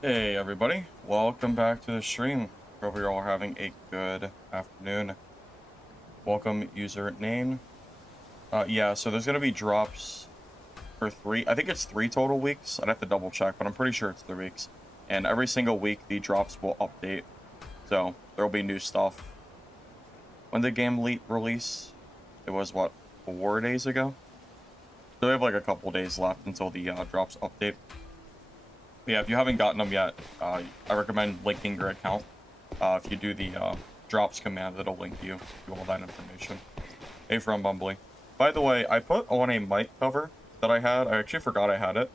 Hey everybody, welcome back to the stream. Hope you're all having a good afternoon. Welcome username. Yeah, so there's gonna be drops for I think it's 3 total weeks. I'd have to double check, but I'm pretty sure it's 3 weeks. And every single week the drops will update. So there'll be new stuff. When did game release? It was what, 4 days ago? So we have like a couple days left until the drops update. Yeah, if you haven't gotten them yet, I recommend linking your account. If you do the drops command, it'll link you to all that information. Hey, from Bumbly. By the way, I put on a mic cover that I had. I actually forgot I had it.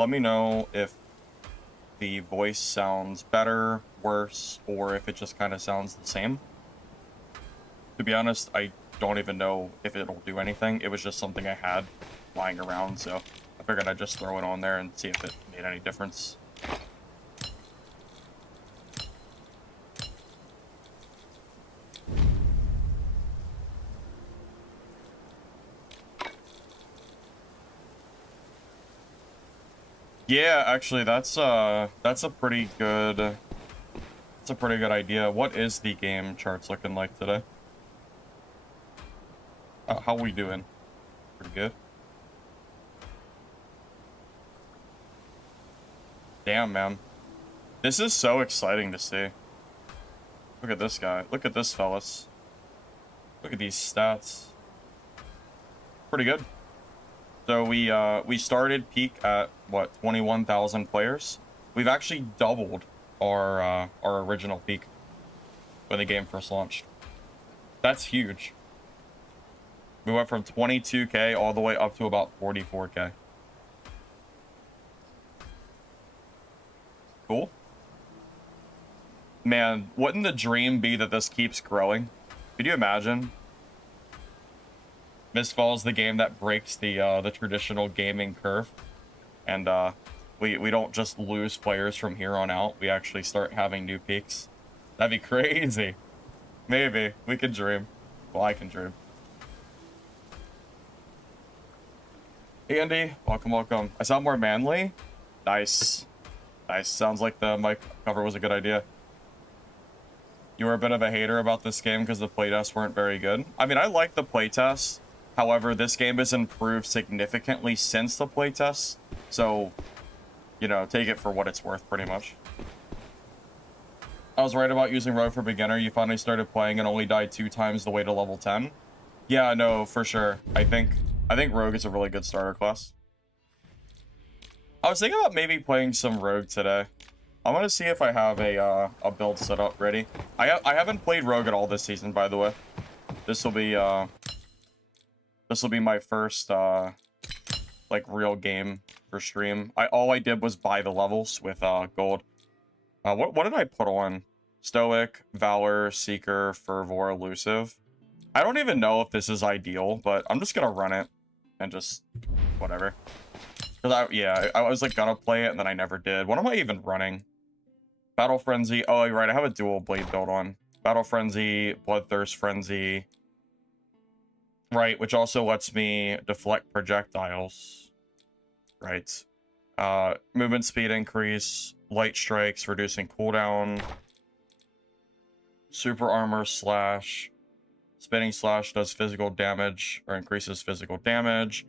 Let me know if the voice sounds better, worse, or if it just kind of sounds the same. To be honest, I don't even know if it'll do anything. It was just something I had lying around, so I figured I'd just throw it on there and see if it made any difference. Yeah, actually, that's a pretty good idea. What is the game charts looking like today? How we doing? Pretty good. Damn, man. This is so exciting to see. Look at this guy. Look at this, fellas. Look at these stats. Pretty good. So we started peak at what, 21,000 players. We've actually doubled our original peak when the game first launched. That's huge. We went from 22K all the way up to about 44K. Cool. Man, wouldn't the dream be that this keeps growing? Could you imagine? Mistfall is the game that breaks the traditional gaming curve, and we don't just lose players from here on out. We actually start having new peaks. That'd be crazy. Maybe we can dream. Well, I can dream. Hey Andy, welcome. I sound more manly. Nice. Sounds like the mic cover was a good idea. You were a bit of a hater about this game because the playtests weren't very good. I mean, I like the playtests. However, this game has improved significantly since the playtest, so, you know, take it for what it's worth, pretty much. I was right about using Rogue for beginner. You finally started playing and only died 2 times the way to level 10. Yeah, no, for sure. I think Rogue is a really good starter class. I was thinking about maybe playing some Rogue today. I'm gonna see if I have a build set up ready. I haven't played Rogue at all this season, by the way. This will be my first like real game for stream. All I did was buy the levels with gold. What did I put on? Stoic, Valor, Seeker, Fervor, Elusive. I don't even know if this is ideal, but I'm just gonna run it and just whatever. Cause I was like gonna play it and then I never did. What am I even running? Battle Frenzy. Oh, you're right. I have a dual blade build on. Battle Frenzy, Bloodthirst Frenzy. Right, which also lets me deflect projectiles. Right. Movement speed increase, light strikes, reducing cooldown. Super armor slash. Spinning slash does physical damage or increases physical damage.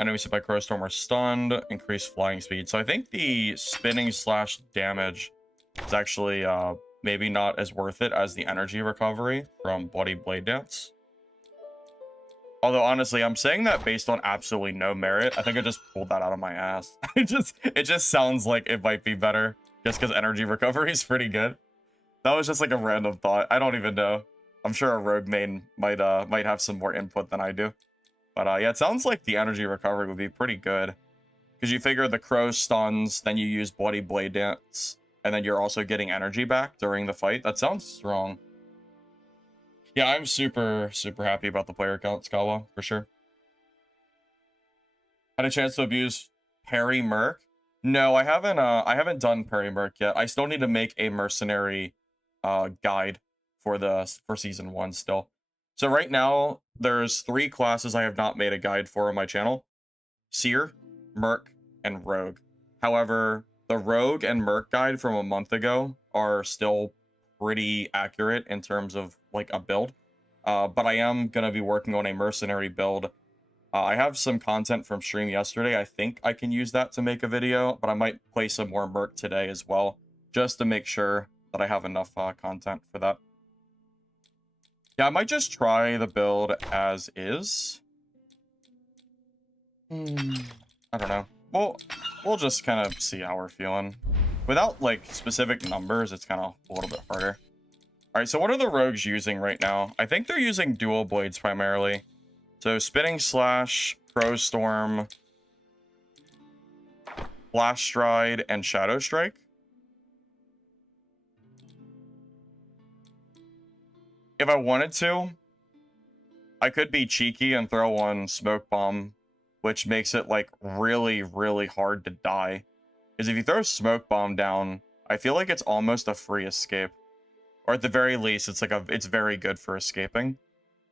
Enemies hit by Crowstorm are stunned. Increased flying speed. So I think the spinning slash damage is actually maybe not as worth it as the energy recovery from Bloody Blade Dance. Although honestly, I'm saying that based on absolutely no merit. I think I just pulled that out of my ass. it just sounds like it might be better just because energy recovery is pretty good. That was just like a random thought. I don't even know. I'm sure a rogue main might have some more input than I do. But yeah, it sounds like the energy recovery would be pretty good. Because you figure the crow stuns, then you use Bloody Blade Dance, and then you're also getting energy back during the fight. That sounds strong. Yeah, I'm super happy about the player count, Skawa, for sure. Had a chance to abuse Perry Merc? No, I haven't done Perry Merc yet. I still need to make a mercenary guide for season 1 still. So right now, there's 3 classes I have not made a guide for on my channel. Seer, Merc, and Rogue. However, the Rogue and Merc guide from a month ago are still pretty accurate in terms of like a build. But I am going to be working on a mercenary build. I have some content from stream yesterday. I think I can use that to make a video, but I might play some more Merc today as well, just to make sure that I have enough content for that. Yeah, I might just try the build as is. I don't know. We'll just kind of see how we're feeling. Without, like, specific numbers, it's kind of a little bit harder. Alright, so what are the rogues using right now? I think they're using dual blades primarily. So, Spinning Slash, Crow Storm, Blast Stride, and Shadow Strike. If I wanted to, I could be cheeky and throw on Smoke Bomb, which makes it, like, really, really hard to die. Because if you throw Smoke Bomb down, I feel like it's almost a free escape. Or at the very least, it's like it's very good for escaping.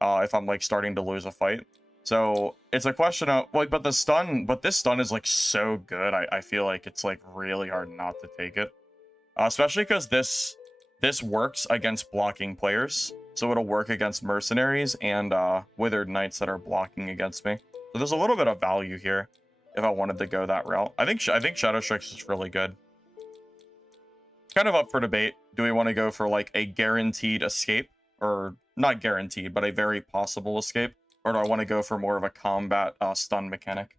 If I'm, like, starting to lose a fight. So, it's a question of, like, but this stun is, like, so good, I feel like it's, like, really hard not to take it. Especially because this works against blocking players. So it'll work against mercenaries and withered knights that are blocking against me. So there's a little bit of value here if I wanted to go that route. I think Shadow Strike is really good. Kind of up for debate. Do we want to go for like a guaranteed escape? Or not guaranteed, but a very possible escape? Or do I want to go for more of a combat stun mechanic?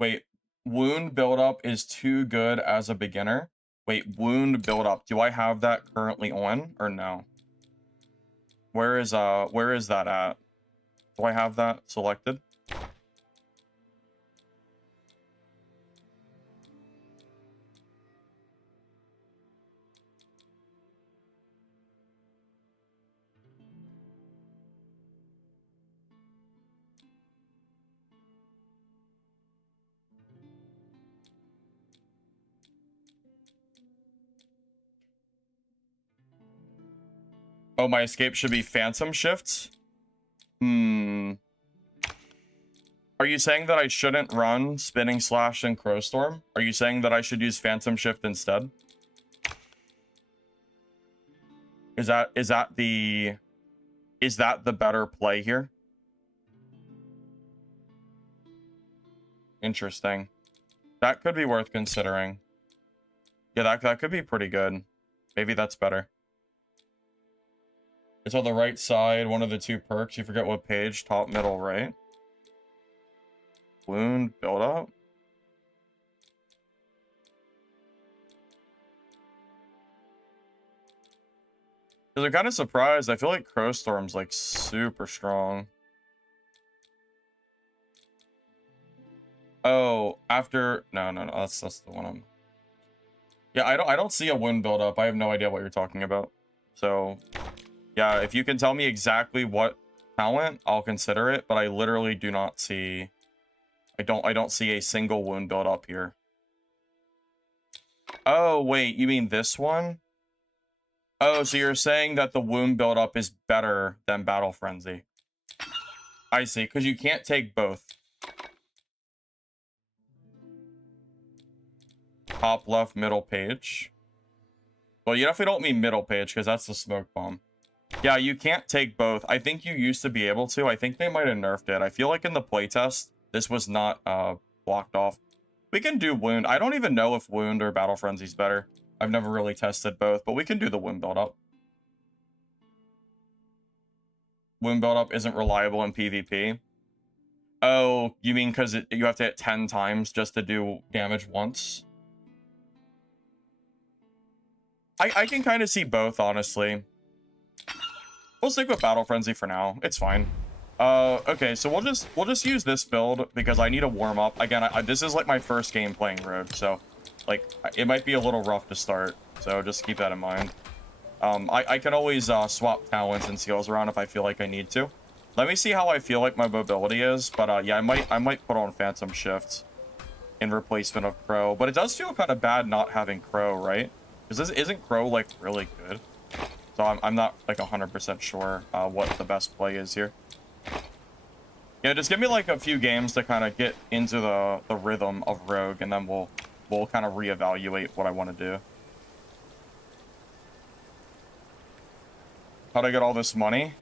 Wait, wound buildup is too good as a beginner? Wait, wound buildup. Do I have that currently on or no? Where is that at? Do I have that selected? Oh, my escape should be Phantom Shifts? Are you saying that I shouldn't run Spinning Slash and Crow Storm? Are you saying that I should use Phantom Shift instead? Is that the better play here? Interesting. That could be worth considering. Yeah, that could be pretty good. Maybe that's better. It's on the right side, one of the two perks. You forget what page, top, middle, right? Wound buildup. Because I'm kind of surprised. I feel like Crow Storm's like super strong. Oh, after no, that's the one I'm. Yeah, I don't see a wound buildup. I have no idea what you're talking about. So, yeah, if you can tell me exactly what talent, I'll consider it. But I literally do not see. I don't see a single wound buildup here. Oh wait, you mean this one? Oh, so you're saying that the wound buildup is better than Battle Frenzy? I see, because you can't take both. Top left, middle page. Well, you definitely don't mean middle page, because that's the smoke bomb. Yeah, you can't take both. I think you used to be able to. I think they might have nerfed it. I feel like in the playtest, this was not blocked off. We can do wound. I don't even know if wound or Battle Frenzy is better. I've never really tested both, but we can do the wound build-up. Wound build-up isn't reliable in PvP. Oh, you mean because you have to hit 10 times just to do damage once? I can kind of see both, honestly. We'll stick with Battle Frenzy for now. It's fine. Okay, so we'll just use this build because I need to warm up. Again, this is like my first game playing Rogue, so like it might be a little rough to start. So just keep that in mind. I can always swap talents and skills around if I feel like I need to. Let me see how I feel like my mobility is, but yeah, I might put on Phantom Shift in replacement of Crow. But it does feel kind of bad not having Crow, right? Because this isn't Crow like really good. So I'm not like 100% sure what the best play is here. Yeah, just give me like a few games to kind of get into the rhythm of Rogue, and then we'll kind of reevaluate what I want to do. How'd I get all this money?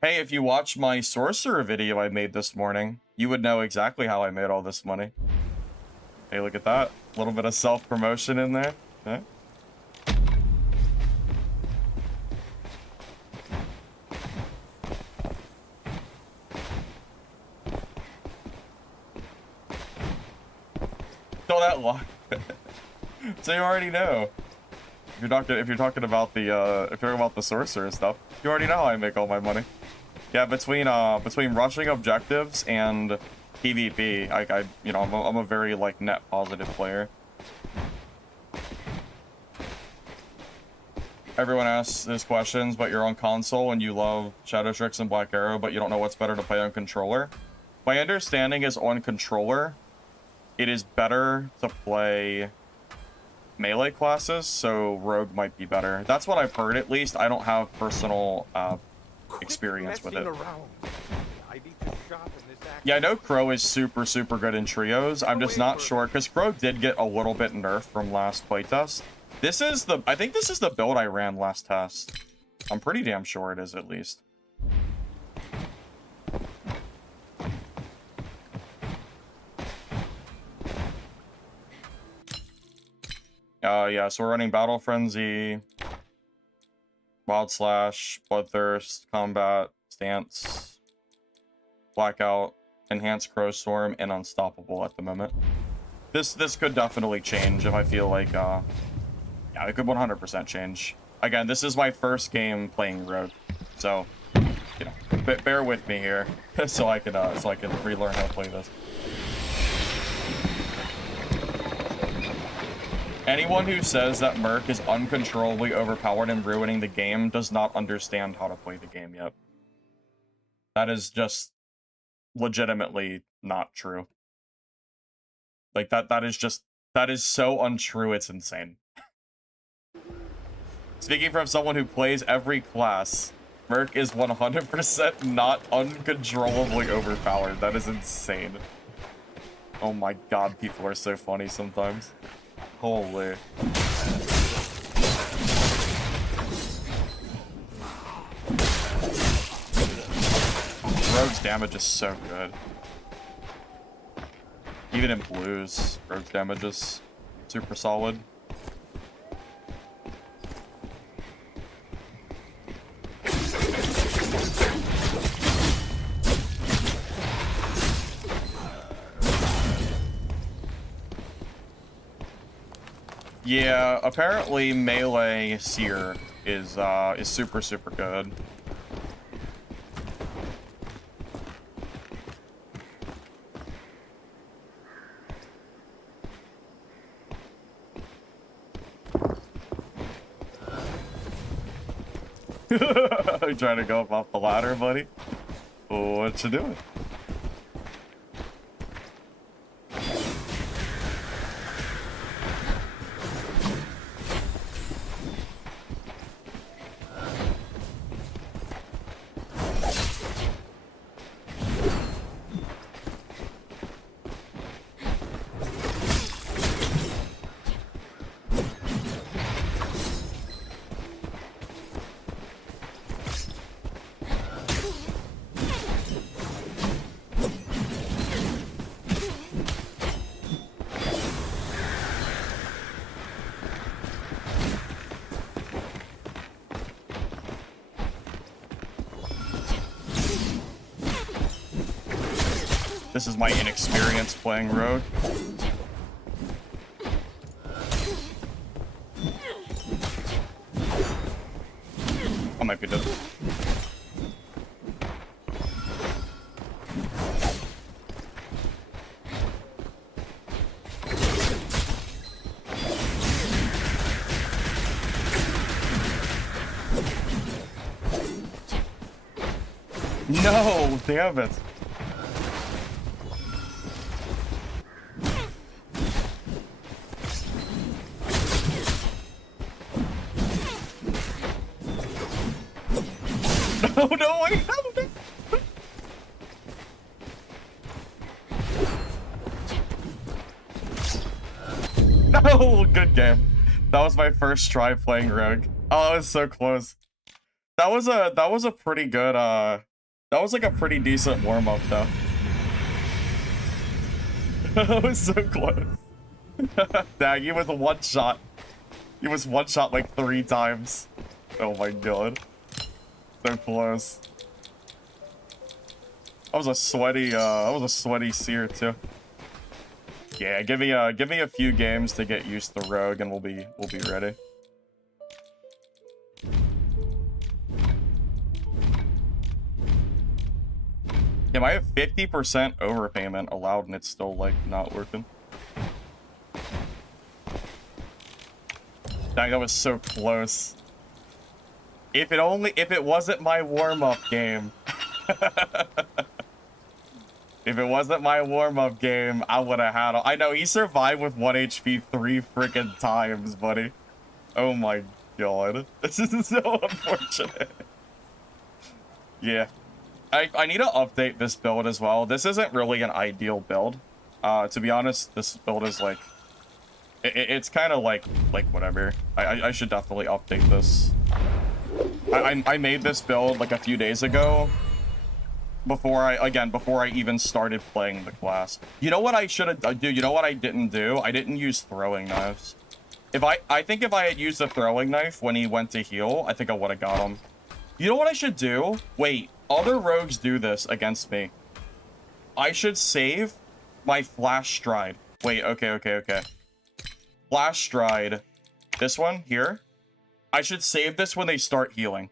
Hey, if you watch my sorcerer video I made this morning, you would know exactly how I made all this money. Hey, look at that. A little bit of self-promotion in there. Okay. Still that luck. So you already know. If you're talking about the sorcerer stuff, you already know how I make all my money. Yeah, between rushing objectives and PvP, I'm a very like net positive player. Everyone asks these questions, but you're on console and you love Shadow Strix and Black Arrow, but you don't know what's better to play on controller. My understanding is on controller, it is better to play melee classes, so Rogue might be better. That's what I've heard, at least. I don't have personal experience with it. Yeah, I know Crow is super, super good in trios. I'm just not sure, because Crow did get a little bit nerfed from last playtest. I think this is the build I ran last test. I'm pretty damn sure it is, at least. Yeah, so we're running Battle Frenzy, Wild Slash, Bloodthirst, Combat, Stance, Blackout, Enhanced Crowstorm, and Unstoppable at the moment. This could definitely change if I feel like, yeah, it could 100% change. Again, this is my first game playing Rogue, so, you know, bear with me here, so I can relearn how to play this. Anyone who says that Merc is uncontrollably overpowered and ruining the game does not understand how to play the game yet. That is just legitimately not true. Like, that is so untrue, it's insane. Speaking from someone who plays every class, Merc is 100% not uncontrollably overpowered. That is insane. Oh my god, people are so funny sometimes. Holy. Rogue's damage is so good. Even in blues, Rogue's damage is super solid. Yeah, apparently melee Seer is super, super good. You trying to go up off the ladder, buddy? What you doing? This is my inexperience playing Rogue. I might be done. No, damn it. Oh no, wait, no. No, good game. That was my first try playing Rogue. Oh, it was so close. That was a pretty good that was like a pretty decent warm-up though. That was so close. Dang, he was a one-shot. He was one-shot like 3 times. Oh my god. So close. That was a sweaty seer too. Yeah, give me a few games to get used to Rogue and we'll be ready. Damn, I have 50% overpayment allowed and it's still like not working. Dang, that was so close. If it wasn't my warm-up game. If it wasn't my warm-up game, I would have had... I know, he survived with 1 HP 3 freaking times, buddy. Oh my god. This is so unfortunate. Yeah. I need to update this build as well. This isn't really an ideal build. To be honest, this build is like... It's kind of like whatever. I should definitely update this. I made this build like a few days ago. Before I even started playing the class. You know what I should have done? Dude, you know what I didn't do? I didn't use throwing knives. I think if I had used the throwing knife when he went to heal, I think I would have got him. You know what I should do? Wait, other rogues do this against me. I should save my flash stride. Wait, okay. Flash stride. This one here. I should save this when they start healing.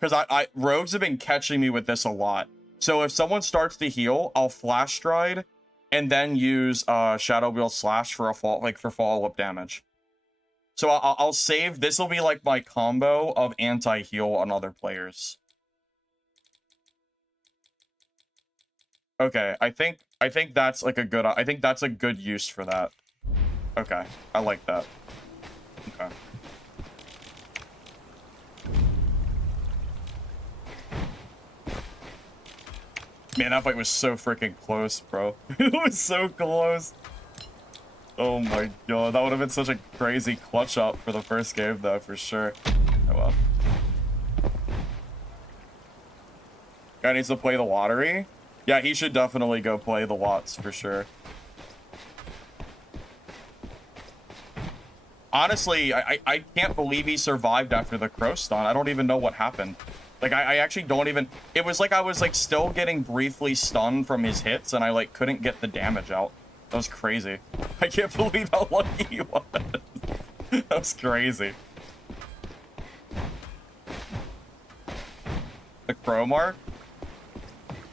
Because rogues have been catching me with this a lot. So if someone starts to heal, I'll flash stride and then use Shadow Wheel Slash for for follow-up damage. So I'll save. This will be like my combo of anti-heal on other players. Okay, I think that's like a good. I think that's a good use for that. Okay, I like that. Okay. Man, that fight was so freaking close, bro. It was so close. Oh my god, that would have been such a crazy clutch up for the first game, though, for sure. Oh well. Guy needs to play the lottery? Yeah, he should definitely go play the lots, for sure. Honestly, I can't believe he survived after the crow stun. I don't even know what happened. Like, I actually don't even... It was like I was, like, still getting briefly stunned from his hits, and I, like, couldn't get the damage out. That was crazy. I can't believe how lucky he was. That was crazy. The crow mark?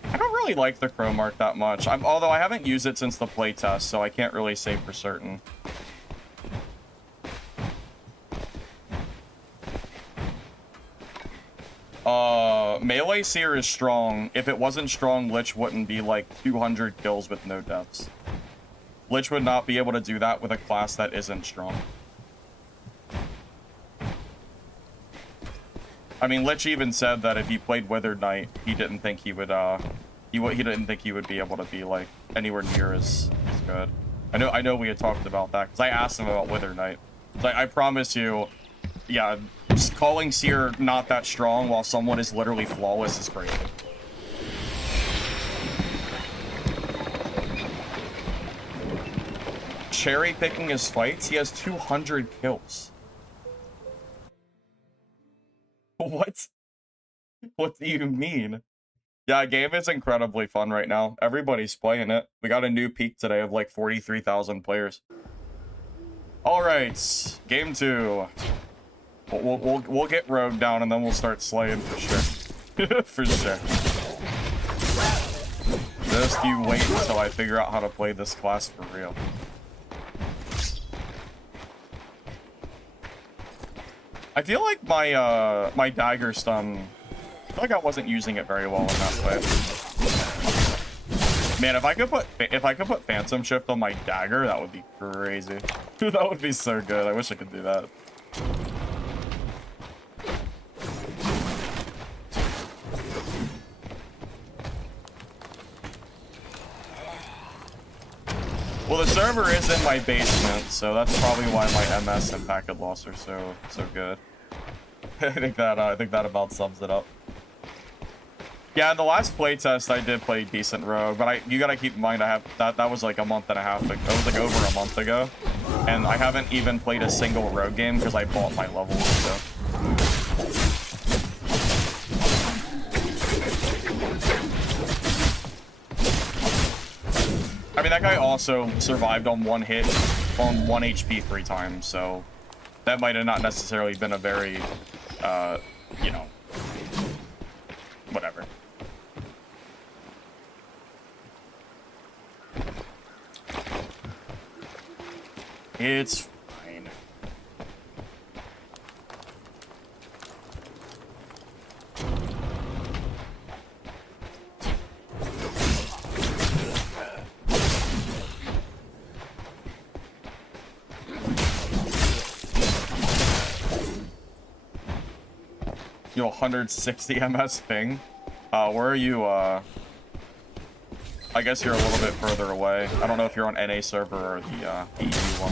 I don't really like the crow mark that much. Although I haven't used it since the playtest, so I can't really say for certain. Melee Seer is strong. If it wasn't strong, Lich wouldn't be like 200 kills with no deaths. Lich would not be able to do that with a class that isn't strong. I mean, Lich even said that if he played Withered Knight, he didn't think he would he didn't think he would be able to be like anywhere near as good. I know we had talked about that because I asked him about Withered Knight. Like, I promise you, yeah, just calling Seer not that strong while someone is literally flawless is crazy. Cherry picking his fights, he has 200 kills. What? What do you mean? Yeah, game is incredibly fun right now. Everybody's playing it. We got a new peak today of like 43,000 players. All right, game 2. We'll get Rogue down and then we'll start slaying for sure. For sure. Just you wait until I figure out how to play this class for real. I feel like my my dagger stun, I feel like I wasn't using it very well in that play. Man, if I could put Phantom Shift on my dagger, that would be crazy. That would be so good. I wish I could do that. Well, the server is in my basement, so that's probably why my MS and packet loss are so good. I think that about sums it up. Yeah, in the last playtest, I did play decent rogue, but you gotta keep in mind that was like a month and a half ago. It was like over a month ago, and I haven't even played a single rogue game because I bought my levels. So. I mean, that guy also survived on 1 hit, on 1 HP 3 times, so that might have not necessarily been a very, you know, whatever. It's fine. You 160 MS ping. Where are you? I guess you're a little bit further away. I don't know if you're on NA server or the EU one.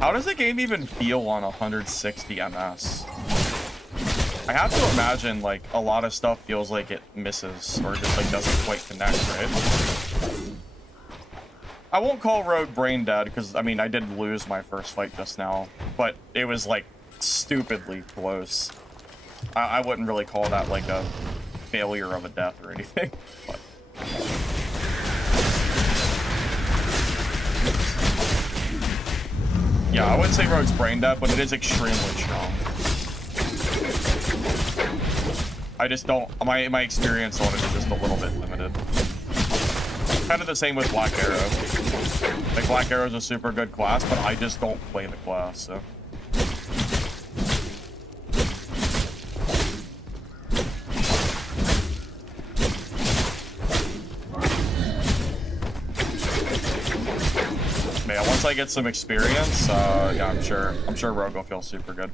How does the game even feel on 160 MS? I have to imagine like a lot of stuff feels like it misses or just like doesn't quite connect, right? I won't call Rogue brain dead because I mean I did lose my first fight just now, but it was like stupidly close. I wouldn't really call that like a failure of a death or anything. But. Yeah, I wouldn't say Rogue's brain dead, but it is extremely strong. I just don't. My experience on it is just a little bit limited. Kind of the same with Black Arrow. Like Black Arrow is a super good class, but I just don't play the class, so. Yeah, once I get some experience, yeah, I'm sure Rogue will feel super good.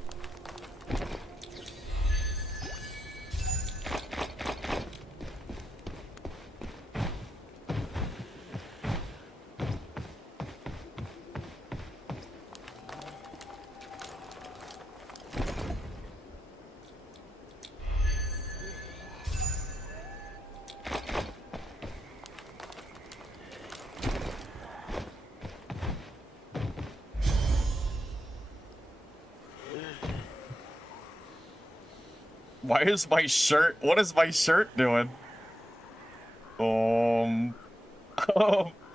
Why is my shirt? What is my shirt doing? Hello?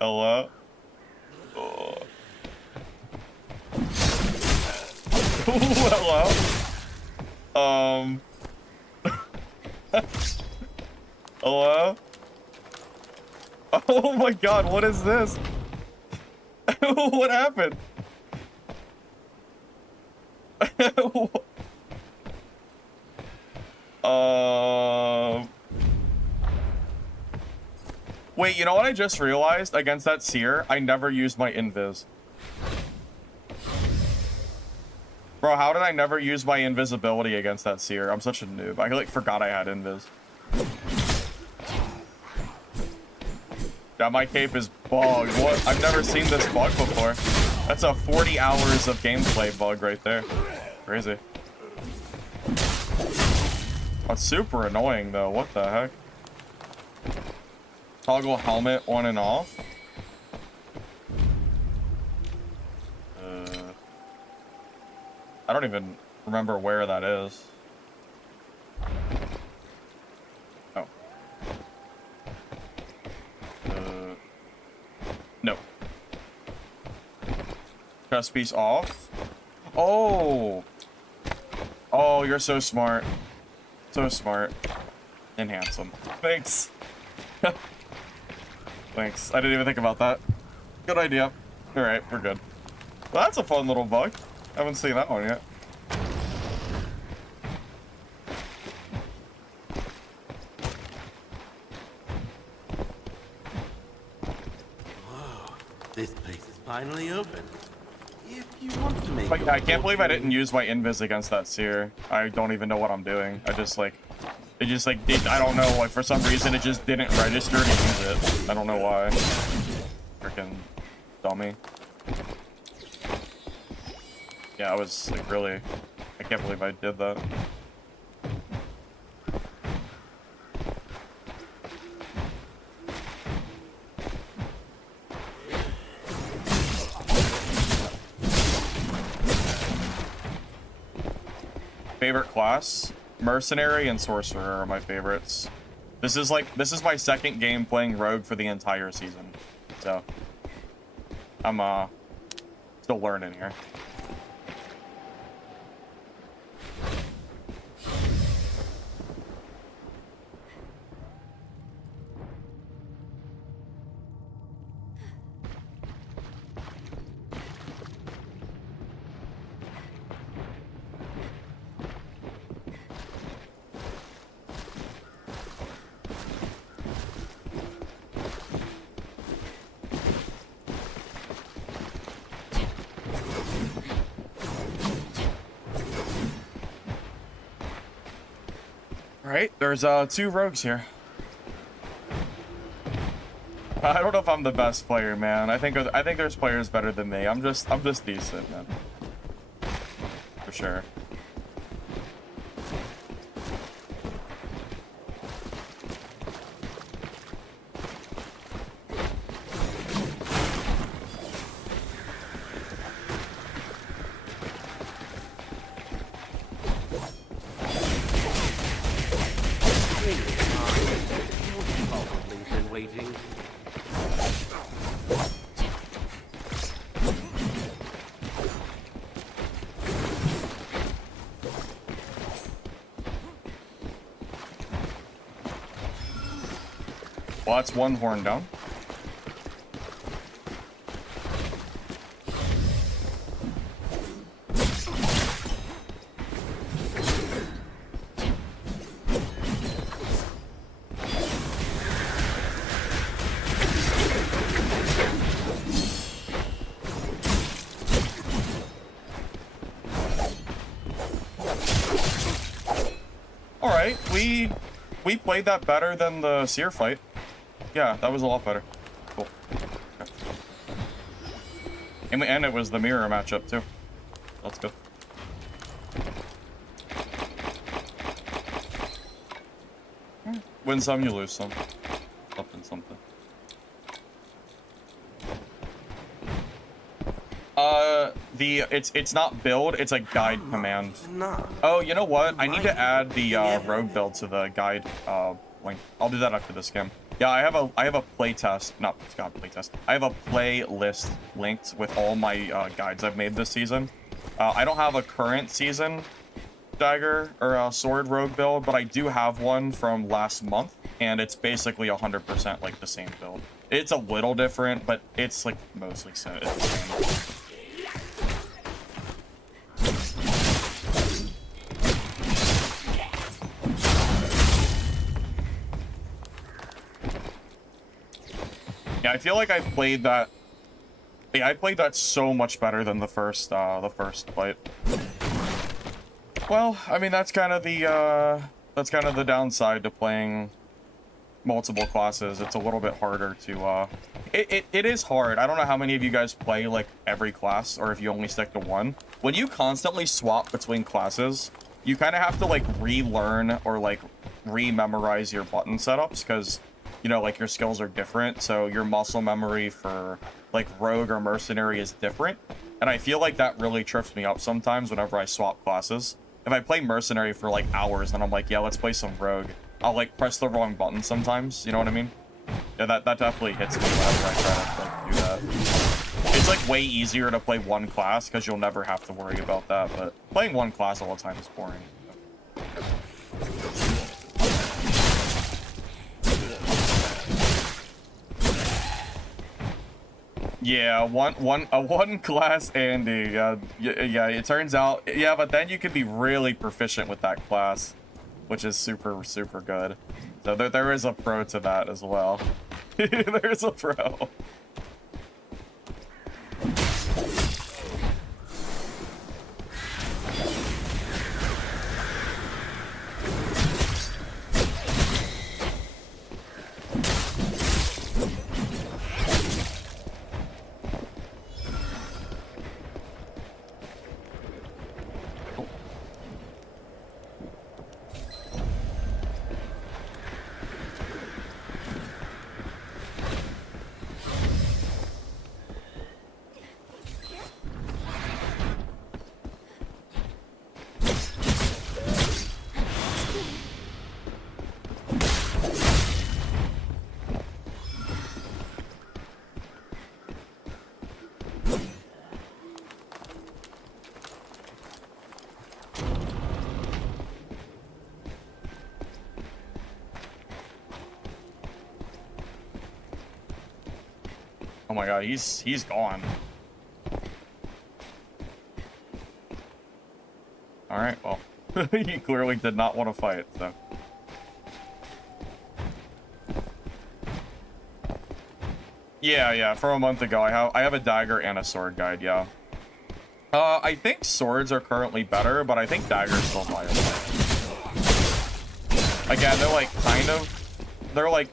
Oh. Hello? Hello? Oh my god, what is this? What happened? Wait, you know what I just realized? Against that seer, I never used my invis. Bro, how did I never use my invisibility against that seer? I'm such a noob. I like forgot I had invis. Yeah, my cape is bugged. What? I've never seen this bug before. That's a 40 hours of gameplay bug right there. Crazy. That's super annoying though. What the heck? Toggle helmet on and off. I don't even remember where that is. Oh. No. Chest piece off. Oh. Oh, you're so smart. So smart and handsome. Thanks. Thanks. I didn't even think about that. Good idea. All right, we're good. Well, that's a fun little bug. I haven't seen that one yet. Whoa, this place is finally open. If you want to make I can't believe I didn't use my invis against that seer. I don't even know what I'm doing. I just like It just like I don't know, like for some reason it just didn't register to use it. I don't know why. Freaking dummy. Yeah, I was like really, I can't believe I did that. Favorite class? Mercenary and Sorcerer are my favorites. This is my second game playing Rogue for the entire season. So I'm still learning here. Alright, there's 2 rogues here. I don't know if I'm the best player, man. I think there's players better than me. I'm just decent, man. For sure. Well, that's 1 horn down. All right, we played that better than the Seer fight. Yeah, that was a lot better. Cool. Okay. And it was the mirror matchup too. That's good. Win some, you lose some. Something. It's not build, it's a guide command. Oh, you know what? I need to add the rogue build to the guide link. I'll do that after this game. Yeah, I have a playtest, playtest. I have a playlist linked with all my guides I've made this season. I don't have a current season dagger or sword rogue build, but I do have one from last month, and it's basically 100% like the same build. It's a little different, but it's like mostly it's the same. Yeah, I feel like I played that. Yeah, I played that so much better than the first fight. Well, I mean that's kind of the downside to playing multiple classes. It's a little bit harder to. It is hard. I don't know how many of you guys play like every class, or if you only stick to one. When you constantly swap between classes, you kind of have to like relearn or like rememorize your button setups because. You know, like your skills are different, so your muscle memory for like rogue or mercenary is different. And I feel like that really trips me up sometimes whenever I swap classes. If I play mercenary for like hours, then I'm like, yeah, let's play some rogue. I'll like press the wrong button sometimes, you know what I mean? Yeah, that definitely hits me whenever I try to like, do that. It's like way easier to play one class because you'll never have to worry about that, but playing one class all the time is boring. Yeah, one class Andy. Yeah, it turns out. Yeah, but then you can be really proficient with that class, which is super good. So there is a pro to that as well. There's a pro. Oh my god, he's gone. Alright, well. He clearly did not want to fight, so. Yeah, from a month ago, I have a dagger and a sword guide, yeah. I think swords are currently better, but I think daggers still viable. Again, they're like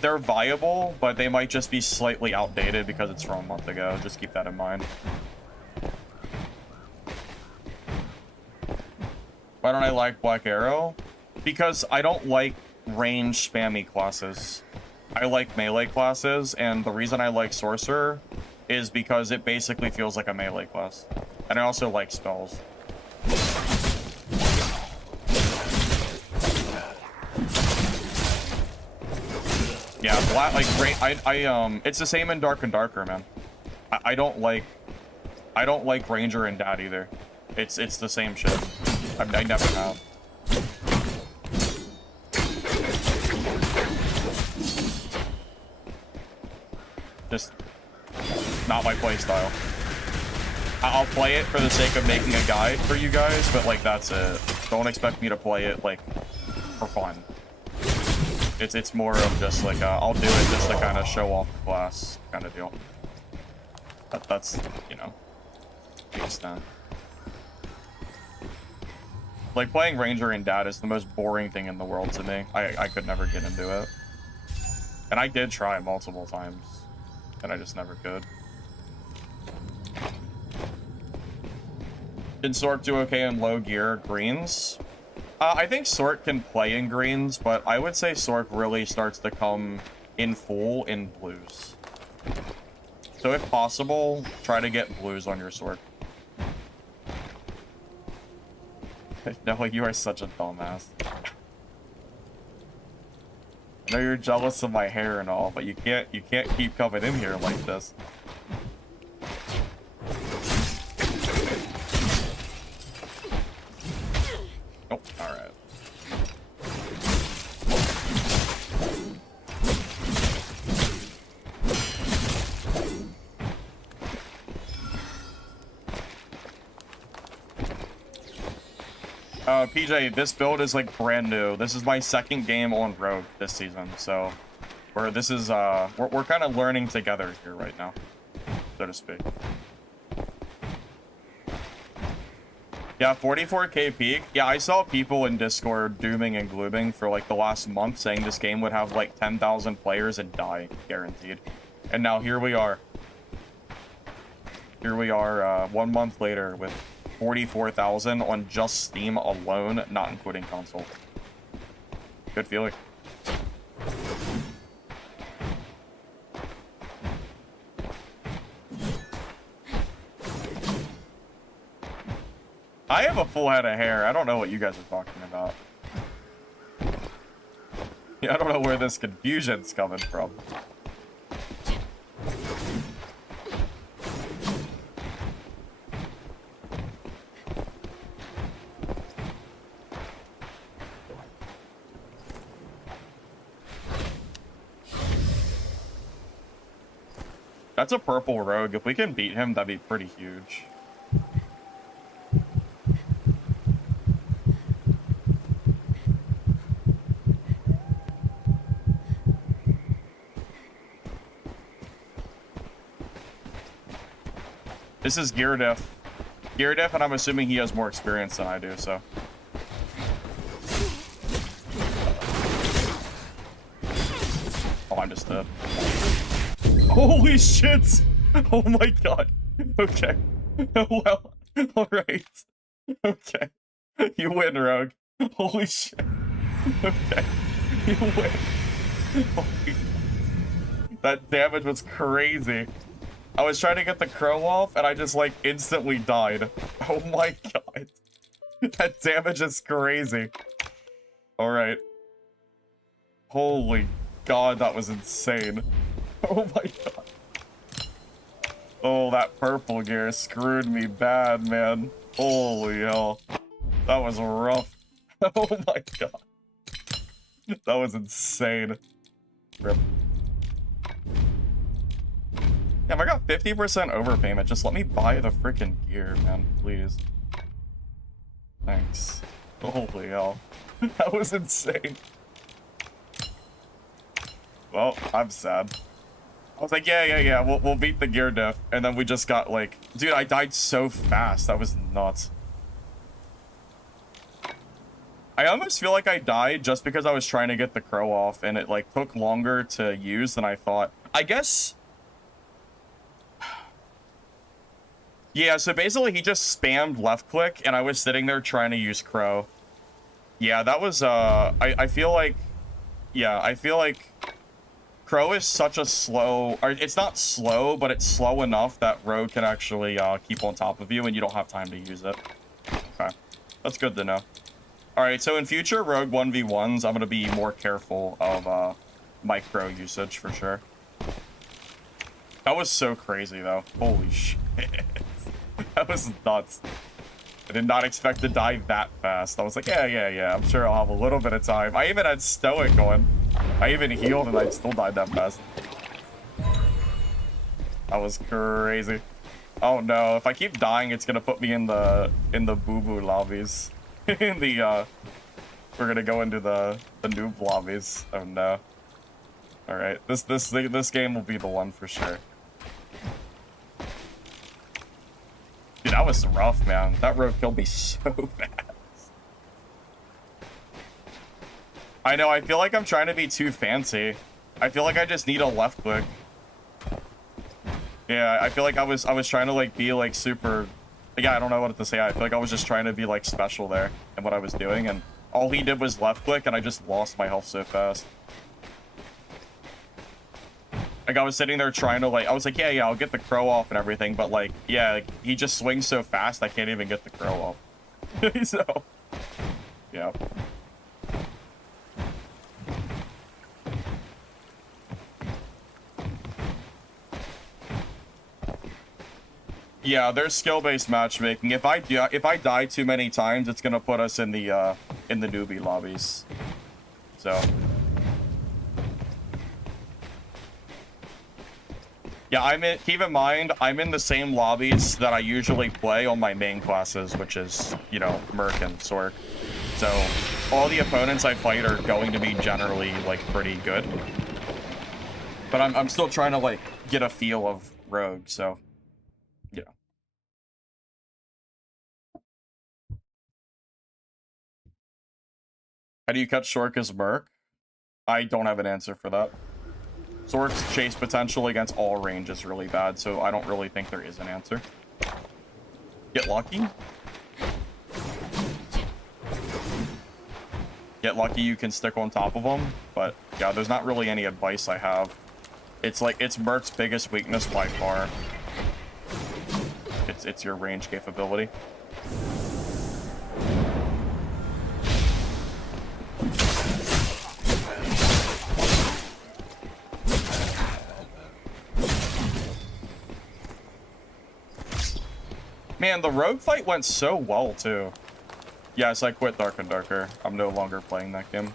they're viable, but they might just be slightly outdated because it's from a month ago. Just keep that in mind. Why don't I like Black Arrow? Because I don't like range spammy classes. I like melee classes, and the reason I like Sorcerer is because it basically feels like a melee class. And I also like spells. Yeah, it's the same in Dark and Darker, man. I don't like Ranger and Dad either. It's the same shit. I never have. Just not my playstyle. I'll play it for the sake of making a guide for you guys, but like that's it. Don't expect me to play it like for fun. It's more of just like I'll do it just to kind of show off the class kind of deal. That's you know the extent. Like playing Ranger and Dad is the most boring thing in the world to me. I could never get into it, and I did try multiple times, and I just never could. Can Sork do okay in low gear greens? I think Sork can play in greens, but I would say Sork really starts to come in full in blues. So if possible, try to get blues on your Sork. No, you are such a dumbass. I know you're jealous of my hair and all, but you can't keep coming in here like this. Oh, alright. PJ, this build is like brand new. This is my second game on Rogue this season, so we're kind of learning together here right now, so to speak. Yeah, 44k peak. Yeah, I saw people in Discord dooming and glooming for like the last month, saying this game would have like 10,000 players and die, guaranteed. And now here we are. Here we are 1 month later with 44,000 on just Steam alone, not including console. Good feeling. I have a full head of hair. I don't know what you guys are talking about. Yeah, I don't know where this confusion's coming from. That's a purple rogue. If we can beat him, that'd be pretty huge. This is gear diff. Gear diff, and I'm assuming he has more experience than I do, so. Oh, I'm just dead. Holy shit! Oh my god. Okay. Well, alright. Okay. You win, Rogue. Holy shit. Okay. You win. Holy... That damage was crazy. I was trying to get the crow off, and I just, like, instantly died. Oh my god. That damage is crazy. Alright. Holy god, that was insane. Oh my god. Oh, that purple gear screwed me bad, man. Holy hell. That was rough. Oh my god. That was insane. Rip. I got 50% overpayment. Just let me buy the freaking gear, man, please. Thanks. Holy hell. That was insane. Well, I'm sad. I was like, yeah, we'll beat the gear diff. And then we just got like, dude, I died so fast. That was nuts. I almost feel like I died just because I was trying to get the crow off and it like took longer to use than I thought. I guess. Yeah, so basically he just spammed left click and I was sitting there trying to use crow. Yeah, that was, I feel like, yeah, I feel like crow is such a slow, or it's not slow, but it's slow enough that rogue can actually keep on top of you and you don't have time to use it. Okay, that's good to know. All right, so in future rogue 1v1s, I'm going to be more careful of my crow usage for sure. That was so crazy though. Holy shit. That was nuts. I did not expect to die that fast. I was like, yeah, I'm sure I'll have a little bit of time. I even had stoic going. I even healed and I still died that fast. That was crazy. Oh no, if I keep dying, it's gonna put me in the boo-boo lobbies. We're gonna go into the noob lobbies. Oh no. Alright, this game will be the one for sure. Dude, that was rough, man. That rogue killed me so fast. I know, I feel like I'm trying to be too fancy. I feel like I just need a left click. Yeah, I feel like I was trying to like be like super, yeah, I don't know what to say. I feel like I was just trying to be like special there in what I was doing, and all he did was left click and I just lost my health so fast. Like, I was sitting there trying to, like, I was like, yeah, I'll get the crow off and everything, but, like, yeah, like, he just swings so fast, I can't even get the crow off. So, yeah. Yeah, there's skill-based matchmaking. If I die too many times, it's gonna put us in the newbie lobbies. So... yeah, keep in mind, I'm in the same lobbies that I usually play on my main classes, which is, you know, Merc and Sork. So, all the opponents I fight are going to be generally, like, pretty good. But I'm still trying to, like, get a feel of Rogue, so, yeah. How do you catch Sork as Merc? I don't have an answer for that. Sork's chase potential against all range is really bad, so I don't really think there is an answer. Get lucky? Get lucky you can stick on top of them, but yeah, there's not really any advice I have. It's like, it's Merc's biggest weakness by far. It's your range capability. Man, the rogue fight went so well, too. Yes, I quit Dark and Darker. I'm no longer playing that game.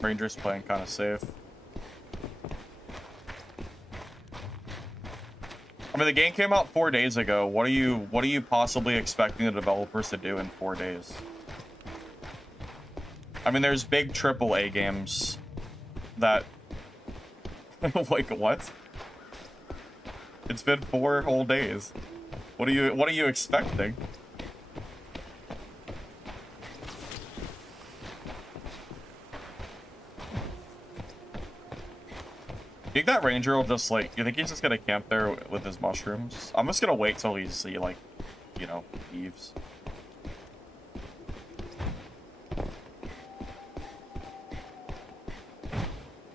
Ranger's playing kind of safe. I mean, the game came out 4 days ago. What are you possibly expecting the developers to do in 4 days? I mean, there's big AAA games that like what? It's been 4 whole days. What are you expecting? think that ranger will just like, you think he's just gonna camp there with his mushrooms? I'm just gonna wait till he like, you know, leaves.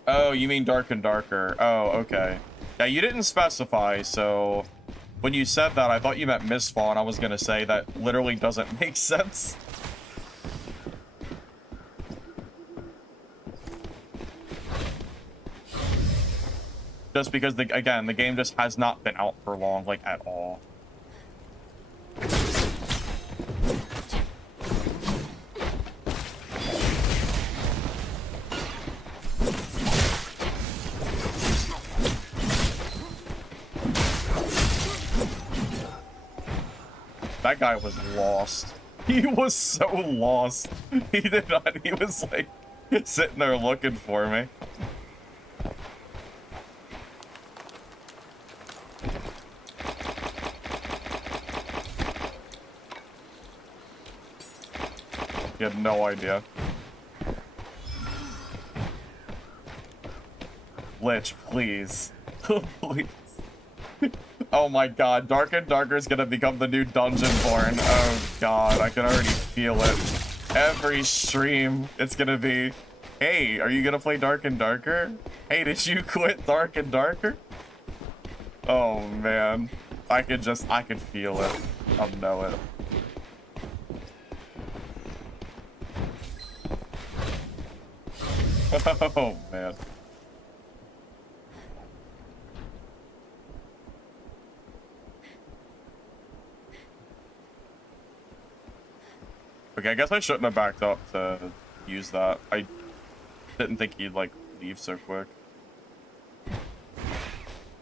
Oh, you mean dark and darker. Oh, okay. Yeah, you didn't specify, so when you said that, I thought you meant Mistfall, and I was gonna say that literally doesn't make sense. Just because, again, the game just has not been out for long, like, at all. That guy was lost. He was so lost. He did not, he was, like, sitting there looking for me. He had no idea. Lich, please. Please. Oh my god, Dark and Darker is gonna become the new Dungeonborn. Oh god, I can already feel it. Every stream, it's gonna be, hey, are you gonna play Dark and Darker? Hey, did you quit Dark and Darker? Oh man, I could feel it. I know it. Oh man. Okay, I guess I shouldn't have backed up to use that. I didn't think he'd like leave so quick.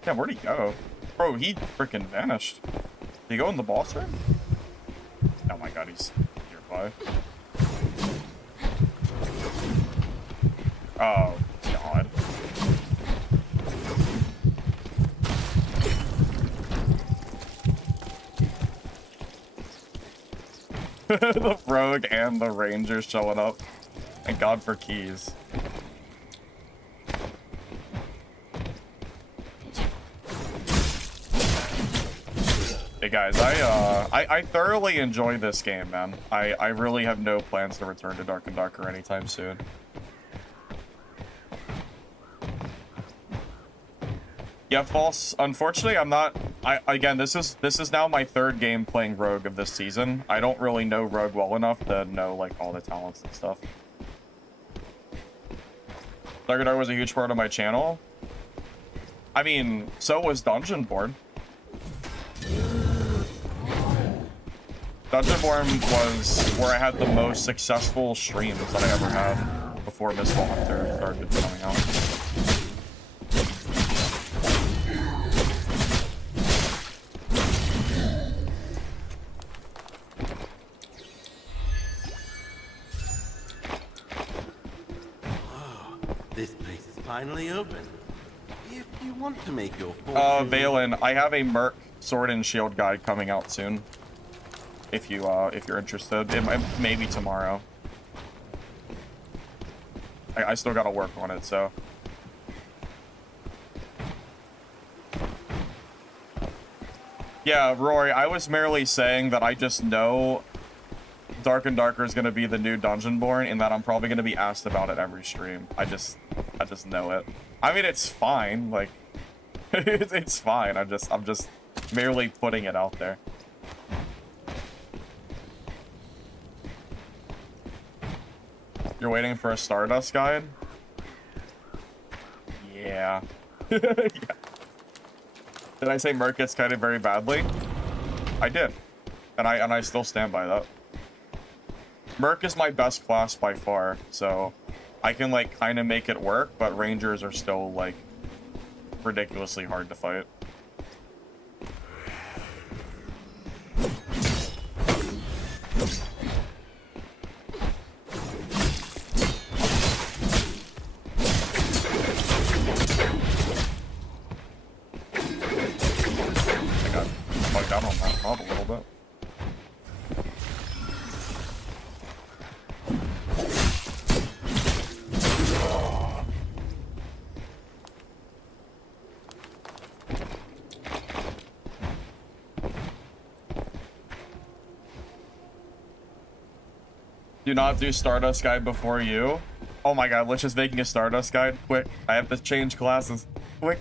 Yeah, where'd he go? Bro, he freaking vanished. Did he go in the boss room? Oh my god, he's nearby. Oh god. The rogue and the ranger showing up. Thank god for keys. Hey guys, I thoroughly enjoy this game, man. I really have no plans to return to Dark and Darker anytime soon. Yeah, false. Unfortunately, I'm not. Again, this is now my third game playing Rogue of this season. I don't really know Rogue well enough to know like all the talents and stuff. Dark and Darker was a huge part of my channel. I mean, so was Dungeonborn. Dungeonborn was where I had the most successful streams that I ever had before Mistfall Hunter started coming out. This place is finally open. If you want to make your Valen, I have a Merc Sword and Shield guide coming out soon. If you're interested, it maybe tomorrow. I still gotta work on it, so. Yeah, Rory, I was merely saying that I just know Dark and Darker is gonna be the new Dungeonborn, and that I'm probably gonna be asked about it every stream. I just know it. I mean, it's fine. Like, it's fine. I'm just merely putting it out there. You're waiting for a Stardust guide? Yeah. Yeah. Did I say Merc gets kited very badly? I did. And I still stand by that. Merc is my best class by far, so I can like kind of make it work, but Rangers are still like ridiculously hard to fight. Down on that mob a little bit. Do not do Stardust Guide before you. Oh my god, let's just making a Stardust Guide. Quick, I have to change classes. Quick.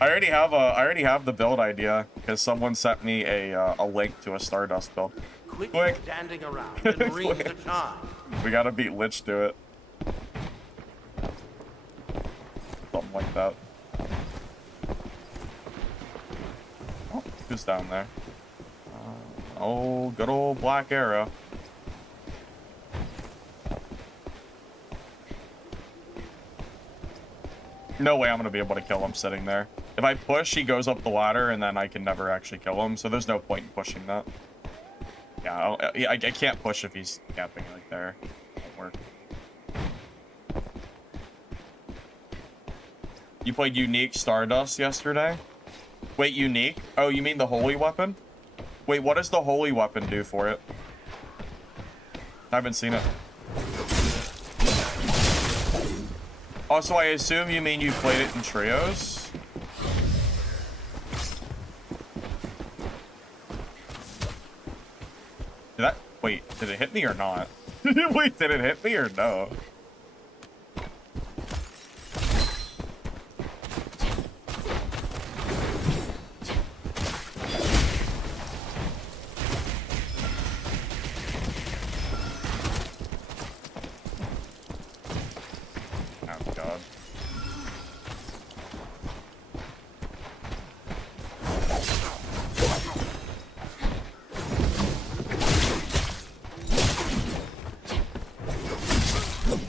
I already have the build idea because someone sent me a link to a Stardust build. Quick. Standing around and ring the charm. We gotta beat Lich to it. Something like that. Oh, who's down there? Oh, good old Black Arrow. No way I'm gonna be able to kill him sitting there. If I push, he goes up the ladder, and then I can never actually kill him, so there's no point in pushing that. Yeah, I can't push if he's camping like there. Won't work. You played Unique Stardust yesterday? Wait, Unique? Oh, you mean the Holy Weapon? Wait, what does the Holy Weapon do for it? I haven't seen it. Also, I assume you mean you played it in trios? Wait, did it hit me or not? Wait, did it hit me or no? Oh, God.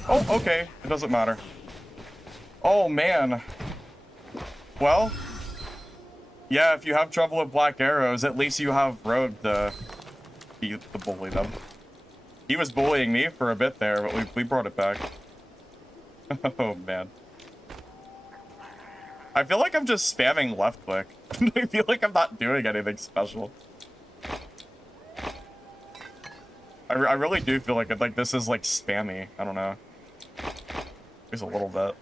Oh, okay. It doesn't matter. Oh, man. Well, yeah, if you have trouble with Black Arrows, at least you have Rogue to bully them. He was bullying me for a bit there, but we brought it back. Oh, man. I feel like I'm just spamming left click. I feel like I'm not doing anything special. I really do feel like this is like spammy. I don't know. Just a little bit.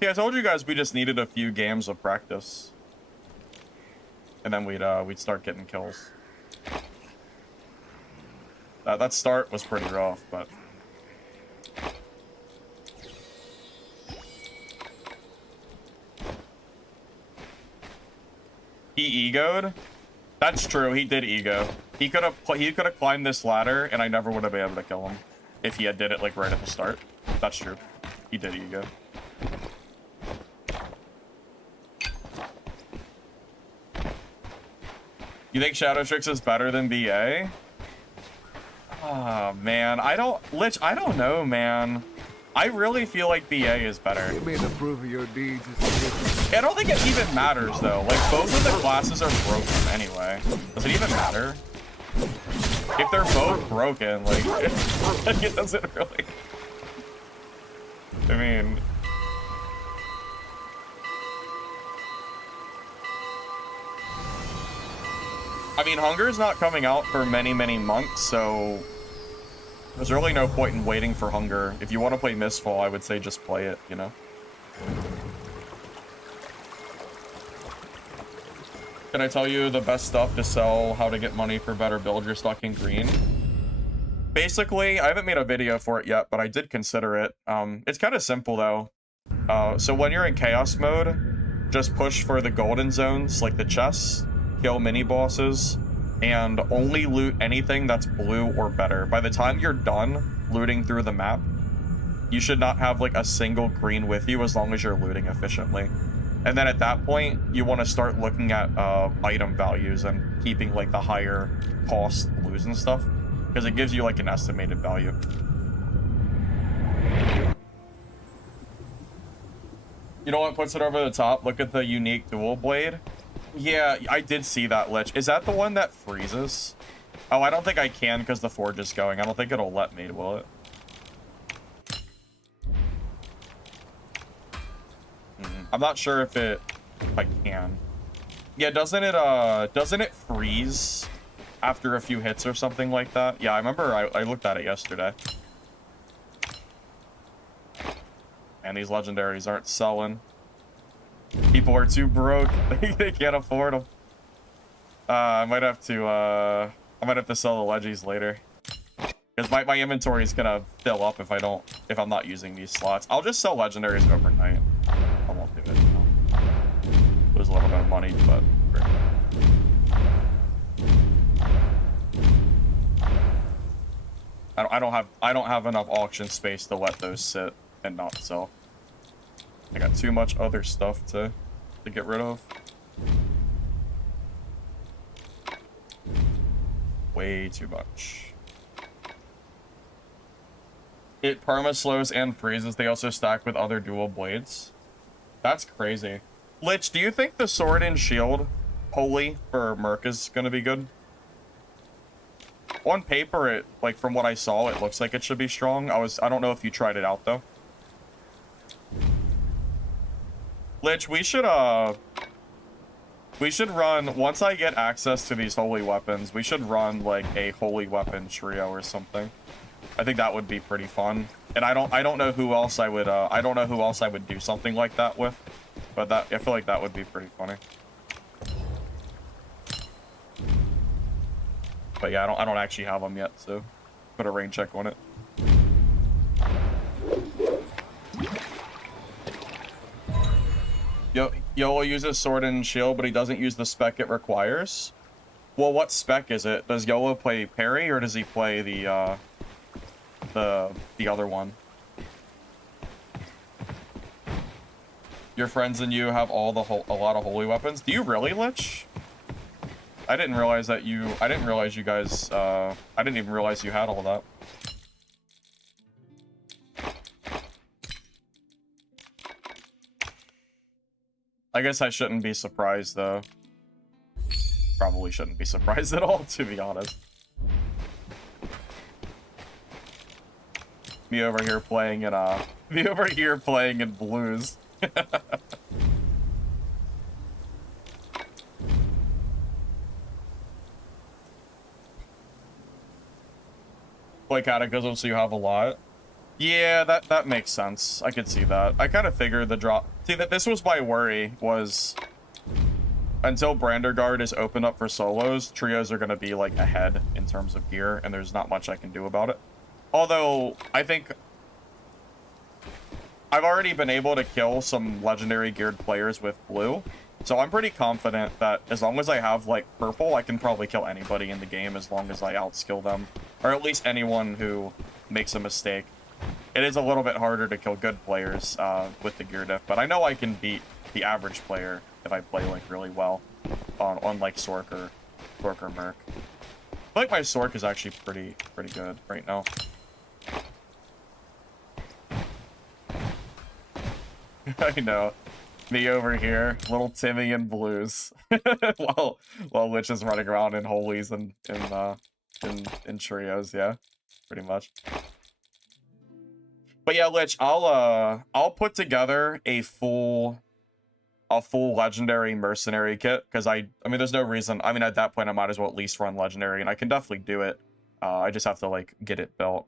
See, I told you guys we just needed a few games of practice, and then we'd start getting kills. That start was pretty rough, but. He egoed? That's true, he did ego. He could have climbed this ladder and I never would have been able to kill him if he had did it like right at the start. That's true. He did ego. You think Shadow Tricks is better than BA? Oh man, I don't know, man. I really feel like BA is better. You mean the proof of your deeds I don't think it even matters though. Like both of the classes are broken anyway. Does it even matter? If they're both broken, like, it doesn't really. I mean. Hunger's not coming out for many, many months, so there's really no point in waiting for Hunger. If you want to play Mistfall, I would say just play it, you know? Can I tell you the best stuff to sell how to get money for better build your stock in green? Basically, I haven't made a video for it yet, but I did consider it. It's kind of simple though. So when you're in chaos mode, just push for the golden zones, like the chests, kill mini bosses, and only loot anything that's blue or better. By the time you're done looting through the map, you should not have like a single green with you as long as you're looting efficiently. And then at that point, you want to start looking at item values and keeping like the higher cost blues and stuff, because it gives you like an estimated value. You know what puts it over the top? Look at the unique dual blade. Yeah, I did see that, Lich. Is that the one that freezes? Oh, I don't think I can because the forge is going. I don't think it'll let me, will it? I'm not sure if I can. Yeah, doesn't it freeze after a few hits or something like that? Yeah, I remember I looked at it yesterday. And these legendaries aren't selling. People are too broke. They can't afford them. I might have to sell the leggies later. Because my inventory is gonna fill up if I'm not using these slots. I'll just sell legendaries overnight. I won't do it. Lose a little bit of money, but I don't have enough auction space to let those sit and not sell. I got too much other stuff to get rid of. Way too much. It perma-slows and freezes. They also stack with other dual blades. That's crazy. Lich, do you think the sword and shield holy for Merc is gonna be good? On paper, it, like, from what I saw, it looks like it should be strong. I don't know if you tried it out, though. Lich, we should run, once I get access to these holy weapons, we should run, like, a holy weapon trio or something. I think that would be pretty fun. And I don't know who else I would do something like that with. But I feel like that would be pretty funny. But yeah, I don't actually have them yet, so put a rain check on it. Yolo uses sword and shield, but he doesn't use the spec it requires. Well, what spec is it? Does Yolo play parry, or does he play the other one? Your friends and you have a lot of holy weapons. Do you really, Lich? I didn't realize you guys, I didn't even realize you had all of that. I guess I shouldn't be surprised, though. Probably shouldn't be surprised at all, to be honest. Me over here playing in blues. Play Cataclysm, so you have a lot. Yeah, that makes sense. I could see that. I kind of figured the drop. See, that this was my worry, was until Branderguard is open up for solos, trios are going to be like ahead in terms of gear, and there's not much I can do about it. Although I think I've already been able to kill some legendary geared players with blue, so I'm pretty confident that as long as I have like purple, I can probably kill anybody in the game as long as I outskill them, or at least anyone who makes a mistake. It is a little bit harder to kill good players with the gear diff, but I know I can beat the average player if I play like really well on like Sork or Merc. I feel like my Sork is actually pretty good right now. I know. Me over here, little Timmy in blues, while Lich is running around in holies and in trios. Yeah, pretty much. But yeah, Lich, I'll put together a full legendary mercenary kit, because I mean, there's no reason. I mean, at that point, I might as well at least run legendary, and I can definitely do it. I just have to like get it built.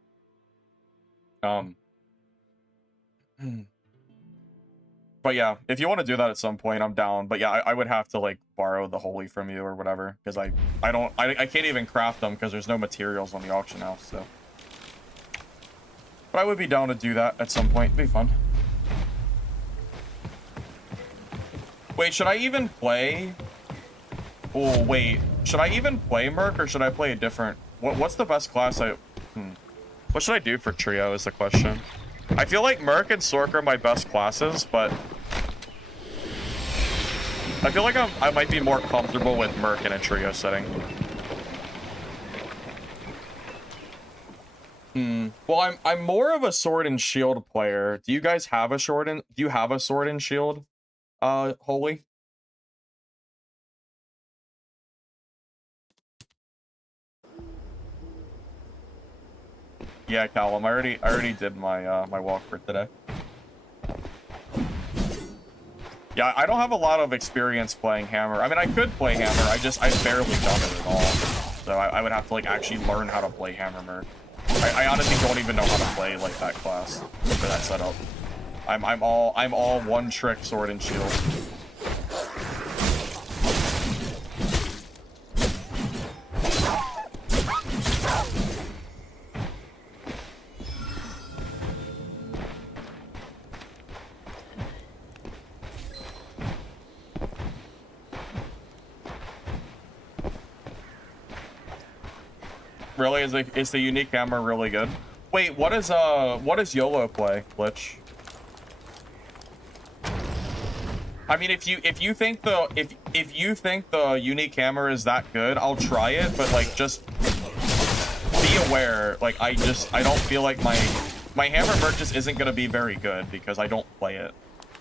But yeah, if you want to do that at some point, I'm down. But yeah, I would have to like borrow the holy from you or whatever, because I can't even craft them because there's no materials on the auction house. So, but I would be down to do that at some point. It'd be fun. Wait, should I even play? Oh wait, should I even play Merc, or should I play a different? What's the best class What should I do for trio is the question. I feel like Merc and Sork are my best classes, but I feel like I might be more comfortable with Merc in a trio setting. Well, I'm more of a sword and shield player. Do you guys have a sword and shield? Holy? Yeah, Callum, I already did my my walk for today. Yeah, I don't have a lot of experience playing Hammer. I mean, I could play Hammer. I've barely done it at all. So I would have to like actually learn how to play Hammer Merc. I honestly don't even know how to play like that class for that setup. I'm all one trick sword and shield. Really, is the unique hammer really good? Wait, what does YOLO play, Glitch? I mean, if you think the unique hammer is that good, I'll try it, but like just be aware, like I don't feel like my hammer merc just isn't gonna be very good because I don't play it.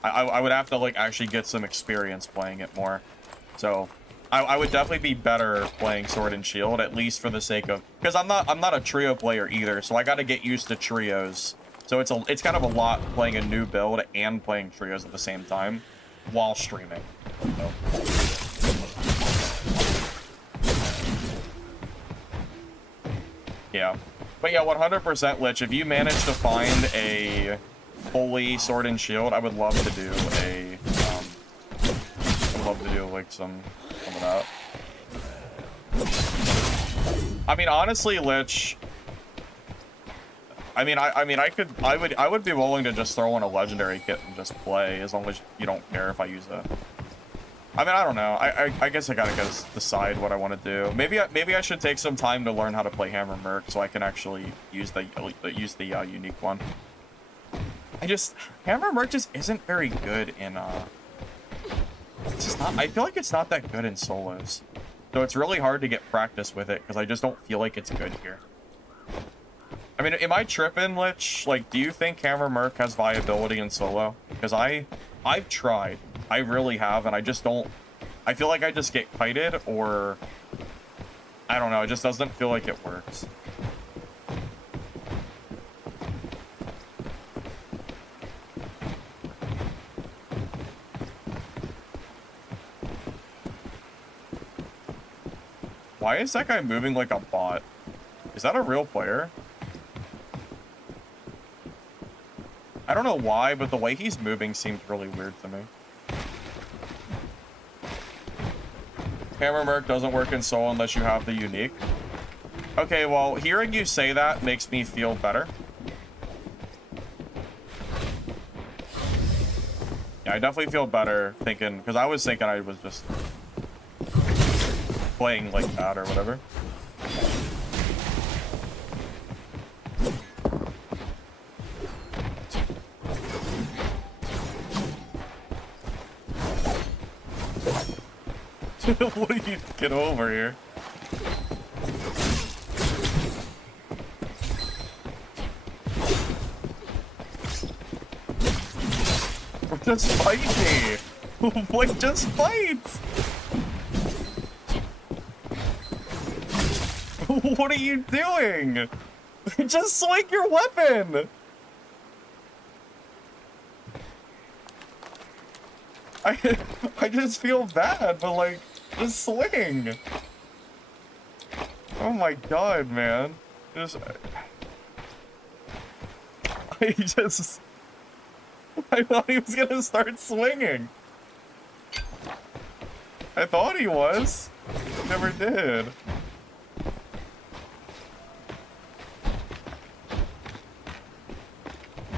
I would have to like actually get some experience playing it more. So I would definitely be better playing sword and shield, at least for the sake of, because I'm not a trio player either, so I got to get used to trios. So it's kind of a lot playing a new build and playing trios at the same time while streaming. So. Yeah, but yeah, 100% Lich. If you manage to find a holy sword and shield, I would love to do a like some of that. I mean, honestly, Lich. I would be willing to just throw in a legendary kit and just play, as long as you don't care if I use it. I mean, I don't know. I guess I gotta decide what I want to do. Maybe I should take some time to learn how to play Hammer Merc so I can actually use the unique one. Hammer Merc just isn't very good in it's just not. I feel like it's not that good in solos, so it's really hard to get practice with it because I just don't feel like it's good here. I mean, am I tripping, Lich? Like, do you think Hammer Merc has viability in solo? Because I've tried. I really have, and I just don't... I feel like I just get kited, or... I don't know, it just doesn't feel like it works. Why is that guy moving like a bot? Is that a real player? I don't know why, but the way he's moving seems really weird to me. Hammer Merc doesn't work in solo unless you have the unique. Okay, well, hearing you say that makes me feel better. Yeah, I definitely feel better thinking, because I was thinking I was just playing like that or whatever. What do you get over here? Just fight me! Like, just fight! What are you doing? Just swing your weapon! I just feel bad, but like, just swing! Oh my god, man. I thought he was gonna start swinging. I thought he was. He never did.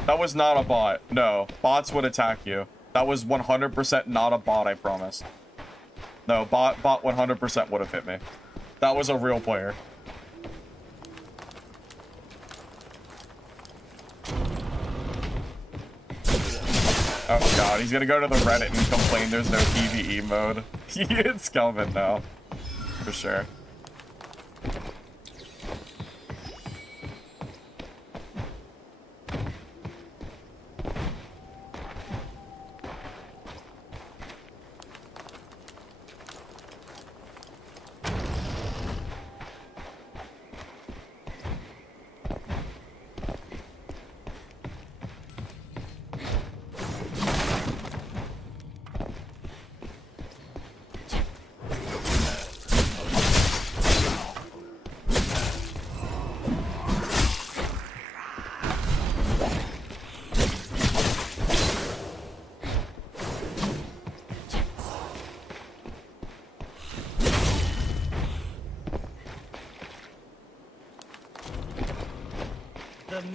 That was not a bot. No, bots would attack you. That was 100% not a bot, I promise. No, bot 100% would have hit me. That was a real player. Oh god, he's gonna go to the Reddit and complain there's no PvE mode. It's coming now. For sure.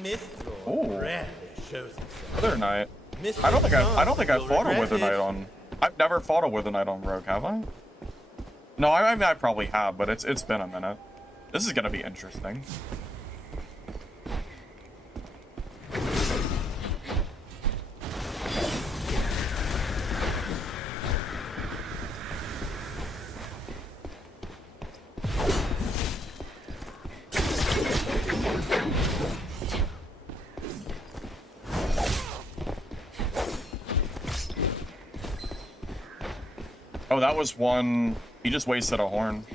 Mistfall Ooh. rarely shows himself. Wither Knight. Mr. I don't think I've will fought a regret Wither it. Knight on. I've never fought a Wither Knight on Rogue, have I? No, I mean I probably have, but it's been a minute. This is gonna be interesting. Oh, that was one. He just wasted a horn.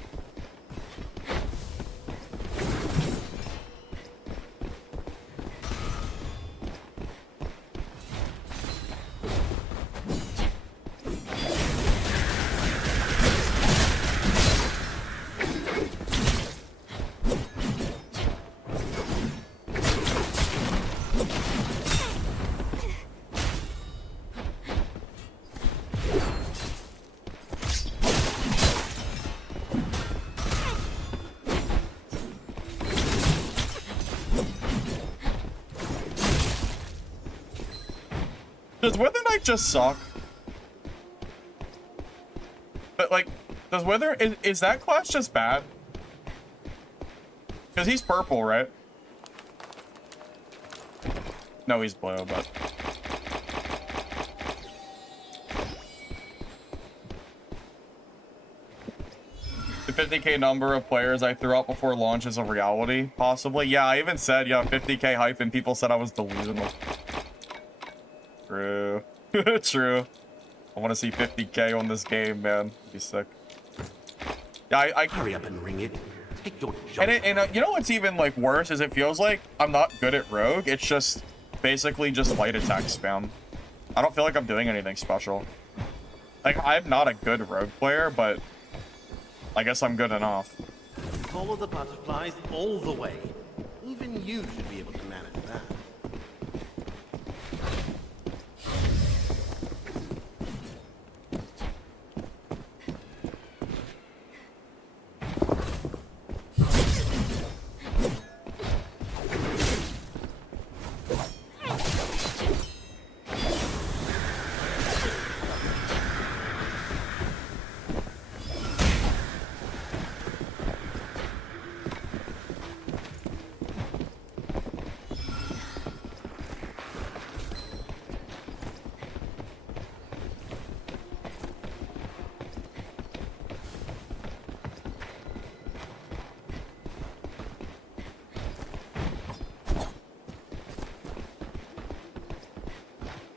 Does Wither Knight just suck? But like, does Wither is that class just bad? Because he's purple, right? No, he's blue, but the 50K number of players I threw out before launch is a reality, possibly. Yeah, I even said, yeah, 50K hype, and people said I was delusional. True. True. I want to see 50K on this game, man. It'd be sick. Yeah, I Hurry up and ring it. Take your jump. and you know what's even like worse is it feels like I'm not good at Rogue. It's just basically just light attack spam. I don't feel like I'm doing anything special. Like, I'm not a good Rogue player, but I guess I'm good enough. Follow the butterflies all the way. Even you should be able to manage that.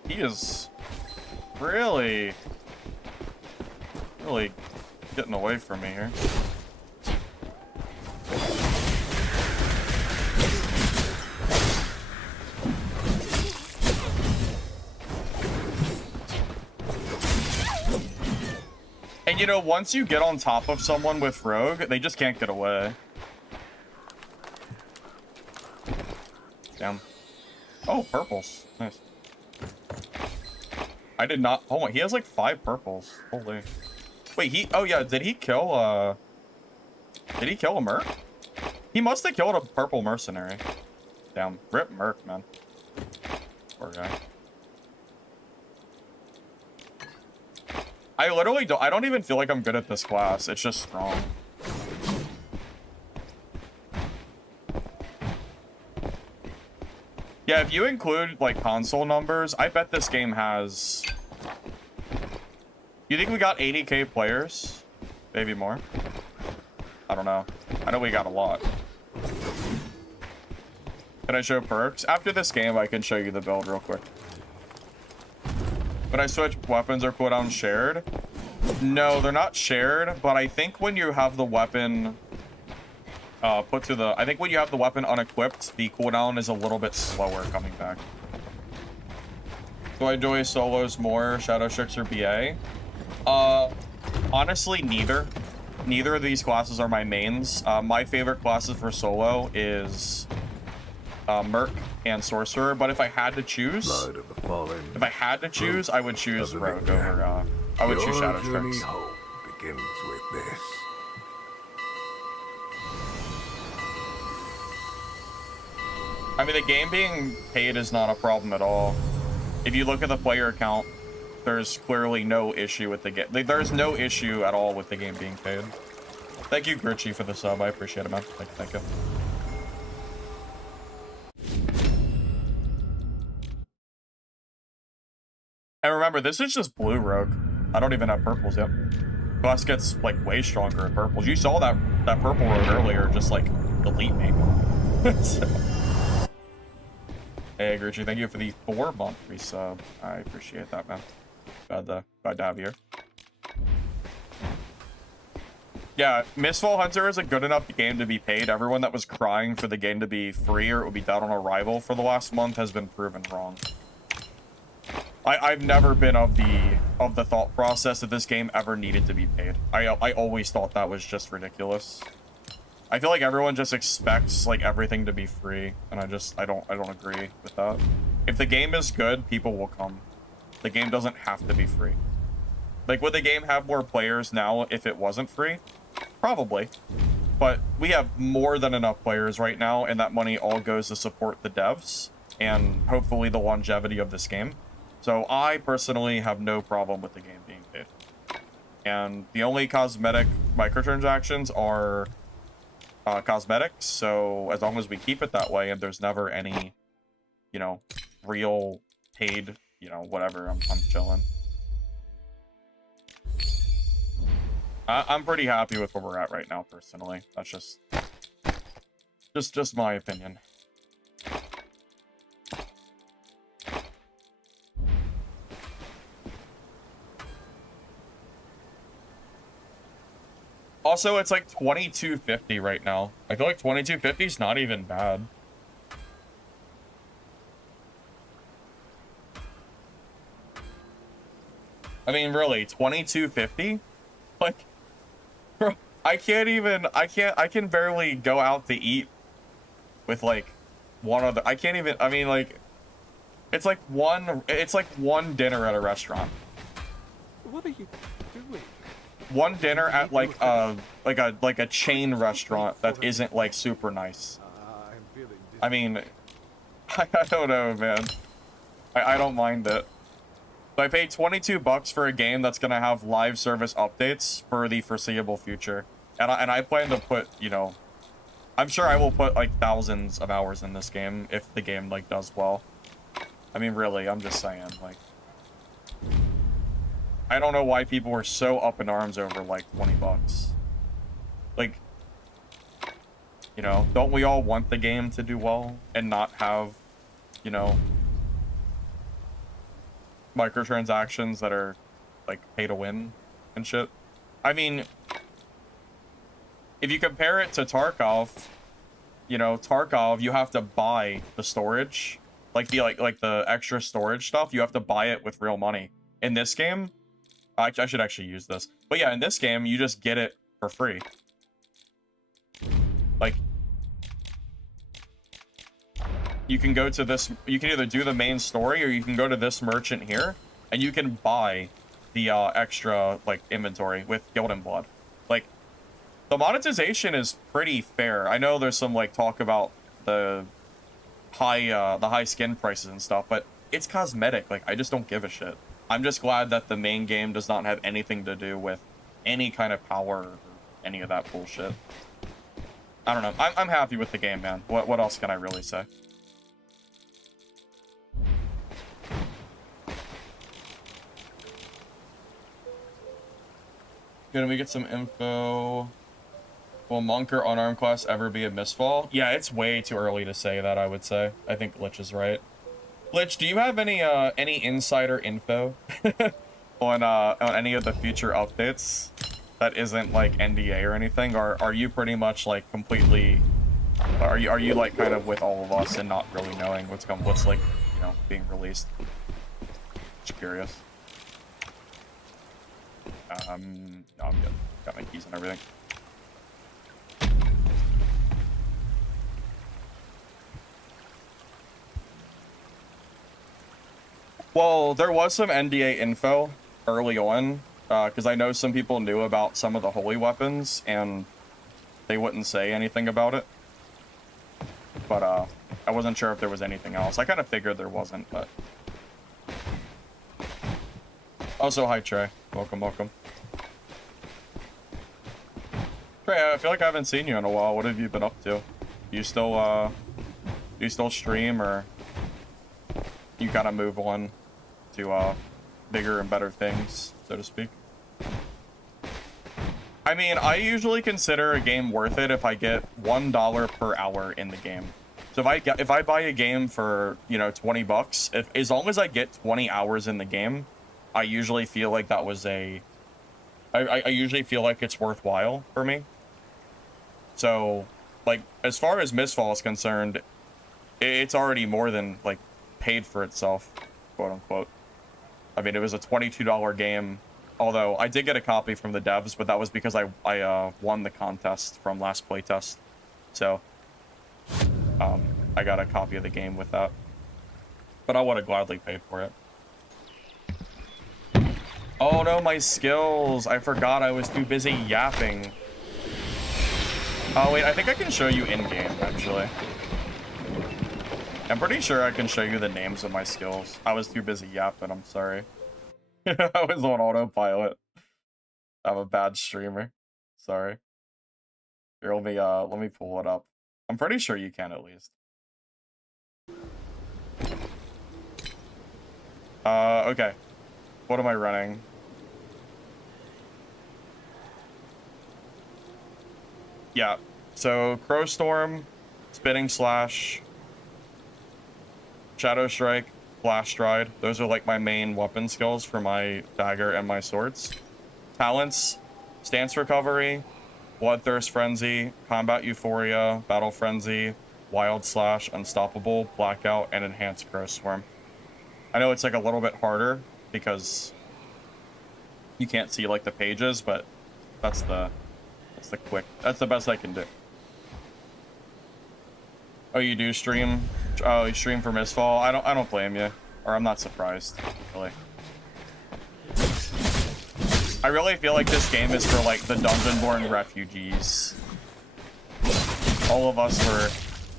He is really getting away from me here. And you know, once you get on top of someone with Rogue, they just can't get away. Damn. Oh, purples. Nice. I did not. Oh my, he has like 5 purples. Holy. Wait, oh yeah, did he kill a merc? He must have killed a purple mercenary. Damn, rip merc, man. Poor guy. I don't even feel like I'm good at this class. It's just strong. Yeah, if you include, like, console numbers, I bet this game has... You think we got 80K players? Maybe more? I don't know. I know we got a lot. Can I show perks? After this game, I can show you the build real quick. When I switch weapons or cooldown shared? No, they're not shared, but I think when you have the weapon... I think when you have the weapon unequipped, the cooldown is a little bit slower coming back. Do I enjoy solos more, Shadow Strix or BA? Honestly, neither. Neither of these classes are my mains. My favorite classes for solo is Merc and Sorcerer, but if I had to choose, I would choose Rogue over, I would choose Shadow Strix. Home begins with this. I mean, the game being paid is not a problem at all. If you look at the player count, there's clearly no issue with the game. Like, there's no issue at all with the game being paid. Thank you, Gritchy, for the sub. I appreciate it, man. Thank you. And remember, this is just blue rogue. I don't even have purples yet. Quest gets, like, way stronger in purples. You saw that purple rogue earlier just, like, delete me. So. Hey, Gritchy, thank you for the 4-month resub. I appreciate that, man. Glad to have you here. Yeah, Mistfall Hunter is a good enough game to be paid. Everyone that was crying for the game to be free or it would be down on arrival for the last month has been proven wrong. I've never been of the thought process that this game ever needed to be paid. I always thought that was just ridiculous. I feel like everyone just expects like everything to be free, and I don't agree with that. If the game is good, people will come. The game doesn't have to be free. Like, would the game have more players now if it wasn't free? Probably. But we have more than enough players right now, and that money all goes to support the devs and hopefully the longevity of this game. So I personally have no problem with the game being paid. And the only cosmetic microtransactions are cosmetics, so as long as we keep it that way and there's never any, you know, real paid, you know, whatever, I'm chilling. I'm pretty happy with where we're at right now, personally. That's just my opinion. Also, it's like 2250 right now. I feel like 2250 is not even bad. I mean, really, 2250? Like, bro, I can barely go out to eat with like one other. I can't even, I mean, like, it's like one dinner at a restaurant. What are you doing? One dinner at like a chain restaurant that isn't like super nice. I mean, I don't know, man. I don't mind it. So I paid 22 bucks for a game that's gonna have live service updates for the foreseeable future, and I plan to put, you know, I'm sure I will put like thousands of hours in this game if the game like does well. I mean, really, I'm just saying, like, I don't know why people were so up in arms over like 20 bucks. Like, you know, don't we all want the game to do well and not have, you know, microtransactions that are like pay to win and shit? I mean, if you compare it to Tarkov, you know, Tarkov, you have to buy the storage, like the extra storage stuff. You have to buy it with real money. In this game, I should actually use this, but yeah, in this game, you just get it for free. Like, you can go to this, you can either do the main story or you can go to this merchant here and you can buy the extra like inventory with Guild and Blood. Like, the monetization is pretty fair. I know there's some like talk about the high skin prices and stuff, but it's cosmetic. Like, I just don't give a shit. I'm just glad that the main game does not have anything to do with any kind of power or any of that bullshit. I don't know. I'm happy with the game, man. What else can I really say? Can we get some info? Will Monk or unarmed class ever be a Mistfall? Yeah, it's way too early to say that, I would say. I think Lich is right. Lich, do you have any insider info on any of the future updates that isn't like NDA or anything? Or are you pretty much like completely, are you like kind of with all of us and not really knowing what's like, you know, being released? Just curious. No, I'm good. Got my keys and everything. Well, there was some NDA info early on, because I know some people knew about some of the holy weapons, and they wouldn't say anything about it. but I wasn't sure if there was anything else. I kind of figured there wasn't, but also hi Trey, welcome, welcome. Trey, I feel like I haven't seen you in a while. What have you been up to? Do you still stream, or you kind of move on to bigger and better things, so to speak? I mean, I usually consider a game worth it if I get $1 per hour in the game. So if I buy a game for, you know, 20 bucks, as long as I get 20 hours in the game, I usually feel like that was I usually feel like it's worthwhile for me. So, like, as far as Mistfall is concerned, it's already more than, like, paid for itself, quote unquote. I mean, it was a $22 game, although I did get a copy from the devs, but that was because I won the contest from last playtest. So, I got a copy of the game with that. But I would have gladly paid for it. Oh no, my skills! I forgot I was too busy yapping. Oh wait, I think I can show you in-game, actually. I'm pretty sure I can show you the names of my skills. I was too busy yapping, I'm sorry. I was on autopilot. I'm a bad streamer. Sorry. Here, let me pull it up. I'm pretty sure you can at least. Okay. What am I running? Yeah, so Crowstorm, Spitting Slash, Shadow Strike, Flash Stride. Those are like my main weapon skills for my dagger and my swords. Talents, Stance Recovery, Bloodthirst Frenzy, Combat Euphoria, Battle Frenzy, Wild Slash, Unstoppable, Blackout, and Enhanced Crowstorm. I know it's like a little bit harder because you can't see like the pages, but that's the best I can do. Oh, you do stream? Oh, you stream for Mistfall? I don't blame you, or I'm not surprised, really. I really feel like this game is for like the Dungeon-born refugees. All of us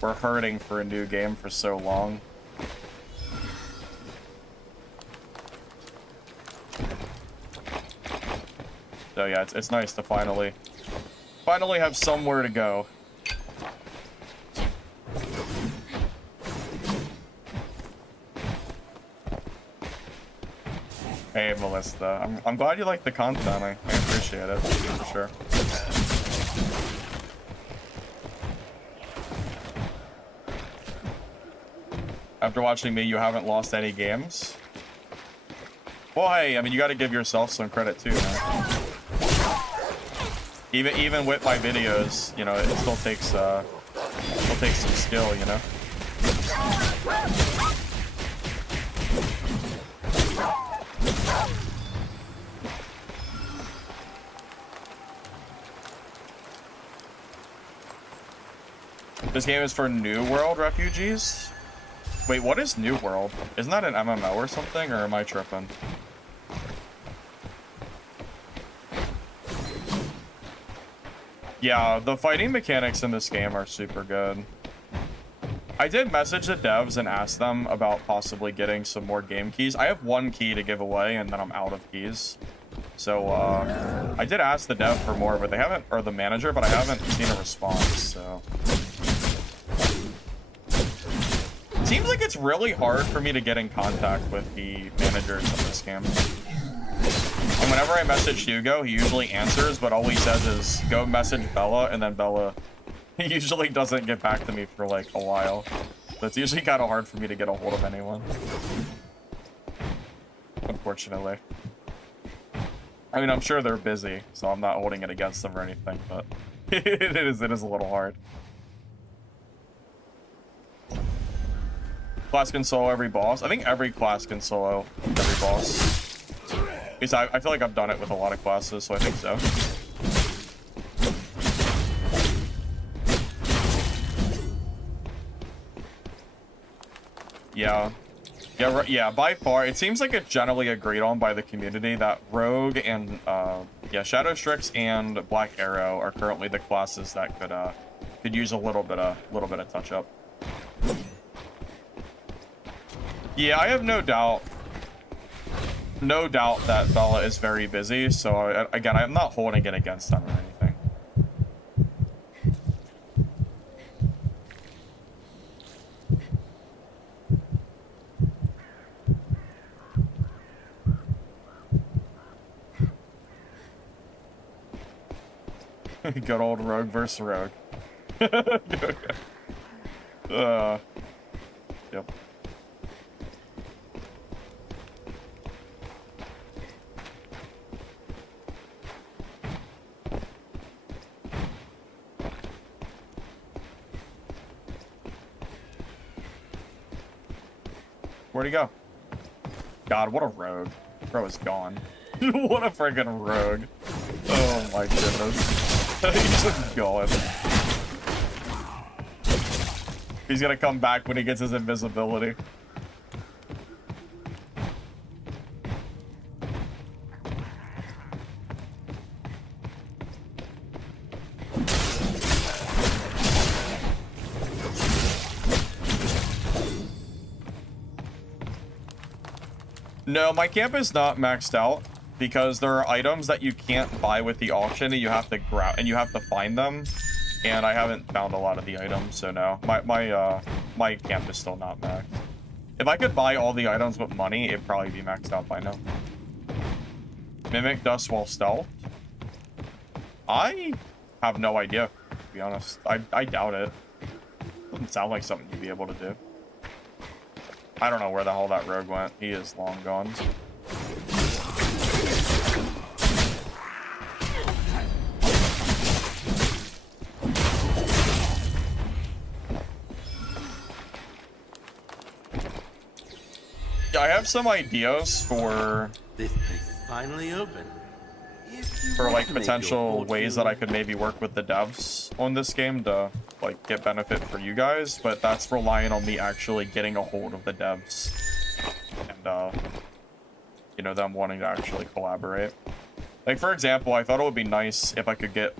were hurting for a new game for so long. So yeah, it's nice to finally have somewhere to go. Hey, Melissa. I'm glad you like the content. I appreciate it, for sure. After watching me, you haven't lost any games? Well, hey, I mean, you got to give yourself some credit too, man. Even with my videos, you know, it still takes some skill, you know. This game is for New World refugees? Wait, what is New World? Isn't that an MMO or something, or am I tripping? Yeah, the fighting mechanics in this game are super good. I did message the devs and ask them about possibly getting some more game keys. I have one key to give away, and then I'm out of keys. So, I did ask the dev for more, but they haven't, or the manager, but I haven't seen a response, so. Seems like it's really hard for me to get in contact with the managers of this game. And whenever I message Hugo, he usually answers, but all he says is, go message Bella, and then Bella he usually doesn't get back to me for like a while. So it's usually kind of hard for me to get a hold of anyone. Unfortunately. I mean, I'm sure they're busy, so I'm not holding it against them or anything, but it is a little hard. Class can solo every boss. I think every class can solo every boss. Because I feel like I've done it with a lot of classes, so I think so. Yeah, by far, it seems like it's generally agreed on by the community that Rogue and, yeah, Shadow Strix and Black Arrow are currently the classes that could use a little bit of touch-up. Yeah, I have no doubt that Bella is very busy, so again, I'm not holding it against them or anything. Good old rogue versus rogue. Yep. Where'd he go? God, what a rogue. Bro is gone. What a freaking rogue. Oh my goodness. He's just gone. He's gonna come back when he gets his invisibility. No, my camp is not maxed out because there are items that you can't buy with the auction and you have to grab and you have to find them. And I haven't found a lot of the items, so no. My camp is still not maxed. If I could buy all the items with money, it'd probably be maxed out by now. Mimic dust while stealth? I have no idea, to be honest. I doubt it. Doesn't sound like something you'd be able to do. I don't know where the hell that rogue went. He is long gone. Yeah, I have some ideas for This place is finally open. for like potential ways that I could maybe work with the devs on this game to like get benefit for you guys, but that's relying on me actually getting a hold of the devs and you know, them wanting to actually collaborate. Like for example, I thought it would be nice if I could get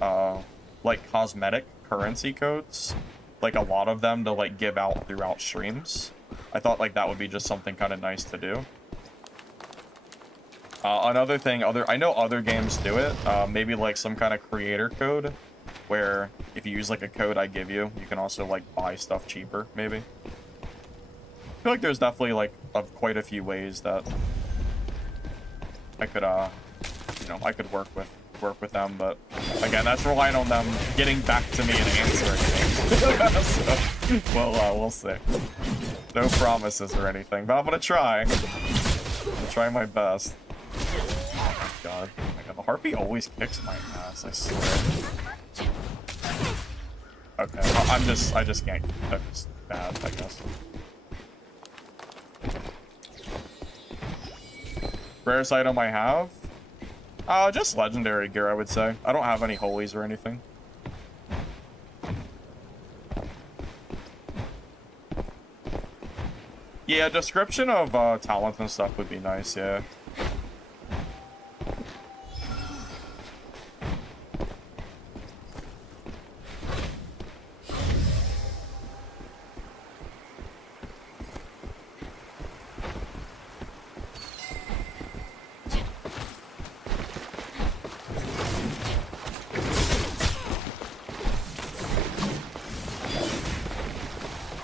like cosmetic currency codes, like a lot of them to like give out throughout streams. I thought like that would be just something kind of nice to do. Another thing, I know other games do it. Maybe like some kind of creator code, where if you use like a code I give you, you can also like buy stuff cheaper. Maybe. I feel like there's definitely like quite a few ways that I could, you know, I could work with them. But again, that's relying on them getting back to me and answering me. So, well, we'll see. No promises or anything, but I'm gonna try. I'll try my best. Oh god. Oh my god, the harpy always kicks my ass, I swear. Okay, I just can't. I'm just bad, I guess. Rarest item I have? Just legendary gear, I would say. I don't have any holies or anything. Yeah, description of talents and stuff would be nice, yeah.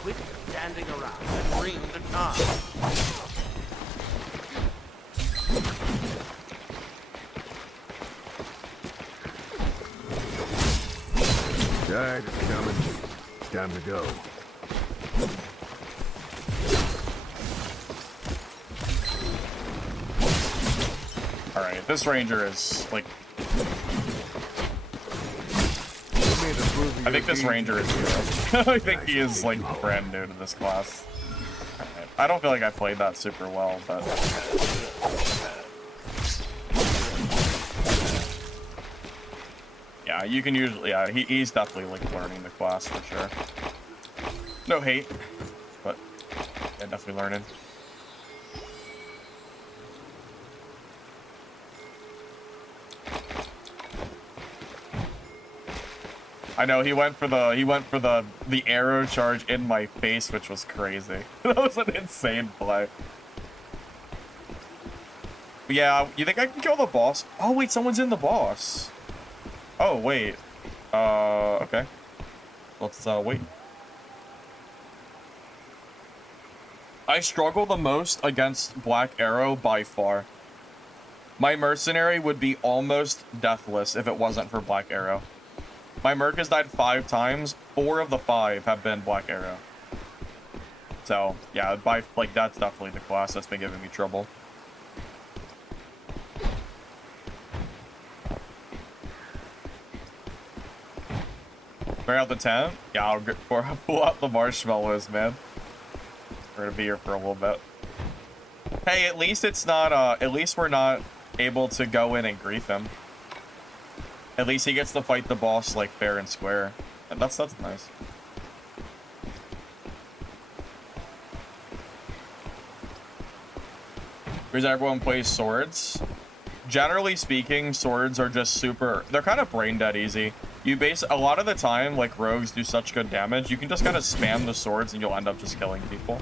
Quit standing around and bring the car. Tide is coming. It's time to go. Alright, this ranger is like... I think this ranger is hero. I think he is like brand new to this class. Alright. I don't feel like I played that super well, but... Yeah, you can usually... Yeah, he's definitely like learning the class for sure. No hate, but yeah, definitely learning. I know he went for the arrow charge in my face, which was crazy. That was an insane play. But yeah, you think I can kill the boss? Oh wait, someone's in the boss. Oh wait. Okay. Let's wait. I struggle the most against Black Arrow by far. My mercenary would be almost deathless if it wasn't for Black Arrow. My merc has died 5 times. 4 of the 5 have been Black Arrow. So yeah, that's definitely the class that's been giving me trouble. Bring out the tent? Yeah, I'll pull out the marshmallows, man. We're gonna be here for a little bit. Hey, at least it's not, at least we're not able to go in and grief him. At least he gets to fight the boss, like, fair and square. And that's nice. Because everyone plays swords. Generally speaking, swords are just super... They're kind of brain dead easy. A lot of the time, like, rogues do such good damage, you can just kind of spam the swords and you'll end up just killing people.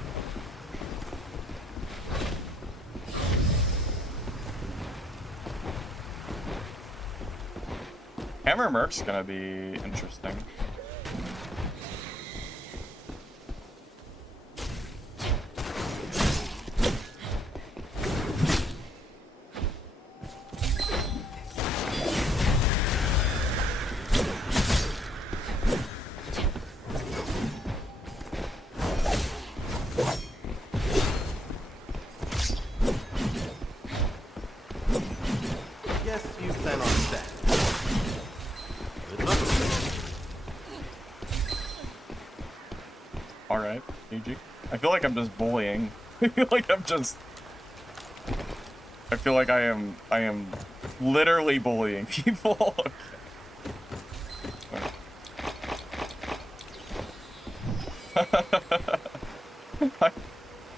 Hammer Merc's gonna be interesting. Yes, you plan on that. Good luck. Alright, GG. I feel like I'm just bullying. I feel like I am literally bullying people.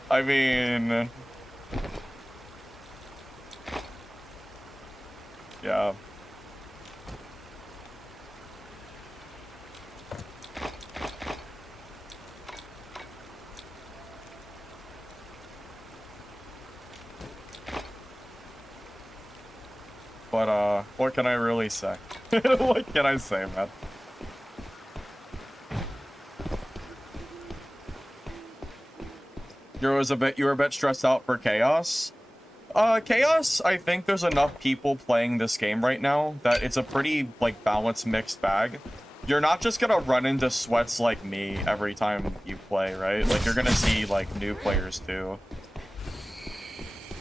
I mean, yeah. But, what can I really say? What can I say, man? You were a bit stressed out for Chaos? Chaos, I think there's enough people playing this game right now that it's a pretty, like, balanced mixed bag. You're not just gonna run into sweats like me every time you play, right? Like, you're gonna see, like, new players, too.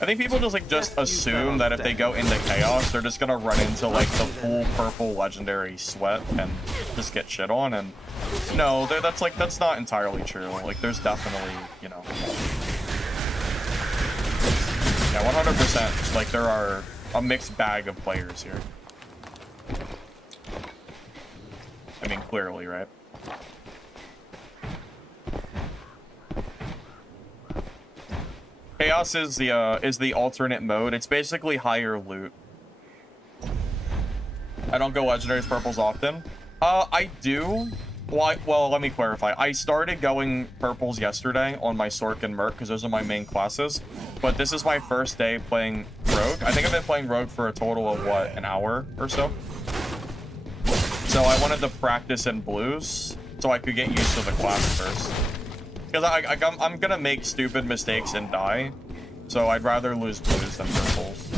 I think people just assume that if they go into Chaos, they're just gonna run into, like, the full purple legendary sweat and just get shit on, and no, that's not entirely true. Like, there's definitely, you know... Yeah, 100%, like, there are a mixed bag of players here. I mean, clearly, right? Chaos is the alternate mode. It's basically higher loot. I don't go legendaries purples often. I do. Well, let me clarify. I started going purples yesterday on my Sork and Merc because those are my main classes. But this is my first day playing Rogue. I think I've been playing Rogue for a total of, what, an hour or so? So I wanted to practice in blues so I could get used to the class first. Because I'm gonna make stupid mistakes and die. So I'd rather lose blues than purples.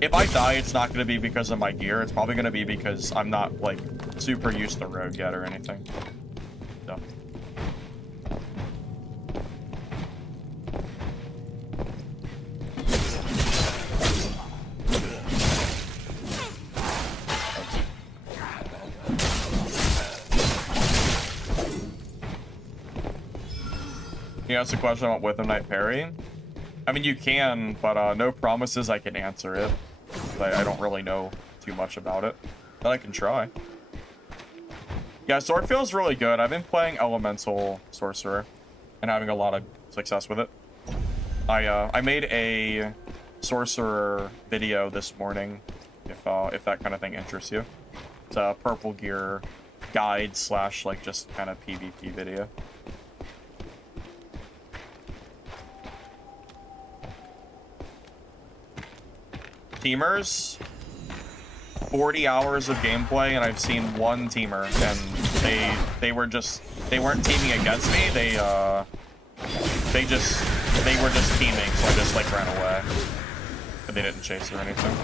If I die, it's not gonna be because of my gear. It's probably gonna be because I'm not, like, super used to Rogue yet or anything. So. You asked a question about Withem Knight parry. I mean, you can, but no promises I can answer it. I don't really know too much about it, but I can try. Yeah, Sword feels really good. I've been playing Elemental Sorcerer and having a lot of success with it. I made a Sorcerer video this morning, if that kind of thing interests you. It's purple gear, guide slash like just kind of PvP video. Teamers, 40 hours of gameplay, and I've seen one teamer, and they weren't teaming against me. They were just teaming, so I just like ran away, but they didn't chase or anything.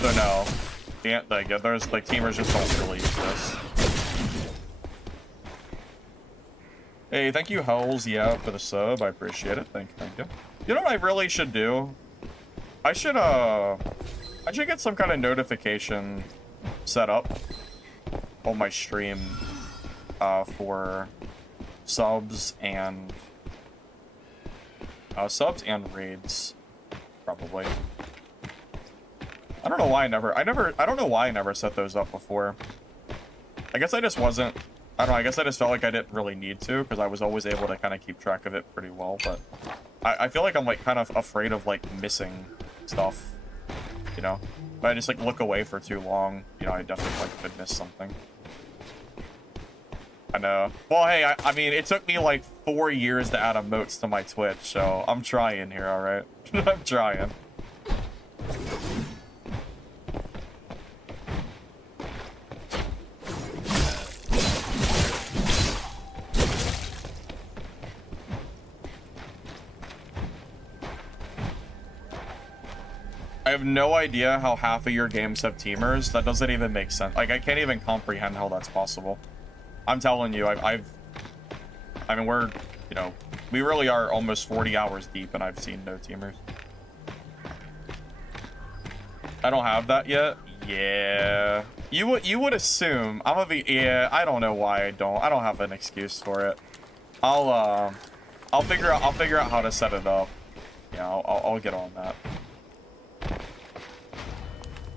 So no, like there's like teamers just don't really exist. Hey, thank you, Hells, yeah, for the sub. I appreciate it. Thank you. You know what I really should do? I should get some kind of notification set up on my stream for subs and raids, probably. I don't know why I don't know why I never set those up before. I guess I just wasn't. I don't know, I guess I just felt like I didn't really need to, because I was always able to kind of keep track of it pretty well, but I feel like I'm like kind of afraid of like missing stuff, you know? If I just like look away for too long, you know, I definitely like could miss something. I know. Well, hey, I mean, it took me like 4 years to add emotes to my Twitch, so I'm trying here, alright? I'm trying. I have no idea how half of your games have teamers. That doesn't even make sense. Like, I can't even comprehend how that's possible. I'm telling you, I mean, we're, you know, we really are almost 40 hours deep, and I've seen no teamers. I don't have that yet. Yeah, you would assume. I'm gonna be. Yeah, I don't know why I don't. I don't have an excuse for it. I'll figure out how to set it up. Yeah, I'll get on that.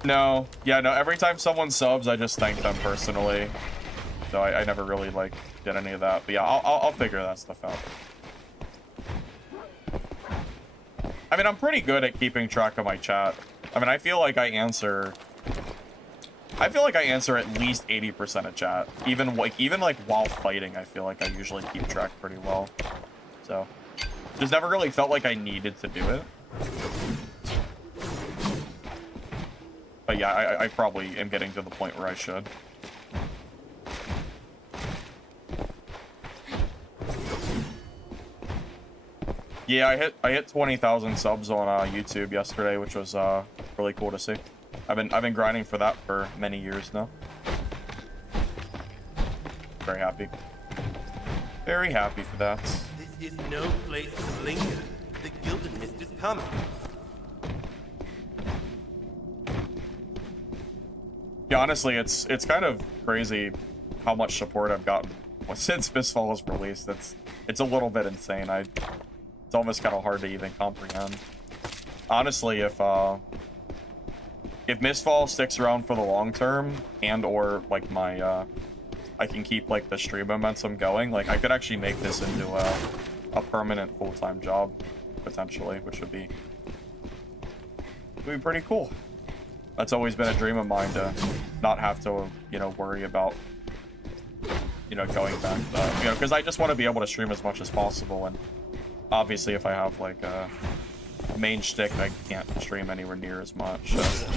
No, yeah, no, every time someone subs, I just thank them personally. So I never really, like, did any of that. But yeah, I'll figure that stuff out. I mean, I'm pretty good at keeping track of my chat. I mean, I feel like I answer at least 80% of chat. Even like while fighting, I feel like I usually keep track pretty well. So, just never really felt like I needed to do it. But yeah, I probably am getting to the point where I should. Yeah, I hit 20,000 subs on YouTube yesterday, which was really cool to see. I've been grinding for that for many years now. Very happy. Very happy for that. This is no place to linger. The Gilded Mist is coming. Yeah, honestly, it's kind of crazy how much support I've gotten since Mistfall was released. It's a little bit insane. It's almost kind of hard to even comprehend. Honestly, if Mistfall sticks around for the long term, and or like my I can keep like the stream momentum going, like I could actually make this into a permanent full-time job potentially, which would be pretty cool. That's always been a dream of mine, to not have to, you know, worry about, you know, going back, you know, because I just want to be able to stream as much as possible. And obviously, if I have like a main shtick, I can't stream anywhere near as much. So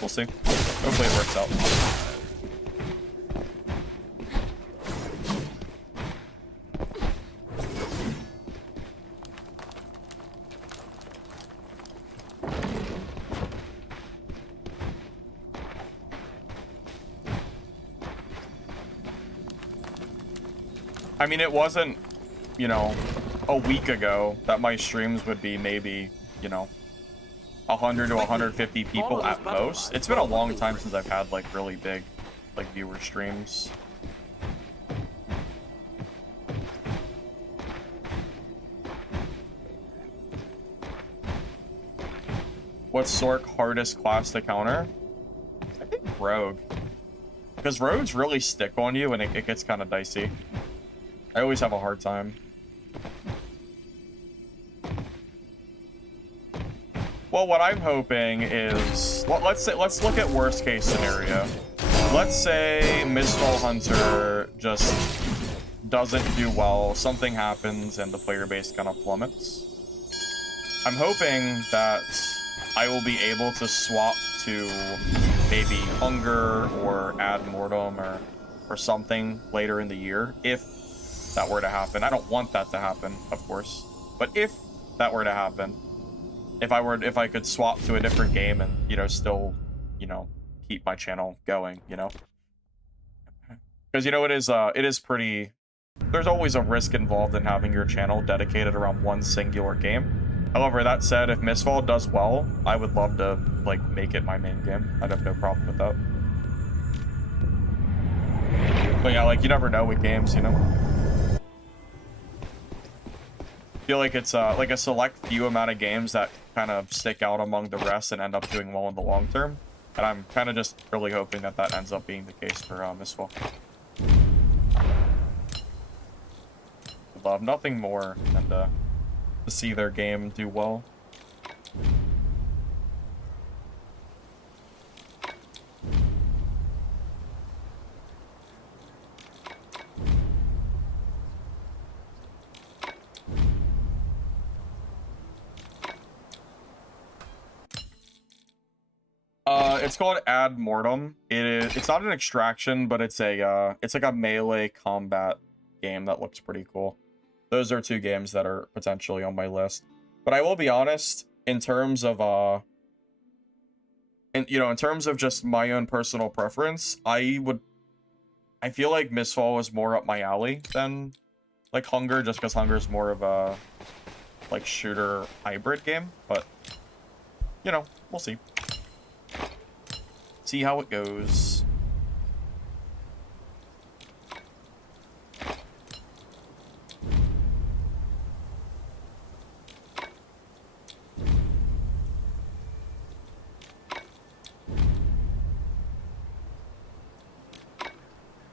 we'll see. Hopefully, it works out. I mean, it wasn't, you know, a week ago that my streams would be maybe, you know, 100 to 150 people at most. It's been a long time since I've had like really big, like, viewer streams. What's Sork hardest class to counter? I think Rogue. Because rogues really stick on you and it gets kind of dicey. I always have a hard time. Well, what I'm hoping is, let's look at worst case scenario. Let's say Mistfall Hunter just doesn't do well, something happens, and the player base kind of plummets. I'm hoping that I will be able to swap to maybe Hunger or Ad Mortem or something later in the year, if that were to happen. I don't want that to happen, of course, but if that were to happen, if I could swap to a different game and, you know, still, you know, keep my channel going, you know, because, you know, it is pretty, there's always a risk involved in having your channel dedicated around one singular game. However, that said, if Mistfall does well, I would love to, like, make it my main game. I'd have no problem with that. But yeah, like, you never know with games, you know? I feel like it's like a select few amount of games that kind of stick out among the rest and end up doing well in the long term. And I'm kind of just really hoping that that ends up being the case for Mistfall. I'd love nothing more than to see their game do well. It's called Ad Mortem. It's not an extraction, but it's like a melee combat game that looks pretty cool. Those are two games that are potentially on my list. But I will be honest, in terms of in terms of just my own personal preference, I feel like Mistfall is more up my alley than like Hunger, just because Hunger is more of a like shooter hybrid game. But you know, we'll see. See how it goes.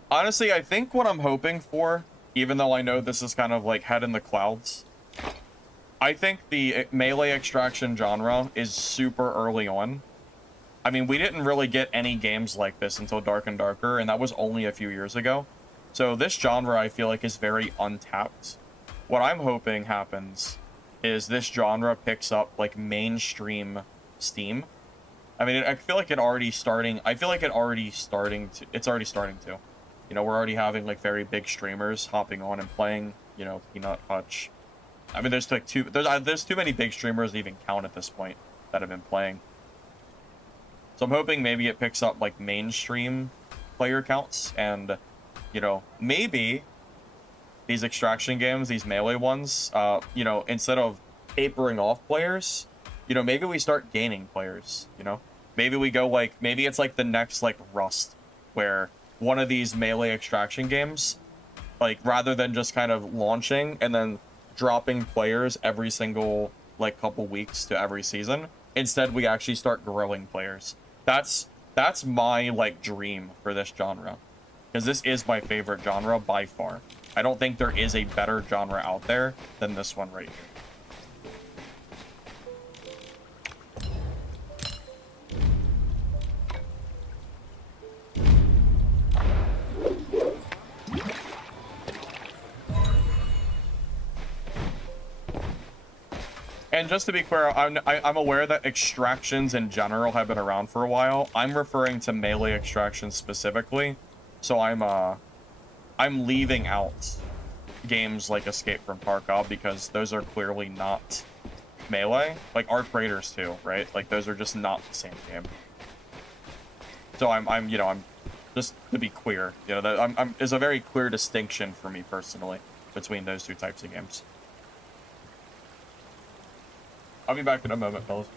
Honestly, I think what I'm hoping for, even though I know this is kind of like head in the clouds, I think the melee extraction genre is super early on. I mean, we didn't really get any games like this until Dark and Darker, and that was only a few years ago. So this genre, I feel like, is very untapped. What I'm hoping happens is this genre picks up, like, mainstream Steam. I mean, I feel like it's already starting to. You know, we're already having, like, very big streamers hopping on and playing, you know, Peanut, Hutch. I mean, there's, like, there's too many big streamers to even count at this point that have been playing. So I'm hoping maybe it picks up like mainstream player counts and, you know, maybe these extraction games, these melee ones, you know, instead of tapering off players, you know, maybe we start gaining players, you know? Maybe we go like, maybe it's like the next like Rust, where one of these melee extraction games, like rather than just kind of launching and then dropping players every single like couple weeks to every season, instead we actually start growing players. That's my like dream for this genre, because this is my favorite genre by far. I don't think there is a better genre out there than this one right here. And just to be clear, I'm aware that extractions in general have been around for a while. I'm referring to melee extractions specifically. So I'm leaving out games like Escape from Tarkov because those are clearly not melee. Like Arc Raiders too, right? Like those are just not the same game. So I'm you know, I'm just to be clear, you know, that there's a very clear distinction for me personally between those two types of games. I'll be back in a moment, fellas.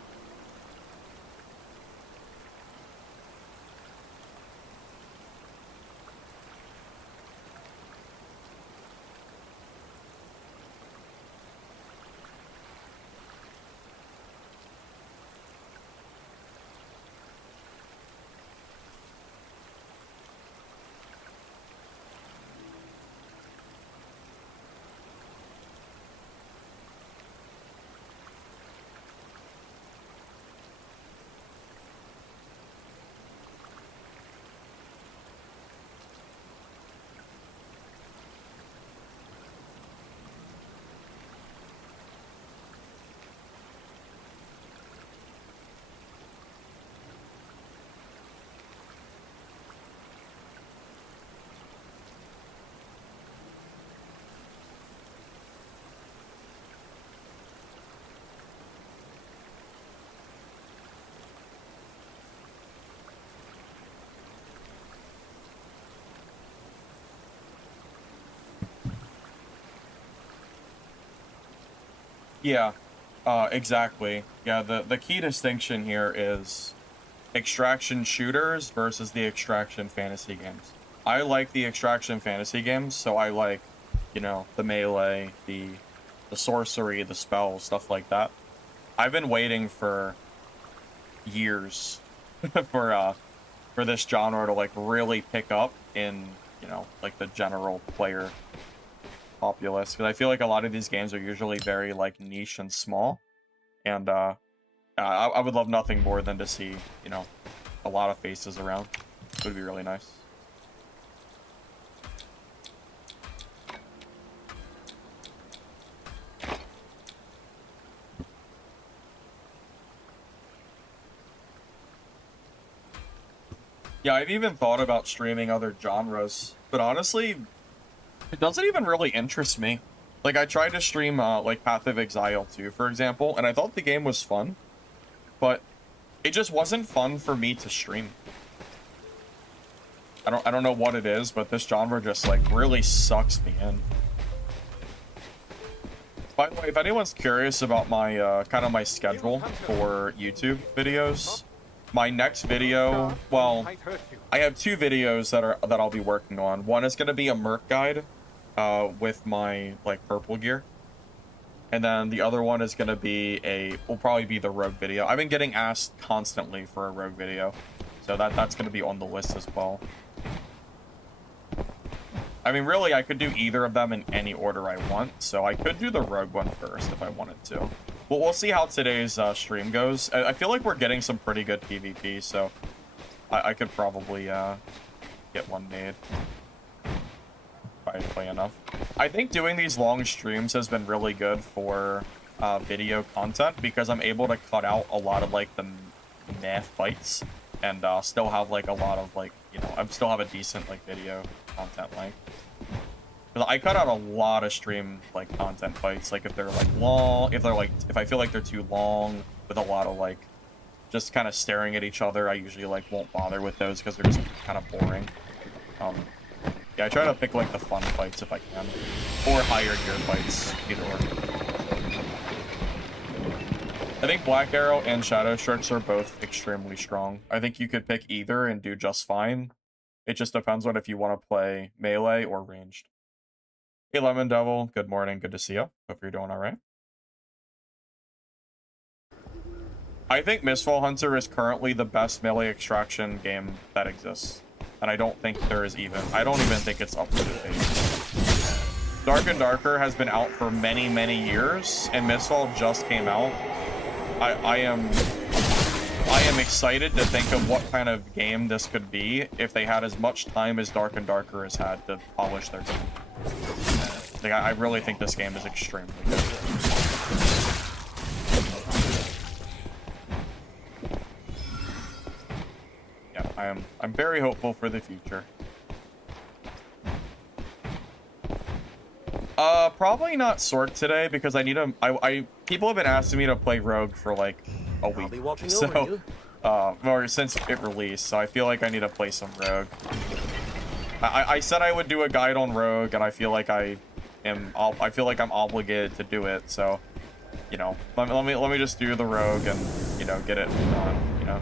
Yeah, exactly. Yeah, the key distinction here is extraction shooters versus the extraction fantasy games. I like the extraction fantasy games, so I like, you know, the melee, the sorcery, the spells, stuff like that. I've been waiting for years for this genre to like really pick up in, you know, like the general player populace, because I feel like a lot of these games are usually very like niche and small, and I would love nothing more than to see, you know, a lot of faces around. It would be really nice. Yeah, I've even thought about streaming other genres, but honestly, it doesn't even really interest me. Like, I tried to stream, like, Path of Exile 2, for example, and I thought the game was fun, but it just wasn't fun for me to stream. I don't know what it is, but this genre just, like, really sucks me in. By the way, if anyone's curious about my, kind of my schedule for YouTube videos, my next video, well, I have 2 videos that I'll be working on. One is going to be a Merc guide, with my, like, purple gear. And then the other one is going to be will probably be the rogue video. I've been getting asked constantly for a rogue video, so that's going to be on the list as well. I mean, really, I could do either of them in any order I want, so I could do the rogue one first if I wanted to. Well, we'll see how today's stream goes. I feel like we're getting some pretty good PvP, so I could probably get one made if I play enough. I think doing these long streams has been really good for video content, because I'm able to cut out a lot of, like, the meh fights, and still have, like, a lot of, like, you know, I still have a decent, like, video content length. I cut out a lot of stream, like, content fights, like, if they're, like, long, if I feel like they're too long, with a lot of, like, just kind of staring at each other, I usually, like, won't bother with those, because they're just kind of boring. Yeah, I try to pick, like, the fun fights if I can, or higher gear fights, either or. I think Black Arrow and Shadow Strix are both extremely strong. I think you could pick either and do just fine. It just depends on if you want to play melee or ranged. Hey, Lemon Devil, good morning, good to see you. Hope you're doing alright. I think Mistfall Hunter is currently the best melee extraction game that exists. And I don't think there is I don't even think it's up to date. Dark and Darker has been out for many, many years, and Mistfall just came out. I am excited to think of what kind of game this could be if they had as much time as Dark and Darker has had to polish their game. Like, I really think this game is extremely good. Yeah, I'm very hopeful for the future. Probably not Sork today, because I need people have been asking me to play Rogue for like a week. I'll be watching so, over you. or since it released, so I feel like I need to play some Rogue. I said I would do a guide on Rogue, and I feel like I'm obligated to do it. So, you know, let me just do the Rogue and, you know, get it done. You know.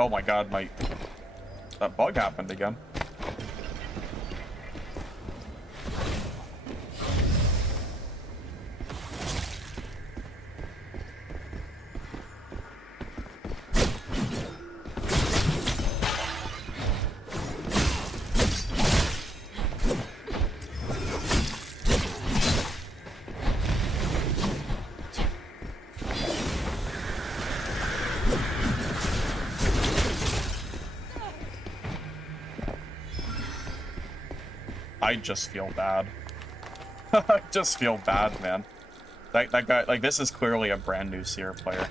Oh my god, that bug happened again. I just feel bad. I just feel bad, man. That guy, like, this is clearly a brand new Seer player.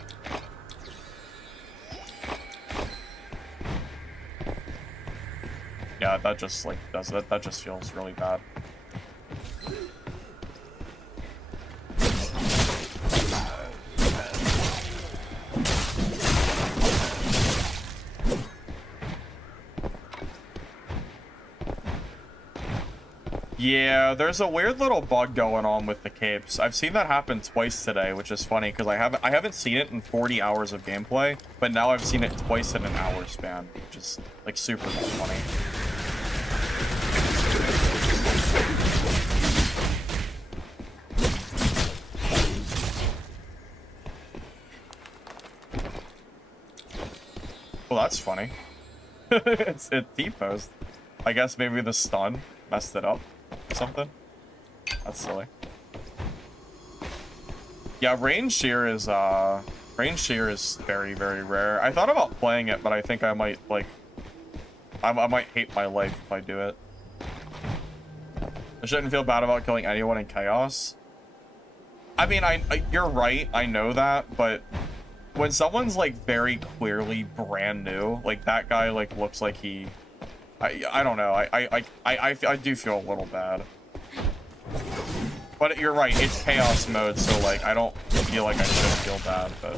Yeah, that just, like, that just feels really bad. Yeah, there's a weird little bug going on with the capes. I've seen that happen twice today, which is funny because I haven't seen it in 40 hours of gameplay, but now I've seen it twice in an hour span, which is like super funny. Well, that's funny. It T-posed. I guess maybe the stun messed it up or something. That's silly. Yeah, range shear is very, very rare. I thought about playing it, but I think I might like I might hate my life if I do it. I shouldn't feel bad about killing anyone in chaos. I mean, you're right, I know that, but when someone's like very clearly brand new, like that guy like looks like he I don't know. I do feel a little bad. But you're right, it's chaos mode, so like I don't feel like I should feel bad, but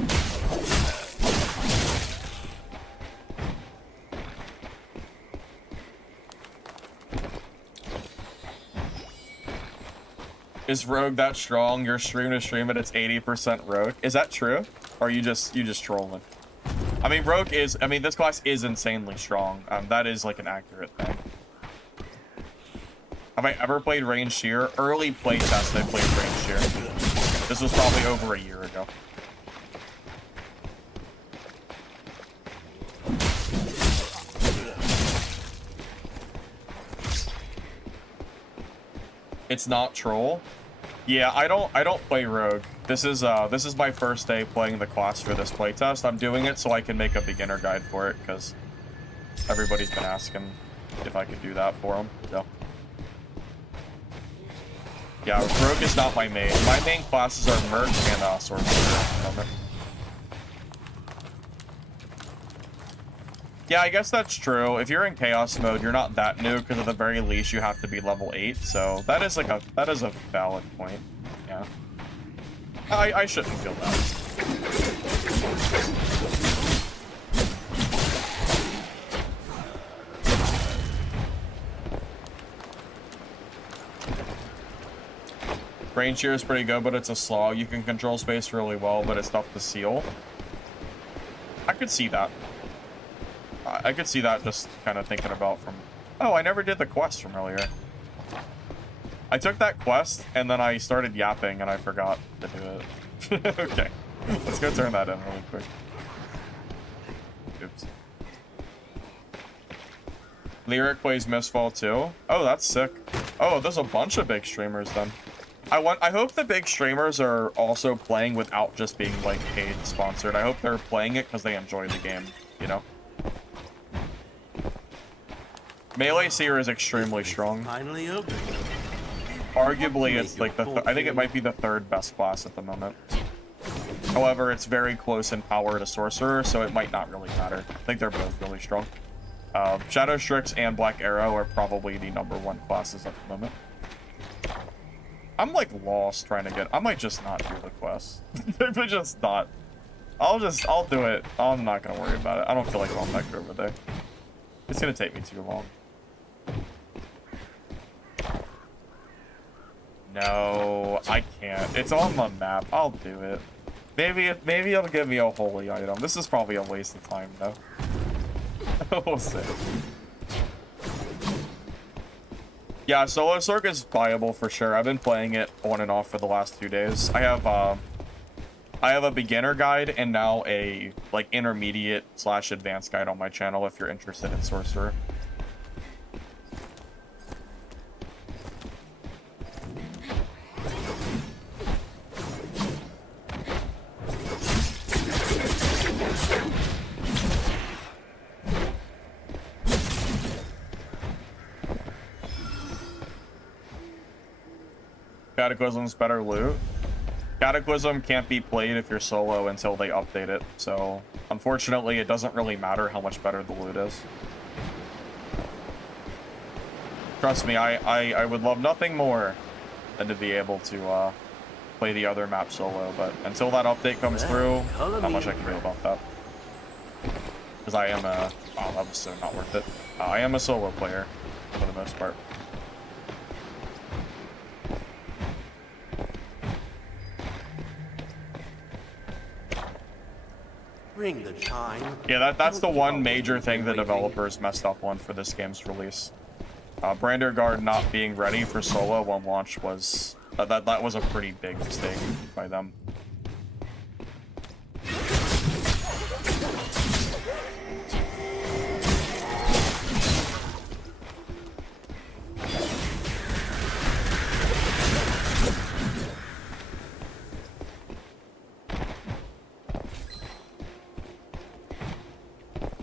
is Rogue that strong? Your stream to stream it, it's 80% Rogue. Is that true? Or are you just trolling? I mean, Rogue is, I mean, this class is insanely strong. That is like an accurate thing. Have I ever played range shear? Early playtest I played range shear. This was probably over a year ago. It's not troll. Yeah, I don't play Rogue. This is my first day playing the class for this playtest. I'm doing it so I can make a beginner guide for it because everybody's been asking if I could do that for them. So yeah, Rogue is not my main. My main classes are Merc and Sorcerer at the moment. Yeah, I guess that's true. If you're in chaos mode, you're not that new because at the very least you have to be level 8. So that is like that is a valid point. Yeah. I shouldn't feel bad. Range shear is pretty good, but it's a slog. You can control space really well, but it's tough to seal. I could see that. I could see that just kind of thinking about from... Oh, I never did the quest from earlier. I took that quest, and then I started yapping, and I forgot to do it. Okay. Let's go turn that in really quick. Oops. Lyric plays Mistfall too. Oh, that's sick. Oh, there's a bunch of big streamers then. I hope the big streamers are also playing without just being, like, paid sponsored. I hope they're playing it because they enjoy the game, you know? Melee Seer is extremely strong. Finally open. Arguably, it's like I think it might be the third best class at the moment. However, it's very close in power to Sorcerer, so it might not really matter. I think they're both really strong. Shadow Strix and Black Arrow are probably the #1 classes at the moment. I'm like lost trying to get... I might just not do the quest. Maybe just not. I'll do it. I'm not gonna worry about it. I don't feel like going back over there. It's gonna take me too long. No, I can't. It's on the map. I'll do it. Maybe it'll give me a holy item. This is probably a waste of time though. We'll see. Yeah, Solo Circ is viable for sure. I've been playing it on and off for the last 2 days. I have a beginner guide and now a like intermediate / advanced guide on my channel if you're interested in Sorcerer. Cataclysm's better loot. Cataclysm can't be played if you're solo until they update it, so unfortunately it doesn't really matter how much better the loot is. Trust me, I would love nothing more than to be able to play the other map solo, but until that update comes through, not much I can do about that. Because I am a... Oh, that was so not worth it. I am a solo player, for the most part. Ring the chime. Yeah, that's the one major thing the developers messed up on for this game's release. Brander Guard not being ready for solo when launch was that was a pretty big mistake by them.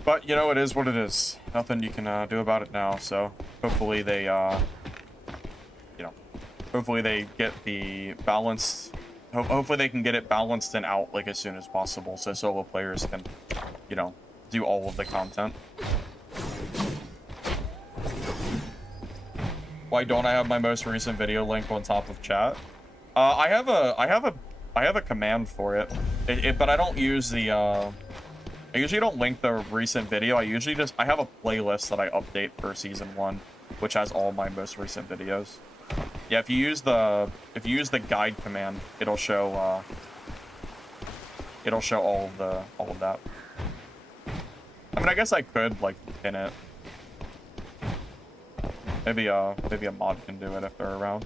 But, you know, it is what it is. Nothing you can do about it now, so hopefully they, you know, hopefully they get the balanced, hopefully they can get it balanced and out, like, as soon as possible, so solo players can, you know, do all of the content. Why don't I have my most recent video link on top of chat? I have a command for it, but I don't use the, I usually don't link the recent video. I usually I have a playlist that I update for season 1, which has all my most recent videos. Yeah, if you use the guide command, it'll show all of that. I mean, I guess I could like pin it. Maybe a mod can do it if they're around.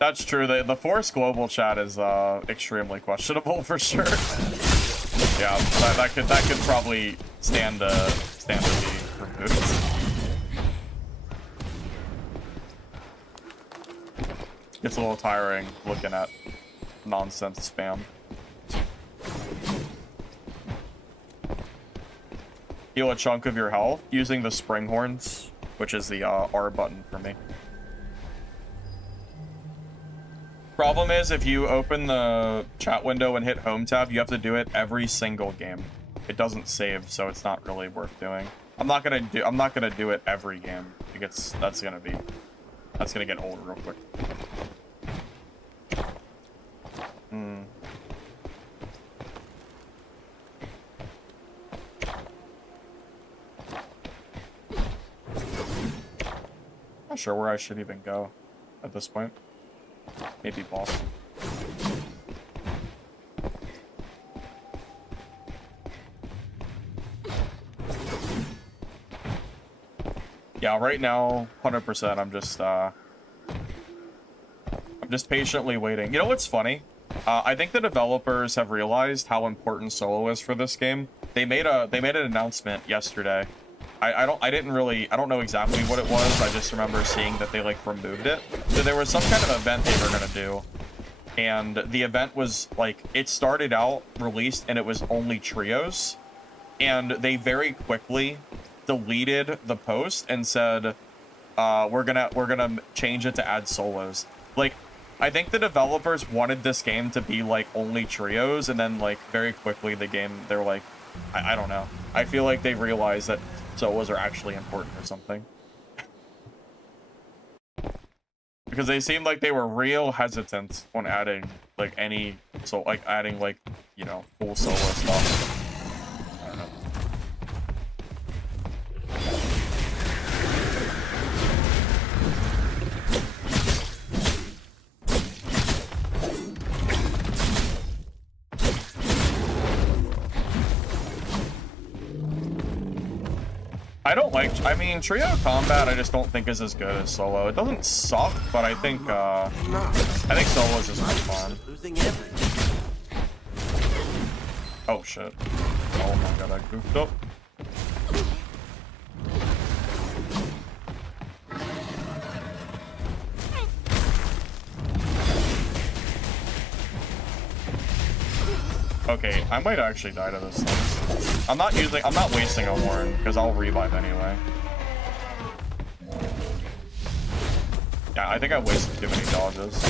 That's true. The Force Global chat is extremely questionable for sure. Yeah, that could probably stand to be removed. It's a little tiring looking at nonsense spam. Heal a chunk of your health using the spring horns, which is the R button for me. Problem is, if you open the chat window and hit home tab, you have to do it every single game. It doesn't save, so it's not really worth doing. I'm not gonna do it every game. That's gonna get old real quick. Not sure where I should even go at this point. Maybe Boston. Yeah, right now, 100%. I'm just patiently waiting. You know what's funny? I think the developers have realized how important solo is for this game. They made an announcement yesterday. I don't know exactly what it was. I just remember seeing that they like removed it. So there was some kind of event they were gonna do, and the event was like, it started out released and it was only trios, and they very quickly deleted the post and said, we're gonna change it to add solos. Like, I think the developers wanted this game to be like only trios, and then like very quickly they're like, I don't know. I feel like they realized that solos are actually important or something. Because they seemed like they were real hesitant on adding like adding like, you know, full solo stuff. I don't know. I mean, trio combat I just don't think is as good as solo. It doesn't suck, but I think solo is just more fun. Oh shit. Oh my god, I goofed up. Okay, I might actually die to this thing. I'm not wasting a horn, because I'll revive anyway. Yeah, I think I wasted too many dodges.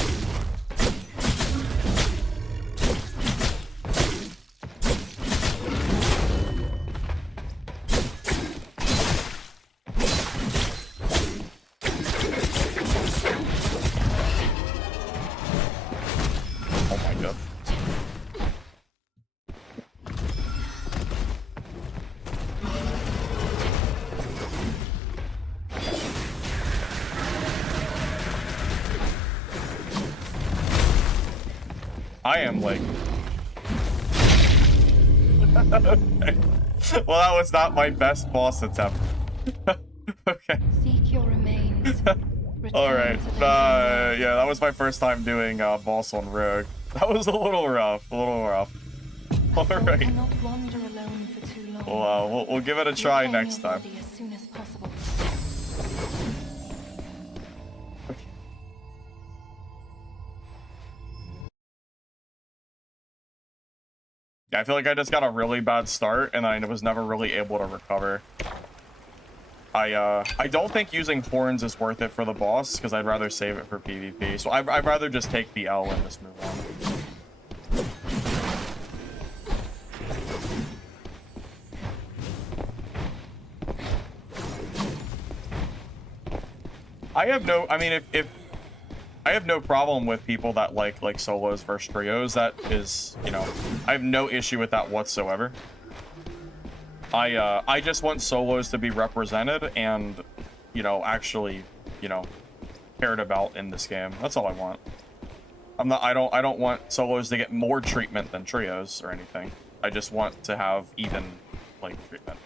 I am like... Okay. Well, that was not my best boss attempt. Okay. Seek your remains. Alright. Yeah, that was my first time doing boss on Rogue. That was a little rough. A little rough. Alright. Cannot wander alone for too long. Well, we'll give it a try next time. As soon as possible. Yeah, I feel like I just got a really bad start, and I was never really able to recover. I don't think using horns is worth it for the boss, because I'd rather save it for PvP. So I'd rather just take the L and just move on. I mean, if I have no problem with people that like solos versus trios. That is, you know, I have no issue with that whatsoever. I just want solos to be represented and, you know, actually, you know, cared about in this game. That's all I want. I don't want solos to get more treatment than trios or anything. I just want to have even, like, treatment.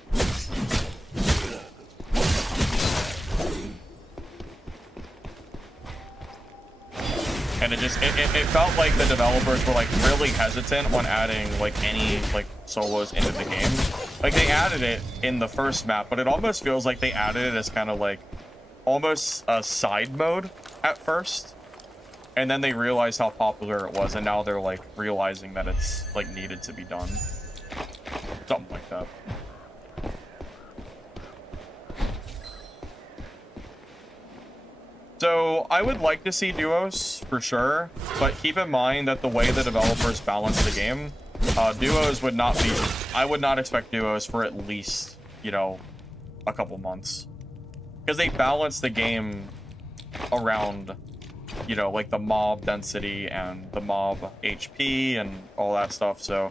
And it felt like the developers were like really hesitant on adding like any like solos into the game. Like they added it in the first map, but it almost feels like they added it as kind of like almost a side mode at first. And then they realized how popular it was, and now they're like realizing that it's like needed to be done. Something like that. So I would like to see duos for sure, but keep in mind that the way the developers balance the game, duos would not be, I would not expect duos for at least, you know, a couple months. Because they balance the game around, you know, like the mob density and the mob HP and all that stuff. So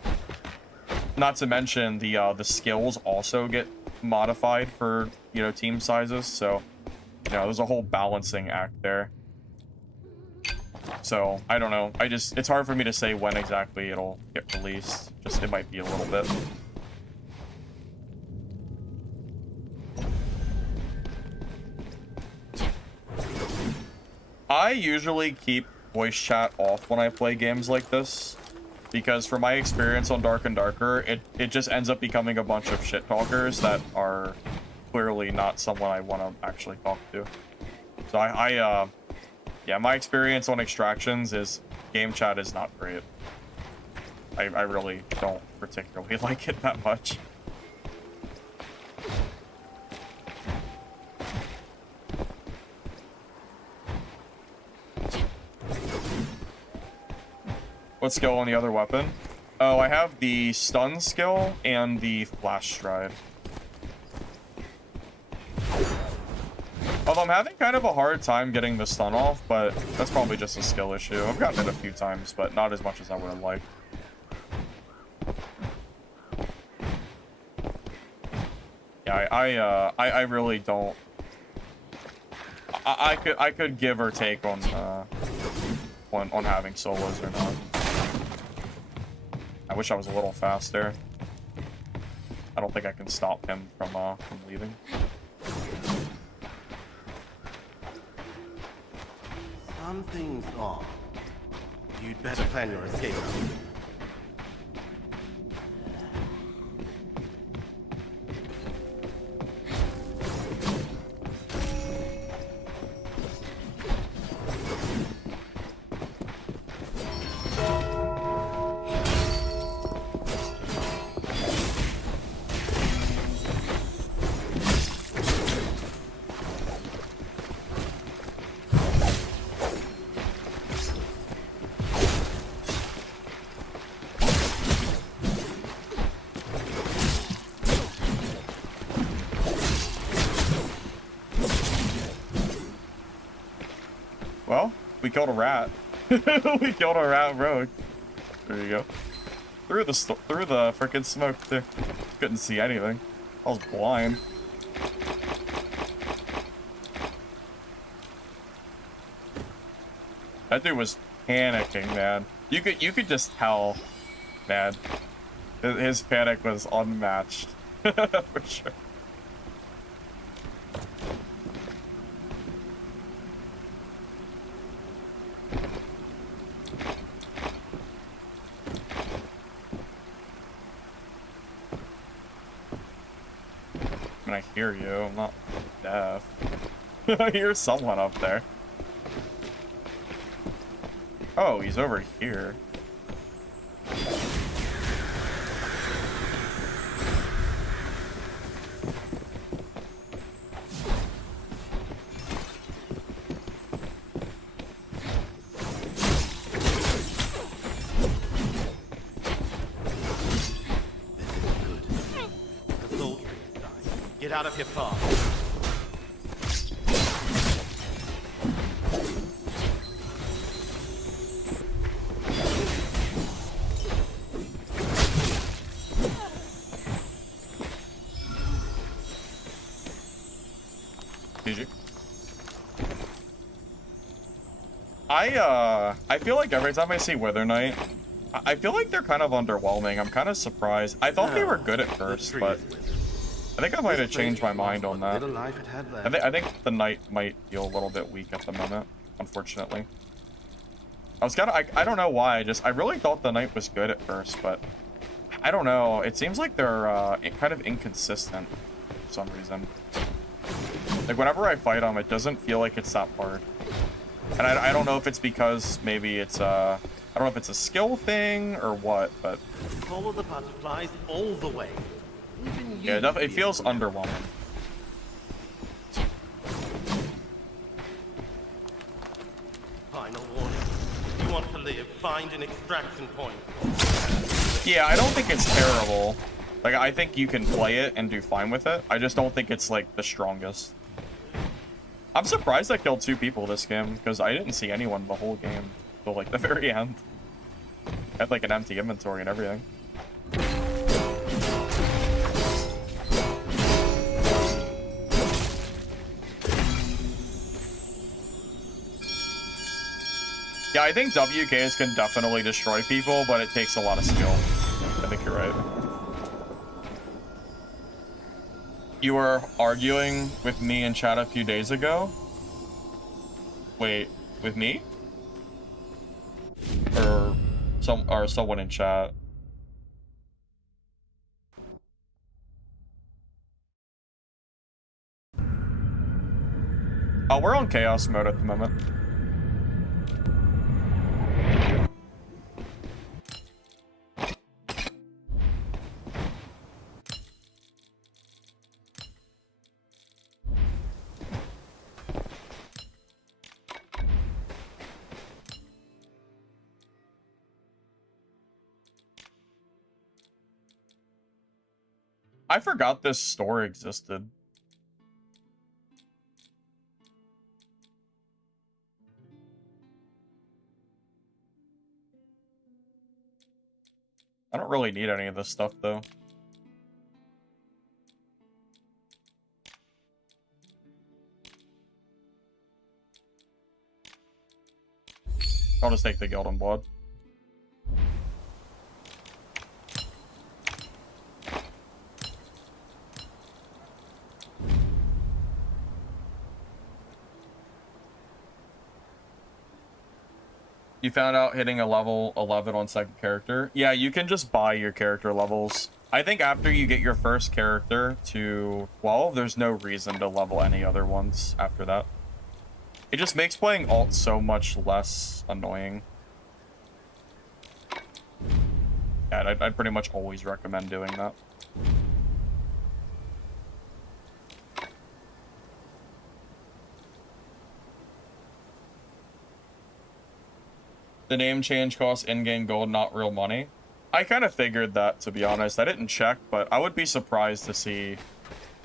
not to mention the skills also get modified for, you know, team sizes. So, you know, there's a whole balancing act there. So, I don't know. It's hard for me to say when exactly it'll get released. Just, it might be a little bit. I usually keep voice chat off when I play games like this. Because from my experience on Dark and Darker, it just ends up becoming a bunch of shit talkers that are clearly not someone I want to actually talk to. So yeah, my experience on extractions is game chat is not great. I really don't particularly like it that much. What skill on the other weapon? Oh, I have the stun skill and the flash stride. Although I'm having kind of a hard time getting the stun off, but that's probably just a skill issue. I've gotten it a few times, but not as much as I would have liked. Yeah, I really don't. I could give or take on having solos or not. I wish I was a little faster. I don't think I can stop him from leaving. Something's off. You'd better plan your escape route. Well, we killed a rat. We killed a rat rogue. There you go. Through the freaking smoke there. Couldn't see anything. I was blind. That dude was panicking, man. You could just tell, man. His panic was unmatched. For sure. I mean, I hear you. I'm not deaf. I hear someone up there. Oh, he's over here. The soul tree is dying. Get out of your path. GG. I feel like every time I see Wither Knight, I feel like they're kind of underwhelming. I'm kind of surprised. I thought they were good at first, but I think I might have changed my mind on that. I think the Knight might feel a little bit weak at the moment, unfortunately. I don't know why, I really thought the Knight was good at first, but I don't know. It seems like they're kind of inconsistent for some reason. Like, whenever I fight them, it doesn't feel like it's that hard. And I don't know if it's because maybe it's, I don't know if it's a skill thing or what, but... Follow the butterflies all the way. Even you Yeah, it feels underwhelming. Final warning. If you want to live, find an extraction point. Yeah, I don't think it's terrible. Like, I think you can play it and do fine with it. I just don't think it's, like, the strongest. I'm surprised I killed 2 people this game, because I didn't see anyone the whole game till, like, the very end. I had, like, an empty inventory and everything. Yeah, I think WKs can definitely destroy people, but it takes a lot of skill. I think you're right. You were arguing with me in chat a few days ago? Wait, with me? Or someone in chat? Oh, we're on chaos mode at the moment. I forgot this store existed. I don't really need any of this stuff, though. I'll just take the Guild and Blood. You found out hitting a level 11 on second character? Yeah, you can just buy your character levels. I think after you get your first character to 12, there's no reason to level any other ones after that. It just makes playing alt so much less annoying. Yeah, I'd pretty much always recommend doing that. The name change costs in-game gold, not real money. I kind of figured that, to be honest. I didn't check, but I would be surprised to see...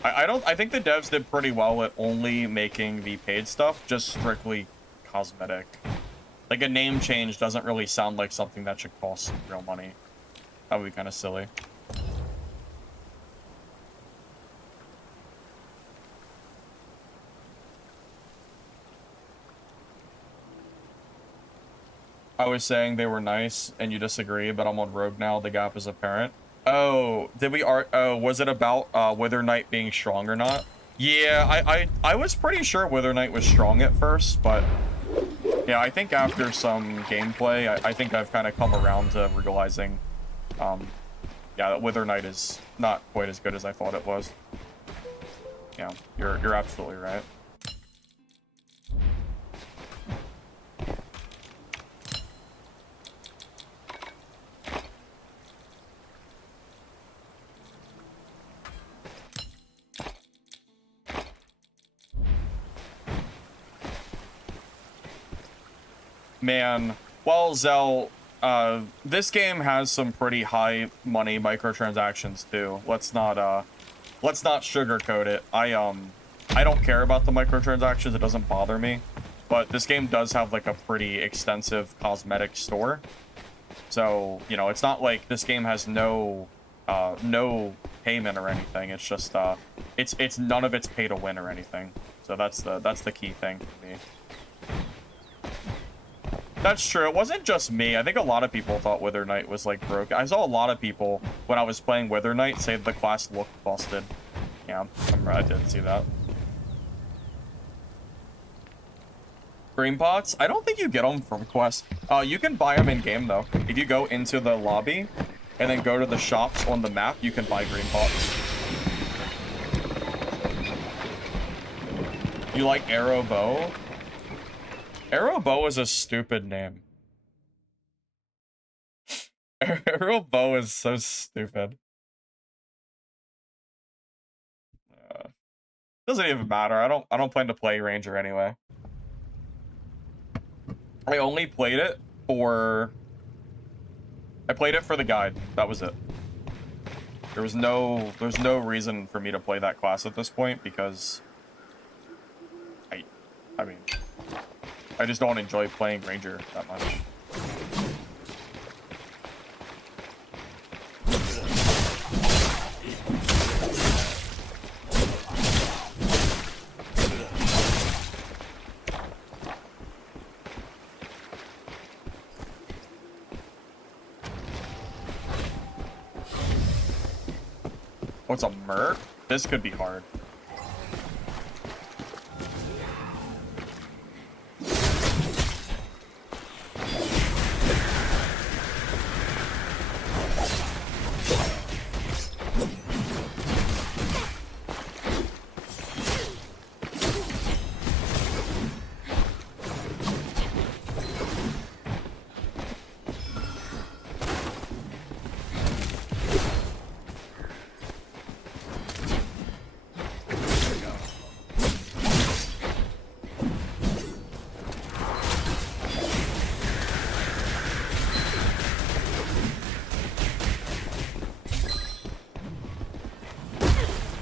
I think the devs did pretty well at only making the paid stuff just strictly cosmetic. Like, a name change doesn't really sound like something that should cost real money. That would be kind of silly. I was saying they were nice and you disagree, but I'm on Rogue now. The gap is apparent. Oh, was it about Wither Knight being strong or not? Yeah, I was pretty sure Wither Knight was strong at first, but yeah, I think after some gameplay, I think I've kind of come around to realizing, yeah, that Wither Knight is not quite as good as I thought it was. Yeah, you're absolutely right. Man, well, Zell, this game has some pretty high money microtransactions too. Let's not sugarcoat it. I don't care about the microtransactions. It doesn't bother me, but this game does have like a pretty extensive cosmetic store. So, you know, it's not like this game has no payment or anything. It's just it's none of it's pay to win or anything. So that's the key thing for me. That's true. It wasn't just me. I think a lot of people thought Wither Knight was like broken. I saw a lot of people when I was playing Wither Knight say the class looked busted. Yeah, I did see that. Green pots? I don't think you get them from quests. You can buy them in game though. If you go into the lobby and then go to the shops on the map, you can buy green pots. You like Arrow Bow? Arrow Bow is a stupid name. Arrow Bow is so stupid. Doesn't even matter. I don't plan to play Ranger anyway. I only played it for... I played it for the guide. That was it. There's no reason for me to play that class at this point because I mean, I just don't enjoy playing Ranger that much. What's a merc? This could be hard.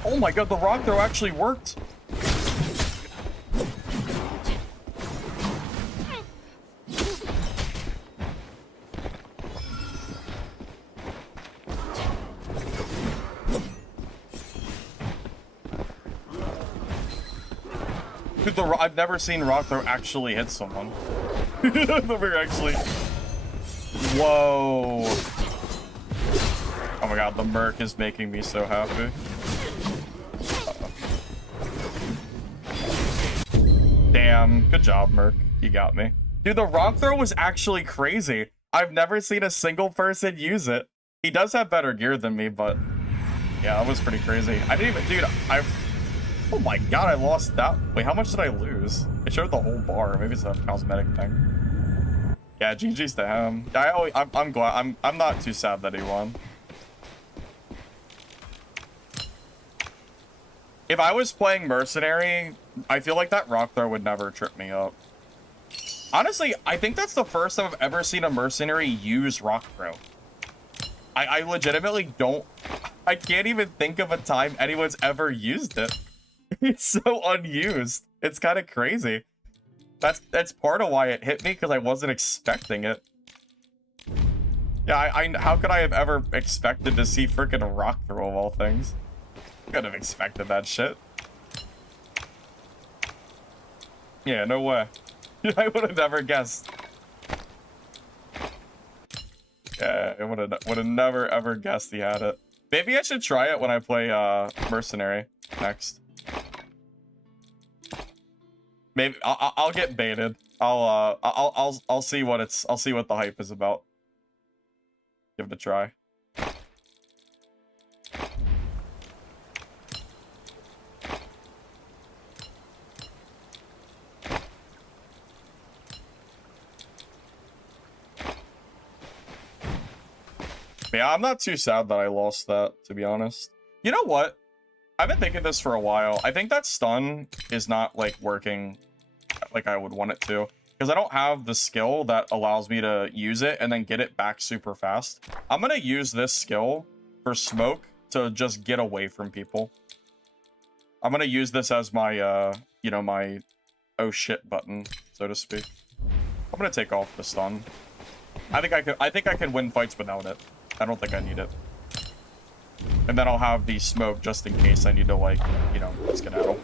Oh my god, the rock throw actually worked. Dude, I've never seen rock throw actually hit someone. We're actually... Whoa. Oh my god, the merc is making me so happy. Damn, good job, Merc. You got me. Dude, the rock throw was actually crazy. I've never seen a single person use it. He does have better gear than me, but yeah, that was pretty crazy. I didn't even, dude, oh my god, I lost that. Wait, how much did I lose? It showed the whole bar. Maybe it's a cosmetic thing. Yeah, GG's to him. I'm glad. I'm not too sad that he won. If I was playing Mercenary, I feel like that rock throw would never trip me up. Honestly, I think that's the first time I've ever seen a Mercenary use rock throw. I legitimately don't... I can't even think of a time anyone's ever used it. It's so unused. It's kind of crazy. That's part of why it hit me, because I wasn't expecting it. Yeah, how could I have ever expected to see freaking rock throw of all things? Could have expected that shit. Yeah, no way. I would have never guessed. Yeah, I would have never ever guessed he had it. Maybe I should try it when I play Mercenary next. Maybe I'll get baited. I'll see what I'll see what the hype is about. Give it a try. Yeah, I'm not too sad that I lost that, to be honest. You know what? I've been thinking this for a while. I think that stun is not, like, working like I would want it to. Because I don't have the skill that allows me to use it and then get it back super fast. I'm going to use this skill for smoke to just get away from people. I'm going to use this as my, you know, my oh shit button, so to speak. I'm going to take off the stun. I think I can win fights without it. I don't think I need it. And then I'll have the smoke just in case I need to, like, you know, skedaddle.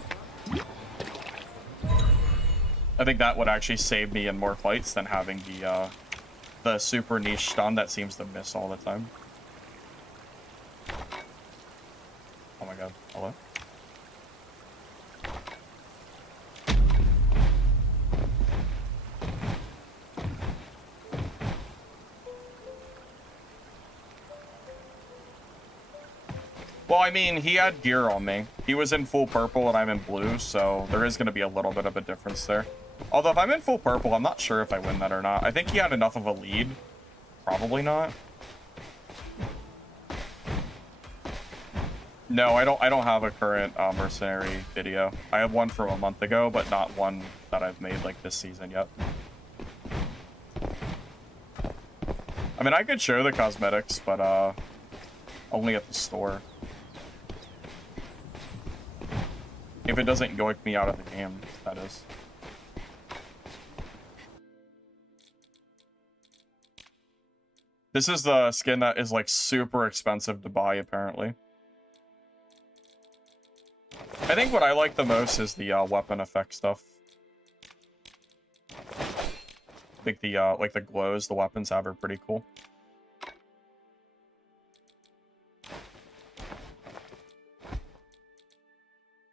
I think that would actually save me in more fights than having the super niche stun that seems to miss all the time. Oh my god, hello? Well, I mean, he had gear on me. He was in full purple and I'm in blue, so there is going to be a little bit of a difference there. Although if I'm in full purple, I'm not sure if I win that or not. I think he had enough of a lead. Probably not. No, I don't have a current mercenary video. I have one from a month ago, but not one that I've made like this season yet. I mean, I could show the cosmetics, but only at the store. If it doesn't yoink me out of the game, that is. This is the skin that is like super expensive to buy, apparently. I think what I like the most is the weapon effect stuff. I think the like the glows the weapons have are pretty cool.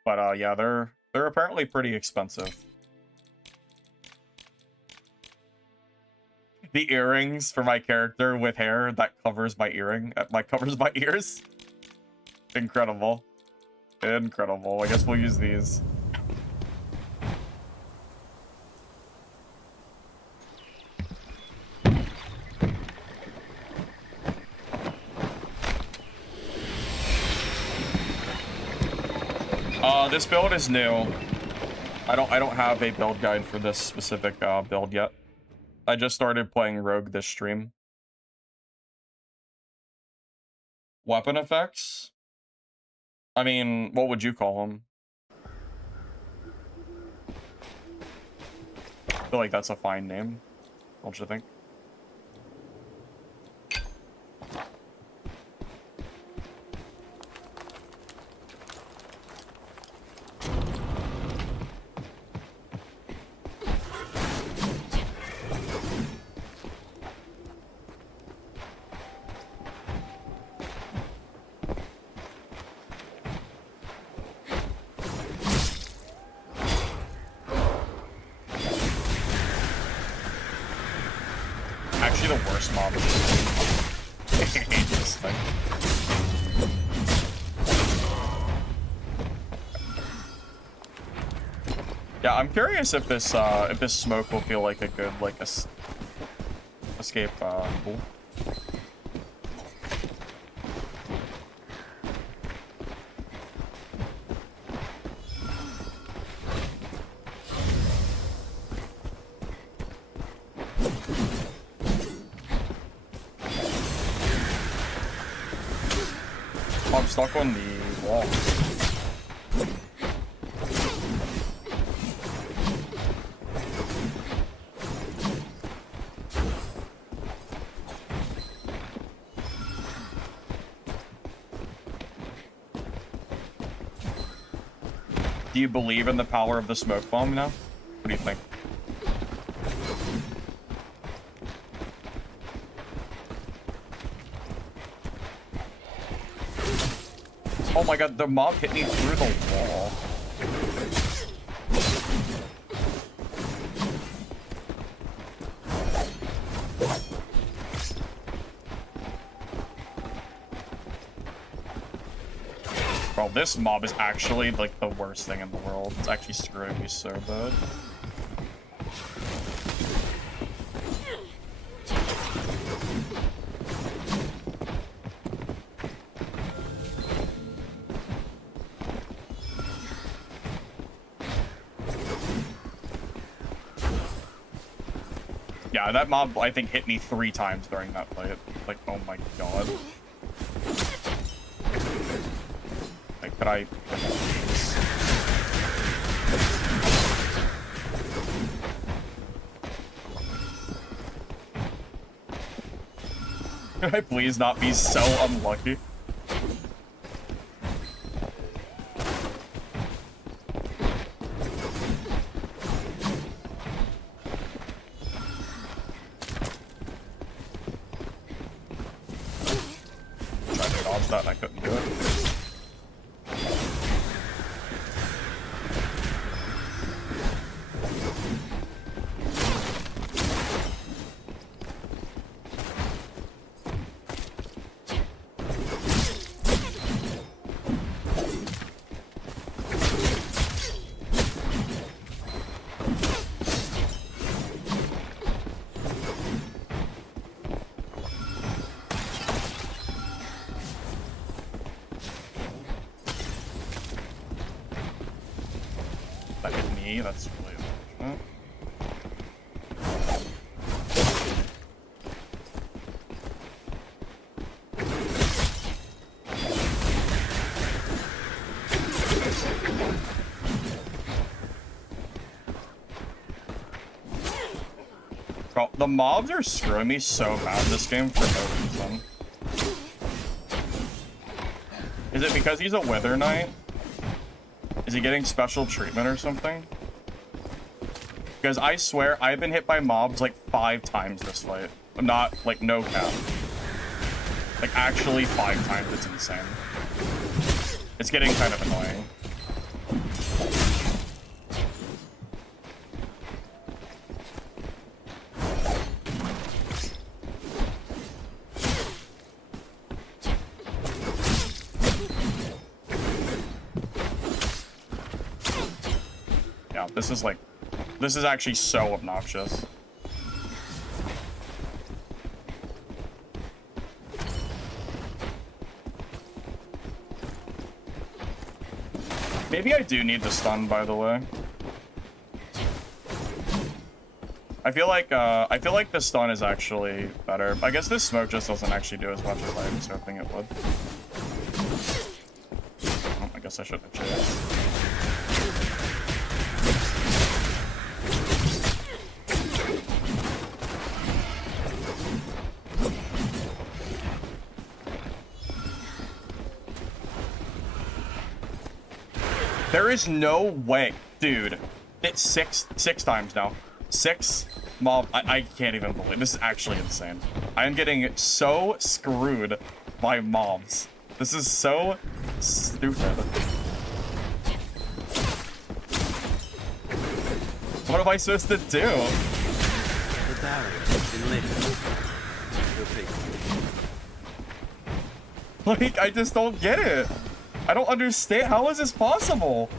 But yeah, they're apparently pretty expensive. The earrings for my character with hair that covers my covers my ears. Incredible. Incredible. I guess we'll use these. This build is new. I don't have a build guide for this specific build yet. I just started playing Rogue this stream. Weapon effects? I mean, what would you call them? I feel like that's a fine name, don't you think? Actually, the worst mob of I hate this thing. Yeah, I'm curious if this smoke will feel like a good escape pool. I'm stuck on the wall. Do you believe in the power of the smoke bomb now? What do you think? Oh my god, the mob hit me through the wall. Bro, this mob is actually like the worst thing in the world. It's actually screwing me so bad. Yeah, that mob, I think, hit me 3 times during that fight. Like, oh my god. Like, could I... Could I please not be so unlucky? Tried to dodge that and I couldn't do it. That hit me, that's really unfortunate. Bro, the mobs are screwing me so bad in this game for no reason. Is it because he's a Wither Knight? Is he getting special treatment or something? Because I swear, I've been hit by mobs like 5 times this fight. Not, like, no cap. Like, actually 5 times, it's insane. It's getting kind of annoying. Yeah, this is like, this is actually so obnoxious. Maybe I do need the stun, by the way. I feel like the stun is actually better. I guess this smoke just doesn't actually do as much as I was hoping it would. Oh, I guess I should have chased. There is no way, dude. It's six times now. 6 mob. I can't even believe this is actually insane. I am getting so screwed by mobs. This is so stupid. What am I supposed to do? The barrier has been lifted. Like, I just don't get it. I don't understand. How is this possible?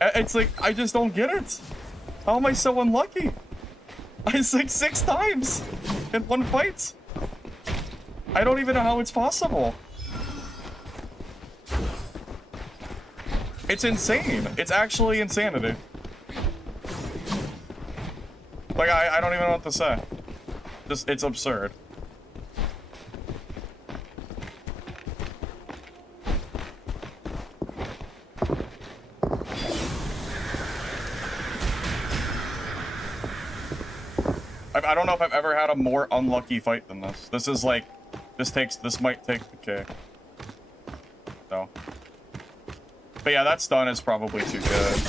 It's like, I just don't get it. How am I so unlucky? It's like 6 times in one fight. I don't even know how it's possible. It's insane. It's actually insanity. Like, I don't even know what to say. Just, it's absurd. I don't know if I've ever had a more unlucky fight than this. This is like, this might take the cake. So. But yeah, that stun is probably too good.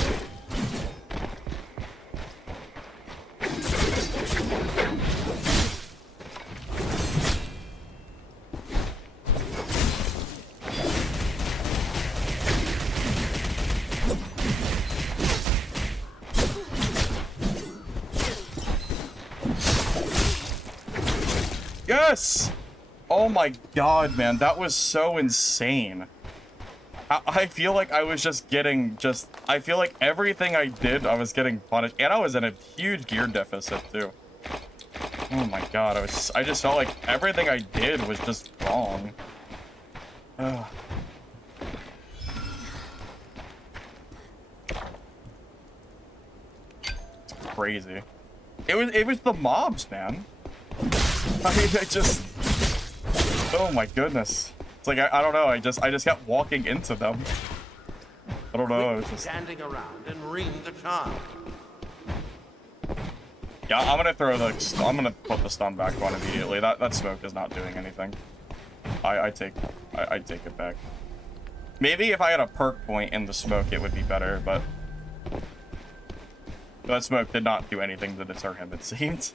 Yes! Oh my god, man, that was so insane. I feel like I was just getting I feel like everything I did, I was getting punished. And I was in a huge gear deficit, too. Oh my god, I just felt like everything I did was just wrong. Ugh. It's crazy. It was the mobs, man. I just... Oh my goodness. It's like, I don't know, I just kept walking into them. I don't know, it was just... Standing around and ring the charm. Yeah, I'm gonna put the stun back on immediately. That smoke is not doing anything. I take it back. Maybe if I had a perk point in the smoke, it would be better, but that smoke did not do anything to deter him, it seemed.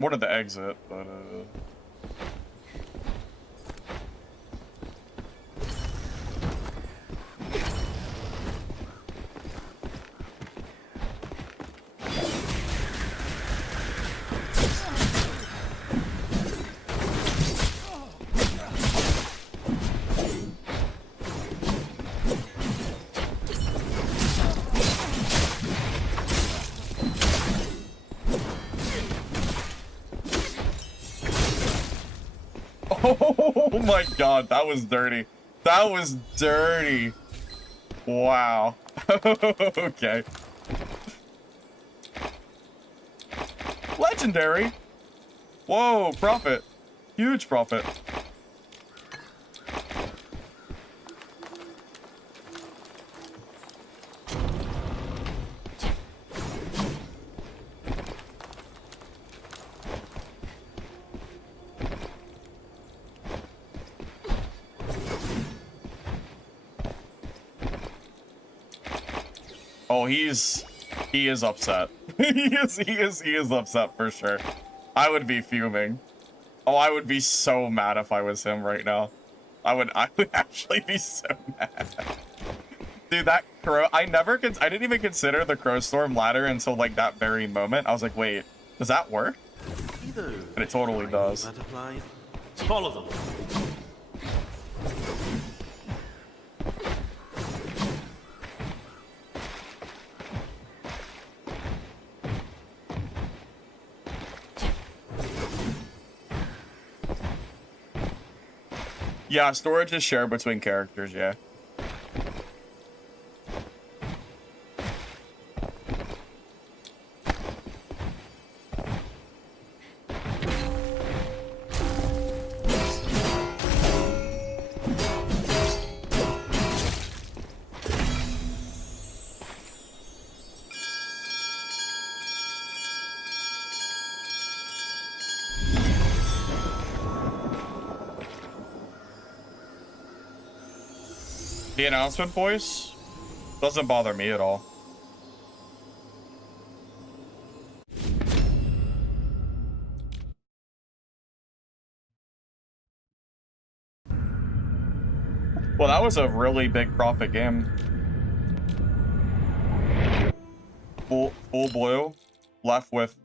Wanted the exit, but oh my god, that was dirty. That was dirty. Wow. Okay. Legendary. Whoa, profit. Huge profit. Oh, he is upset. he is upset for sure. I would be fuming. Oh, I would be so mad if I was him right now. I would actually be so mad. Dude, that crow, I didn't even consider the Crow Storm ladder until like that very moment. I was like, wait, does that work? And it totally does. Butterflies. Follow them. Yeah, storage is shared between characters, yeah. The announcement voice doesn't bother me at all. Well, that was a really big profit game. Full blue, left with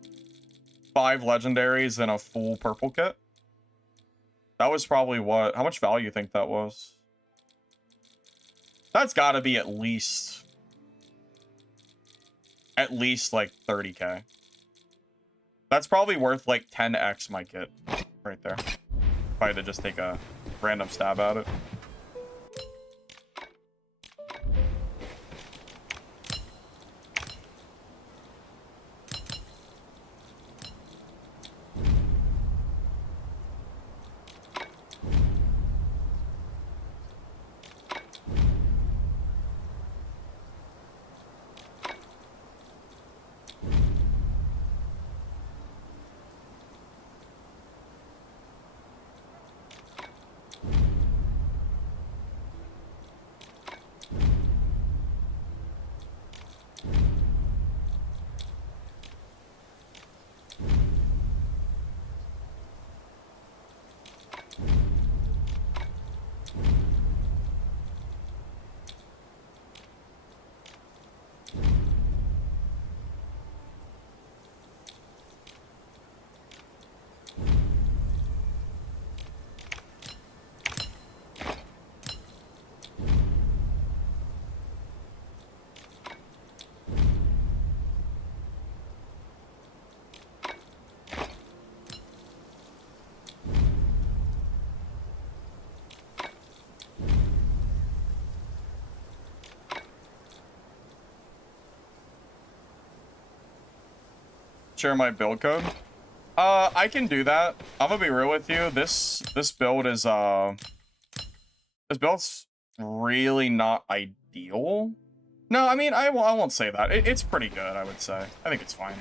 5 legendaries and a full purple kit. That was probably what? How much value you think that was? That's got to be at least like 30k. That's probably worth like 10x my kit right there. If I had to just take a random stab at it. Share my build code. I can do that. I'm gonna be real with you. This build is this build's really not ideal. No, I mean I won't say that. It's pretty good, I would say. I think it's fine.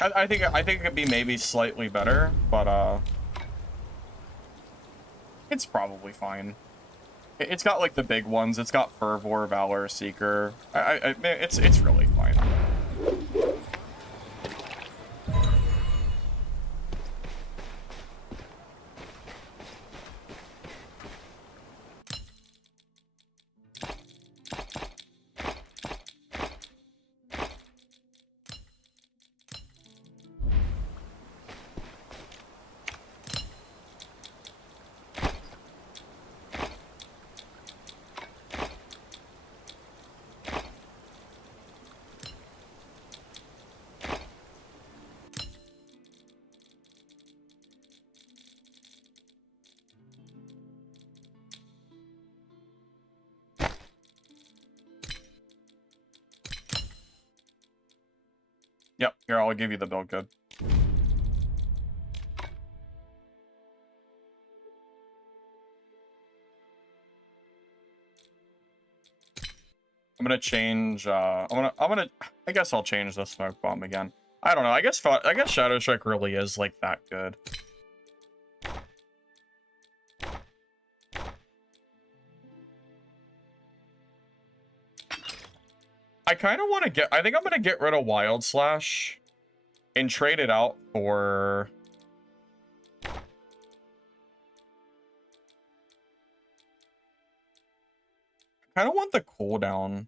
I think it could be maybe slightly better, but it's probably fine. It's got like the big ones. It's got Fervor, Valor, Seeker. It's really fine. Yep, here, I'll give you the build code. I'm gonna change, I guess I'll change the smoke bomb again. I don't know, I guess Shadow Strike really is, like, that good. I kind of want to I think I'm going to get rid of Wild Slash and trade it out for... I kind of want the cooldown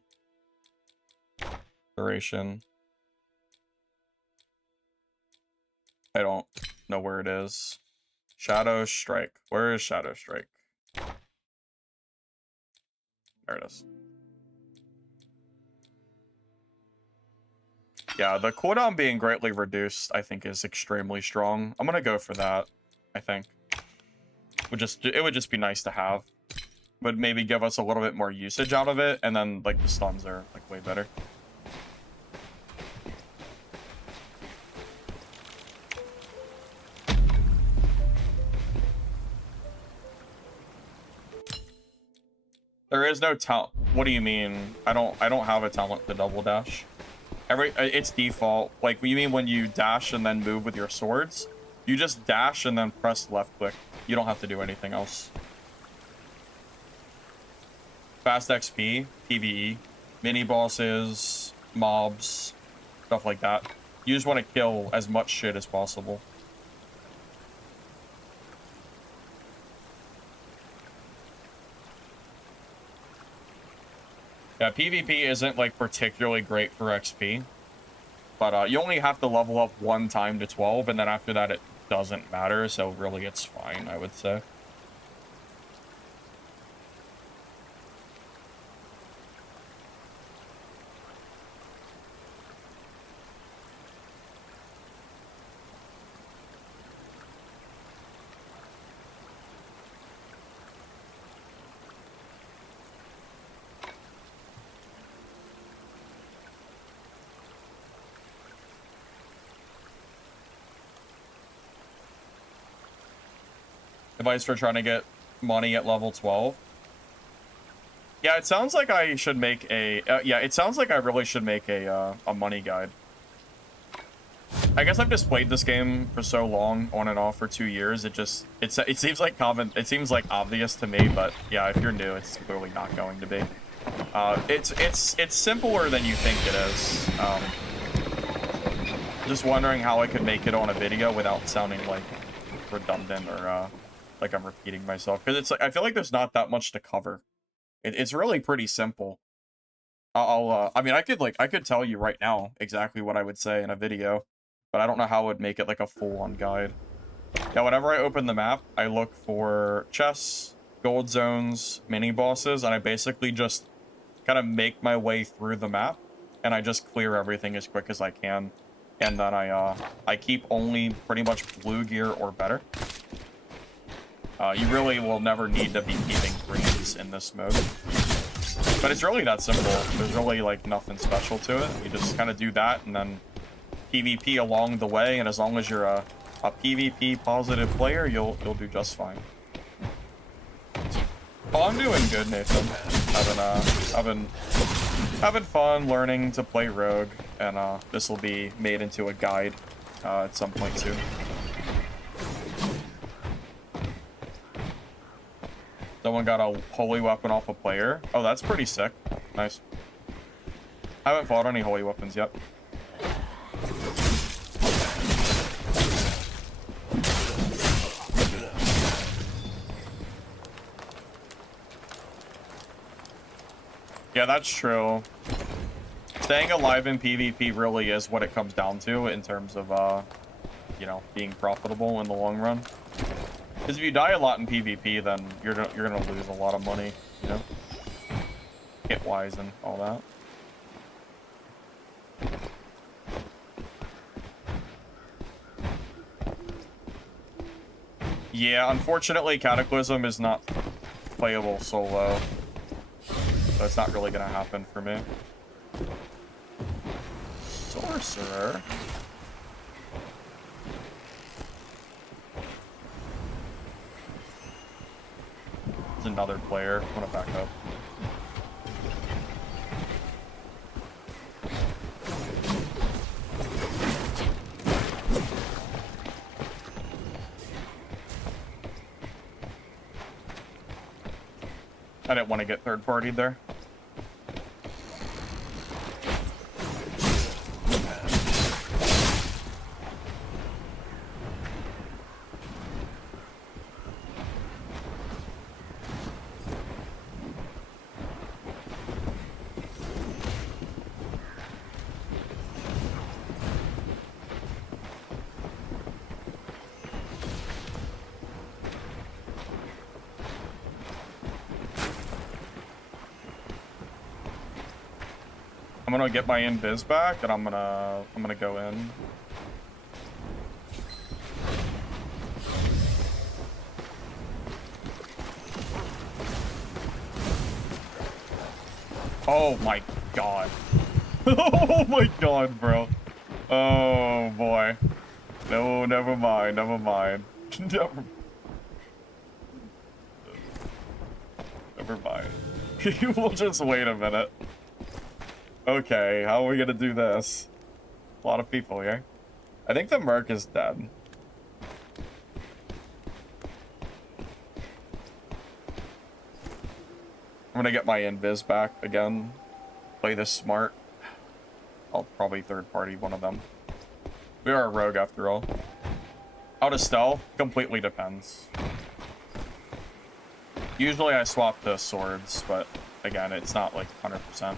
duration. I don't know where it is. Shadow Strike. Where is Shadow Strike? There it is. Yeah, the cooldown being greatly reduced, I think, is extremely strong. I'm gonna go for that, I think. It would just be nice to have. Would maybe give us a little bit more usage out of it, and then, like, the stuns are, like, way better. There is no talent. What do you mean? I don't have a talent to double dash. It's default. Like, you mean when you dash and then move with your swords? You just dash and then press left click. You don't have to do anything else. Fast XP, PvE, mini bosses, mobs, stuff like that. You just want to kill as much shit as possible. Yeah, PvP isn't, like, particularly great for XP. But you only have to level up one time to 12, and then after that it doesn't matter, so really it's fine, I would say. Advice for trying to get money at level 12. Yeah, it sounds like I should make a... yeah, it sounds like I really should make a money guide. I guess I've just played this game for so long, on and off for 2 years. It seems like obvious to me, but yeah, if you're new, it's clearly not going to be. It's simpler than you think it is. Just wondering how I could make it on a video without sounding like redundant or like I'm repeating myself, because it's like I feel like there's not that much to cover. It's really pretty simple. I mean, I could tell you right now exactly what I would say in a video, but I don't know how I would make it like a full-on guide. Yeah, whenever I open the map, I look for chests, gold zones, mini bosses, and I basically just kind of make my way through the map, and I just clear everything as quick as I can, and then I keep only pretty much blue gear or better. You really will never need to be keeping greens in this mode. But it's really that simple. There's really, like, nothing special to it. You just kind of do that, and then PvP along the way, and as long as you're a PvP positive player, you'll do just fine. Oh, I'm doing good, Nathan. Having fun learning to play Rogue, and this will be made into a guide at some point soon. Someone got a holy weapon off a player. Oh, that's pretty sick. Nice. I haven't fought any holy weapons yet. Yeah, that's true. Staying alive in PvP really is what it comes down to in terms of, you know, being profitable in the long run. Because if you die a lot in PvP, then you're gonna lose a lot of money, you know, hit-wise and all that. Yeah, unfortunately, Cataclysm is not playable solo, so it's not really gonna happen for me. Sorcerer. There's another player. I'm gonna back up. I didn't want to get third-partied there. I'm gonna get my invis back, and I'm gonna go in. Oh my god. Oh my god, bro. Oh boy. No, never mind, never mind. Never mind. We'll just wait a minute. Okay, how are we gonna do this? A lot of people here. I think the Merc is dead. I'm gonna get my invis back again. Play this smart. I'll probably third-party one of them. We are a rogue after all. How to stealth? Completely depends. Usually I swap to swords, but again, it's not like 100%.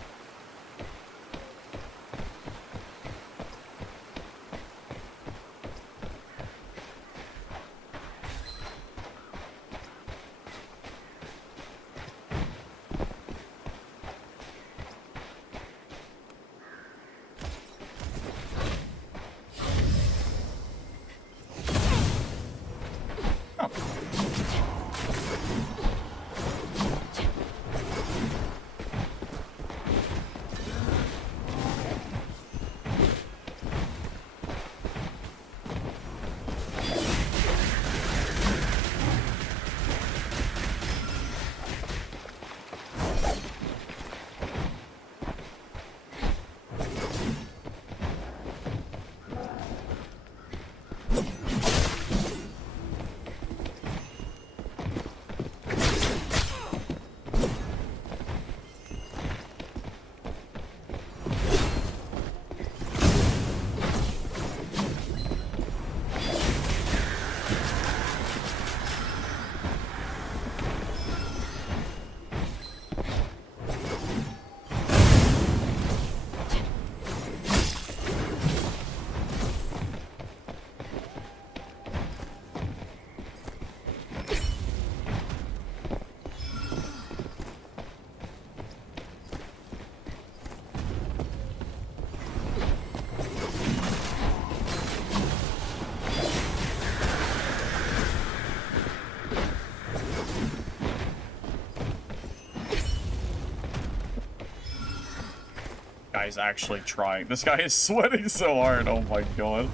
guy's actually trying. This guy is sweating so hard. Oh my god.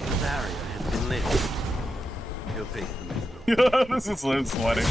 The barrier has been lifted. You'll face the Mistfall. This is Liv sweating.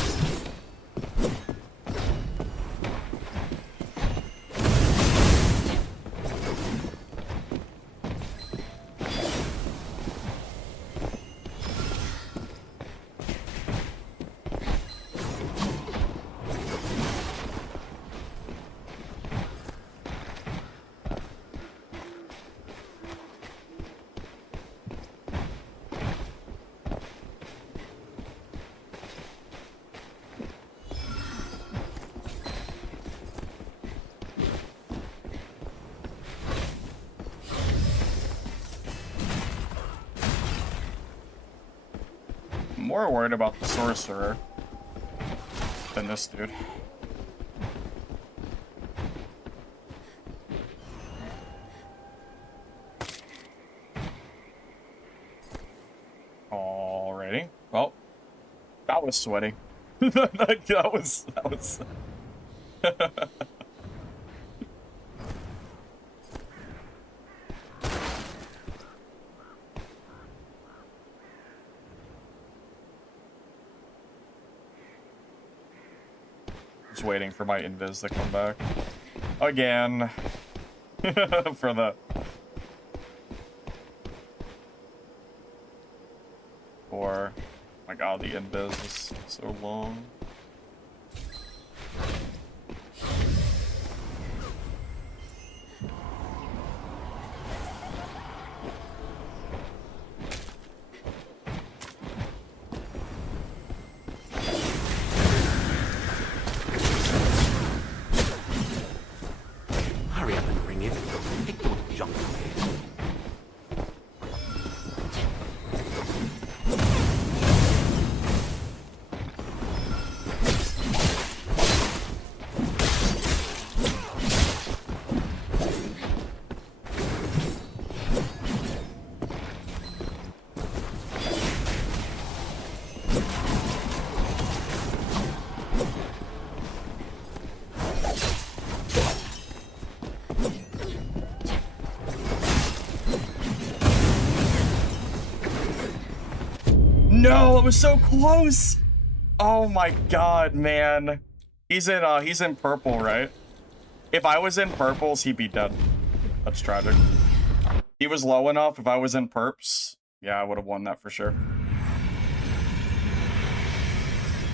More worried about the sorcerer than this dude. Alrighty. Well, that was sweaty. that was. Just waiting for my invis to come back. Again. For the... For... Oh my god, the invis is so long. Hurry up and bring it. It don't jump away. No, it was so close. Oh my god, man. He's in purple, right? If I was in purples, he'd be dead. That's tragic. He was low enough. If I was in perps, yeah, I would have won that for sure.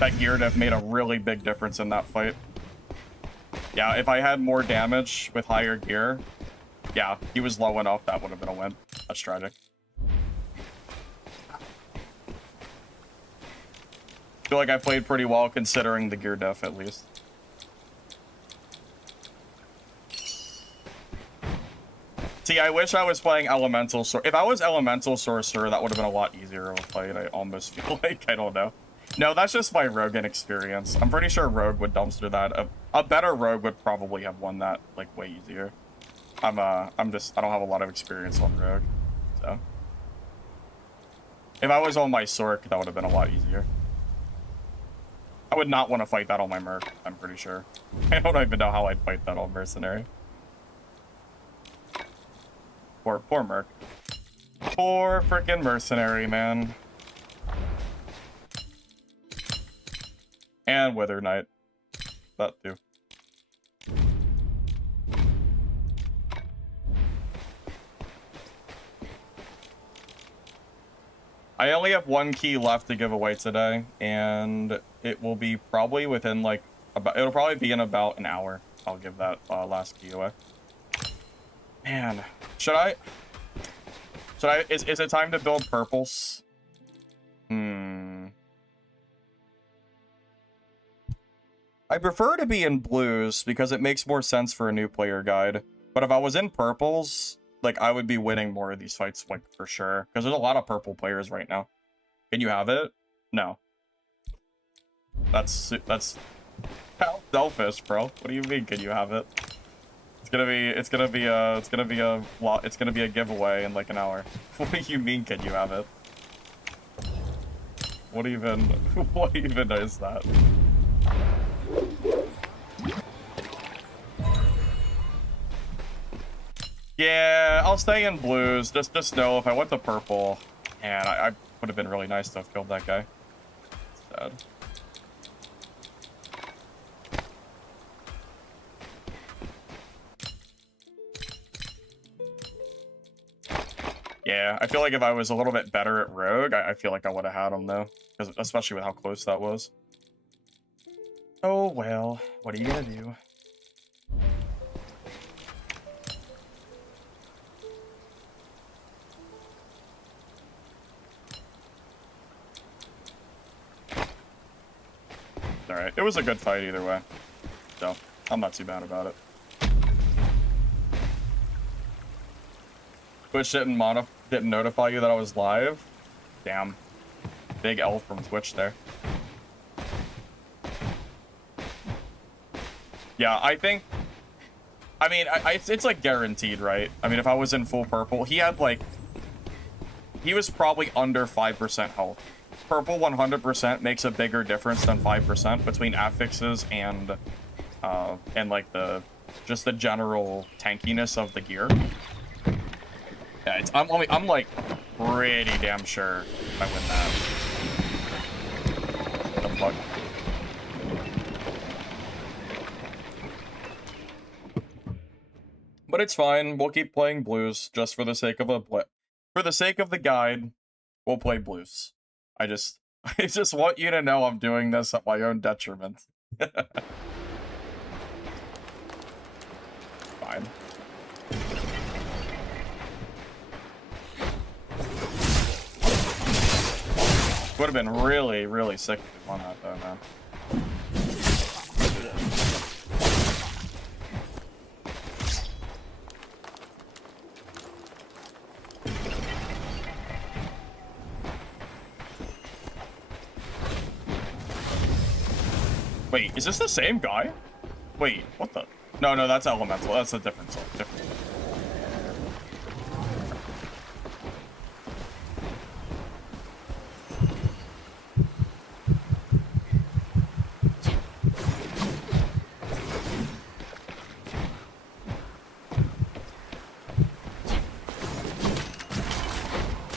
That gear diff made a really big difference in that fight. Yeah, if I had more damage with higher gear, yeah, he was low enough, that would have been a win. That's tragic. I feel like I played pretty well considering the gear diff, at least. See, I wish I was playing Elemental If I was Elemental Sorcerer, that would have been a lot easier of a fight, I almost feel like. I don't know. No, that's just my Rogue inexperience. I'm pretty sure Rogue would dumpster that. A better Rogue would probably have won that, like, way easier. I don't have a lot of experience on Rogue, so. If I was on my Sork, that would have been a lot easier. I would not want to fight that on my Merc, I'm pretty sure. I don't even know how I'd fight that on Mercenary. Poor Merc. Poor freaking Mercenary, man. And Wither Knight. That too. I only have one key left to give away today, and it will be probably within like it'll probably be in about an hour. I'll give that last key away. Man, is it time to build purples? I prefer to be in blues because it makes more sense for a new player guide. But if I was in purples, like, I would be winning more of these fights, like, for sure. Because there's a lot of purple players right now. Can you have it? No. That's how selfish, bro. What do you mean? Can you have it? It's gonna be a giveaway in like an hour. What do you mean? Can you have it? What even is that? Yeah, I'll stay in blues. Just know if I went to purple, and I would have been really nice to have killed that guy instead. Yeah, I feel like if I was a little bit better at rogue, I feel like I would have had him though, especially with how close that was. Oh well, what are you gonna do? Alright, it was a good fight either way, so I'm not too bad about it. Twitch didn't notify you that I was live? Damn. Big L from Twitch there. Yeah, I think... I mean, it's like guaranteed, right? I mean, if I was in full purple, he had like... He was probably under 5% health. Purple 100% makes a bigger difference than 5% between affixes and like just the general tankiness of the gear. Yeah, I'm like pretty damn sure if I win that. What the fuck? But it's fine. We'll keep playing blues just for the sake of for the sake of the guide. We'll play blues. I just want you to know I'm doing this at my own detriment. Fine. Would have been really, really sick if we won that though, man. Wait, is this the same guy? Wait, what the? No, that's elemental. That's a different sword.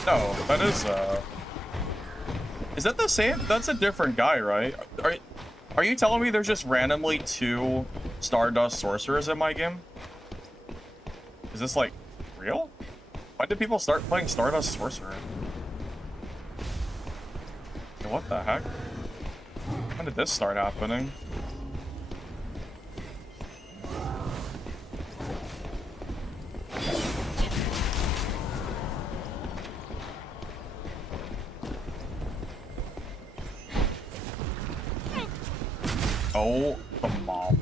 No, that is that the same? That's a different guy, right? Are you telling me there's just randomly 2 Stardust Sorcerers in my game? Is this, like, real? When did people start playing Stardust Sorcerer? What the heck? When did this start happening? Oh, the mob.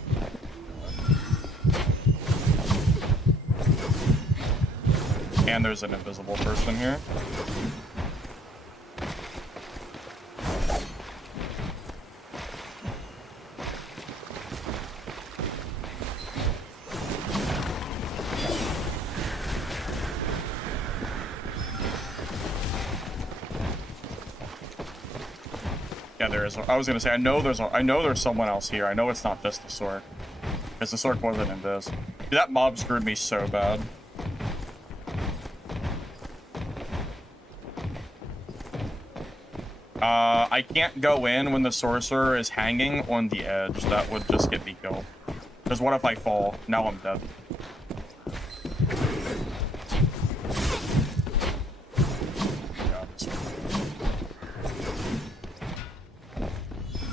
And there's an invisible person here. Yeah, there is. I was gonna say I know there's someone else here. I know it's not just the Sorc, because the Sorc wasn't in this. Dude, that mob screwed me so bad. I can't go in when the sorcerer is hanging on the edge. That would just get me killed. Because what if I fall? Now I'm dead.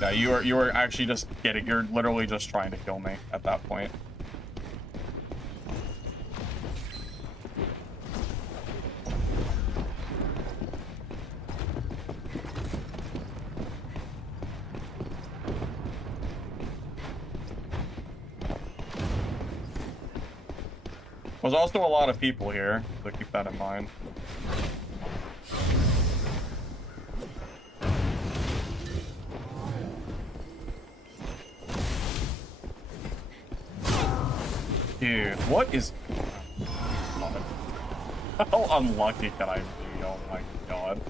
Yeah, you are actually just getting. You're literally just trying to kill me at that point. There's also a lot of people here, so keep that in mind. Dude, what is... How unlucky can I be? Oh my god.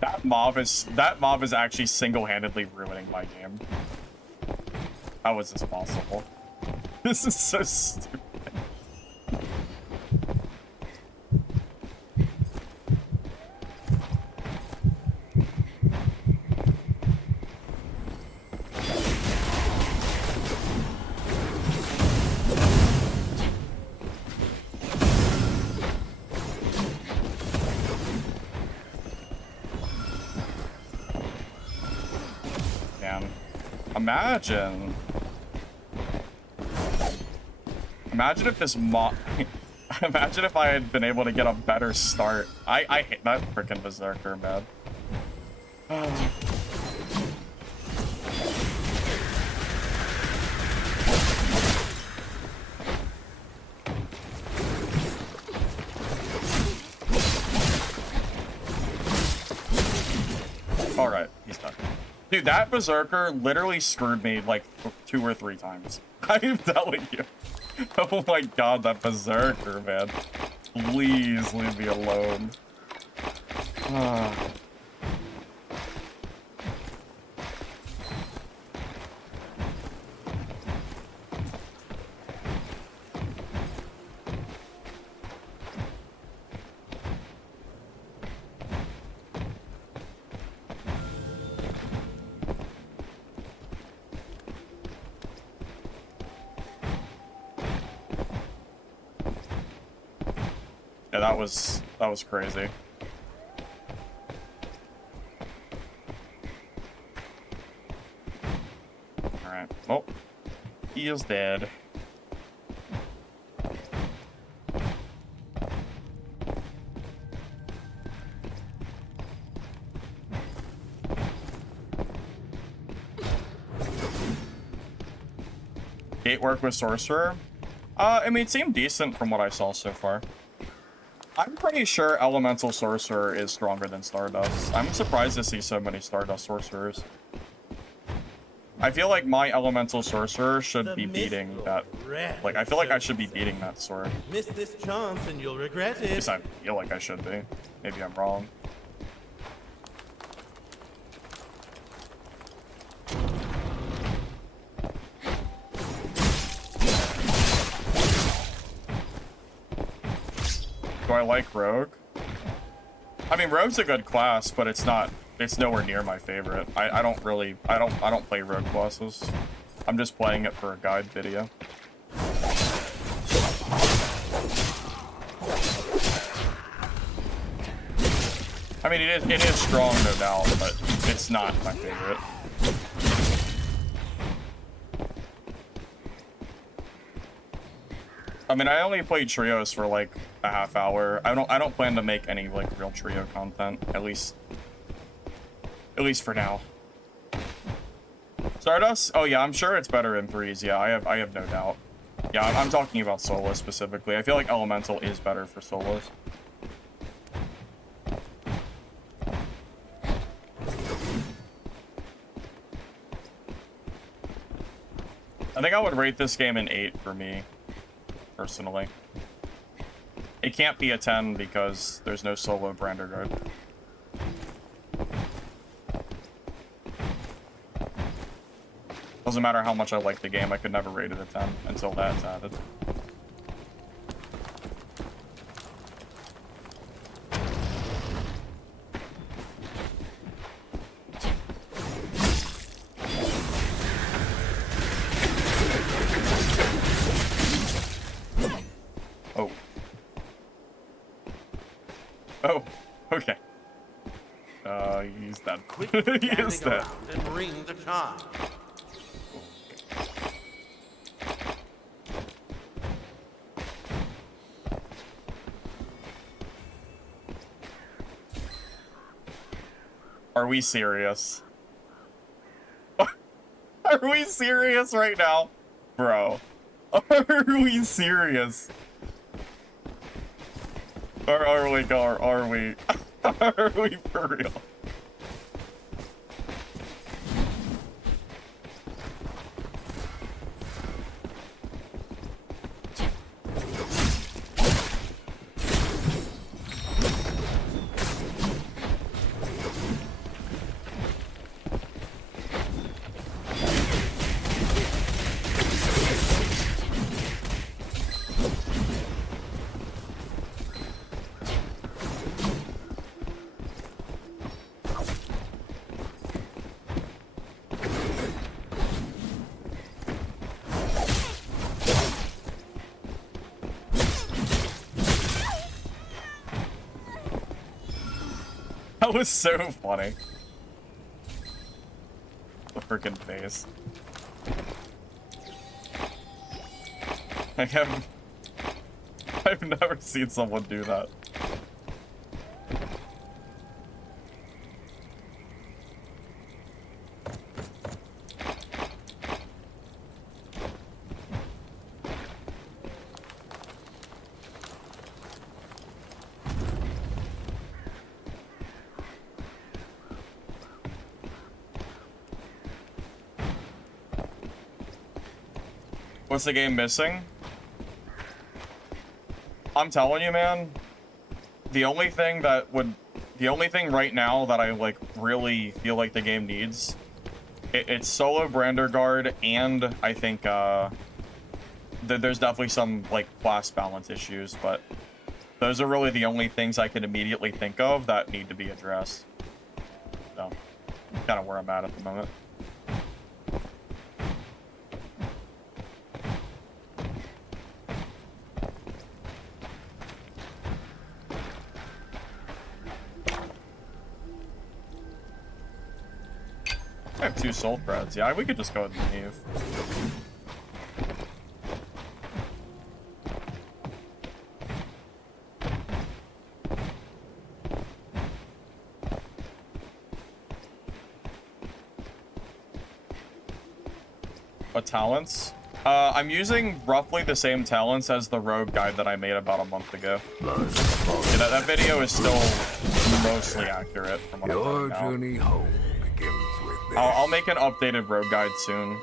That mob is actually single-handedly ruining my game. How is this possible? This is so stupid. Damn. Imagine. Imagine if this Imagine if I had been able to get a better start. I hate that freaking Berserker, man. Alright, he's done. Dude, that Berserker literally screwed me like 2 or 3 times. I'm telling you. Oh my god, that Berserker, man. Please leave me alone. Yeah, that was crazy. Alright. Oh. He is dead. Gate work with Sorcerer? I mean, it seemed decent from what I saw so far. I'm pretty sure Elemental Sorcerer is stronger than Stardust. I'm surprised to see so many Stardust Sorcerers. I feel like my Elemental Sorcerer should be beating that. Like, I feel like I should be beating that sword. Miss this chance and you'll regret At it. least I feel like I should be. Maybe I'm wrong. Do I like Rogue? I mean, Rogue's a good class, but it's nowhere near my favorite. I don't play Rogue classes. I'm just playing it for a guide video. I mean, it is strong, no doubt, but it's not my favorite. I mean, I only played trios for like a half hour. I don't plan to make any like real trio content, at least for now. Stardust? Oh yeah, I'm sure it's better in threes. Yeah, I have no doubt. Yeah, I'm talking about solos specifically. I feel like Elemental is better for solos. I think I would rate this game an 8 for me, personally. It can't be a 10 because there's no solo Brander Guard. Doesn't matter how much I like the game, I could never rate it a 10 until that's added. Oh. Oh, okay. He's dead. He is dead. And ring the charm. Are we serious? Are we serious right now? Bro. Are we serious? Or are we? Are we? Are we for real? That was so funny. The freaking face. I've never seen someone do that. What's the game missing? I'm telling you, man, the only thing right now that I like really feel like the game needs, it's solo Brander Guard, and I think there's definitely some like class balance issues, but those are really the only things I can immediately think of that need to be addressed. So, kind of where I'm at the moment. I have 2 soul threads. Yeah, we could just go ahead and leave. What talents? I'm using roughly the same talents as the rogue guide that I made about a month ago. Yeah, that video is still mostly accurate from what I'm Your now. journey home begins with this. I'll make an updated rogue guide soon.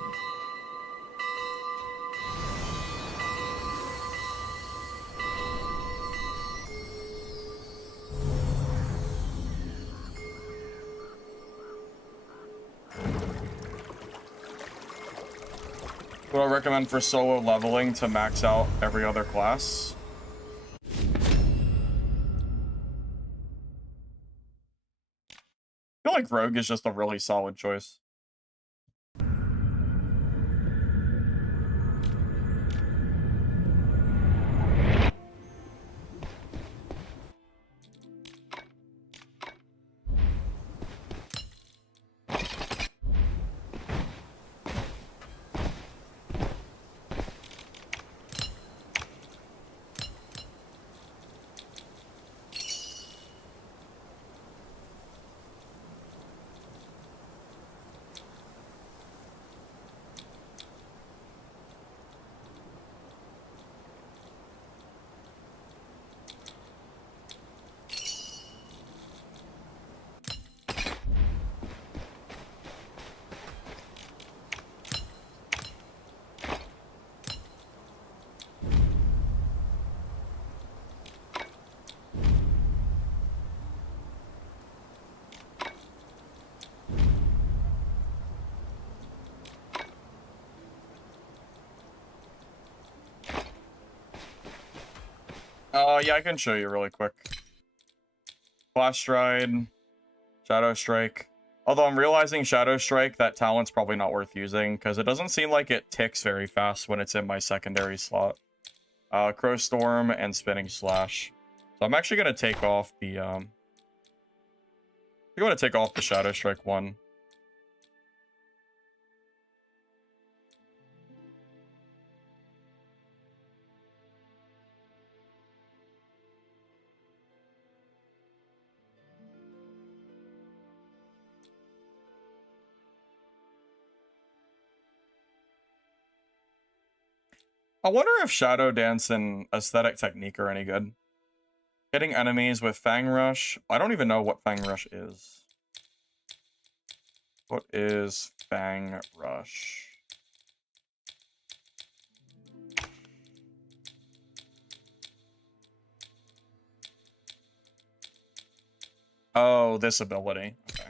What I recommend for solo leveling to max out every other class? I feel like rogue is just a really solid choice. Yeah, I can show you really quick. Flash Stride, Shadow Strike. Although I'm realizing Shadow Strike, that talent's probably not worth using, because it doesn't seem like it ticks very fast when it's in my secondary slot. Crow Storm and Spinning Slash. So I'm actually going to take off the, I'm going to take off the Shadow Strike one. I wonder if Shadow Dance and Aesthetic Technique are any good. Hitting enemies with Fang Rush. I don't even know what Fang Rush is. What is Fang Rush? Oh, this ability. Okay.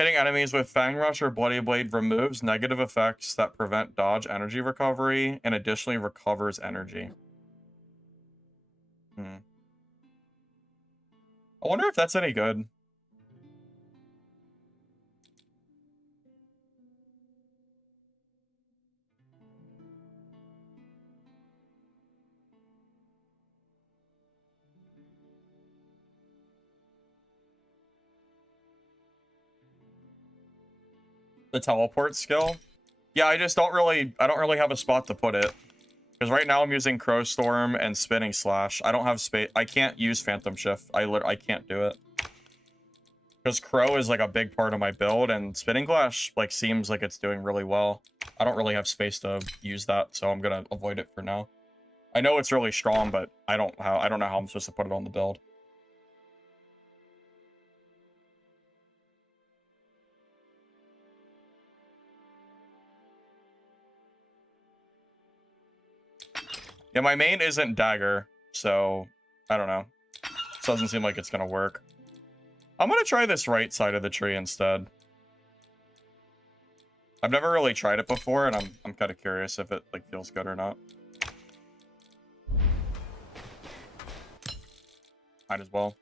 Hitting enemies with Fang Rush or Bloody Blade removes negative effects that prevent dodge energy recovery and additionally recovers energy. I wonder if that's any good. The teleport skill? Yeah, I don't really have a spot to put it. Because right now I'm using Crow Storm and Spinning Slash. I don't have space. I can't use Phantom Shift. I can't do it. Because Crow is like a big part of my build, and Spinning Slash like seems like it's doing really well. I don't really have space to use that, so I'm gonna avoid it for now. I know it's really strong, but I don't know how I'm supposed to put it on the build. Yeah, my main isn't Dagger, so I don't know. This doesn't seem like it's gonna work. I'm gonna try this right side of the tree instead. I've never really tried it before, and I'm kind of curious if it like feels good or not. Might as well.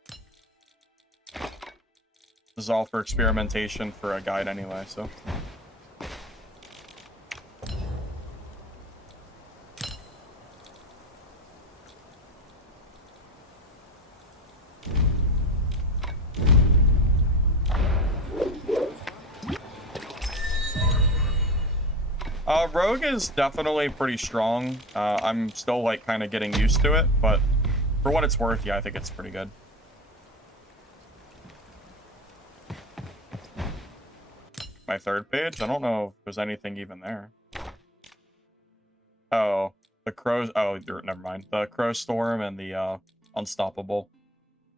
This is all for experimentation for a guide anyway, so. Rogue is definitely pretty strong. I'm still like kind of getting used to it, but for what it's worth, yeah, I think it's pretty good. My third page? I don't know if there's anything even there. Oh, the crows. Oh, never mind. The Crow Storm and the Unstoppable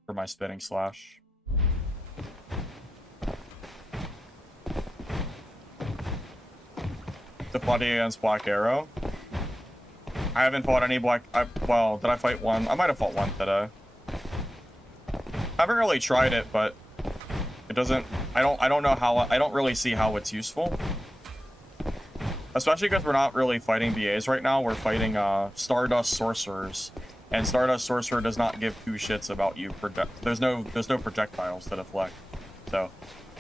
for my Spinning Slash. To play against Black Arrow. I haven't fought any well, did I fight one? I might have fought one today. I haven't really tried it, but it doesn't. I don't know how. I don't really see how it's useful. Especially because we're not really fighting BAs right now. We're fighting Stardust Sorcerers, and Stardust Sorcerer does not give two shits about you. There's no projectiles to deflect. So,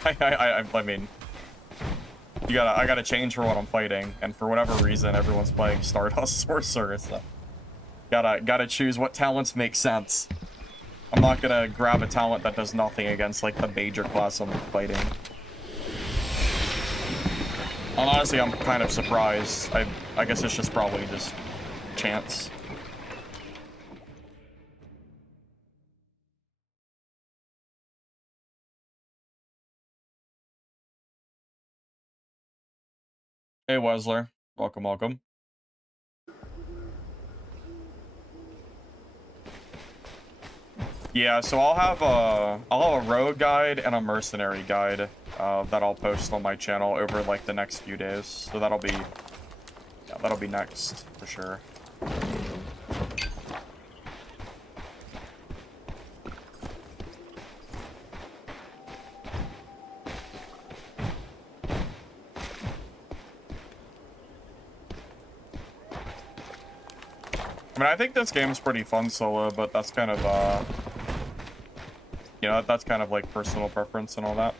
I mean. I gotta change for what I'm fighting, and for whatever reason, everyone's playing Stardust Sorcerer, so gotta choose what talents make sense. I'm not gonna grab a talent that does nothing against like the major class I'm fighting. And honestly, I'm kind of surprised. I guess it's just probably just chance. Hey Wesler, welcome. Yeah, so I'll have a rogue guide and a mercenary guide that I'll post on my channel over like the next few days. So that'll be next for sure. I mean, I think this game's pretty fun solo, but that's kind of, you know, that's kind of like personal preference and all that.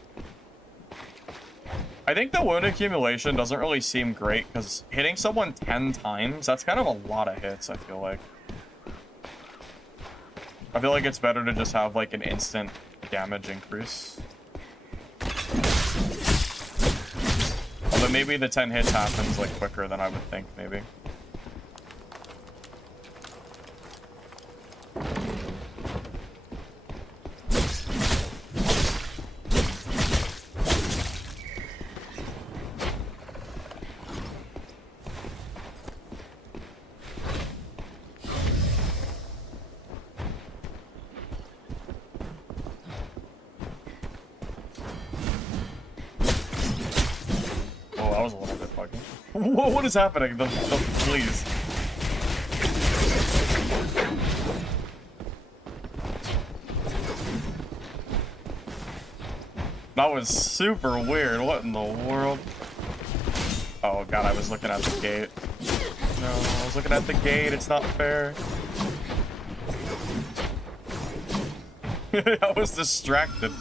I think the wound accumulation doesn't really seem great, because hitting someone 10 times, that's kind of a lot of hits, I feel like. I feel like it's better to just have, like, an instant damage increase. Although maybe the 10 hits happens, like, quicker than I would think, maybe. What is happening? Please. That was super weird. What in the world? Oh god, I was looking at the gate. No, I was looking at the gate. It's not fair. I was distracted.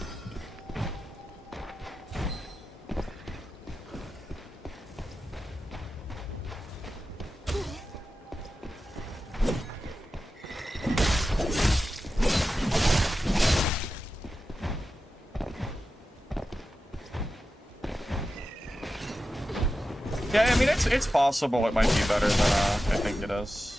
Yeah, I mean, it's possible it might be better than I think it is.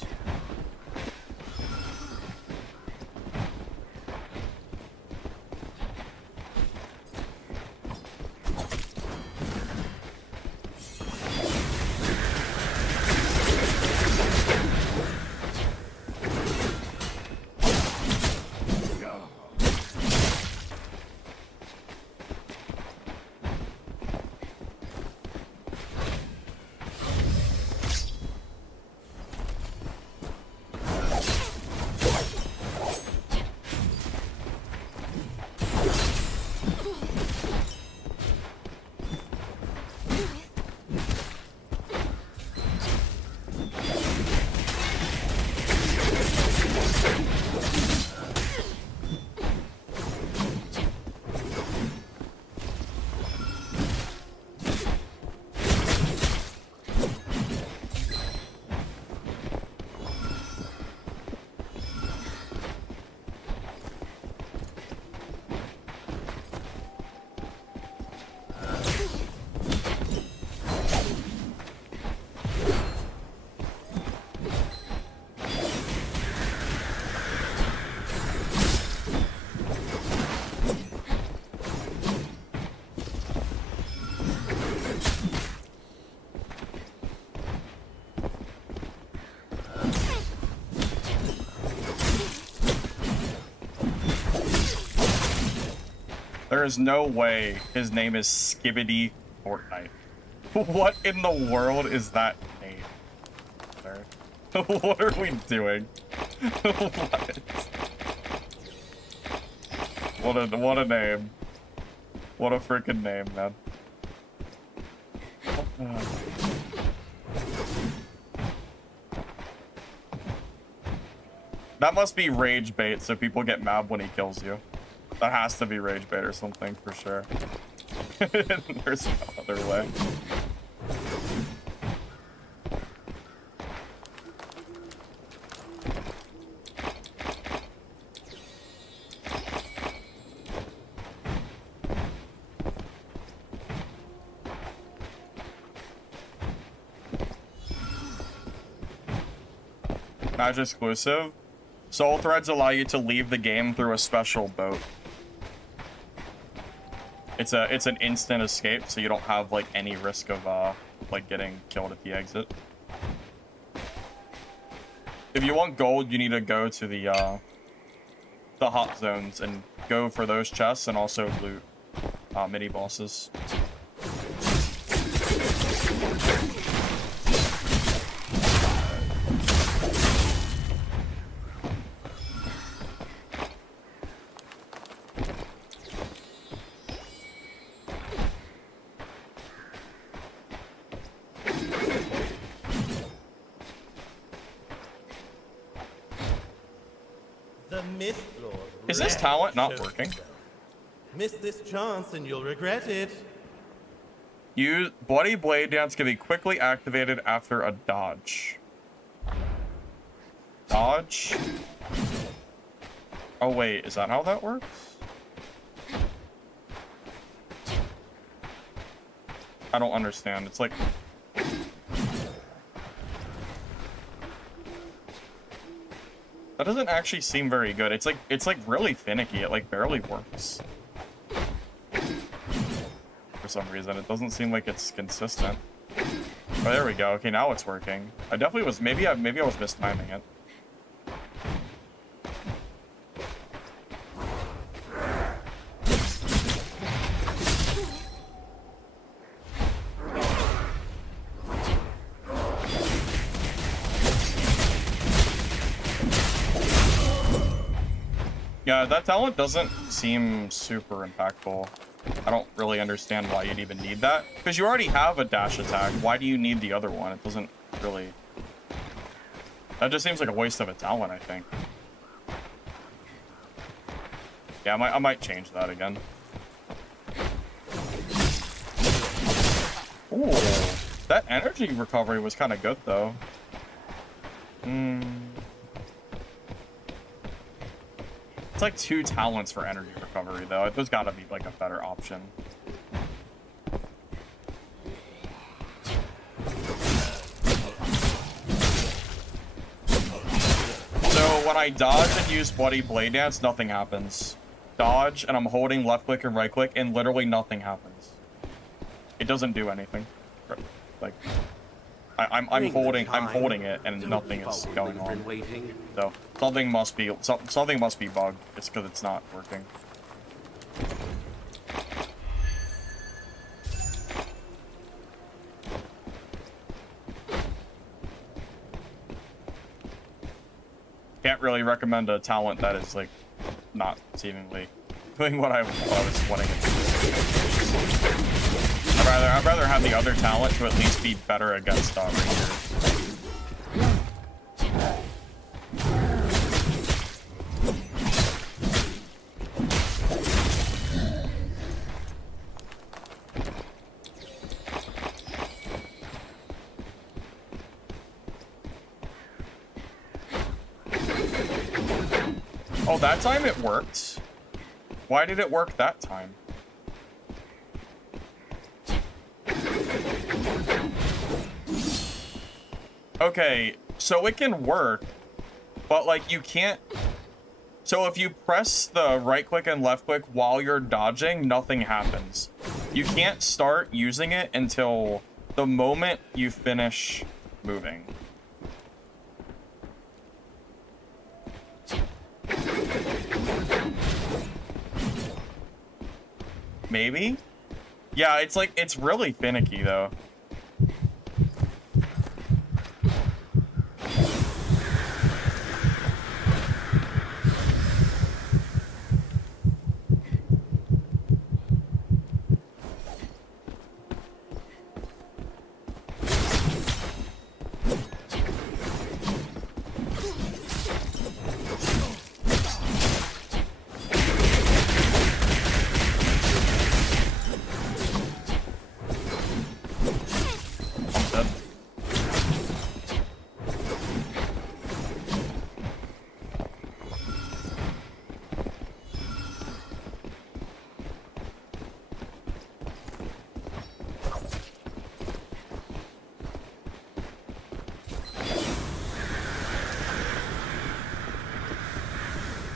There is no way his name is Skibbity Fortnite. What in the world is that name? What are we doing? What a name. What a freaking name, man. That must be rage bait, so people get mad when he kills you. That has to be rage bait or something for sure. There's no other way. Match exclusive. Soul threads allow you to leave the game through a special boat. It's an instant escape, so you don't have like any risk of like getting killed at the exit. If you want gold, you need to go to the hot zones and go for those chests and also loot mini bosses. Is this talent not working? Miss this chance and you'll regret it. Use Bloody Blade Dance can be quickly activated after a dodge. Dodge? Oh wait, is that how that works? I don't understand. It's like... That doesn't actually seem very good. It's like really finicky. It like barely works. For some reason, it doesn't seem like it's consistent. Oh, there we go. Okay, now it's working. I definitely was, maybe I was mistiming it. Yeah, that talent doesn't seem super impactful. I don't really understand why you'd even need that. Because you already have a dash attack. Why do you need the other one? It doesn't really... That just seems like a waste of a talent, I think. Yeah, I might change that again. Ooh, that energy recovery was kind of good, though. It's like 2 talents for energy recovery, though. There's gotta be, like, a better option. I dodge and use Bloody Blade Dance, nothing happens. Dodge, and I'm holding left click and right click, and literally nothing happens. It doesn't do anything. Like, I'm holding it, and nothing is going on. So something must be bugged. It's because it's not working. Can't really recommend a talent that is like not seemingly doing what I was wanting it to do. I'd rather have the other talent to at least be better against rangers. Oh, that time it worked. Why did it work that time? Okay, so it can work, but like you can't. So if you press the right click and left click while you're dodging, nothing happens. You can't start using it until the moment you finish moving. Maybe? Yeah, it's like, it's really finicky though.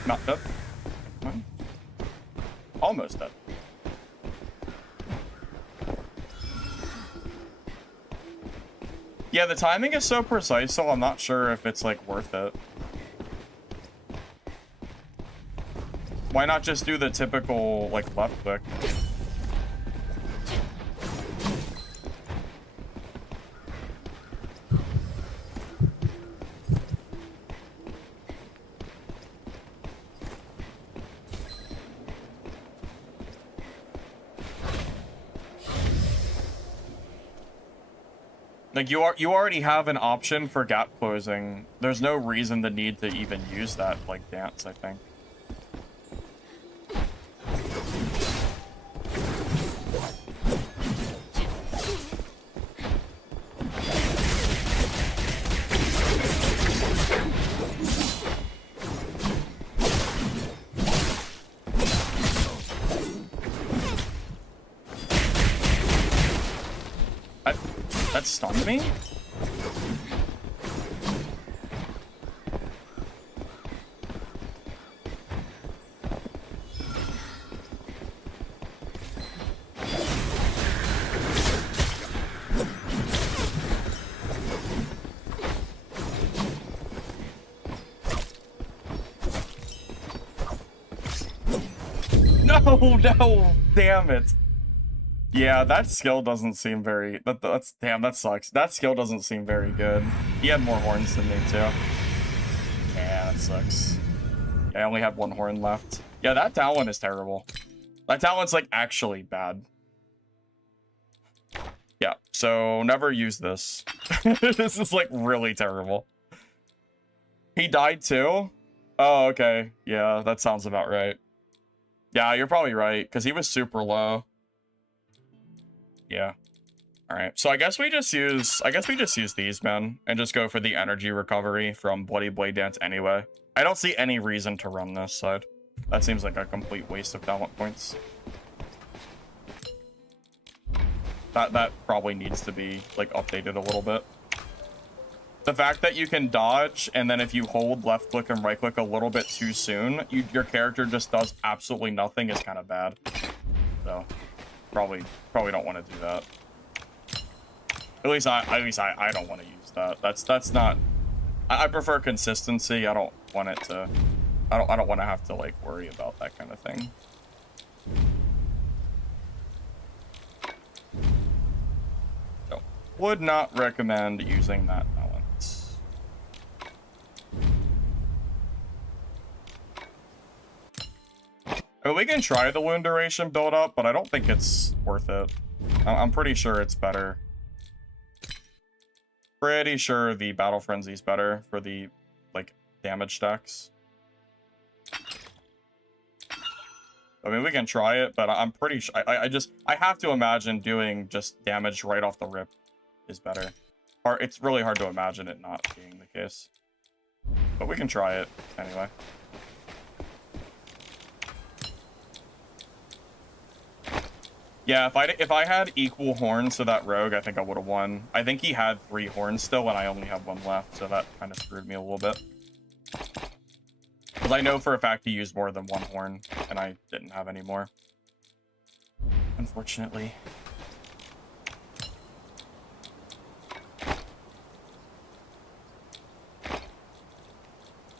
Not dead. Almost dead. Yeah, the timing is so precise, so I'm not sure if it's like worth it. Why not just do the typical like left click? Like you already have an option for gap closing. There's no reason to need to even use that like dance, I think. That stunned me? No, damn it. Yeah, that skill doesn't seem very... That's damn, that sucks. That skill doesn't seem very good. He had more horns than me, too. Yeah, that sucks. Yeah, I only have one horn left. Yeah, that talent is terrible. That talent's, like, actually bad. Yeah, so never use this. This is, like, really terrible. He died, too? Oh, okay. Yeah, that sounds about right. Yeah, you're probably right, because he was super low. Yeah. All right. So I guess we just use these, man, and just go for the energy recovery from Bloody Blade Dance anyway. I don't see any reason to run this side. That seems like a complete waste of talent points. That probably needs to be like updated a little bit. The fact that you can dodge, and then if you hold left click and right click a little bit too soon, your character just does absolutely nothing is kind of bad. So, probably don't want to do that. At least I don't want to use that. That's not. I prefer consistency. I don't want it to. I don't want to have to like worry about that kind of thing. So, would not recommend using that balance. I mean, we can try the wound duration build up, but I don't think it's worth it. I'm pretty sure it's better. Pretty sure the battle frenzy is better for the like damage stacks. I mean, we can try it, but I'm pretty sure I have to imagine doing just damage right off the rip is better. Or it's really hard to imagine it not being the case. But we can try it anyway. Yeah, if I had equal horns to that rogue, I think I would have won. I think he had 3 horns still, and I only have 1 left, so that kind of screwed me a little bit. Because I know for a fact he used more than 1 horn, and I didn't have any more. Unfortunately.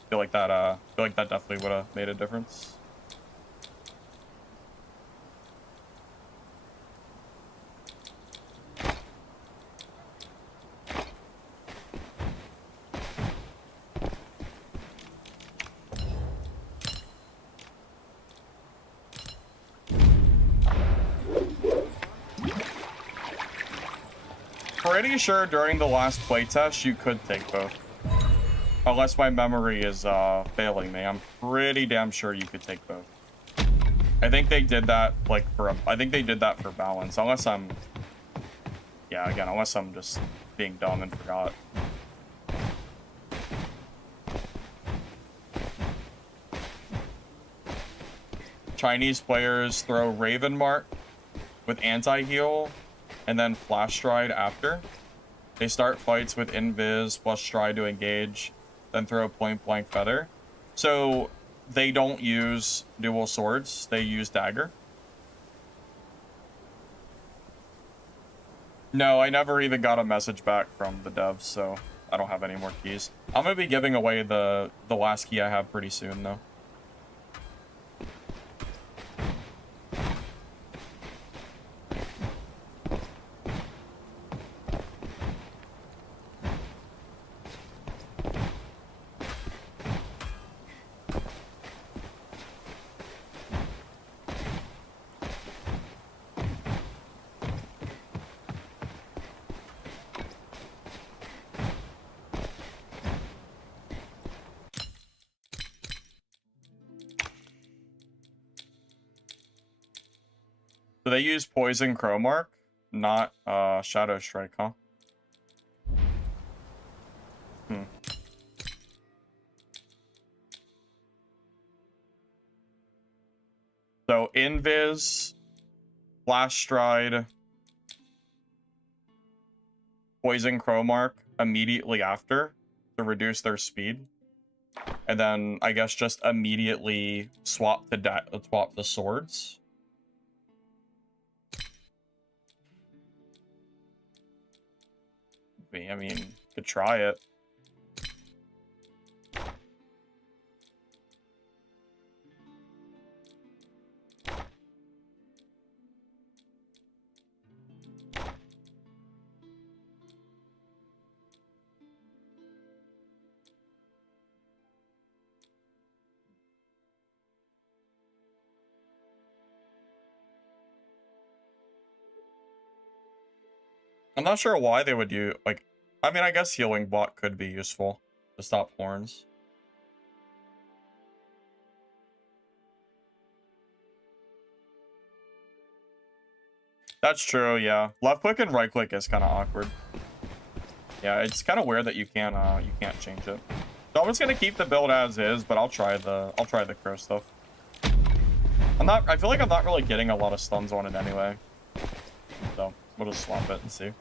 Feel like that definitely would have made a difference. Pretty sure during the last playtest you could take both. Unless my memory is failing me. I'm pretty damn sure you could take both. I think they did that like I think they did that for balance. Unless I'm unless I'm just being dumb and forgot. Chinese players throw Raven Mark with anti-heal and then flash stride after. They start fights with invis plus stride to engage, then throw point blank feather. So they don't use dual swords, they use dagger. No, I never even got a message back from the devs, so I don't have any more keys. I'm gonna be giving away the last key I have pretty soon though. So they use Poison Crowmark, not Shadow Strike, huh? So Invis, Flash Stride, Poison Crowmark immediately after to reduce their speed. And then I guess just immediately swap the swords. I mean, could try it. I'm not sure why they would do, like, I mean, I guess healing block could be useful to stop horns. That's true, yeah. Left click and right click is kind of awkward. Yeah, it's kind of weird that you can't change it. So I'm just gonna keep the build as is, but I'll try the crow stuff. I feel like I'm not really getting a lot of stuns on it anyway. So we'll just swap it and see.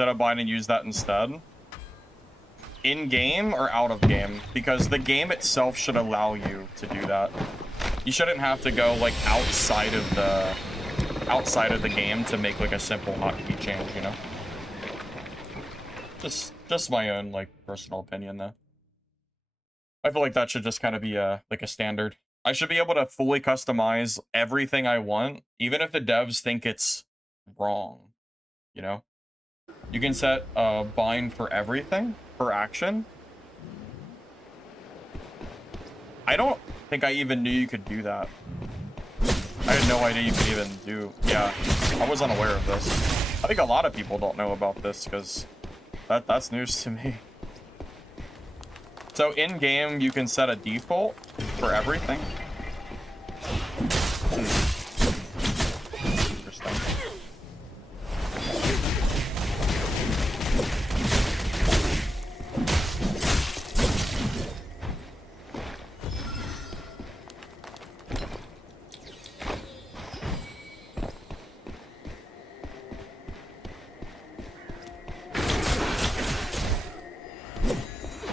instead of buying and use that instead. In game or out of game, because the game itself should allow you to do that. You shouldn't have to go like outside of the game to make like a simple hotkey change, you know. Just my own like personal opinion though. I feel like that should just kind of be like a standard. I should be able to fully customize everything I want, even if the devs think it's wrong, you know? You can set bind for everything, for action. I don't think I even knew you could do that. I had no idea you could even do... Yeah, I was unaware of this. I think a lot of people don't know about this, because that's news to me. So in-game, you can set a default for everything. Interesting.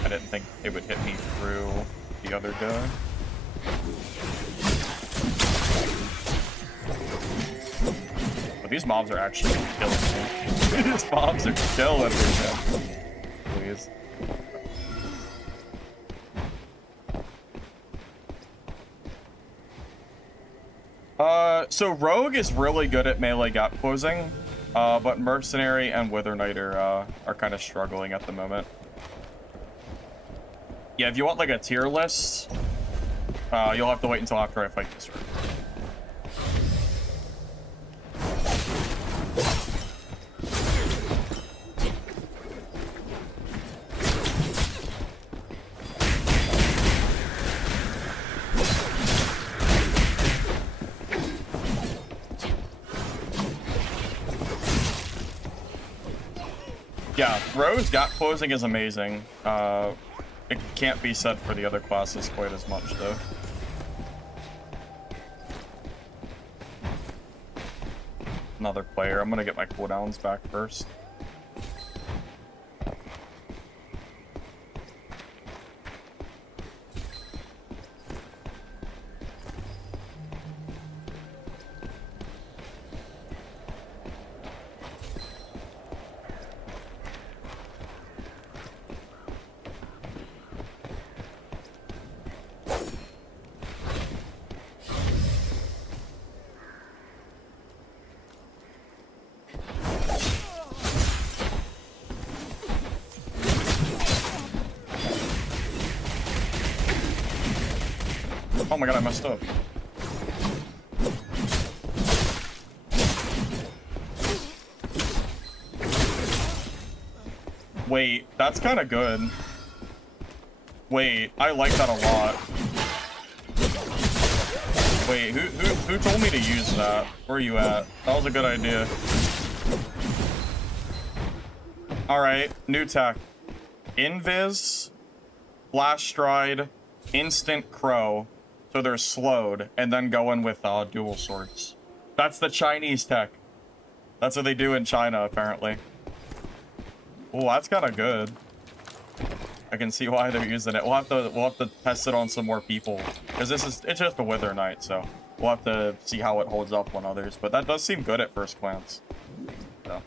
I didn't think it would hit me through the other guy. But these mobs are actually killing me. These mobs are killing me, man. Please. So Rogue is really good at melee gap closing, but Mercenary and Wither Knight are kind of struggling at the moment. Yeah, if you want like a tier list, you'll have to wait until after I fight this room. Yeah, Rogue's gap closing is amazing. It can't be said for the other classes quite as much, though. Another player. I'm gonna get my cooldowns back first. Oh my god, I messed up. Wait, that's kind of good. Wait, I like that a lot. Wait, who told me to use that? Where are you at? That was a good idea. Alright, new tech. Invis, Flash Stride, Instant Crow. So they're slowed, and then go in with dual swords. That's the Chinese tech. That's what they do in China, apparently. Oh, that's kind of good. I can see why they're using it. We'll have to test it on some more people, because it's just a Wither Knight, so we'll have to see how it holds up on others. But that does seem good at first glance. So.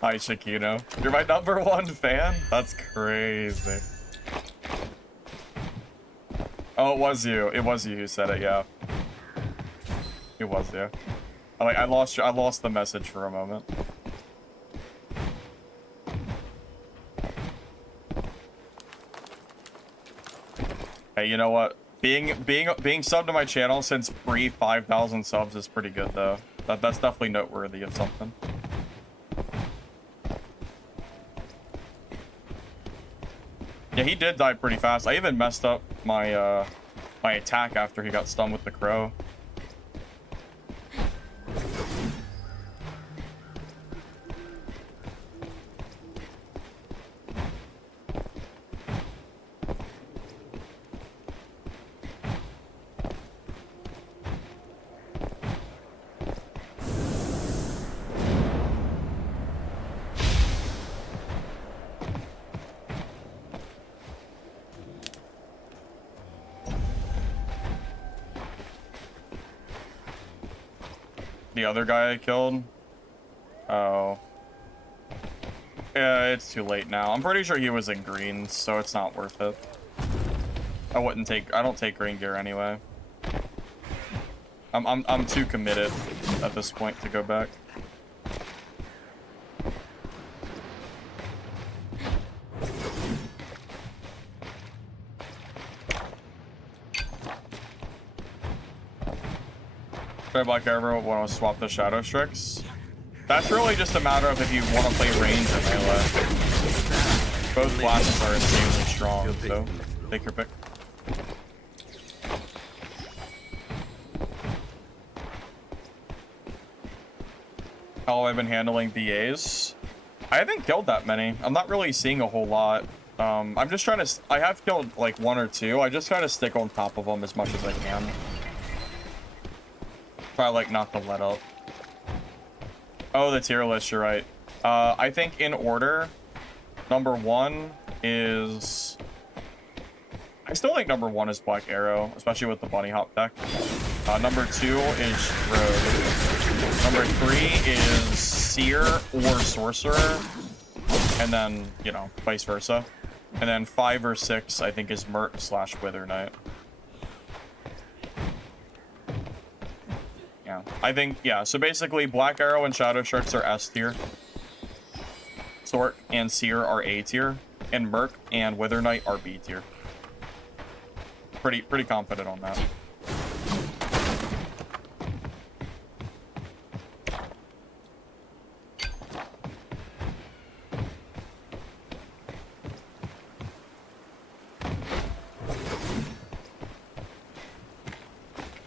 Hi, Shakino. You're my #1 fan? That's crazy. Oh, it was you. It was you who said it, yeah. It was you. I lost the message for a moment. Hey, you know what? Being subbed to my channel since pre 5,000 subs is pretty good though. That's definitely noteworthy of something. Yeah, he did die pretty fast. I even messed up my my attack after he got stunned with the crow. The other guy I killed? Oh. Yeah, it's too late now. I'm pretty sure he was in greens, so it's not worth it. I don't take green gear anyway. I'm too committed at this point to go back. Black Arrow want to swap the Shadow Strix. That's really just a matter of if you want to play range or melee. Both classes are insanely strong, so take your pick. How I've been handling BAs. I haven't killed that many. I'm not really seeing a whole lot. I'm just trying to... I have killed like 1 or 2. I just try to stick on top of them as much as I can. Try like not to let up. Oh, the tier list, you're right. I think in order, number 1 is... I still think number 1 is Black Arrow, especially with the bunny hop deck. Number 2 is Rogue. Number 3 is Seer or Sorcerer. And then, you know, vice versa. And then 5 or 6, I think, is Merc / Wither Knight. Yeah, I think, yeah, so basically Black Arrow and Shadow Strix are S tier. Sorc and Seer are A tier. And Merc and Wither Knight are B tier. Pretty confident on that.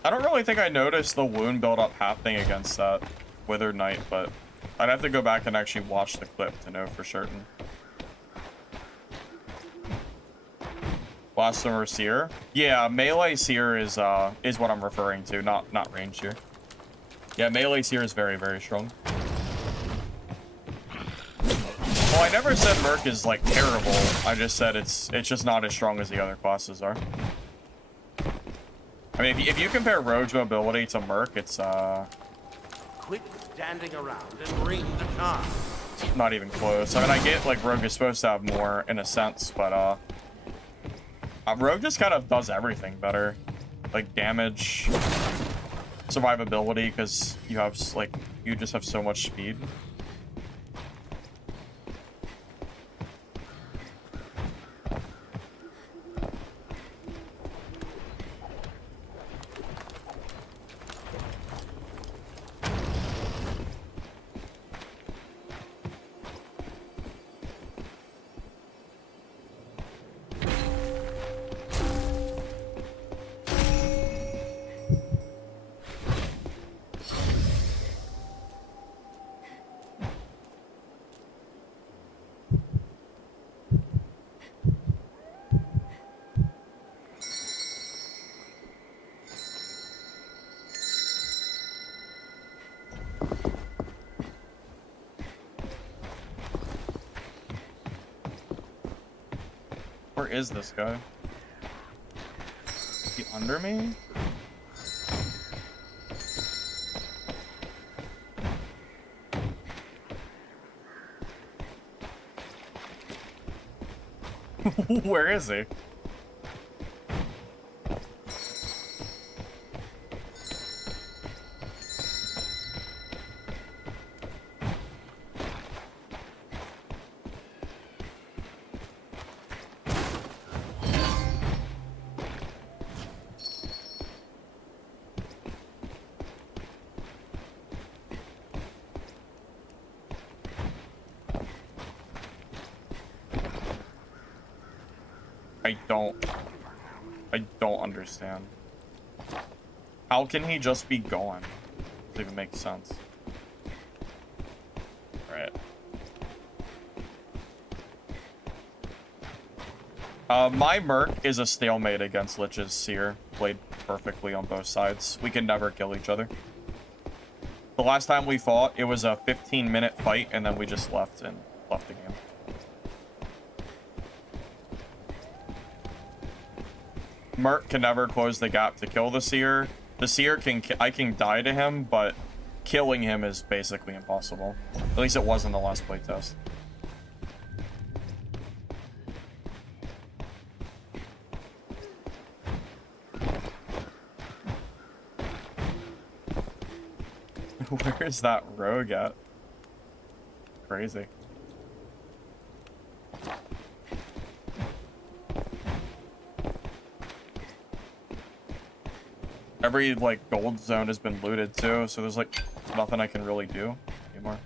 I don't really think I noticed the wound build-up happening against that Withered Knight, but I'd have to go back and actually watch the clip to know for certain. Blastomer Seer? Yeah, melee Seer is what I'm referring to, not range Seer. Yeah, melee Seer is very, very strong. Well, I never said Merc is like terrible. I just said it's just not as strong as the other classes are. I mean, if you compare Rogue's mobility to Merc, it's Quit standing around and bring the charge. not even close. I mean, I get like Rogue is supposed to have more in a sense, but Rogue just kind of does everything better, like damage, survivability, because you just have so much speed. Where is this guy? Is he under me? Where is he? I don't understand. How can he just be gone? Doesn't even make sense. Right. My Merc is a stalemate against Lich's Seer. Played perfectly on both sides. We can never kill each other. The last time we fought, it was a 15-minute fight, and then we just left the game. Merc can never close the gap to kill the Seer. The Seer I can die to him, but killing him is basically impossible. At least it was in the last playtest. Where's that rogue at? Crazy. Every, like, gold zone has been looted, too, so there's, like, nothing I can really do anymore.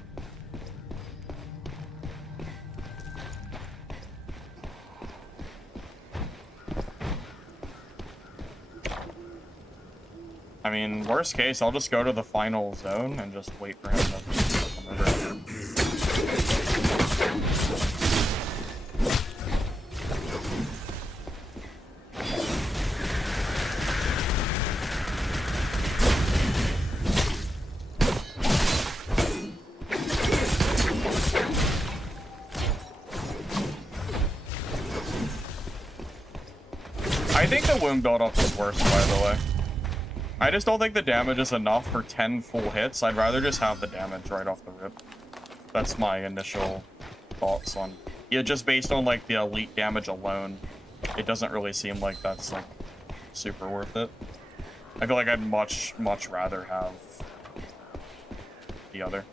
I mean, worst case, I'll just go to the final zone and just wait for him to come over. I think the wound build-up is worse, by the way. I just don't think the damage is enough for 10 full hits. I'd rather just have the damage right off the rip. That's my initial thoughts on... Yeah, just based on, like, the elite damage alone, it doesn't really seem like that's, like, super worth it. I feel like I'd much rather have the other.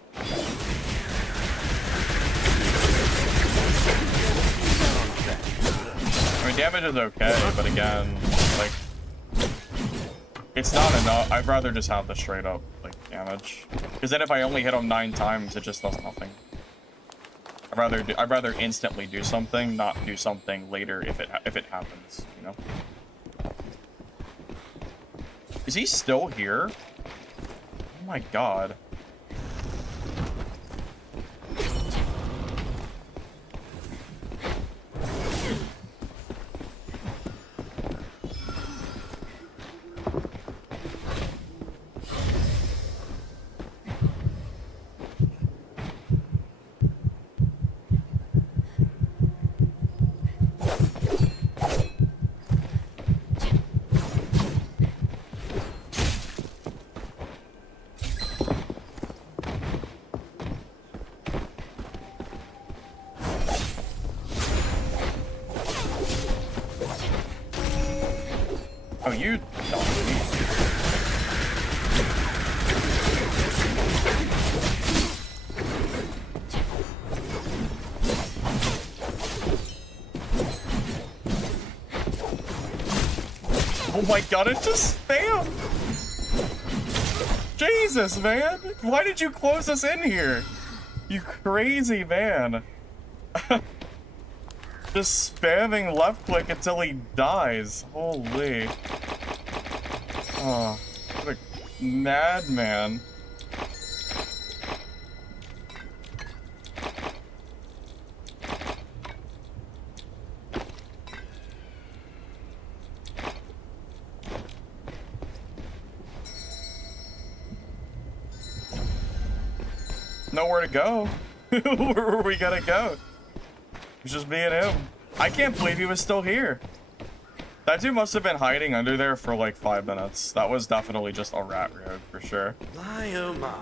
I mean, damage is okay, but again, like... It's not enough. I'd rather just have the straight up, like, damage. Because then if I only hit him 9 times, it just does nothing. I'd rather instantly do something, not do something later if it happens, you know? Is he still here? Oh my god. Oh, you donkey. Oh my god, it's just spam! Jesus, man! Why did you close us in here? You crazy man. Just spamming left click until he dies. Holy. Oh, what a madman. Nowhere to go. Where were we gonna go? It was just me and him. I can't believe he was still here. That dude must have been hiding under there for like 5 minutes. That was definitely just a rat rogue for sure. My oh my.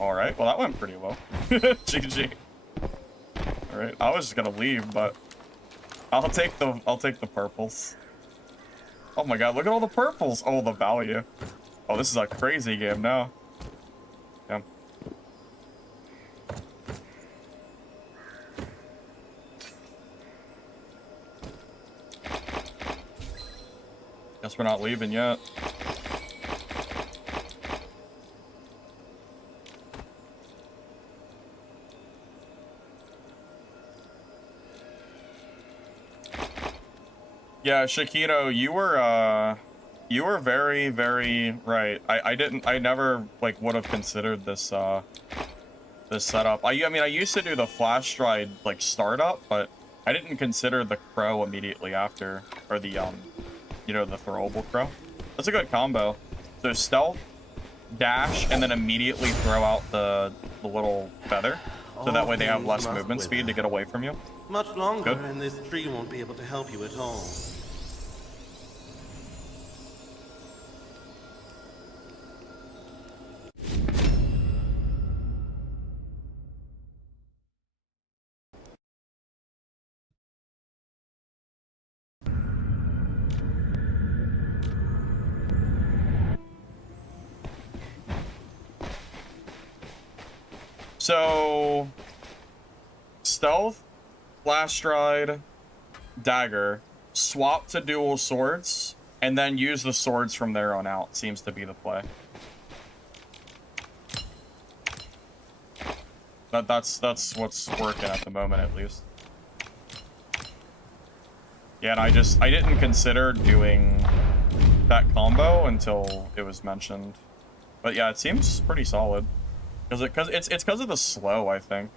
Alright, well that went pretty well. GG. Alright, I was just gonna leave, but I'll take the purples. Oh my god, look at all the purples! Oh, the value. Oh, this is a crazy game now. Yeah. Guess we're not leaving yet. Yeah, Shakito, you You were very, very right. I never like would have considered this this setup. I mean I used to do the flash stride like startup, but I didn't consider the crow immediately after, or the you know, the throwable crow. That's a good combo. So stealth, dash, and then immediately throw out the little feather, so that way they have less movement speed to get away from you. Much longer, Good. and this tree won't be able to help you at all. So stealth, flash stride, dagger, swap to dual swords, and then use the swords from there on out seems to be the play. That's what's working at the moment, at least. Yeah, and I didn't consider doing that combo until it was mentioned. But yeah, it seems pretty solid. Because it's because of the slow, I think.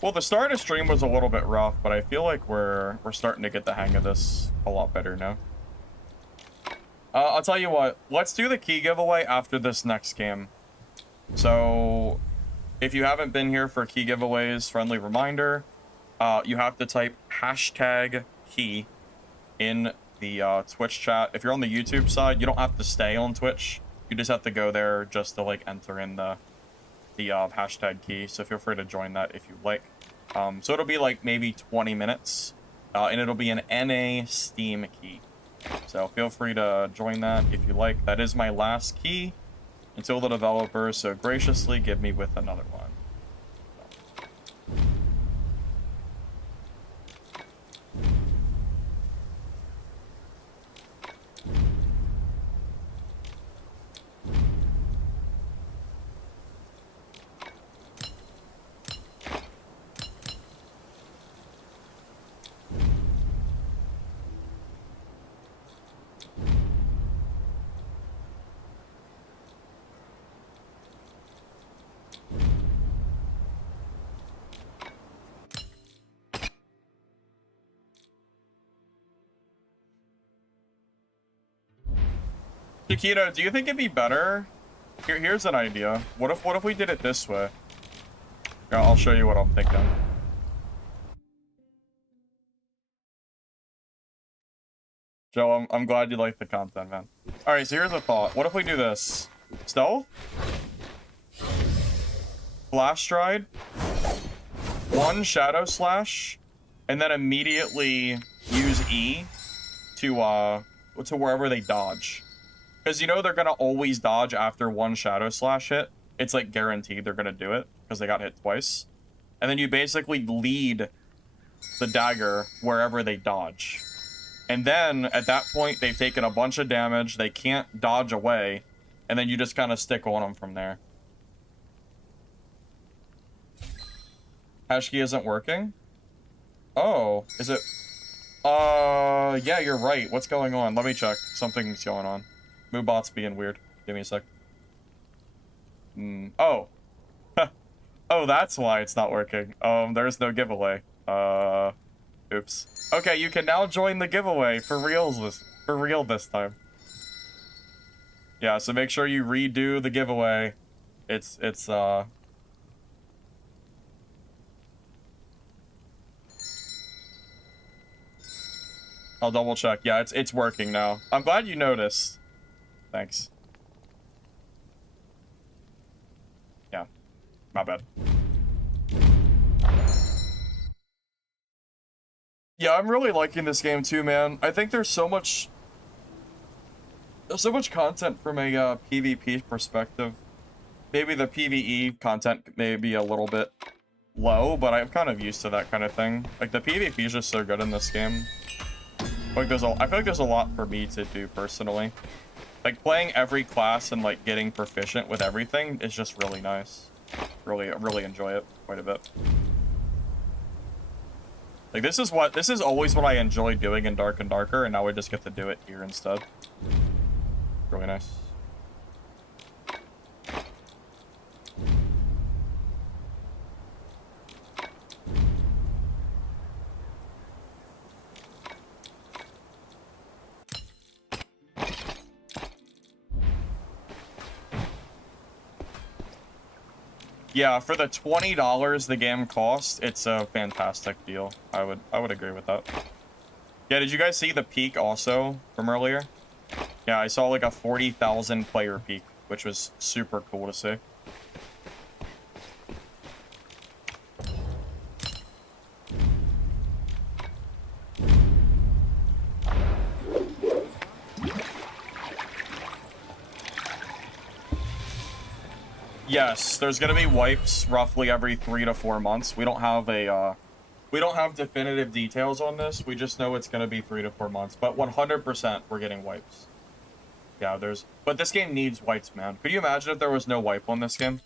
Well, the start of stream was a little bit rough, but I feel like we're starting to get the hang of this a lot better now. I'll tell you what, let's do the key giveaway after this next game. So, if you haven't been here for key giveaways, friendly reminder, you have to type hashtag key in the Twitch chat. If you're on the YouTube side, you don't have to stay on Twitch. You just have to go there just to like enter in the hashtag key. So feel free to join that if you like. So it'll be like maybe 20 minutes, and it'll be an NA Steam key. So feel free to join that if you like. That is my last key until the developers so graciously give me with another one. Chiquito, do you think it'd be better? Here's an idea. What if we did it this way? Yeah, I'll show you what I'm thinking. Joe, I'm glad you like the content, man. All right, so here's a thought. What if we do this? Stealth, flash stride, one shadow slash, and then immediately use E to wherever they dodge. Because you know they're gonna always dodge after one shadow slash hit. It's like guaranteed they're gonna do it because they got hit twice. And then you basically lead the dagger wherever they dodge. And then at that point they've taken a bunch of damage, they can't dodge away, and then you just kind of stick on them from there. Hashkey isn't working? Oh, is it? Yeah, you're right. What's going on? Let me check. Something's going on. Moobot's being weird. Give me a sec. Oh. Oh, that's why it's not working. There's no giveaway. Oops. Okay, you can now join the giveaway for real this time. Yeah, so make sure you redo the giveaway. I'll double check. Yeah, it's working now. I'm glad you noticed. Thanks. Yeah, my bad. Yeah, I'm really liking this game too, man. I think there's so much content from a PvP perspective. Maybe the PvE content may be a little bit low, but I'm kind of used to that kind of thing. Like, the PvP is just so good in this game. Like I feel like there's a lot for me to do personally. Like playing every class and like getting proficient with everything is just really nice. Really enjoy it quite a bit. Like this is always what I enjoy doing in Dark and Darker, and now we just get to do it here instead. Really nice. Yeah, for the $20 the game costs, it's a fantastic deal. I would agree with that. Yeah, did you guys see the peak also from earlier? Yeah, I saw like a 40,000 player peak, which was super cool to see. Yes, there's gonna be wipes roughly every 3 to 4 months. We don't have definitive details on this. We just know it's gonna be 3 to 4 months. But 100% we're getting wipes. Yeah, but this game needs wipes, man. Could you imagine if there was no wipe on this game?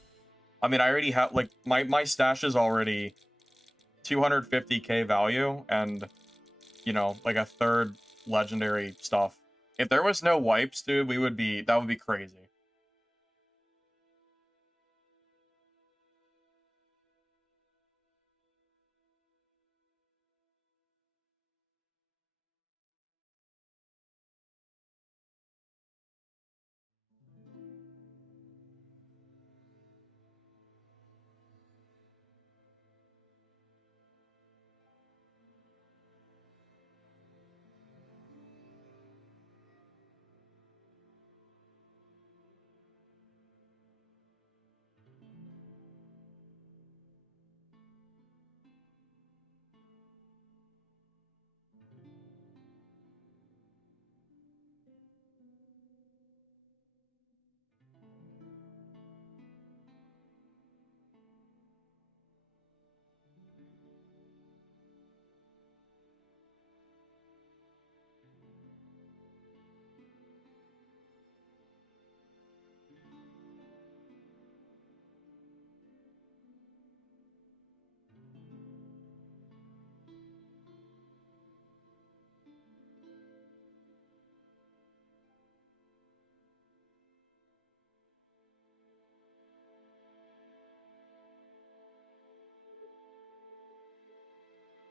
I mean, I already have like my stash is already 250k value and you know, like a third legendary stuff. If there was no wipes, dude, that would be crazy.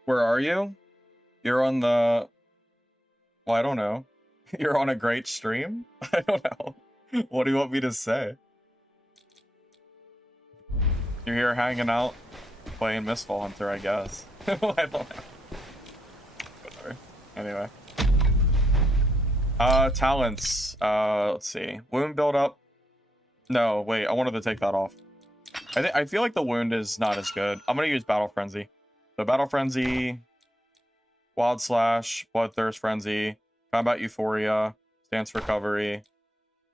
Where are you? You're on the... Well, I don't know. You're on a great stream? I don't know. What do you want me to say? You're here hanging out, playing Mistfall Hunter, I guess. I don't know. Whatever. Anyway. Talents. Let's see. Wound build up. No, wait, I wanted to take that off. I feel like the wound is not as good. I'm gonna use Battle Frenzy. So Battle Frenzy, Wild Slash, Bloodthirst Frenzy, Combat Euphoria, Stance Recovery,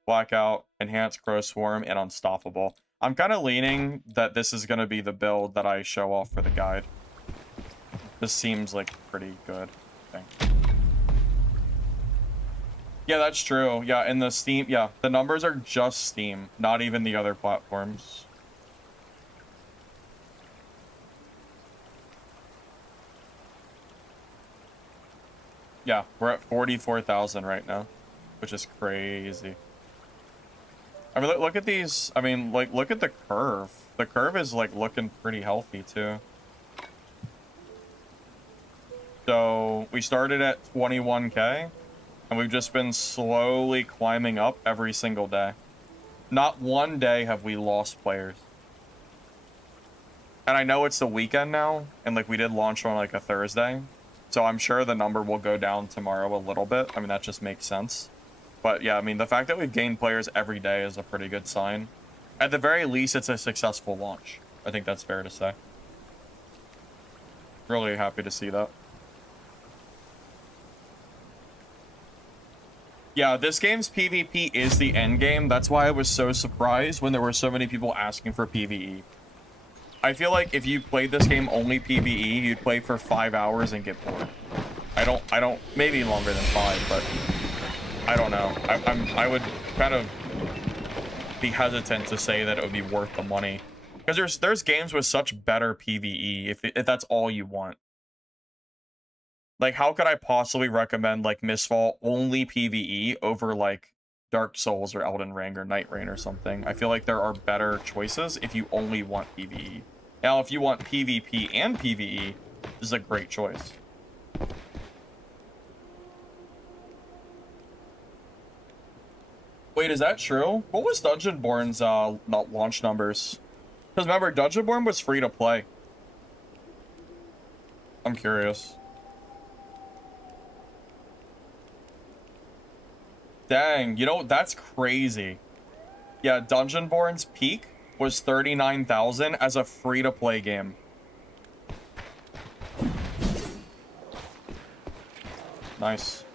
Blackout, Enhanced Crow Swarm, and Unstoppable. I'm kind of leaning that this is going to be the build that I show off for the guide. This seems like pretty good, I think. Yeah, that's true. Yeah, in the Steam, yeah, the numbers are just Steam, not even the other platforms. Yeah, we're at 44,000 right now, which is crazy. I mean, look at these. I mean, like, look at the curve. The curve is, like, looking pretty healthy, too. So, we started at 21k, and we've just been slowly climbing up every single day. Not one day have we lost players. And I know it's the weekend now, and, like, we did launch on, like, a Thursday. So I'm sure the number will go down tomorrow a little bit. I mean, that just makes sense. But yeah, I mean, the fact that we've gained players every day is a pretty good sign. At the very least, it's a successful launch. I think that's fair to say. Really happy to see that. Yeah, this game's PvP is the end game. That's why I was so surprised when there were so many people asking for PvE. I feel like if you played this game only PvE, you'd play for 5 hours and get bored. I don't, maybe longer than 5, but I don't know. I would kind of be hesitant to say that it would be worth the money. Because there's games with such better PvE if that's all you want. Like, how could I possibly recommend, like, Mistfall only PvE over, like, Dark Souls or Elden Ring or Night Rain or something? I feel like there are better choices if you only want PvE. Now, if you want PvP and PvE, this is a great choice. Wait, is that true? What was Dungeonborn's not launch numbers? Because remember, Dungeonborn was free to play. I'm curious. Dang, you know, that's crazy. Yeah, Dungeonborn's peak was 39,000 as a free-to-play game. Nice.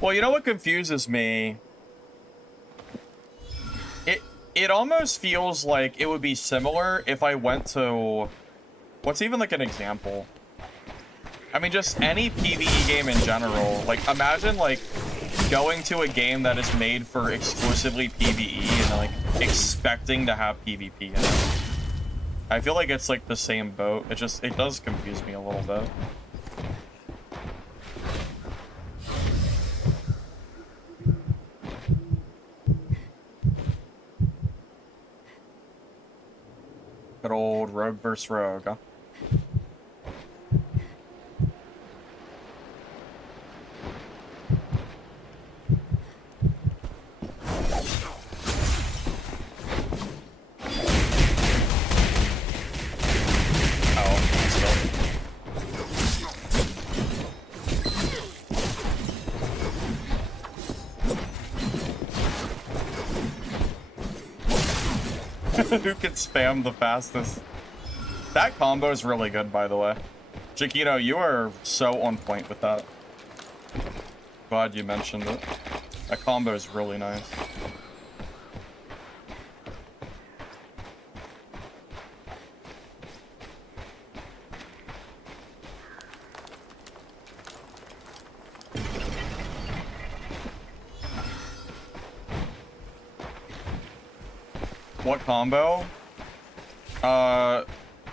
Well, you know what confuses me? It almost feels like it would be similar if I went to... What's even like an example? I mean, just any PvE game in general. Like, imagine like going to a game that is made for exclusively PvE and like expecting to have PvP in it. I feel like it's like the same boat. It does confuse me a little bit. Good old rogue versus rogue, huh? Who can spam the fastest? That combo is really good, by the way. Chiquito, you are so on point with that. Glad you mentioned it. That combo is really nice. What combo?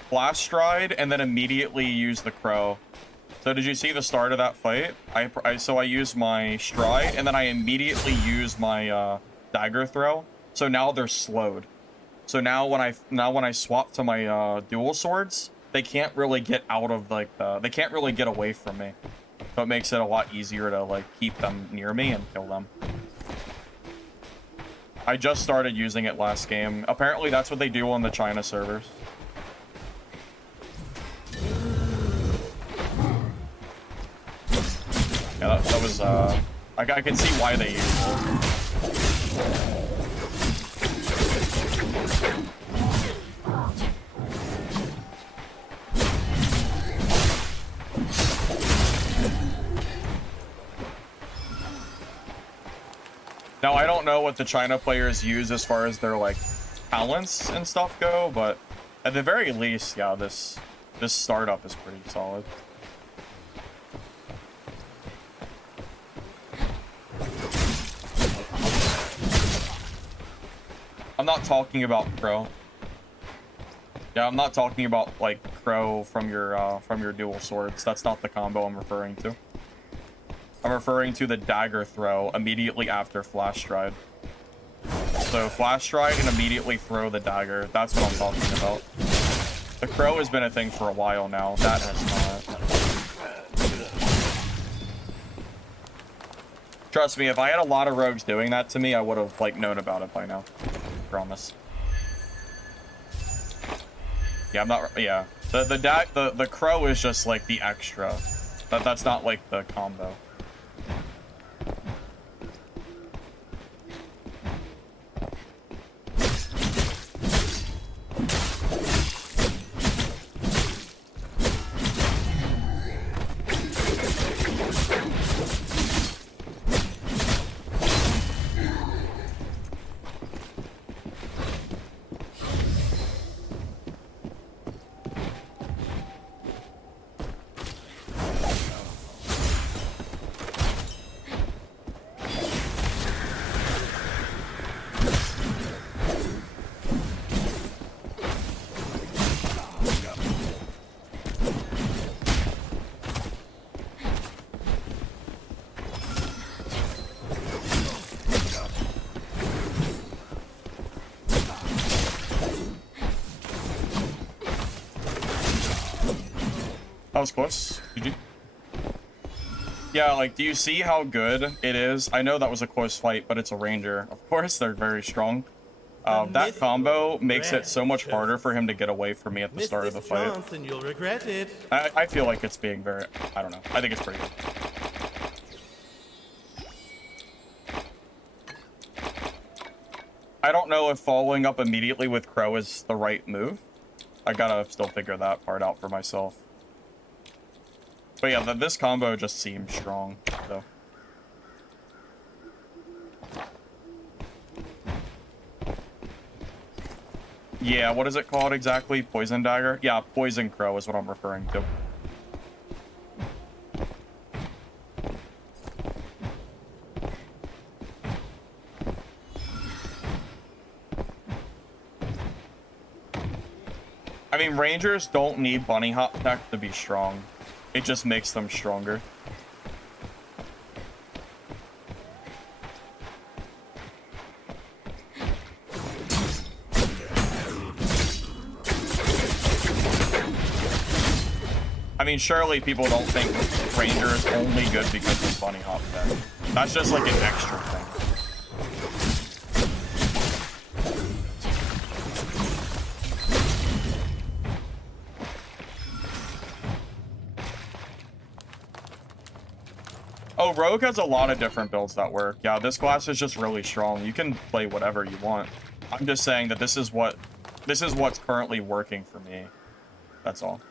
Flash stride and then immediately use the crow. So did you see the start of that fight? So I used my stride and then I immediately used my dagger throw. So now they're slowed. So now when I swap to my dual swords, they can't really get out of like they can't really get away from me. So it makes it a lot easier to like keep them near me and kill them. I just started using it last game. Apparently that's what they do on the China servers. Yeah, that was, I can see why they use it. Now, I don't know what the China players use as far as their, like, talents and stuff go, but at the very least, yeah, this startup is pretty solid. I'm not talking about Crow. Yeah, I'm not talking about, like, Crow from your dual swords. That's not the combo I'm referring to. I'm referring to the dagger throw immediately after flash stride. So flash stride and immediately throw the dagger. That's what I'm talking about. The crow has been a thing for a while now. That has not. Trust me, if I had a lot of rogues doing that to me, I would have like known about it by now. Promise. Yeah, I'm not. Yeah, the crow is just like the extra. That's not like the combo. That was close. GG. Yeah, like, do you see how good it is? I know that was a close fight, but it's a ranger. Of course, they're very strong. That combo makes it so much harder for him to get away from me at the Miss start of this the fight. chance and you'll regret it. I feel like it's being very... I don't know. I think it's pretty good. I don't know if following up immediately with Crow is the right move. I gotta still figure that part out for myself. But yeah, this combo just seems strong, so. Yeah, what is it called exactly? Poison Dagger? Yeah, Poison Crow is what I'm referring to. I mean, Rangers don't need bunny hop tech to be strong. It just makes them stronger. I mean, surely people don't think Ranger is only good because of bunny hop tech. That's just like an extra thing. Oh, Rogue has a lot of different builds that work. Yeah, this class is just really strong. You can play whatever you want. I'm just saying that this is what's currently working for me. That's all.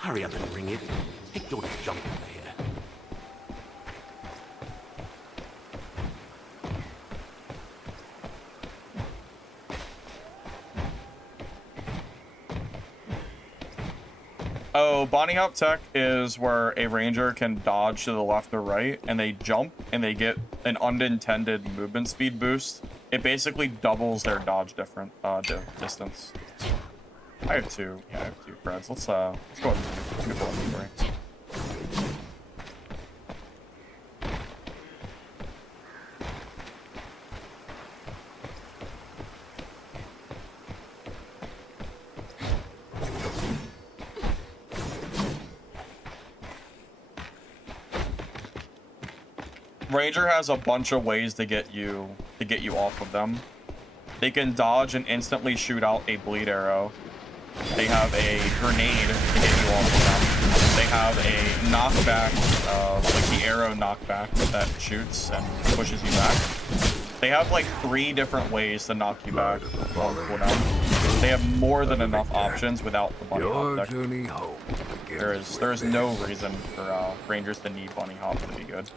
Hurry up and ring it. Take your jump over here. Oh, bunny hop tech is where a ranger can dodge to the left or right, and they jump, and they get an unintended movement speed boost. It basically doubles their dodge distance. I have two. Yeah, I have two Freds. Let's go ahead and do inventory. Ranger has a bunch of ways to get you off of them. They can dodge and instantly shoot out a bleed arrow. They have a grenade to get you off of them. They have a knockback, like the arrow knockback that shoots and pushes you back. They have like 3 different ways to knock you back on cooldown. They have more than enough options without the bunny hop deck. There is no reason for Rangers to need bunny hop to be good.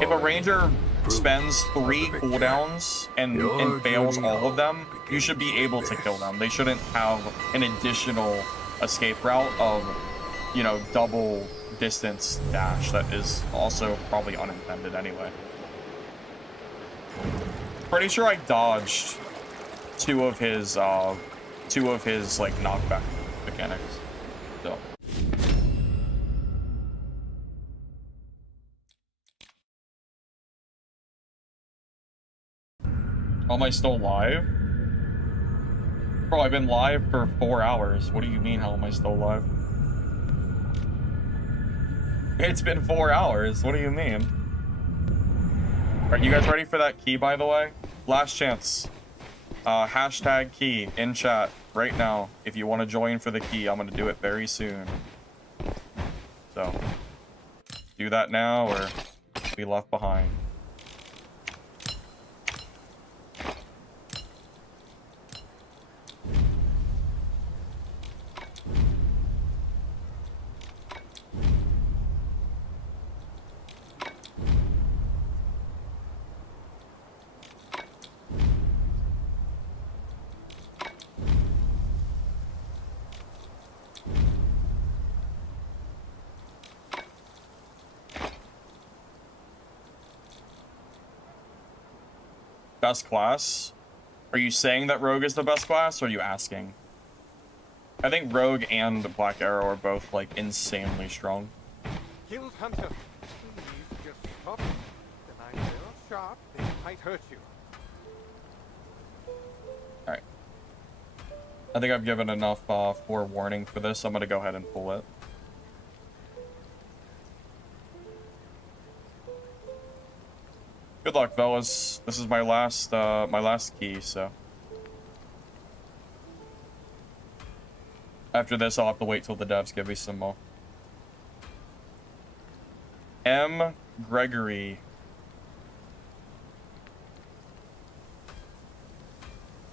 If a Ranger spends 3 cooldowns and fails all of them, you should be able to kill them. They shouldn't have an additional escape route of, you know, double distance dash that is also probably unintended anyway. Pretty sure I dodged two of his like knockback mechanics. So. Am I still live? Bro, I've been live for 4 hours. What do you mean, how am I still live? It's been 4 hours. What do you mean? Are you guys ready for that key, by the way? Last chance. Hashtag key in chat right now. If you want to join for the key, I'm going to do it very soon. So, do that now or be left behind. Best class? Are you saying that Rogue is the best class, or are you asking? I think Rogue and Black Arrow are both, like, insanely strong. Killed Hunter. Please just stop. The knives are sharp. They might hurt you. Alright. I think I've given enough forewarning for this. I'm gonna go ahead and pull it. Good luck, fellas. This is my last key, so. After this, I'll have to wait till the devs give me some more. M. Gregory.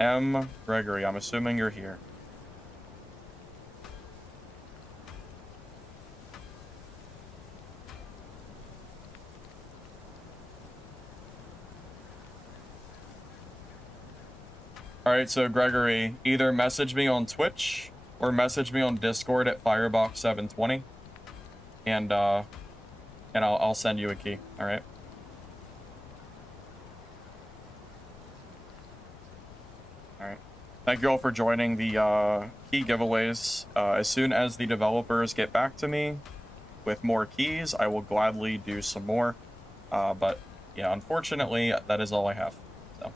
M. Gregory, I'm assuming you're here. Alright, so Gregory, either message me on Twitch or message me on Discord at Firebox720, and I'll send you a key. All right. All right. Thank you all for joining the key giveaways. As soon as the developers get back to me with more keys, I will gladly do some more. But yeah, unfortunately, that is all I have. So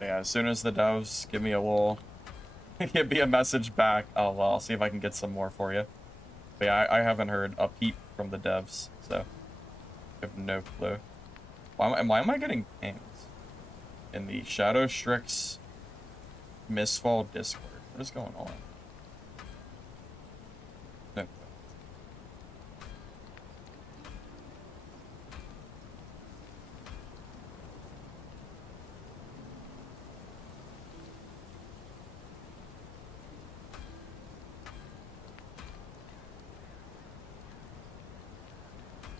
yeah, as soon as the devs give me a little. Give me a message back. I'll see if I can get some more for you. But yeah, I haven't heard a peep from the devs, so I have no clue. Why am I getting pings in the Shadow Strix Mistfall Discord? What is going on? No.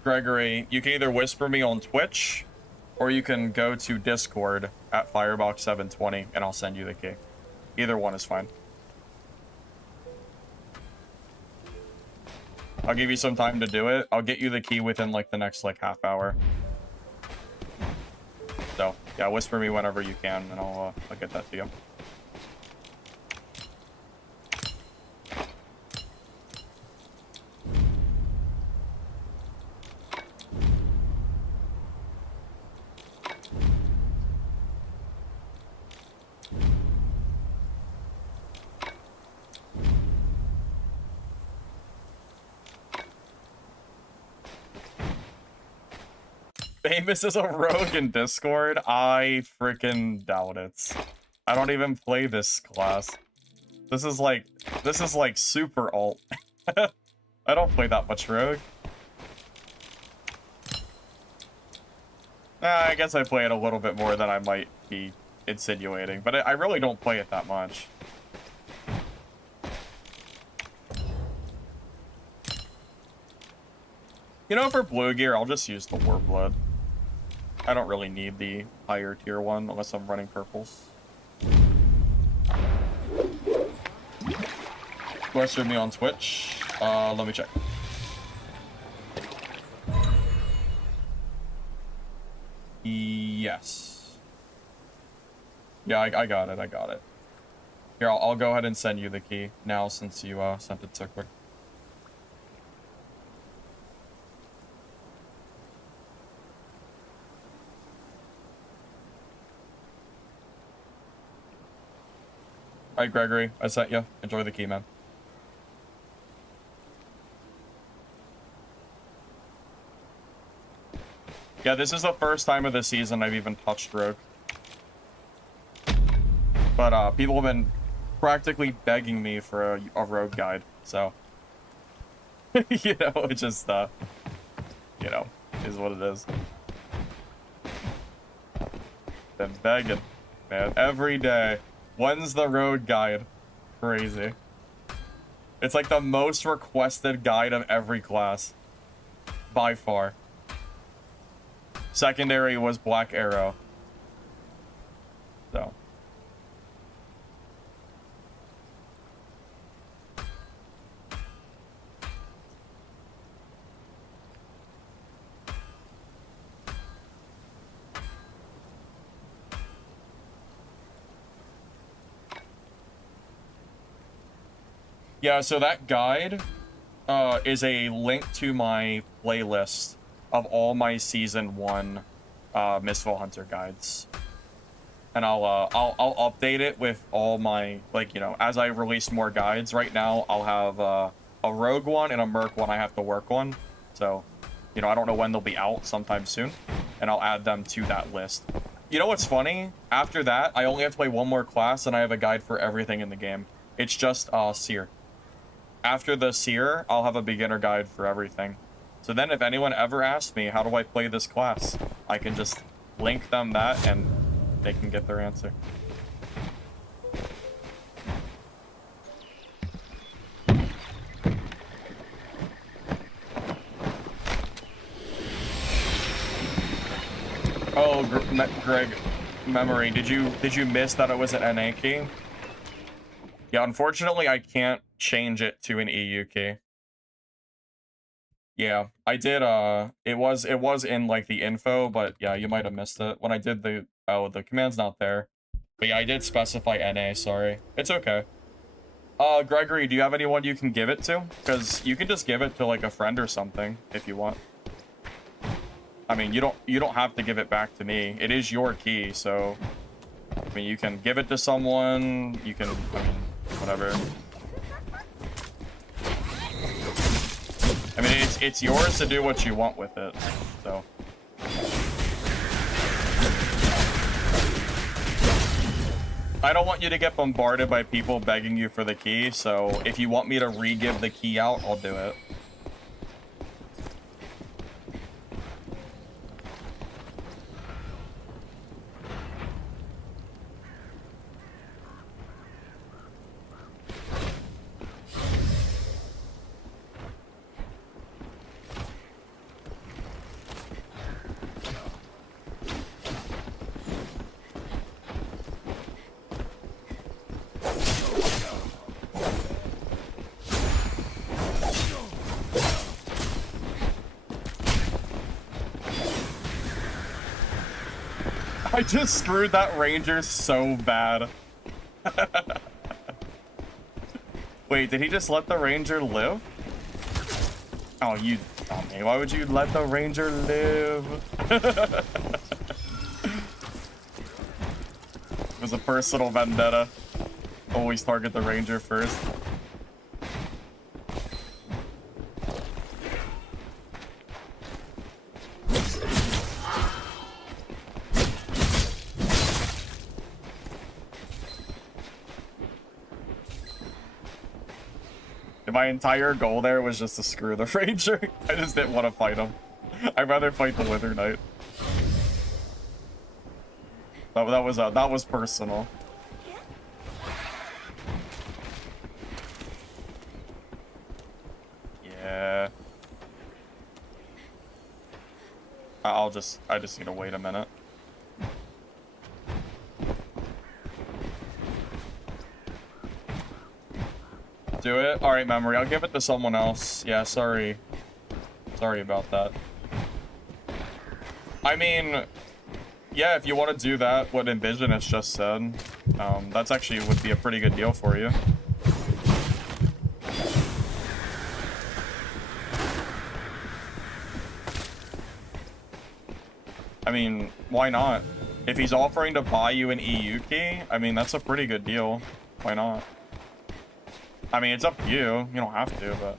Gregory, you can either whisper me on Twitch, or you can go to Discord at Firebox720, and I'll send you the key. Either one is fine. I'll give you some time to do it. I'll get you the key within, like, the next, like, half hour. So, yeah, whisper me whenever you can, and I'll get that to you. Famous as a rogue in Discord? I freaking doubt it. I don't even play this class. This is like super alt. I don't play that much rogue. I guess I play it a little bit more than I might be insinuating, but I really don't play it that much. You know, for blue gear, I'll just use the Warblood. I don't really need the higher tier one unless I'm running purples. Western me on Twitch. Let me check. Yes. Yeah, I got it. I got it. Here, I'll go ahead and send you the key now since you sent it so quick. Alright, Gregory, I sent you. Enjoy the key, man. Yeah, this is the first time of the season I've even touched Rogue. But people have been practically begging me for a Rogue guide, so... you know, it just, you know, is what it is. Been begging, man, every day. When's the Rogue guide? Crazy. It's like the most requested guide of every class. By far. Secondary was Black Arrow. So. Yeah, so that guide is a link to my playlist of all my season 1 Mistfall Hunter guides. And I'll update it with all my, like, you know, as I release more guides. Right now I'll have a rogue one and a merc one I have to work on. So, you know, I don't know when they'll be out, sometime soon, and I'll add them to that list. You know what's funny? After that, I only have to play one more class and I have a guide for everything in the game. It's just Seer. After the Seer, I'll have a beginner guide for everything. So then if anyone ever asks me, how do I play this class? I can just link them that and they can get their answer. Oh, Greg, memory. Did you miss that it was an NA key? Yeah, unfortunately, I can't change it to an EU key. Yeah, I did. It was in like the info, but yeah, you might have missed it when I did the. Oh, the command's not there. But yeah, I did specify NA. Sorry, it's okay. Gregory, do you have anyone you can give it to? Because you can just give it to like a friend or something if you want. I mean, you don't have to give it back to me. It is your key, so I mean, you can give it to someone. You can, I mean, whatever. I mean, it's yours to do what you want with it. So. I don't want you to get bombarded by people begging you for the key. So if you want me to re-give the key out, I'll do it. I just screwed that ranger so bad. Wait, did he just let the ranger live? Oh, you dummy. Why would you let the ranger live? It was a personal vendetta. Always target the ranger first. My entire goal there was just to screw the ranger. I just didn't want to fight him. I'd rather fight the Wither Knight. That was personal. Yeah. I just need to wait a minute. Do it? Alright, memory. I'll give it to someone else. Yeah, sorry. Sorry about that. I mean, yeah, if you want to do that, what Envision has just said, that's actually would be a pretty good deal for you. I mean, why not? If he's offering to buy you an EU key, I mean, that's a pretty good deal. Why not? I mean, it's up to you. You don't have to, but...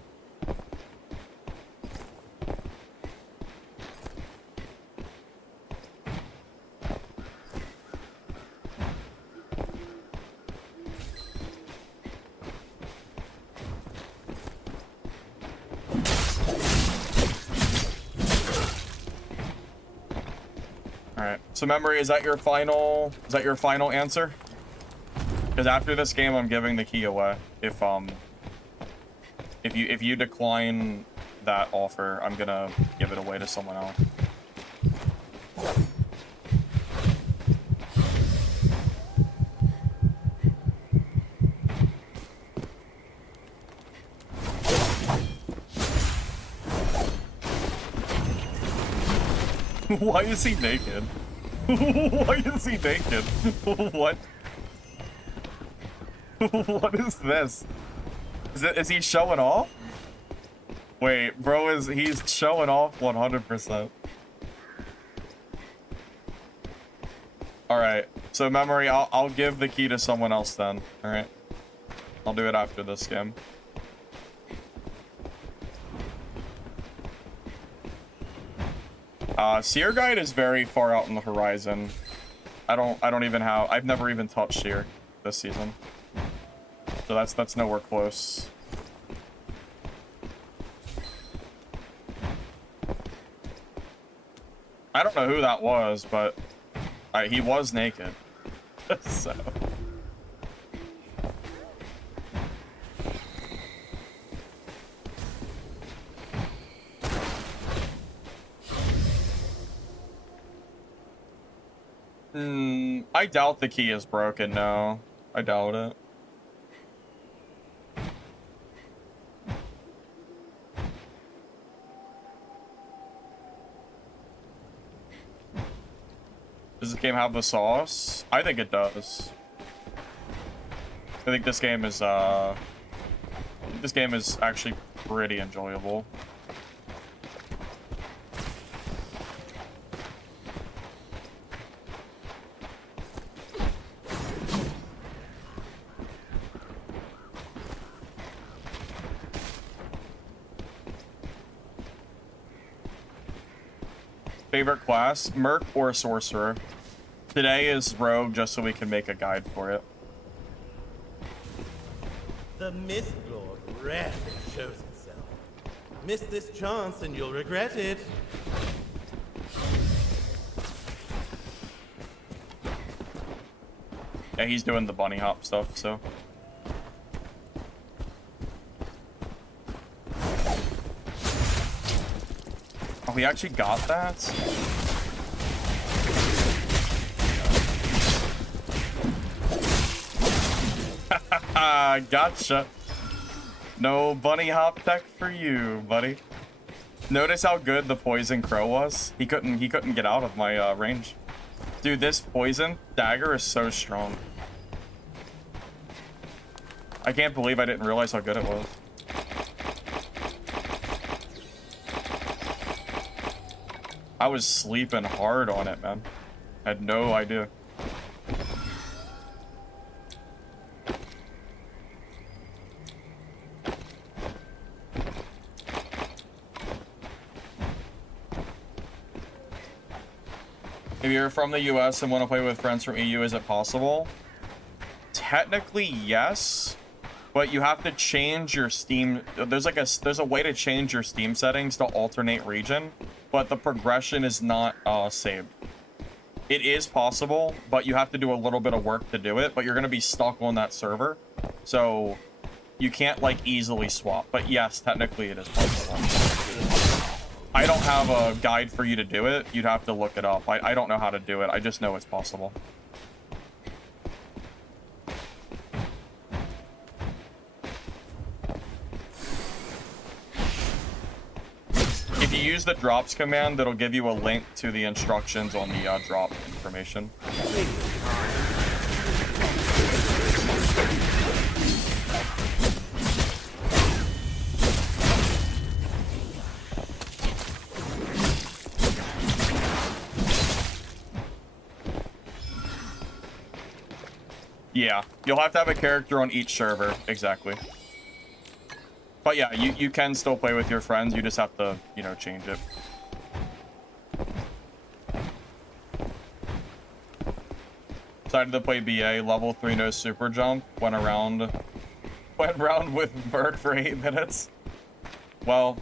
Alright. So, Memory, is that your final answer? Because after this game, I'm giving the key away. If you decline that offer, I'm gonna give it away to someone else. Why is he naked? Why is he naked? What? What is this? Is he showing off? Wait, bro, he's showing off 100%. All right, so memory, I'll give the key to someone else then. All right, I'll do it after this game. Seer Guide is very far out in the horizon. I've never even touched Seer this season. So that's nowhere close. I don't know who that was, but he was naked. So I doubt the key is broken, no. I doubt it. Does this game have the sauce? I think it does. I think this game is actually pretty enjoyable. Favorite class? Merc or Sorcerer? Today is Rogue, just so we can make a guide for it. The Mist Lord rarely shows himself. Miss this chance and you'll regret it. Yeah, he's doing the bunny hop stuff, so. Oh, he actually got that? Gotcha. No bunny hop tech for you, buddy. Notice how good the poison crow was? He couldn't get out of my range. Dude, this poison dagger is so strong. I can't believe I didn't realize how good it was. I was sleeping hard on it, man. Had no idea. If you're from the US and want to play with friends from EU, is it possible? Technically, yes. But you have to change your Steam. There's a way to change your Steam settings to alternate region, but the progression is not saved. It is possible, but you have to do a little bit of work to do it, but you're going to be stuck on that server. So you can't like easily swap, but yes, technically it is possible. I don't have a guide for you to do it. You'd have to look it up. I don't know how to do it. I just know it's possible. If you use the drops command, that'll give you a link to the instructions on the drop information. Yeah, you'll have to have a character on each server, exactly. But yeah, you can still play with your friends, you just have to, you know, change it. Decided to play BA, level 3 no super jump, went around with Berg for 8 minutes. Well,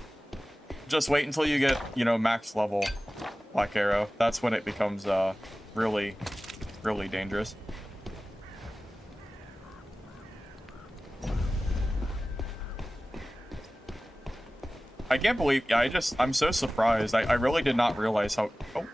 just wait until you get, you know, max level Black Arrow. That's when it becomes really, really dangerous. I can't believe, yeah, I'm so surprised. I really did not realize how, oh.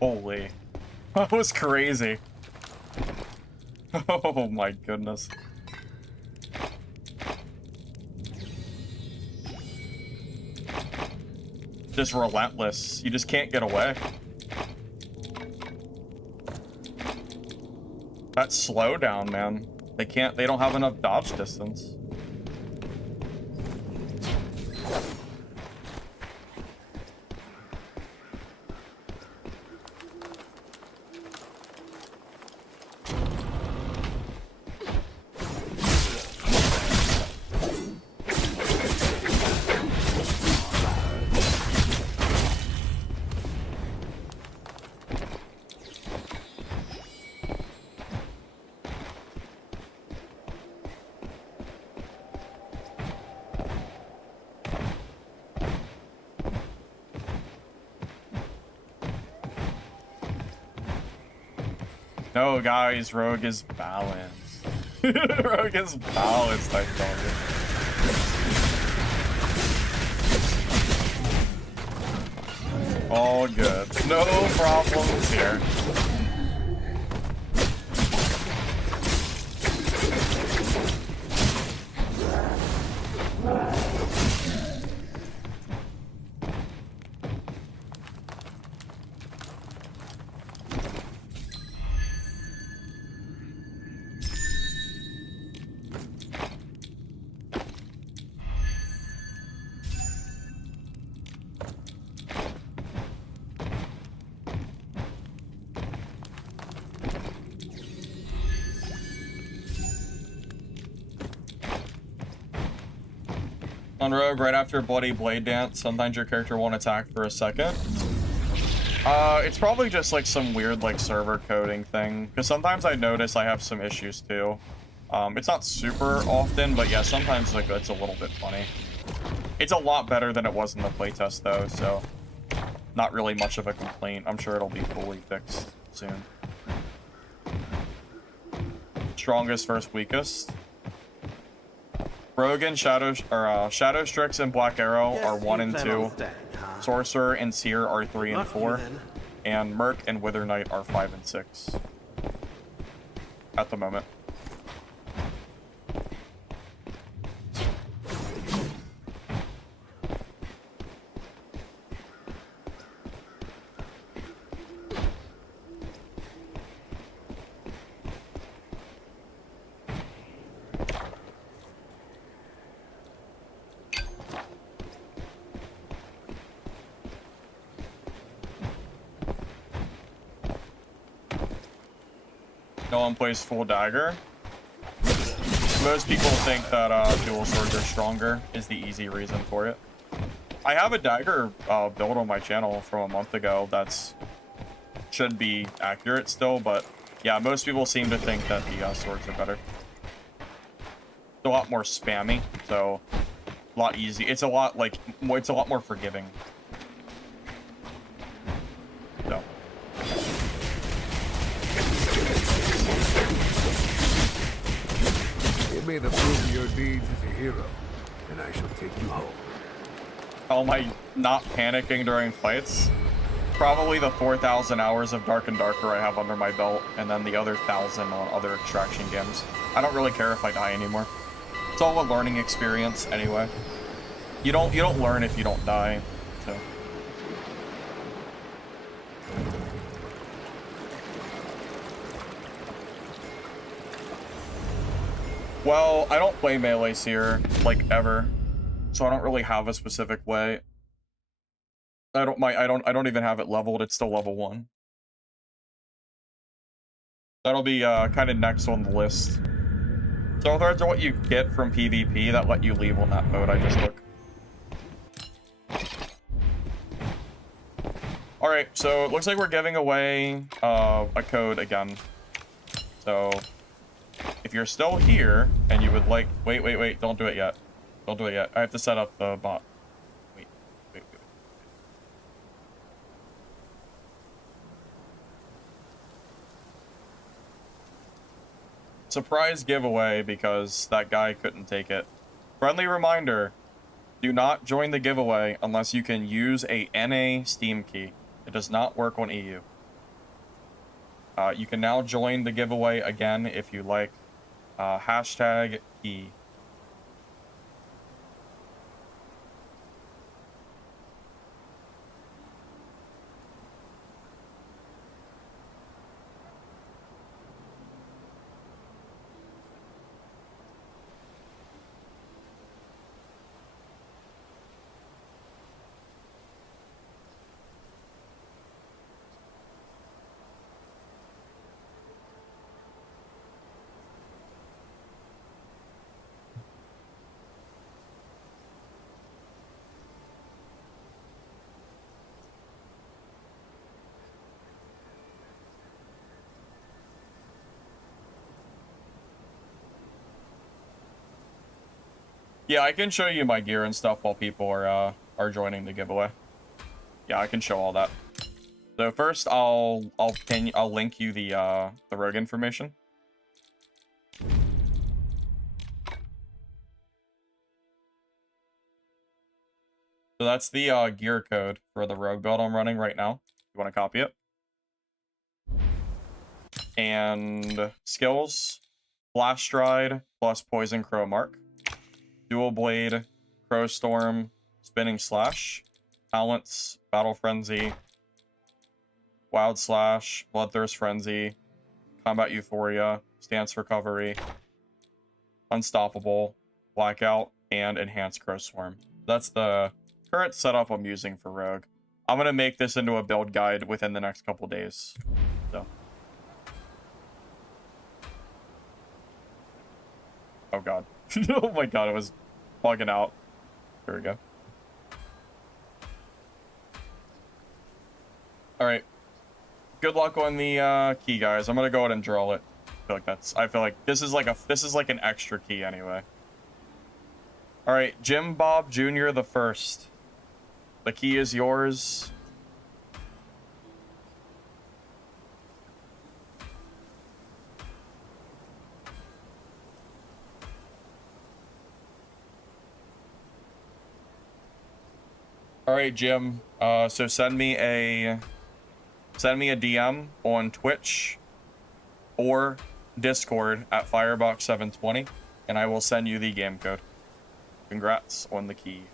Holy. That was crazy. Oh my goodness. Just relentless. You just can't get away. That slowdown, man. They don't have enough dodge distance. No, guys, Rogue is balanced. Rogue is balanced, I tell you. All good. No problems here. On Rogue, right after Bloody Blade Dance, sometimes your character won't attack for a second. It's probably just like some weird like server coding thing, because sometimes I notice I have some issues too. It's not super often, but yeah, sometimes like it's a little bit funny. It's a lot better than it was in the playtest though, so not really much of a complaint. I'm sure it'll be fully fixed soon. Strongest versus weakest. Rogan, Shadow Strix, and Black Arrow are 1 and 2. Sorcerer and Seer are 3 and 4. And Merc and Wither Knight are 5 and 6. At the moment. No one plays full dagger. Most people think that dual swords are stronger is the easy reason for it. I have a dagger build on my channel from a month ago that's should be accurate still, but yeah, most people seem to think that the swords are better. It's a lot more spammy, so a lot easy. It's a lot like it's a lot more forgiving. So. Give me the proof of your deeds as a hero, and I shall take you home. How am I not panicking during fights? Probably the 4,000 hours of Dark and Darker I have under my belt, and then the other 1,000 on other extraction games. I don't really care if I die anymore. It's all a learning experience anyway. You don't learn if you don't die, so. Well, I don't play melee Seer, like, ever. So I don't really have a specific way. I don't even have it leveled. It's still level 1. That'll be kind of next on the list. So those are what you get from PvP that let you leave on that mode I just took. Alright, so it looks like we're giving away a code again. So if you're still here and you would like... Wait, don't do it yet. Don't do it yet. I have to set up the bot. Wait. Surprise giveaway because that guy couldn't take it. Friendly reminder, do not join the giveaway unless you can use a NA Steam key. It does not work on EU. You can now join the giveaway again if you like. Hashtag key. Yeah, I can show you my gear and stuff while people are joining the giveaway. Yeah, I can show all that. So first, I'll link you the rogue information. So that's the gear code for the rogue build I'm running right now. You want to copy it? And skills, Flash Stride plus Poison Crow Mark, Dual Blade, Crow Storm, Spinning Slash, Talents, Battle Frenzy, Wild Slash, Bloodthirst Frenzy, Combat Euphoria, Stance Recovery, Unstoppable, Blackout, and Enhanced Crow Swarm. That's the current setup I'm using for Rogue. I'm going to make this into a build guide within the next couple days. So. Oh god. Oh my god, it was bugging out. There we go. Alright. Good luck on the key, guys. I'm gonna go ahead and draw it. I feel like this is like an extra key anyway. Alright, Jim Bob Jr. the first. The key is yours. All right, Jim. So send me a DM on Twitch or Discord at Firebox720, and I will send you the game code. Congrats on the key.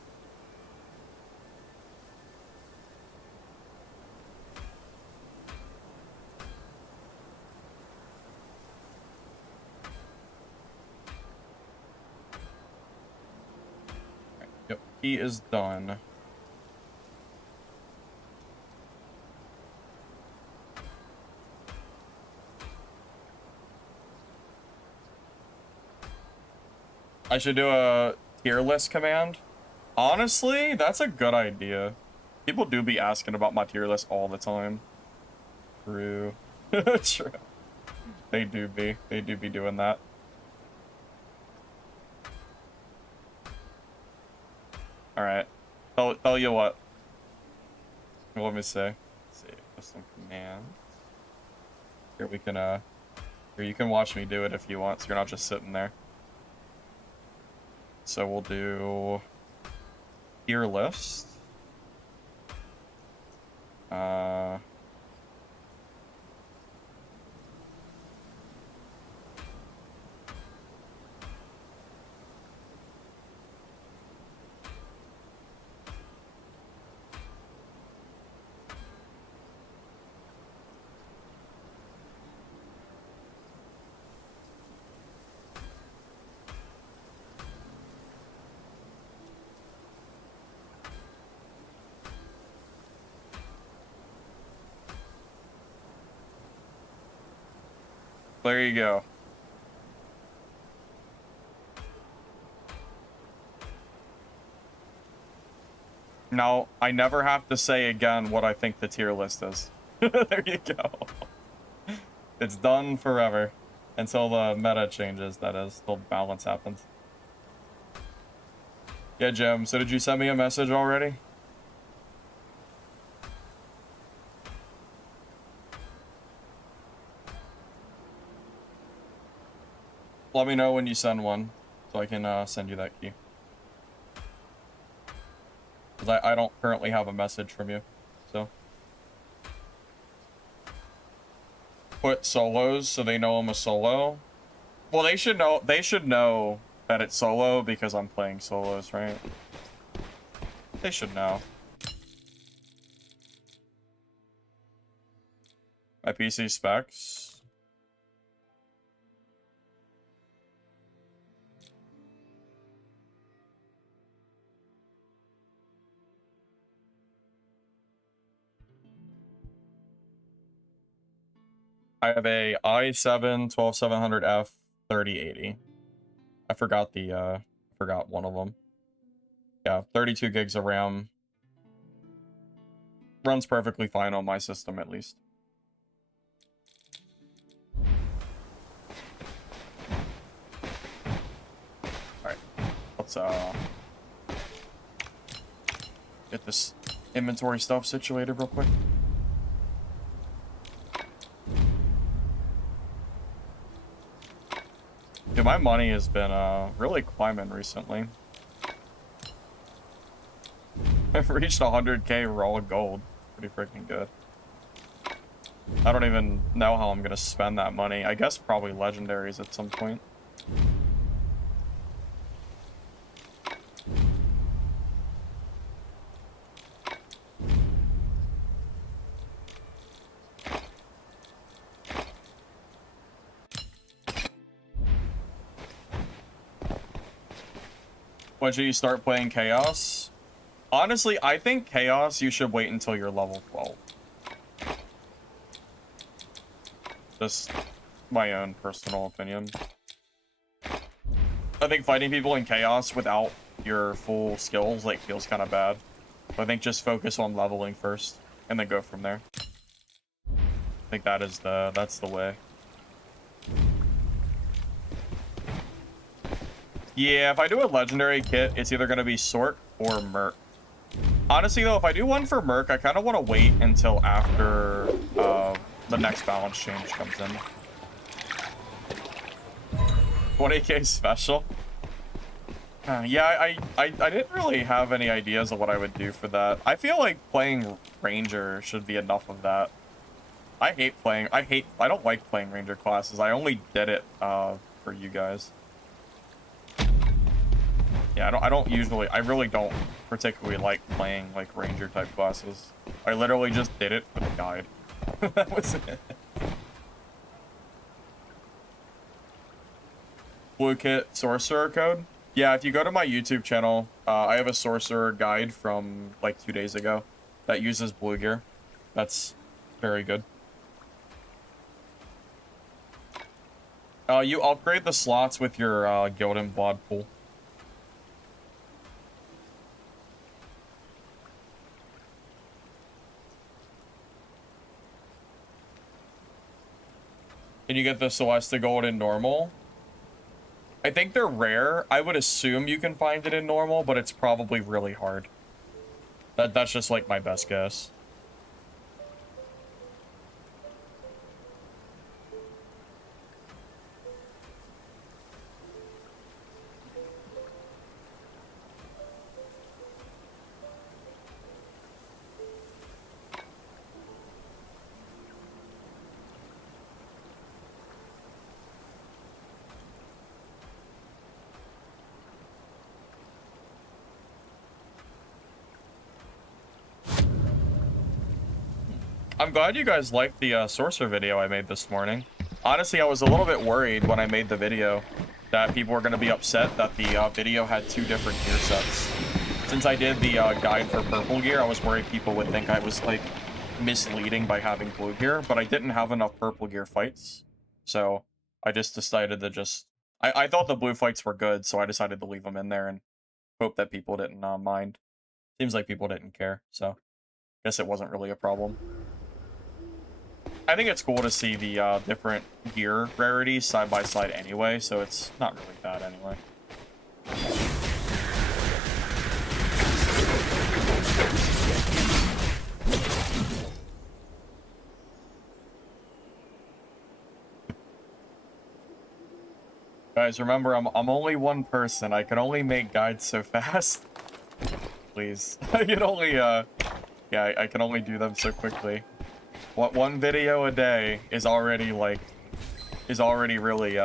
Right, yep, key is done. I should do a tier list command. Honestly, that's a good idea. People do be asking about my tier list all the time. True. True. They do be doing that. Alright. Tell you what. Let me see. Let's see. Some commands. Here we can here you can watch me do it if you want, so you're not just sitting there. So we'll do tier list. There you go. Now, I never have to say again what I think the tier list is. There you go. It's done forever. Until the meta changes, that is. Until balance happens. Yeah, Jim, so did you send me a message already? Let me know when you send one, so I can send you that key. Because I don't currently have a message from you, so. put solos so they know I'm a solo. Well, they should know. They should know that it's solo because I'm playing solos, right? They should know. My PC specs. I have a i7 12700F 3080. I forgot forgot one of them. Yeah, 32 gigs of RAM. Runs perfectly fine on my system, at least. Alright, let's get this inventory stuff situated real quick. Dude, my money has been really climbing recently. I've reached 100k raw gold. Pretty freaking good. I don't even know how I'm gonna spend that money. I guess probably legendaries at some point. When should you start playing Chaos? Honestly, I think Chaos you should wait until you're level 12. Just my own personal opinion. I think fighting people in Chaos without your full skills like feels kind of bad. I think just focus on leveling first and then go from there. I think that's the way. Yeah, if I do a legendary kit, it's either going to be Sork or Merc. Honestly, though, if I do one for Merc, I kind of want to wait until after the next balance change comes in. 20k special? Yeah, I didn't really have any ideas of what I would do for that. I feel like playing Ranger should be enough of that. I don't like playing Ranger classes. I only did it for you guys. Yeah, I really don't particularly like playing like Ranger type classes. I literally just did it for the guide. That was it. Blue Kit Sorcerer code? Yeah, if you go to my YouTube channel, I have a Sorcerer guide from like 2 days ago that uses blue gear. That's very good. You upgrade the slots with your Guild and Blood pool. Can you get the Celesta Gold in normal? I think they're rare. I would assume you can find it in normal, but it's probably really hard. That's just like my best guess. I'm glad you guys liked the Sorcerer video I made this morning. Honestly, I was a little bit worried when I made the video that people were going to be upset that the video had 2 different gear sets. Since I did the guide for purple gear, I was worried people would think I was like misleading by having blue gear, but I didn't have enough purple gear fights. So I just decided to I thought the blue fights were good, so I decided to leave them in there and hope that people didn't mind. Seems like people didn't care, so guess it wasn't really a problem. I think it's cool to see the different gear rarities side by side anyway, so it's not really bad anyway. Guys, remember, I'm only one person. I can only make guides so fast. Please. I can only, yeah, I can only do them so quickly. What, one video a day is already like, really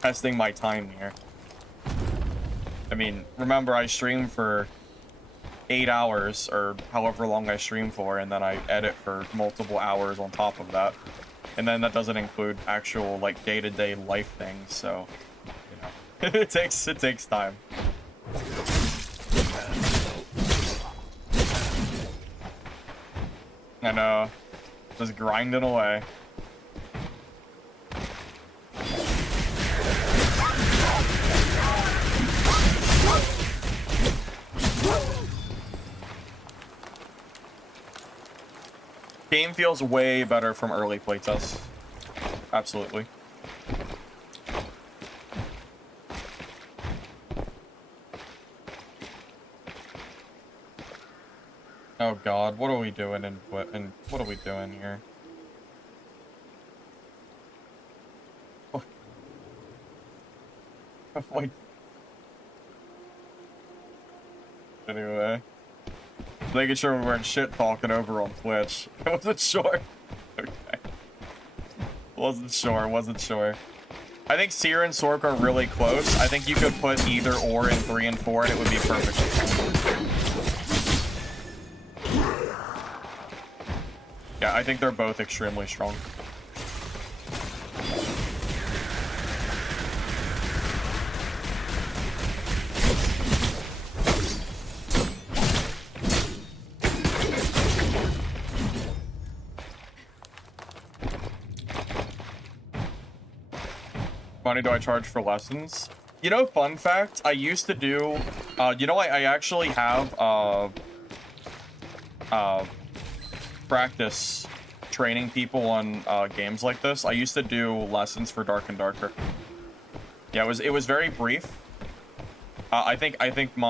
testing my time here. I mean, remember I stream for 8 hours or however long I stream for, and then I edit for multiple hours on top of that. And then that doesn't include actual like day-to-day life things, so you know, it takes time. I know, just grinding away. Game feels way better from early playtests. Absolutely. Oh god, what are we doing and what are we doing here? Oh. Wait. Anyway. Making sure we weren't shit talking over on Twitch. I wasn't sure. Okay. Wasn't sure. I think Seer and Sork are really close. I think you could put either or in 3 and 4 and it would be perfect. Yeah, I think they're both extremely strong. Money do I charge for lessons? You know, fun fact, I used to do, you know, I actually have, practice training people on, games like this. I used to do lessons for Dark and Darker. Yeah, it was very brief. I think I'm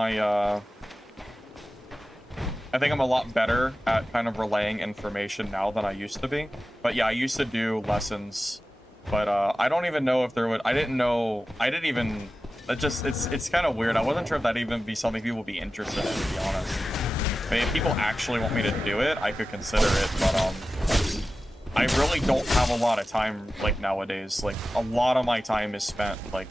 a lot better at kind of relaying information now than I used to be. But yeah, I used to do lessons. But I don't even know if there would. It's kind of weird. I wasn't sure if that'd even be something people would be interested in, to be honest. I mean, if people actually want me to do it, I could consider it. But I really don't have a lot of time like nowadays. Like a lot of my time is spent like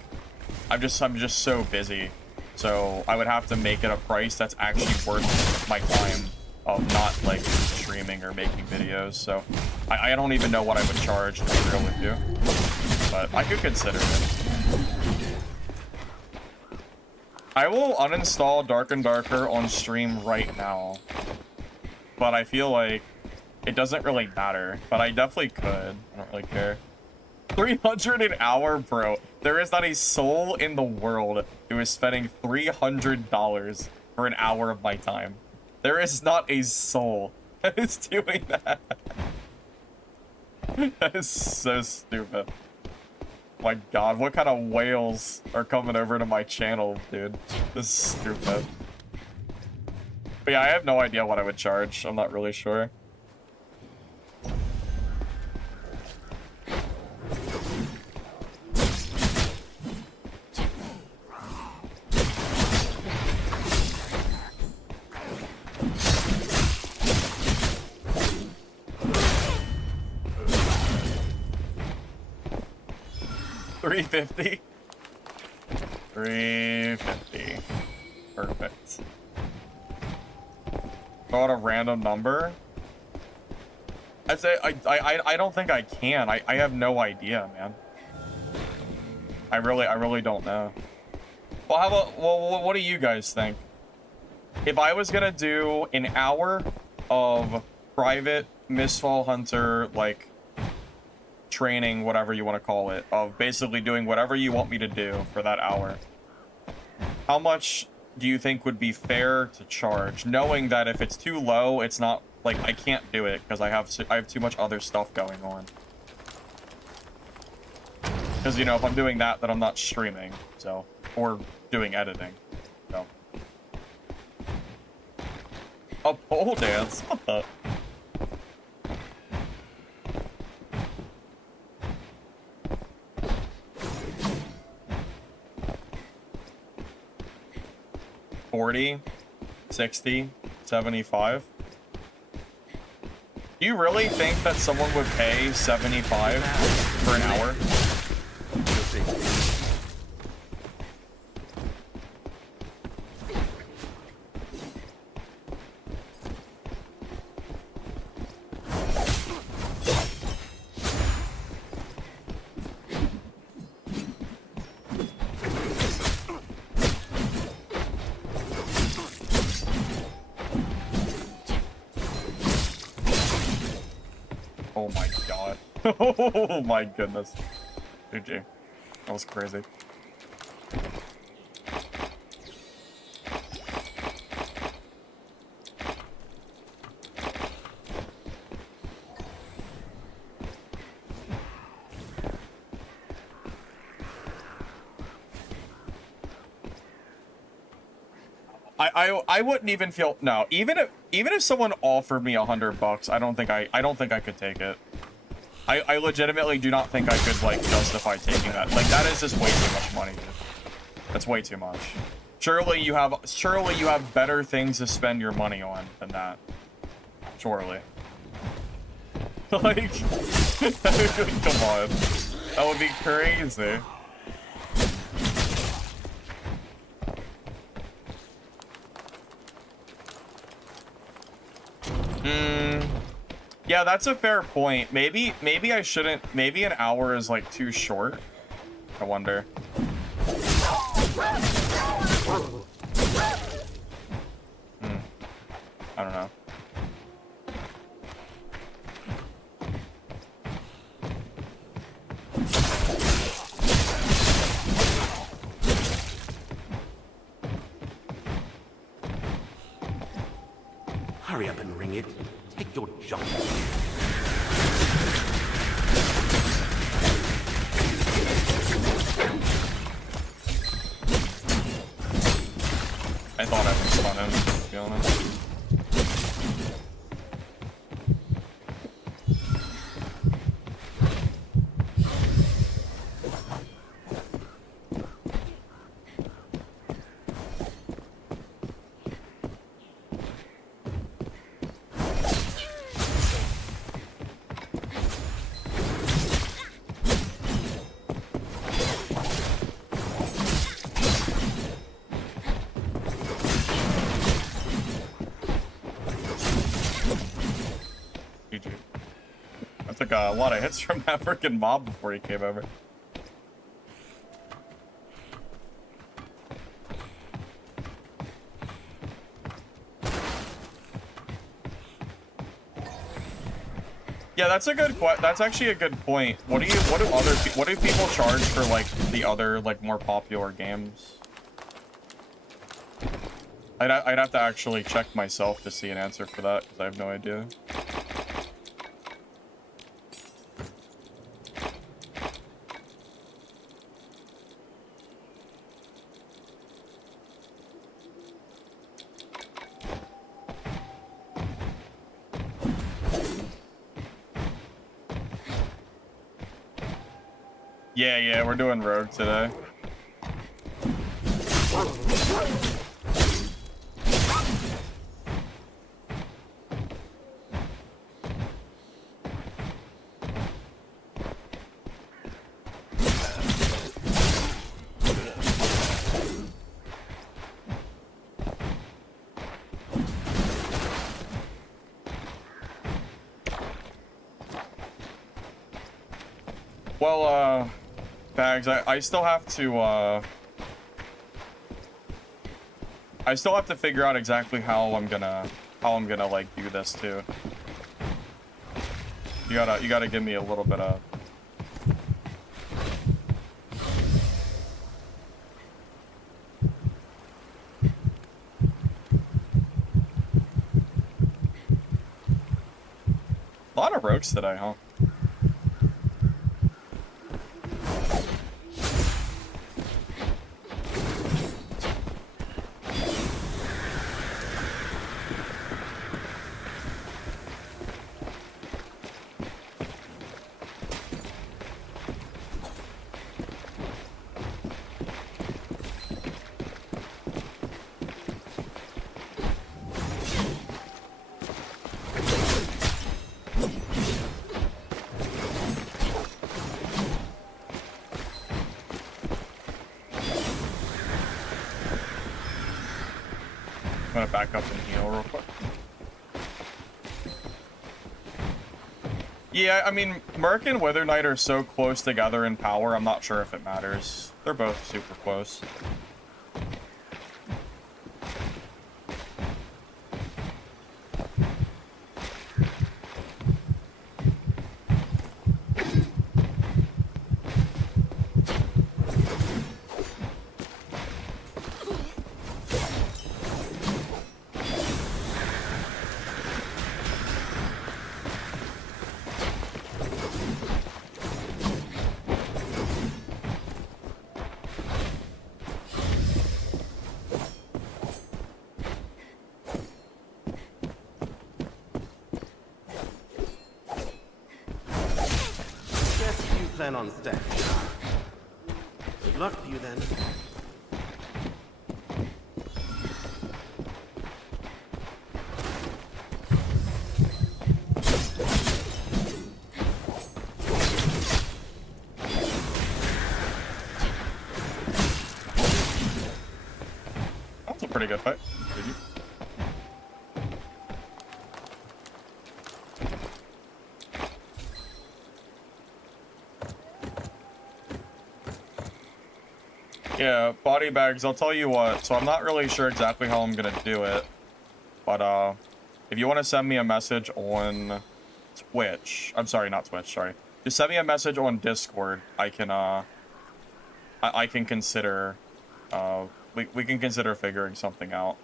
I'm just so busy. So I would have to make it a price that's actually worth my time of not like streaming or making videos. So I don't even know what I would charge, to be real with you, but I could consider it. I will uninstall Dark and Darker on stream right now, but I feel like it doesn't really matter, but I definitely could. I don't really care. 300 an hour, bro. There is not a soul in the world who is spending $300 for an hour of my time. There is not a soul that is doing that. That is so stupid. My god, what kind of whales are coming over to my channel, dude? This is stupid. But yeah, I have no idea what I would charge. I'm not really sure. $350. $350. Perfect. Throw out a random number. I'd say I don't think I can. I have no idea, man. I really don't know. Well, how about, well, what do you guys think? If I was gonna do an hour of private Mistfall Hunter, like, training, whatever you want to call it, of basically doing whatever you want me to do for that hour, how much do you think would be fair to charge, knowing that if it's too low, it's not, like, I can't do it because I have too much other stuff going on. Because, you know, if I'm doing that, then I'm not streaming, so, or doing editing, so. A pole dance? What the? $40, $60, $75. Do you really think that someone would pay 75 for an hour? You'll see. Oh my god. Oh my goodness. GG. That was crazy. I wouldn't even feel no, even if someone offered me $100, I don't think I could take it. I legitimately do not think I could like justify taking that. Like that is just way too much money, dude. That's way too much. Surely you have better things to spend your money on than that. Surely. Like come on. That would be crazy. Yeah, that's a fair point. Maybe I shouldn't. Maybe an hour is like too short. I wonder. I don't know. Hurry up and ring it. Take your jump. I thought I was on him, to be honest. I took a lot of hits from that freaking mob before he came over. Yeah, that's a good that's actually a good point. What do people charge for like the other like more popular games? I'd have to actually check myself to see an answer for that because I have no idea. Yeah, we're doing Rogue today. Well, Bags, I still have to, I still have to figure out exactly how I'm gonna like do this too. You gotta give me a little bit of. A lot of rogues today, huh? gonna back up and heal real quick. Yeah, I mean, Merc and Wither Knight are so close together in power, I'm not sure if it matters. They're both super close. Plan on staying. Good luck to you then. That's a pretty good fight. GG. Yeah, body bags, I'll tell you what, so I'm not really sure exactly how I'm gonna do it, but if you want to send me a message on Twitch, I'm sorry, not Twitch, sorry, just send me a message on Discord, I can consider, we can consider figuring something out.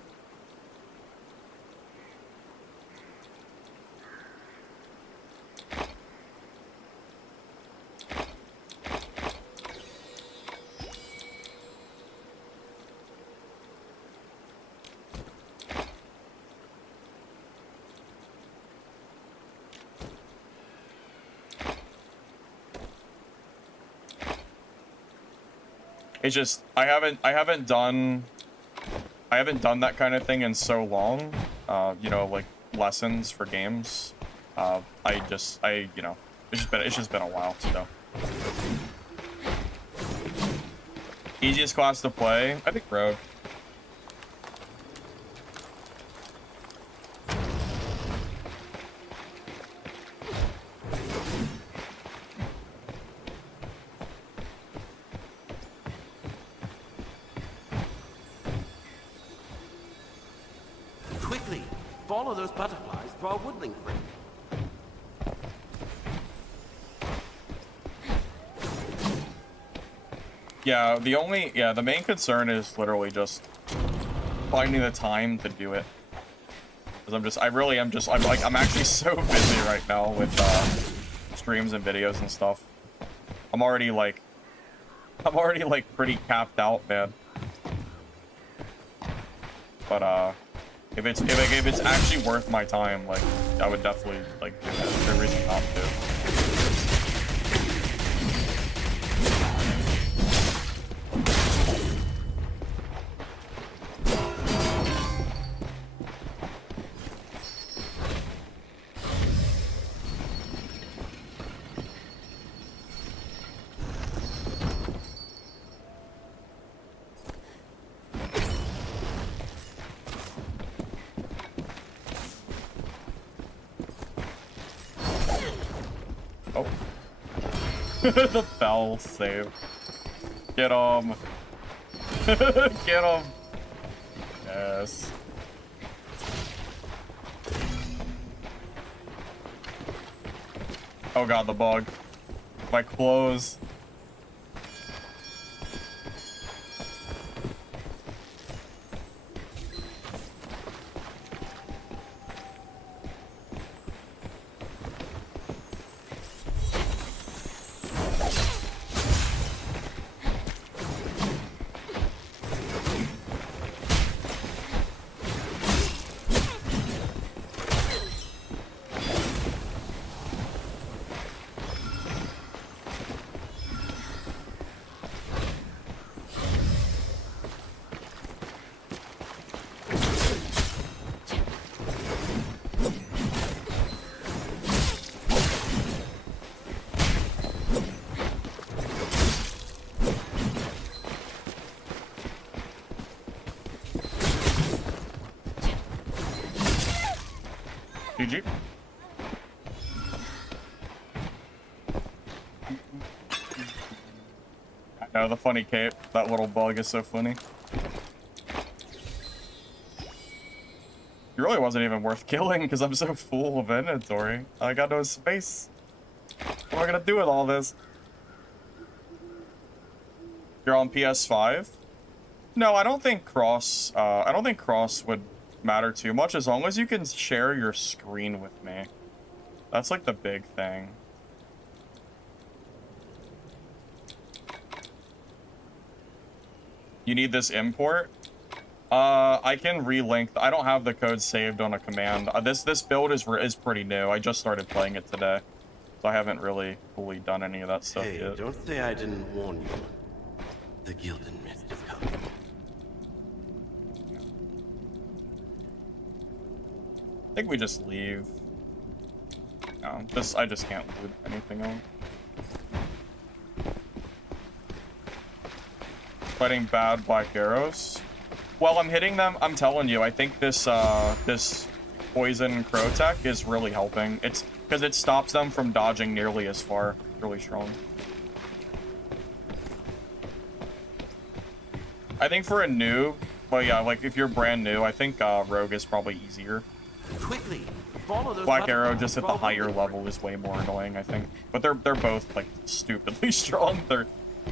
It's just I haven't done that kind of thing in so long. You know, like lessons for games. You know, it's just been a while. So easiest class to play, I think Rogue. Quickly, follow those butterflies to our woodling friend. Yeah, the main concern is literally just finding the time to do it. Because I'm actually so busy right now with streams and videos and stuff. I'm already like pretty capped out, man. But if it's actually worth my time, like I would definitely like do it. There's no reason not to. Oh. The bell save. Get him. Get him. Yes. Oh god, the bug. My clothes. GG. I know, the funny cape. That little bug is so funny. It really wasn't even worth killing because I'm so full of inventory. I got no space. What am I gonna do with all this? You're on PS5? No, I don't think cross would matter too much as long as you can share your screen with me. That's like the big thing. You need this import? I can relink. I don't have the code saved on a command. This build is pretty new. I just started playing it today, so I haven't really fully done any of that stuff Hey, yet. don't say I didn't warn you. The Gilded Mist is coming. I think we just leave. No, I just can't loot anything else. Fighting bad black arrows. While I'm hitting them, I'm telling you, I think this this poison crow tech is really helping. It's because it stops them from dodging nearly as far. Really strong. I think for a noob, well, yeah, like if you're brand new, I think rogue is probably easier. Quickly, follow those Black buttons. arrow just at the Follow higher them. level is way more annoying, I think. But they're both like stupidly strong.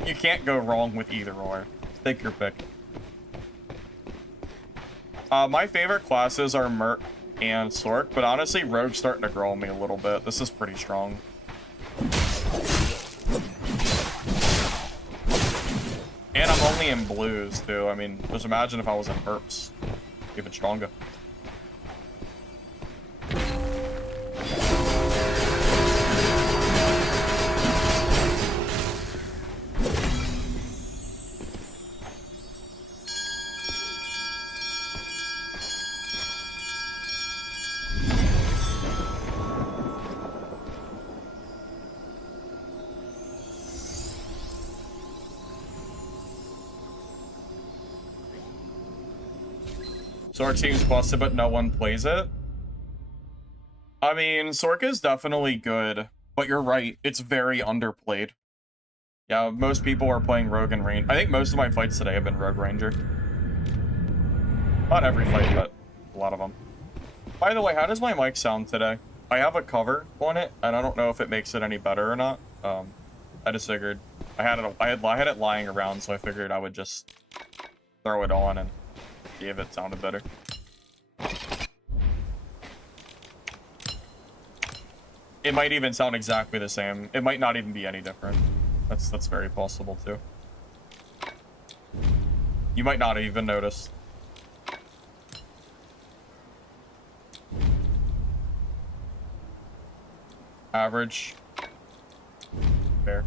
You can't go wrong with either or. Take your pick. My favorite classes are Merc and Sork, but honestly, Rogue's starting to grow on me a little bit. This is pretty strong. And I'm only in blues, too. I mean, just imagine if I was in Herps. Even stronger. Sork seems busted, but no one plays it. I mean, Sork is definitely good, but you're right. It's very underplayed. Yeah, most people are playing Rogue and Ranger. I think most of my fights today have been Rogue Ranger. Not every fight, but a lot of them. By the way, how does my mic sound today? I have a cover on it, and I don't know if it makes it any better or not. I just figured I had it lying around, so I figured I would just throw it on and see if it sounded better. It might even sound exactly the same. It might not even be any different. That's very possible too. You might not even notice. Average. Fair.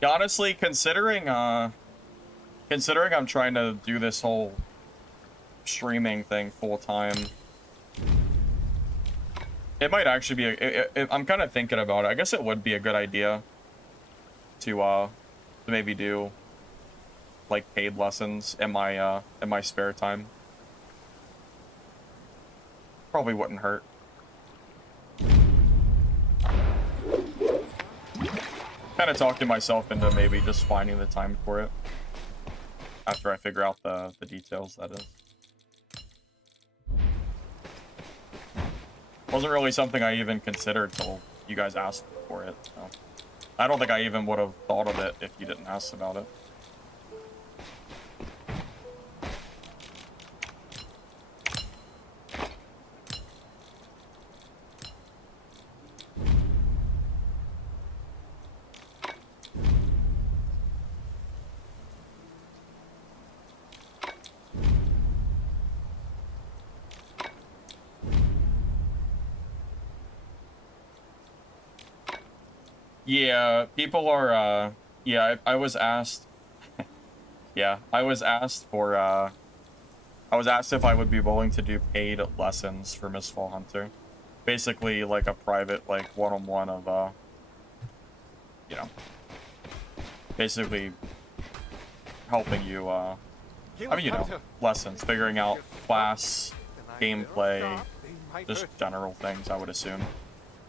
Yeah, honestly, considering I'm trying to do this whole streaming thing full time, it might actually be I'm kind of thinking about it. I guess it would be a good idea to maybe do like paid lessons in my spare time. Probably wouldn't hurt. Kind of talking myself into maybe just finding the time for it after I figure out the details, that is. Wasn't really something I even considered till you guys asked for it, so. I don't think I even would have thought of it if you didn't ask about it. Yeah, people are, yeah, I was asked, yeah, I was asked if I would be willing to do paid lessons for Mistfall Hunter. Basically, like a private, like, one-on-one of, you know, basically helping you, I mean, you know, lessons, figuring out class, gameplay, just general things, I would assume.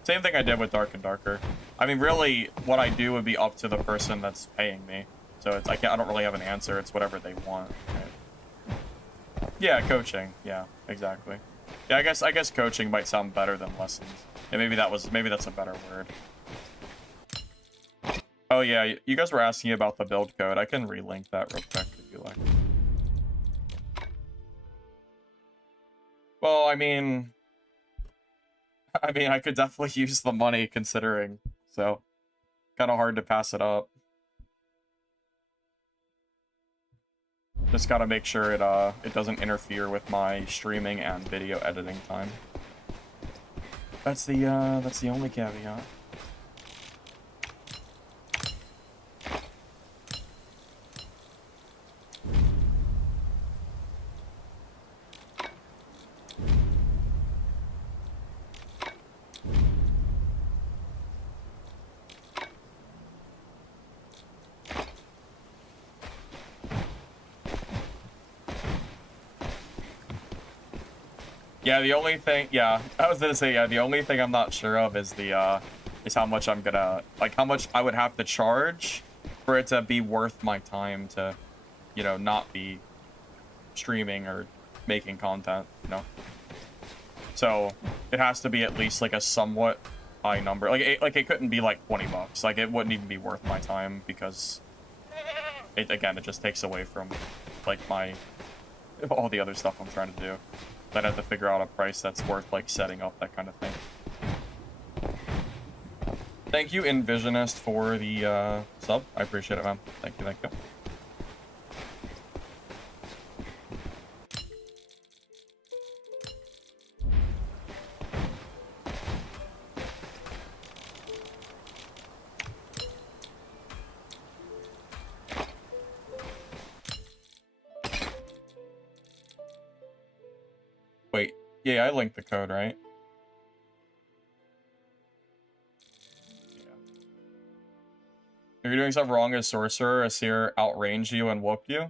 Same thing I did with Dark and Darker. I mean, really, what I do would be up to the person that's paying me. So it's like I don't really have an answer. It's whatever they want. Right? Yeah, coaching. Yeah, exactly. Yeah, I guess coaching might sound better than lessons. And maybe that's a better word. Oh yeah, you guys were asking about the build code. I can relink that real quick if you like. Well, I mean, I could definitely use the money considering, so kind of hard to pass it up. Just gotta make sure it doesn't interfere with my streaming and video editing time. That's the only caveat. Yeah, the only thing, yeah, I was gonna say, yeah, the only thing I'm not sure of is is how much I'm gonna, like, how much I would have to charge for it to be worth my time to, you know, not be streaming or making content, you know? So, it has to be at least, like, a somewhat high number. Like, it couldn't be, like, 20 bucks. Like, it wouldn't even be worth my time because, again, it just takes away from, like, all the other stuff I'm trying to do. I'd have to figure out a price that's worth, like, setting up, that kind of thing. Thank you, Envisionist, for the, sub. I appreciate it, man. Thank you, thank you. Wait, yeah, I linked the code, right? Yeah. If you're doing stuff wrong as Sorcerer, a Seer outranged you and whooped you?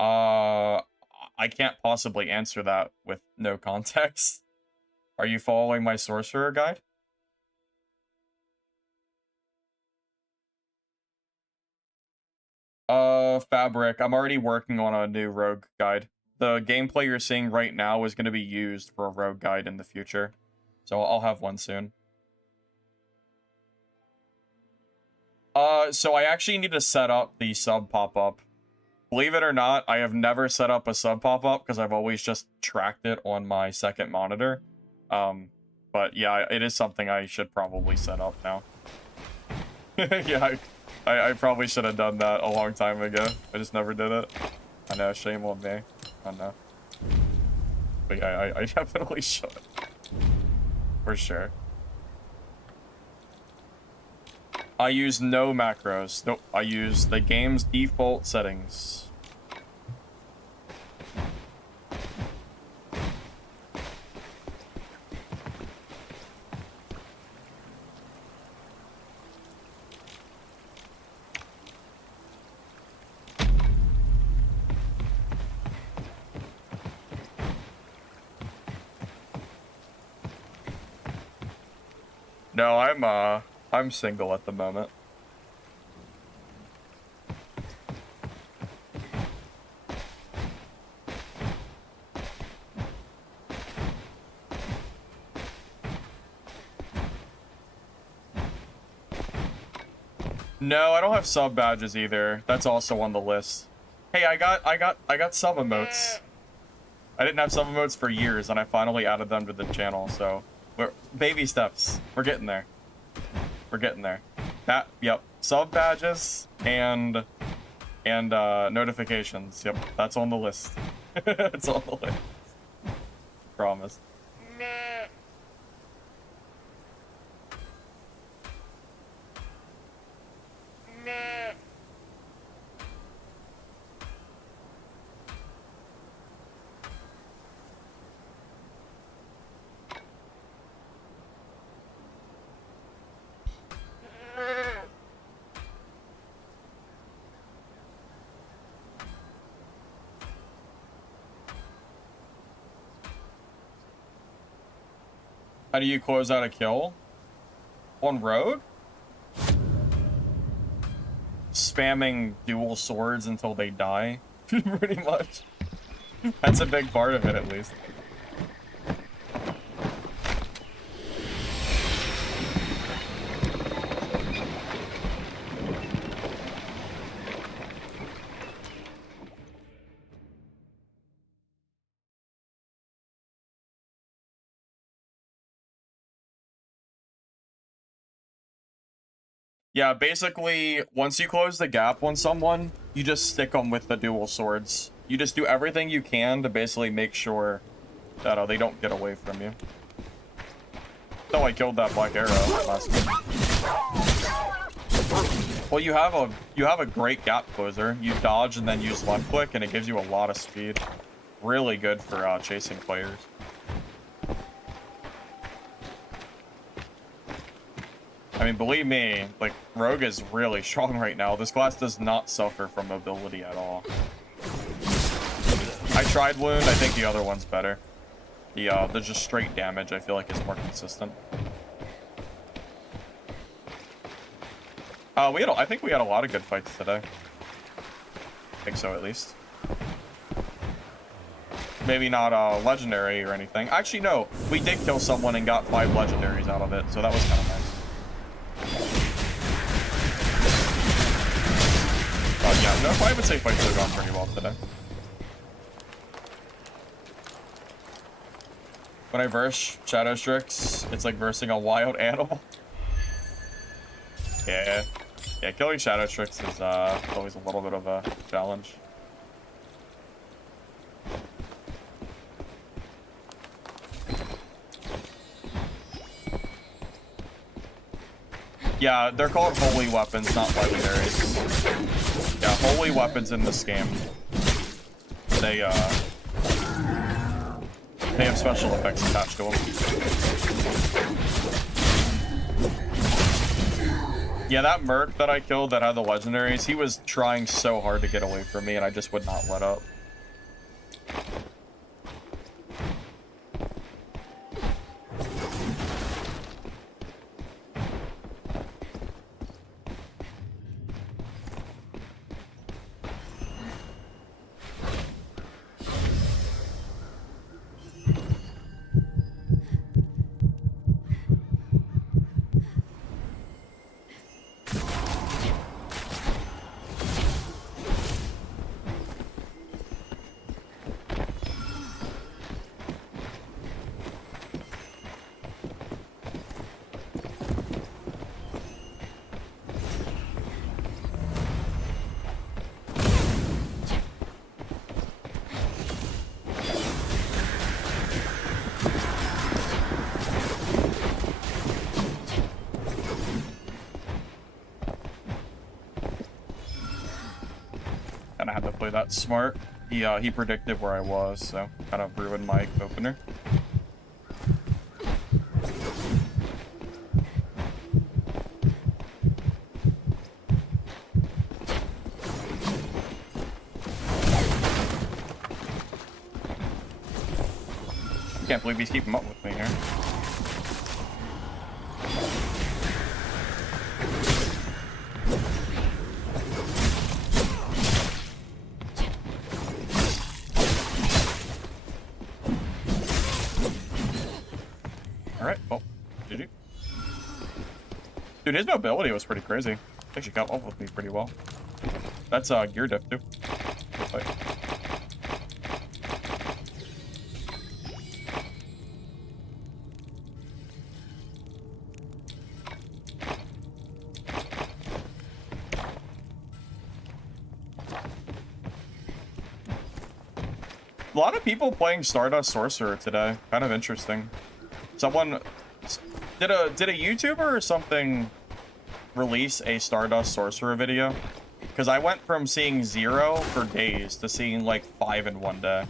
I can't possibly answer that with no context. Are you following my Sorcerer guide? Fabric, I'm already working on a new Rogue guide. The gameplay you're seeing right now is going to be used for a Rogue guide in the future. So I'll have one soon. So I actually need to set up the sub pop-up. Believe it or not, I have never set up a sub pop-up because I've always just tracked it on my second monitor. But yeah, it is something I should probably set up now. Yeah, I probably should have done that a long time ago. I just never did it. I know, shame on me. I know. But yeah, I definitely should. For sure. I use no macros. Nope, I use the game's default settings. No, I'm single at the moment. No, I don't have sub badges either. That's also on the list. Hey, I got sub emotes. I didn't have sub emotes for years, and I finally added them to the channel. So, we're baby steps. We're getting there. We're getting there. Yep, sub badges and notifications. Yep, that's on the list. It's on the list. Promise. How do you close out a kill? On road? Spamming dual swords until they die, pretty much. That's a big part of it, at least. Yeah, basically, once you close the gap on someone, you just stick them with the dual swords. You just do everything you can to basically make sure that they don't get away from you. So I killed that black arrow last game. Well, you have a great gap closer. You dodge and then use left click, and it gives you a lot of speed. Really good for chasing players. I mean, believe me, like, Rogue is really strong right now. This class does not suffer from mobility at all. I tried Wound. I think the other one's better. The just straight damage, I feel like, is more consistent. I think we had a lot of good fights today. I think so, at least. Maybe not legendary or anything. Actually, no. We did kill someone and got 5 legendaries out of it, so that was kind of nice. Yeah, no, I would say fights have gone pretty well today. When I verse Shadow Strix, it's like versing a wild animal. Yeah, killing Shadow Strix is always a little bit of a challenge. Yeah, they're called holy weapons, not legendaries. Yeah, holy weapons in this game. They have special effects attached to them. Yeah, that merc that I killed that had the legendaries, he was trying so hard to get away from me, and I just would not let up. That smart. He predicted where I was, so kind of ruined my opener. Can't believe he's keeping up with me here. Alright, well, GG. Dude, his mobility was pretty crazy. Actually got up with me pretty well. That's gear diff too. Looks like. A lot of people playing Stardust Sorcerer today. Kind of interesting. Someone did a YouTuber or something release a Stardust Sorcerer video? Because I went from seeing 0 for days to seeing like 5 in one day.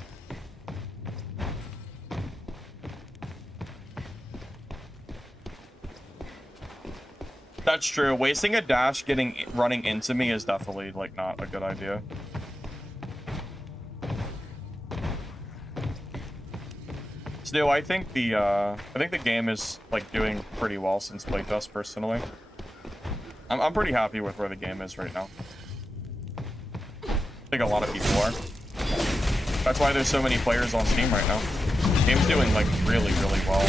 That's true. Wasting a dash running into me is definitely like not a good idea. Still, I think the game is like doing pretty well since playtest personally. I'm pretty happy with where the game is right now. I think a lot of people are. That's why there's so many players on Steam right now. The game's doing like really, really well.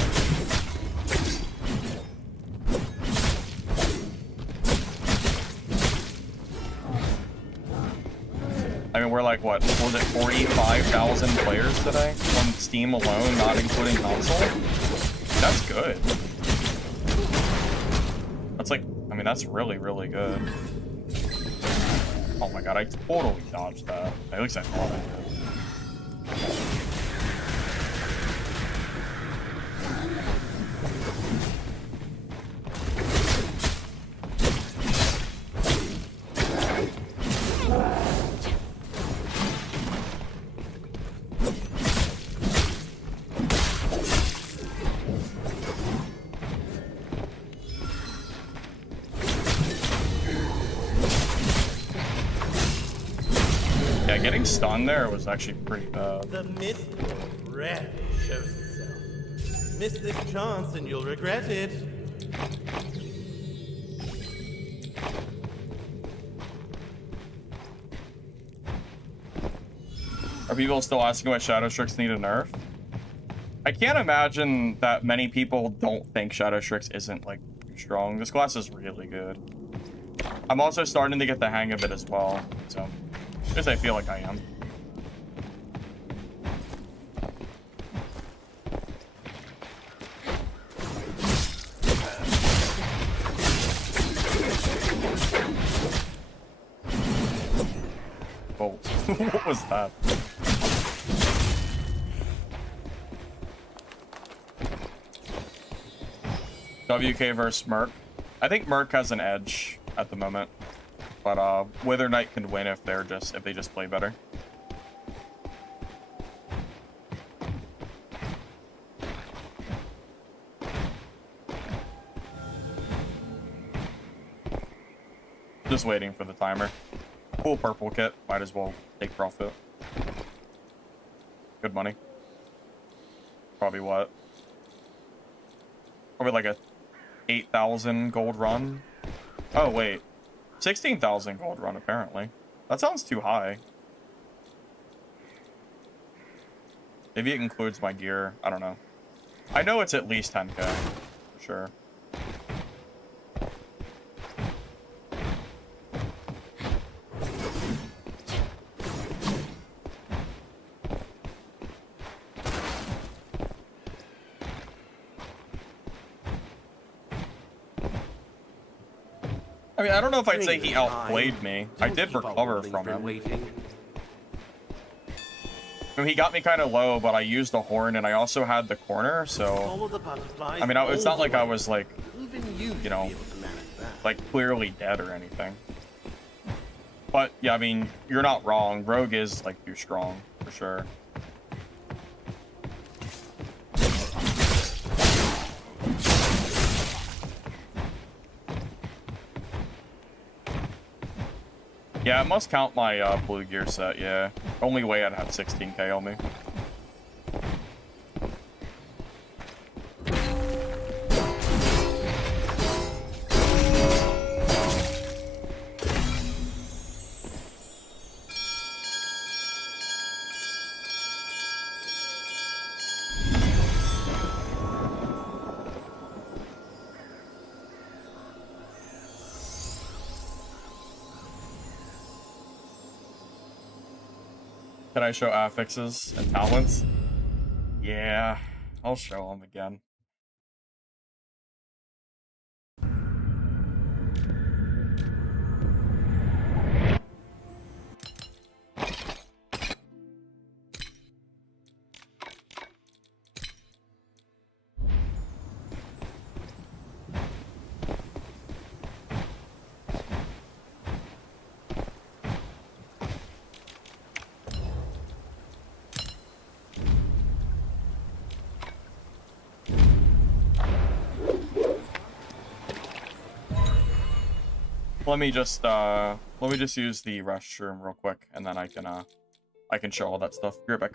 I mean, we're like, what, was it 45,000 players today on Steam alone, not including console? That's good. That's like, I mean, that's really, really good. Oh my god, I totally dodged that. At least I thought I did. Yeah, getting stunned there was actually pretty bad. The Mistfall rarely shows itself. Miss this chance and you'll regret it. Are people still asking why Shadow Strix need a nerf? I can't imagine that many people don't think Shadow Strix isn't like strong. This class is really good. I'm also starting to get the hang of it as well, so at least I feel like I am. Oh, what was that? WK versus Merc. I think Merc has an edge at the moment, but Wither Knight can win if they just play better. Just waiting for the timer. Cool purple kit. Might as well take profit. Good money. Probably what? Probably like a 8,000 gold run. Oh wait, 16,000 gold run apparently. That sounds too high. Maybe it includes my gear. I don't know. I know it's at least 10k for sure. I mean, I don't know if I'd say he outplayed me. I did recover from him. I mean, he got me kind of low, but I used the horn and I also had the corner, so... I mean, it's not like I was like, you know, like clearly dead or anything. But yeah, I mean, you're not wrong. Rogue is like too strong, for sure. Yeah, it must count my blue gear set, yeah. Only way I'd have 16k on me. Can I show affixes and talents? Yeah, I'll show them again. Let me just use the restroom real quick, and then I can show all that stuff. Be right back.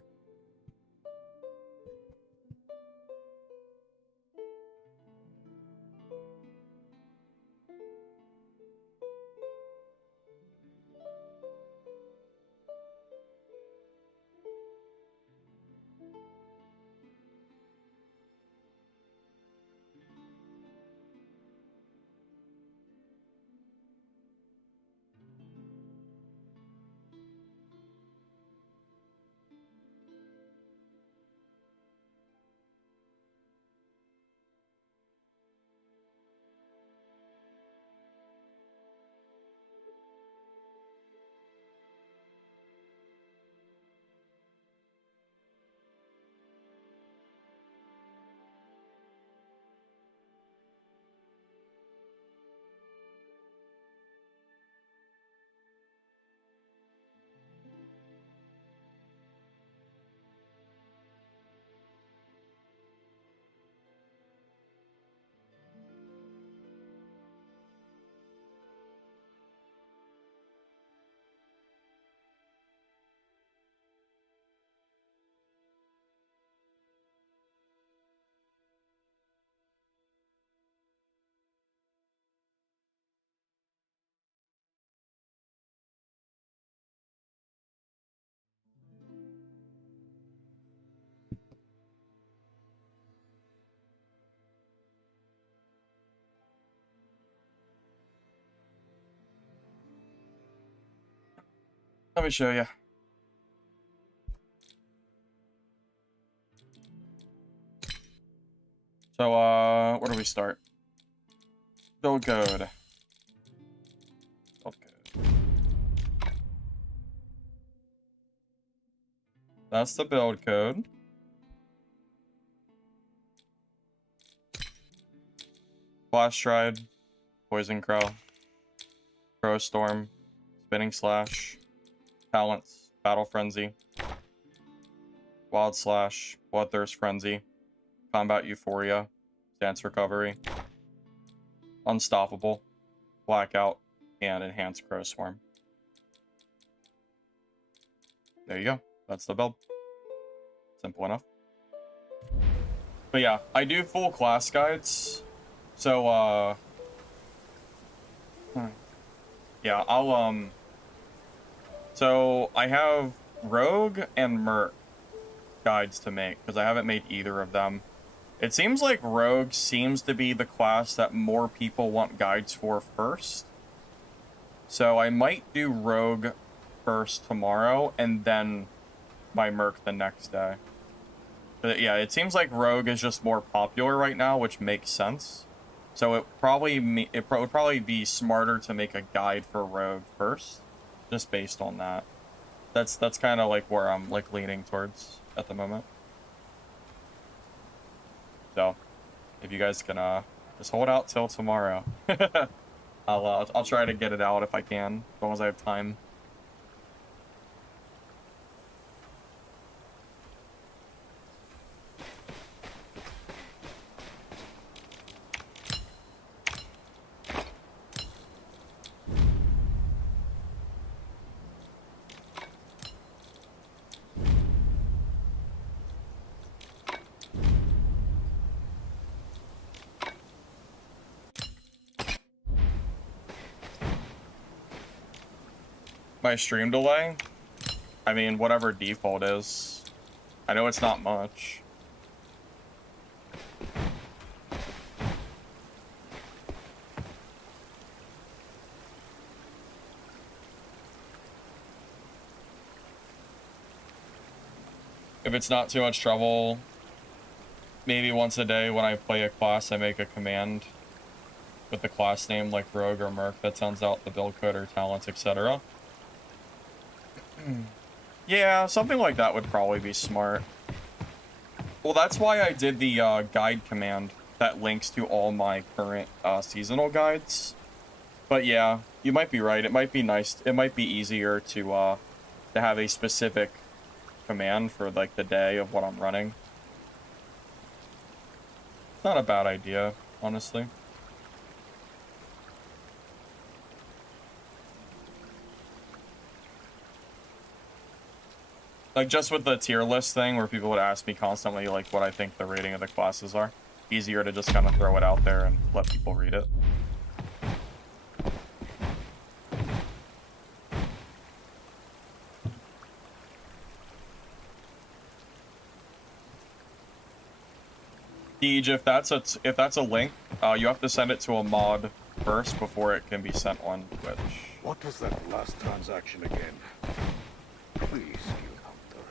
Let me show you. So, where do we start? Build code. Build code. That's the build code. Flash Stride, Poison Crow, Crow Storm, Spinning Slash, Talents, Battle Frenzy, Wild Slash, Bloodthirst Frenzy, Combat Euphoria, Dance Recovery, Unstoppable, Blackout, and Enhanced Crow Swarm. There you go. That's the build. Simple enough. But yeah, I do full class guides. So, yeah, so I have Rogue and Merc guides to make, because I haven't made either of them. It seems like Rogue seems to be the class that more people want guides for first. So I might do Rogue first tomorrow, and then my Merc the next day. But yeah, it seems like Rogue is just more popular right now, which makes sense. So it would probably be smarter to make a guide for Rogue first, just based on that. That's kind of like where I'm like leaning towards at the moment. So, if you guys can just hold out till tomorrow, I'll try to get it out if I can, as long as I have time. My stream delay? I mean, whatever default is. I know it's not much. If it's not too much trouble, maybe once a day when I play a class, I make a command with the class name like Rogue or Merc that sends out the build code or talents, etc. Yeah, something like that would probably be smart. Well, that's why I did the guide command that links to all my current seasonal guides. But yeah, you might be right. It might be nice. It might be easier to have a specific command for like the day of what I'm running. It's not a bad idea, honestly. Like, just with the tier list thing, where people would ask me constantly, like, what I think the rating of the classes are. Easier to just kind of throw it out there and let people read it. Deej, if that's a link, you have to send it to a mod first before it can be sent on Twitch. What was that last transaction again? Please, Skill Hunter.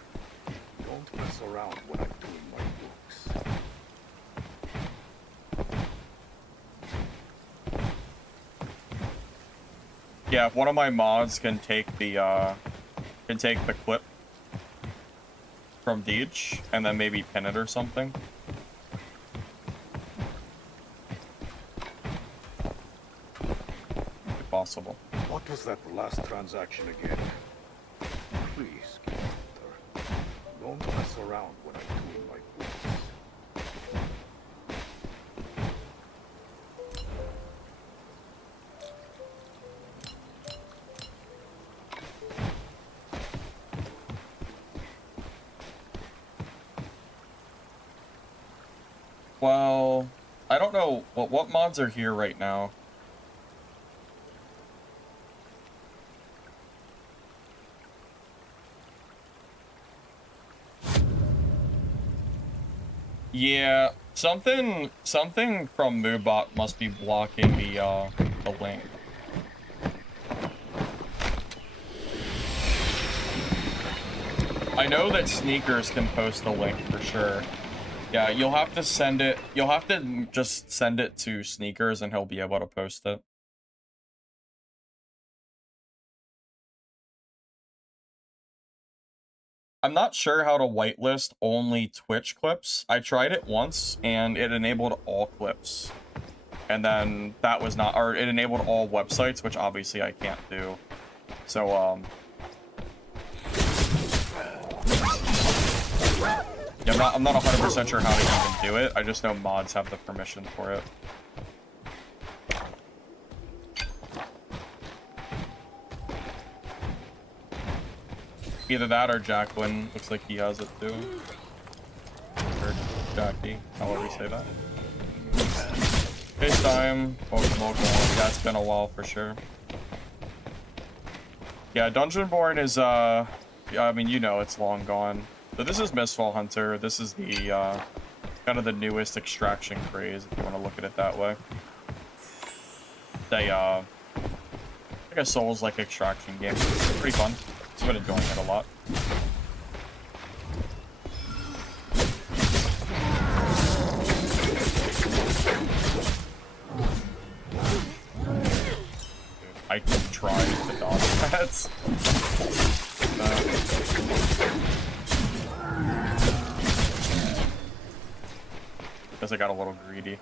Don't mess around when I'm doing my books. Yeah, if one of my mods can take the clip from Deej and then maybe pin it or something. If possible. What was that last transaction again? Please, Skill Hunter. Don't mess around when I'm doing my books. Well, I don't know what mods are here right now. Yeah, something from Moobot must be blocking the link. I know that Sneakers can post a link for sure. Yeah, you'll have to send it. You'll have to just send it to Sneakers and he'll be able to post it. I'm not sure how to whitelist only Twitch clips. I tried it once and it enabled all clips. And then that was not, or it enabled all websites, which obviously I can't do. So, yeah, I'm not 100% sure how to even do it. I just know mods have the permission for it. Either that or Jacqueline. Looks like he has it too. Or Jackie, however you say that. FaceTime. Welcome. Yeah, it's been a while for sure. Yeah, Dungeonborn is, I mean, you know it's long gone. So this is Mistfall Hunter. This is the, kind of the newest extraction craze, if you want to look at it that way. They, like a Souls-like extraction game. It's pretty fun. I've been enjoying it a lot. I tried to dodge that. Guess I got a little greedy.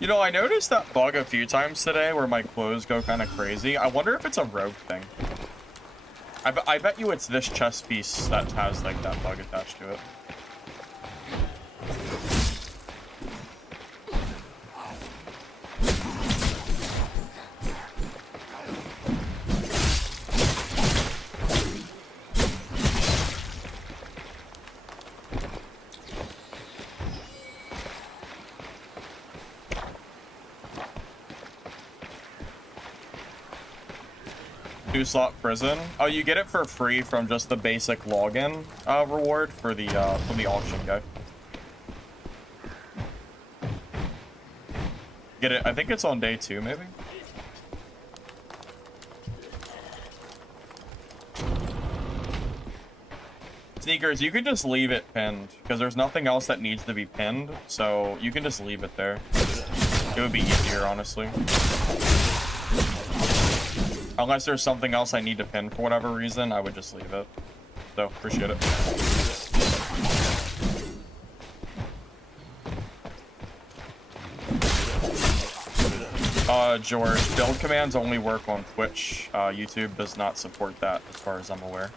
You know, I noticed that bug a few times today where my clothes go kind of crazy. I wonder if it's a rogue thing. I bet you it's this chest piece that has, like, that bug attached to it. 2-slot prison. Oh, you get it for free from just the basic login reward for the from the auction guy. Get it? I think it's on day 2, maybe. Sneakers, you can just leave it pinned because there's nothing else that needs to be pinned, so you can just leave it there. It would be easier, honestly. Unless there's something else I need to pin for whatever reason, I would just leave it. So, appreciate it. George, build commands only work on Twitch. YouTube does not support that, as far as I'm aware.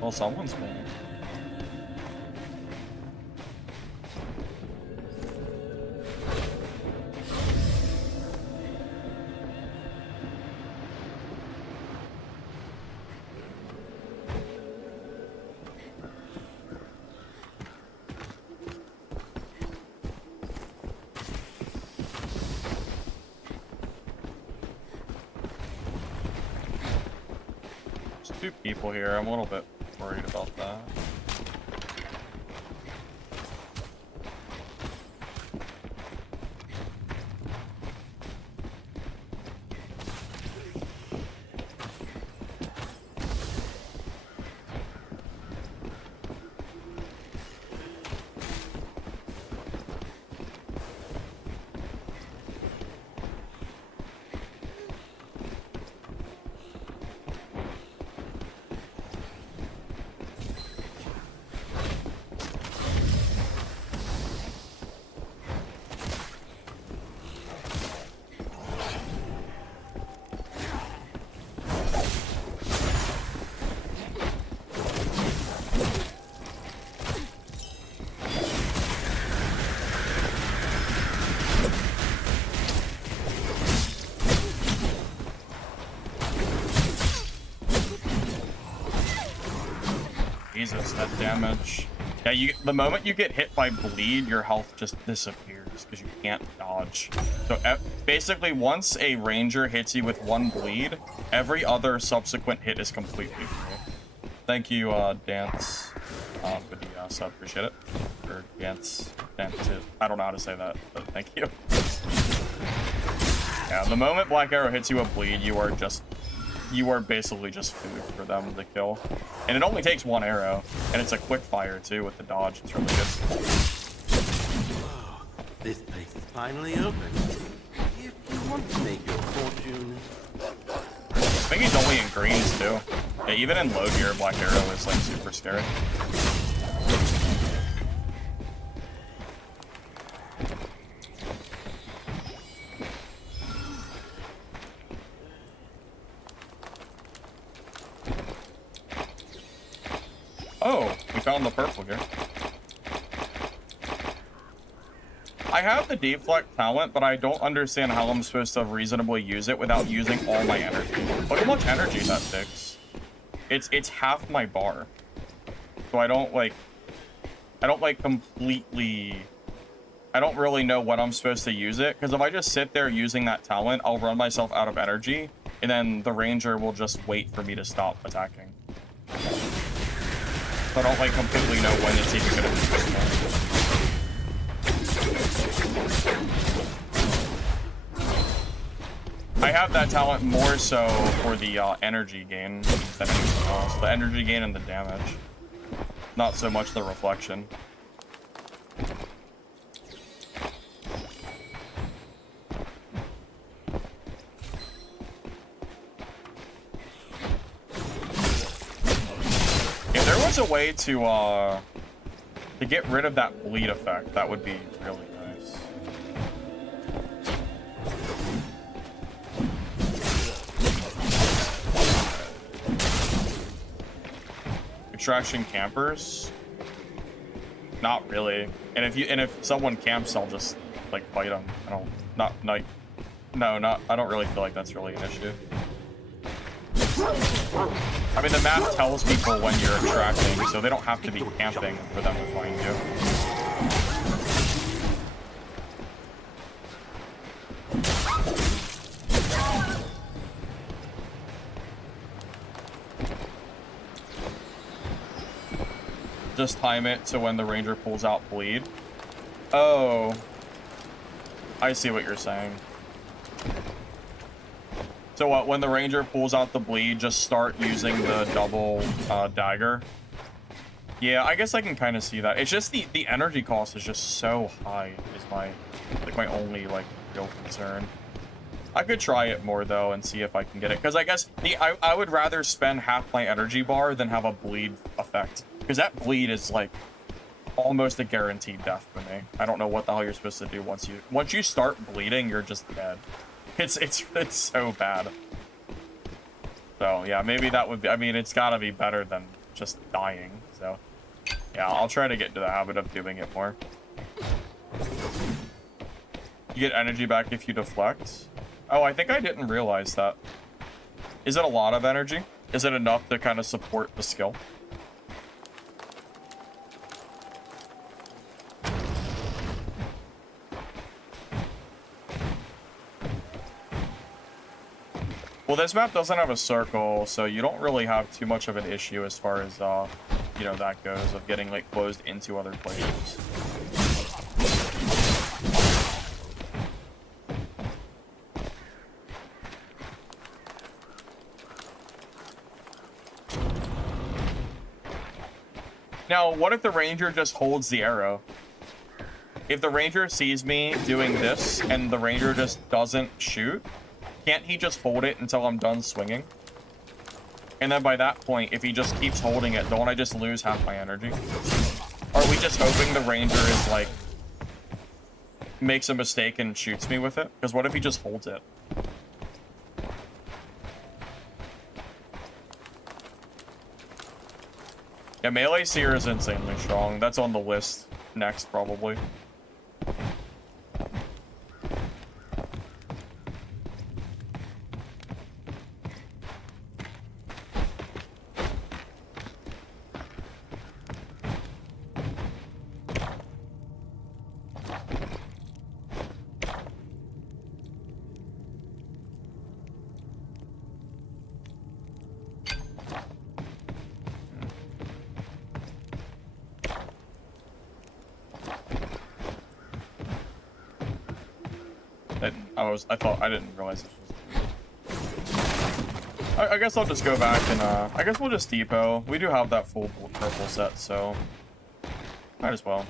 Well, someone's paying. There's 2 people here. I'm a little bit worried about that. Jesus, that damage. Yeah, the moment you get hit by bleed, your health just disappears because you can't dodge. So basically, once a ranger hits you with 1 bleed, every other subsequent hit is completely free. Thank you, Dance, for the sub. Appreciate it. Or Dance. I don't know how to say that, but thank you. Yeah, the moment Black Arrow hits you with bleed, you are basically just food for them to kill. And it only takes 1 arrow, and it's a quick fire too with the dodge. It's really good. Whoa, this place is finally open. If you want to make your fortune. I think he's only in greens too. Yeah, even in low gear, Black Arrow is like super scary. Oh, we found the purple here. I have the deflect talent, but I don't understand how I'm supposed to reasonably use it without using all my energy. Look how much energy that takes. It's half my bar. So I don't really know when I'm supposed to use it, because if I just sit there using that talent, I'll run myself out of energy, and then the ranger will just wait for me to stop attacking. So I don't completely know when it's even gonna be useful. I have that talent more so for the energy gain than anything else. The energy gain and the damage. Not so much the reflection. If there was a way to get rid of that bleed effect, that would be really nice. Extraction campers. Not really. And if someone camps, I'll just like fight them. I don't I don't really feel like that's really an issue. I mean, the map tells people when you're attracting, so they don't have to be camping for them to find you. Just time it to when the ranger pulls out bleed. Oh, I see what you're saying. So what, when the ranger pulls out the bleed, just start using the double dagger? Yeah, I guess I can kind of see that. It's just the energy cost is just so high is my only like real concern. I could try it more though and see if I can get it, because I guess I would rather spend half my energy bar than have a bleed effect, because that bleed is like almost a guaranteed death for me. I don't know what the hell you're supposed to do once you start bleeding. You're just dead. It's so bad. So yeah, maybe that would be, I mean, it's got to be better than just dying. So yeah, I'll try to get into the habit of doing it more. You get energy back if you deflect. Oh, I think I didn't realize that. Is it a lot of energy? Is it enough to kind of support the skill? Well, this map doesn't have a circle, so you don't really have too much of an issue as far as, you know, that goes, of getting, like, closed into other places. Now, what if the ranger just holds the arrow? If the ranger sees me doing this and the ranger just doesn't shoot, can't he just hold it until I'm done swinging? And then by that point, if he just keeps holding it, don't I just lose half my energy? Or are we just hoping the ranger is like, makes a mistake and shoots me with it? Because what if he just holds it? Yeah, melee seer is insanely strong. That's on the list next, probably. I didn't realize this was... I guess I'll just go back and, I guess we'll just depot. We do have that full purple set, so... might as well.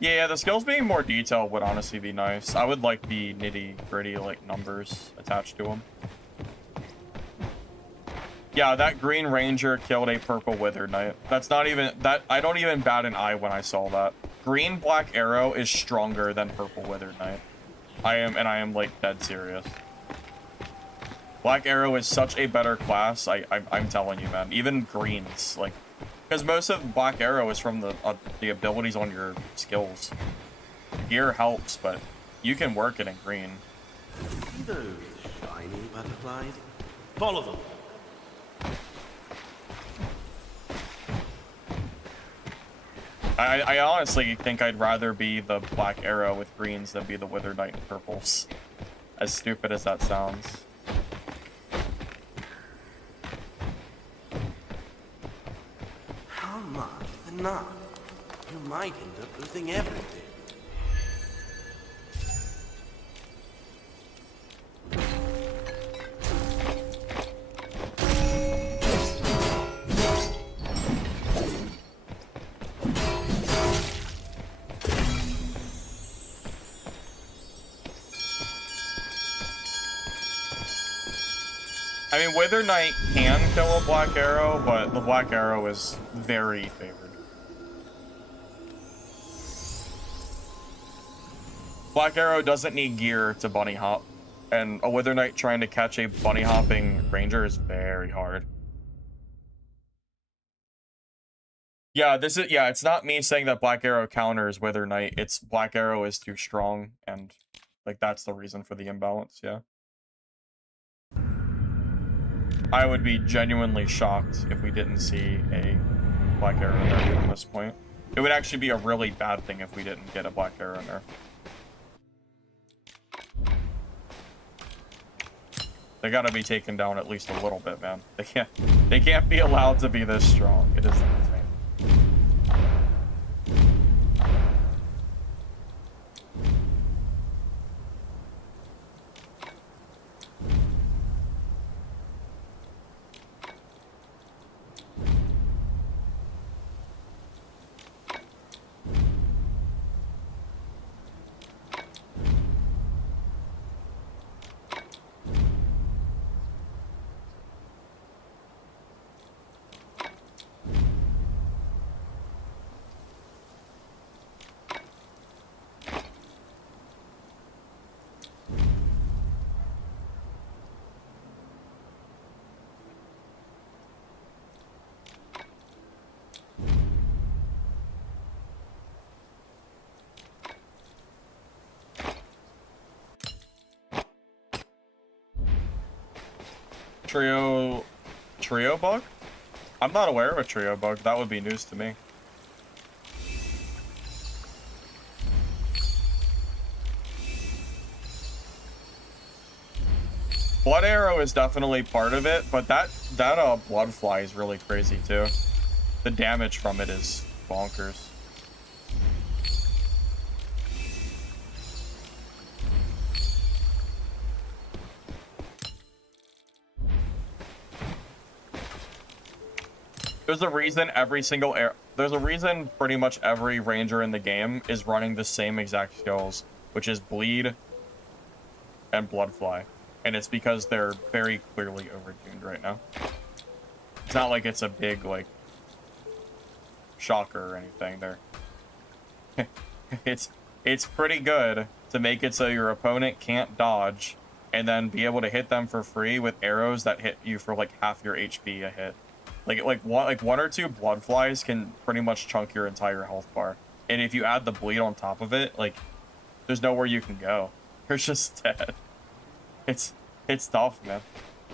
Yeah, the skills being more detailed would honestly be nice. I would like the nitty-gritty, like, numbers attached to them. Yeah, that Green Ranger killed a purple Wither Knight. That's not even... that I don't even bat an eye when I saw that. Green Black Arrow is stronger than purple Wither Knight. I am like dead serious. Black Arrow is such a better class. I'm telling you, man. Even greens, like, because most of Black Arrow is from the abilities on your skills. Gear helps, but you can work it in green. See those shiny butterflies? Follow them. I honestly think I'd rather be the Black Arrow with greens than be the Wither Knight in purples. As stupid as that sounds. How much is enough? You might end up losing everything. I mean, Wither Knight can kill a Black Arrow, but the Black Arrow is very favored. Black Arrow doesn't need gear to bunny hop, and a Wither Knight trying to catch a bunny hopping ranger is very hard. Yeah, this is yeah, it's not me saying that Black Arrow counters Wither Knight. It's Black Arrow is too strong, and like that's the reason for the imbalance, yeah. I would be genuinely shocked if we didn't see a Black Arrow nerf at this point. It would actually be a really bad thing if we didn't get a Black Arrow nerf. They gotta be taken down at least a little bit, man. They can't be allowed to be this strong. It is insane. Trio bug? I'm not aware of a trio bug. That would be news to me. Blood Arrow is definitely part of it, but that Bloodfly is really crazy too. The damage from it is bonkers. There's a reason there's a reason pretty much every ranger in the game is running the same exact skills, which is Bleed and Bloodfly. And it's because they're very clearly overtuned right now. It's not like it's a big, like, shocker or anything. It's pretty good to make it so your opponent can't dodge and then be able to hit them for free with arrows that hit you for like half your HP a hit. Like one or two Bloodflies can pretty much chunk your entire health bar. And if you add the Bleed on top of it, like, there's nowhere you can go. You're just dead. It's tough, man.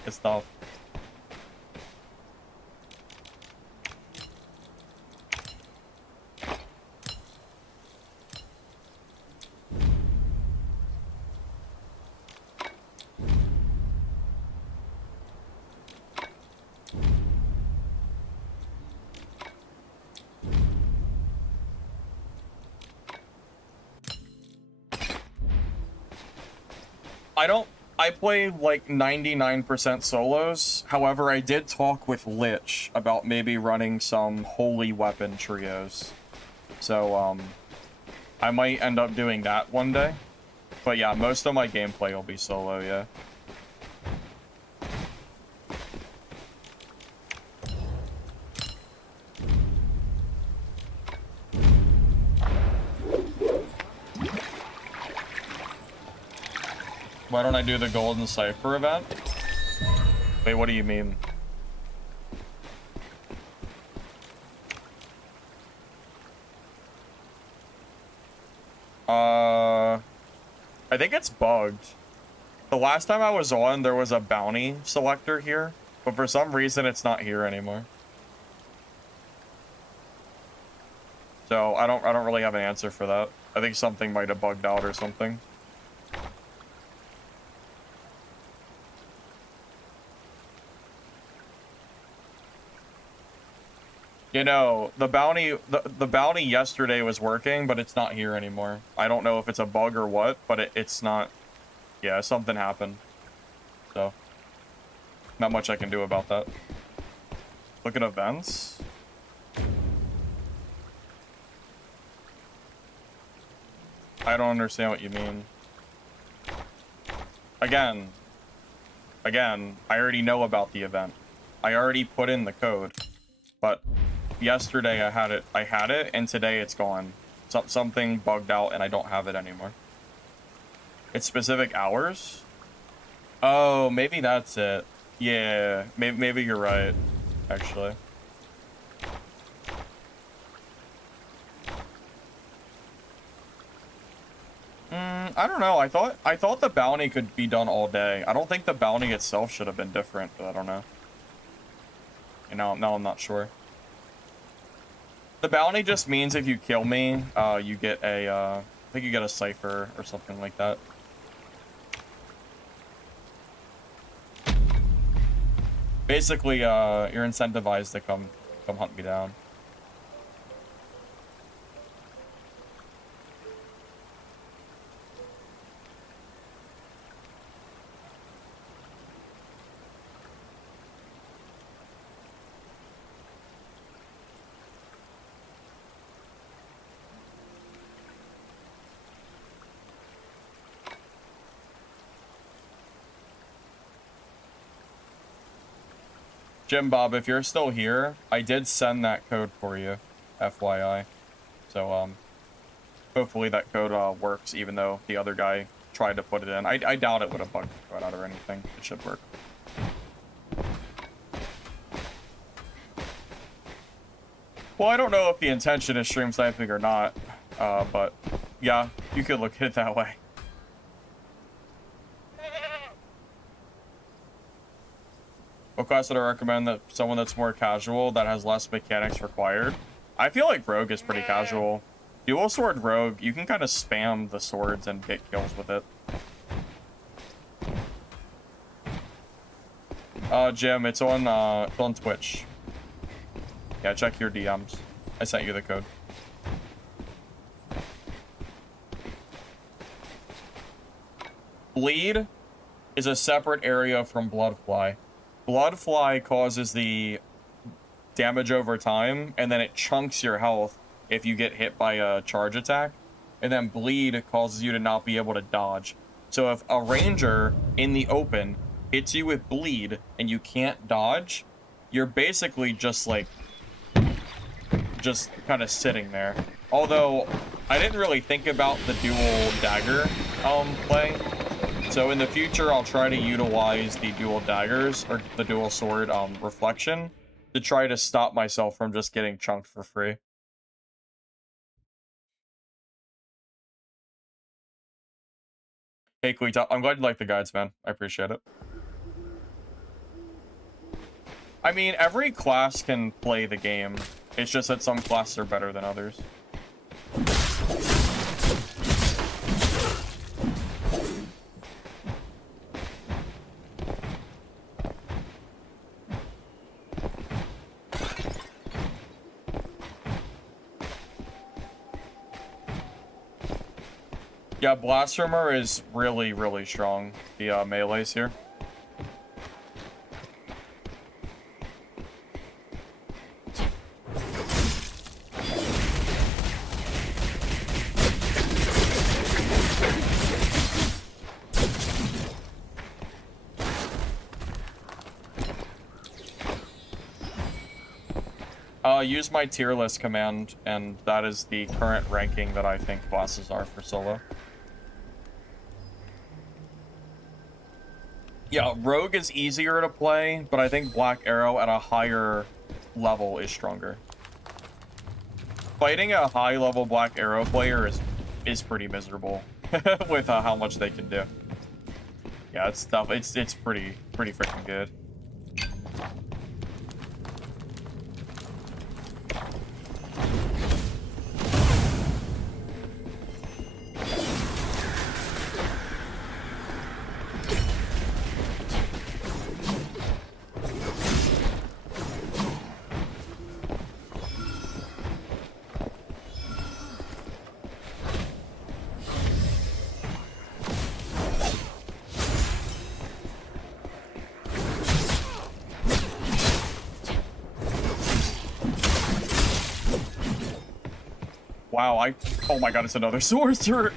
It's tough. I play like 99% solos. However, I did talk with Lich about maybe running some holy weapon trios. So, I might end up doing that one day. But yeah, most of my gameplay will be solo, yeah. Why don't I do the Golden Cipher event? Wait, what do you mean? I think it's bugged. The last time I was on, there was a bounty selector here, but for some reason it's not here anymore. So I don't really have an answer for that. I think something might have bugged out or something. You know, the bounty yesterday was working, but it's not here anymore. I don't know if it's a bug or what, but it's not. Yeah, something happened. So, not much I can do about that. Look at events. I don't understand what you mean. Again, I already know about the event. I already put in the code, but yesterday I had it, and today it's gone. Something bugged out, and I don't have it anymore. It's specific hours? Oh, maybe that's it. Yeah, maybe you're right, actually. I don't know. I thought the bounty could be done all day. I don't think the bounty itself should have been different, but I don't know. You know, now I'm not sure. The bounty just means if you kill me, you get a, I think you get a cipher or something like that. Basically, you're incentivized to come hunt me down. Jim Bob, if you're still here, I did send that code for you, FYI. So, hopefully that code works, even though the other guy tried to put it in. I doubt it would have bugged the code out or anything. It should work. Well, I don't know if the intention is stream sniping or not, but yeah, you could look at it that way. What class would I recommend that someone that's more casual, that has less mechanics required? I feel like Rogue is pretty casual. Dual Sword Rogue, you can kind of spam the swords and get kills with it. Jim, it's on Twitch. Yeah, check your DMs. I sent you the code. Bleed is a separate area from Bloodfly. Bloodfly causes the damage over time, and then it chunks your health if you get hit by a charge attack. And then Bleed causes you to not be able to dodge. So if a ranger in the open hits you with Bleed and you can't dodge, you're basically just like, just kind of sitting there. Although, I didn't really think about the dual dagger play. So in the future, I'll try to utilize the dual daggers, or the dual sword reflection, to try to stop myself from just getting chunked for free. Hey, Kuita, I'm glad you like the guides, man. I appreciate it. I mean, every class can play the game. It's just that some classes are better than others. Yeah, Blasphemer is really, really strong. The melees here. Use my tier list command, and that is the current ranking that I think classes are for solo. Yeah, Rogue is easier to play, but I think Black Arrow at a higher level is stronger. Fighting a high-level Black Arrow player is pretty miserable with how much they can do. Yeah, it's tough. It's pretty freaking good. Wow, oh my god, it's another sword turret.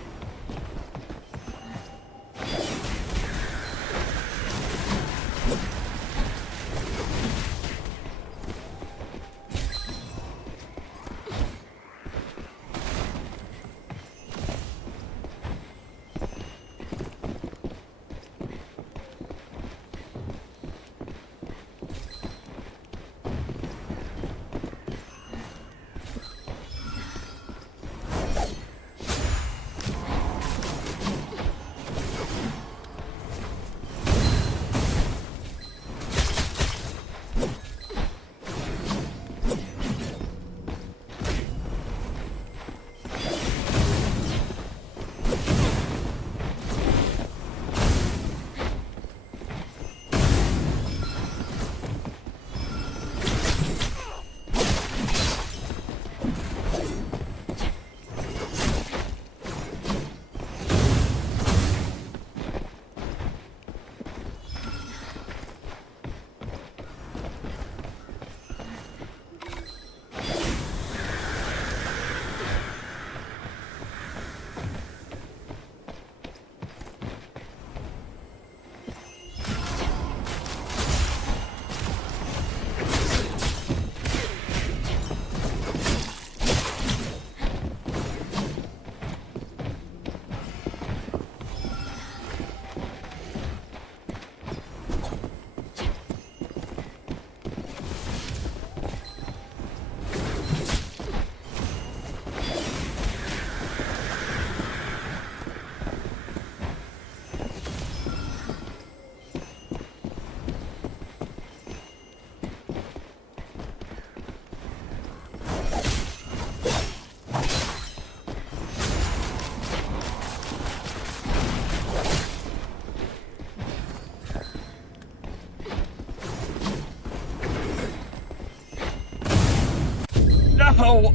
No!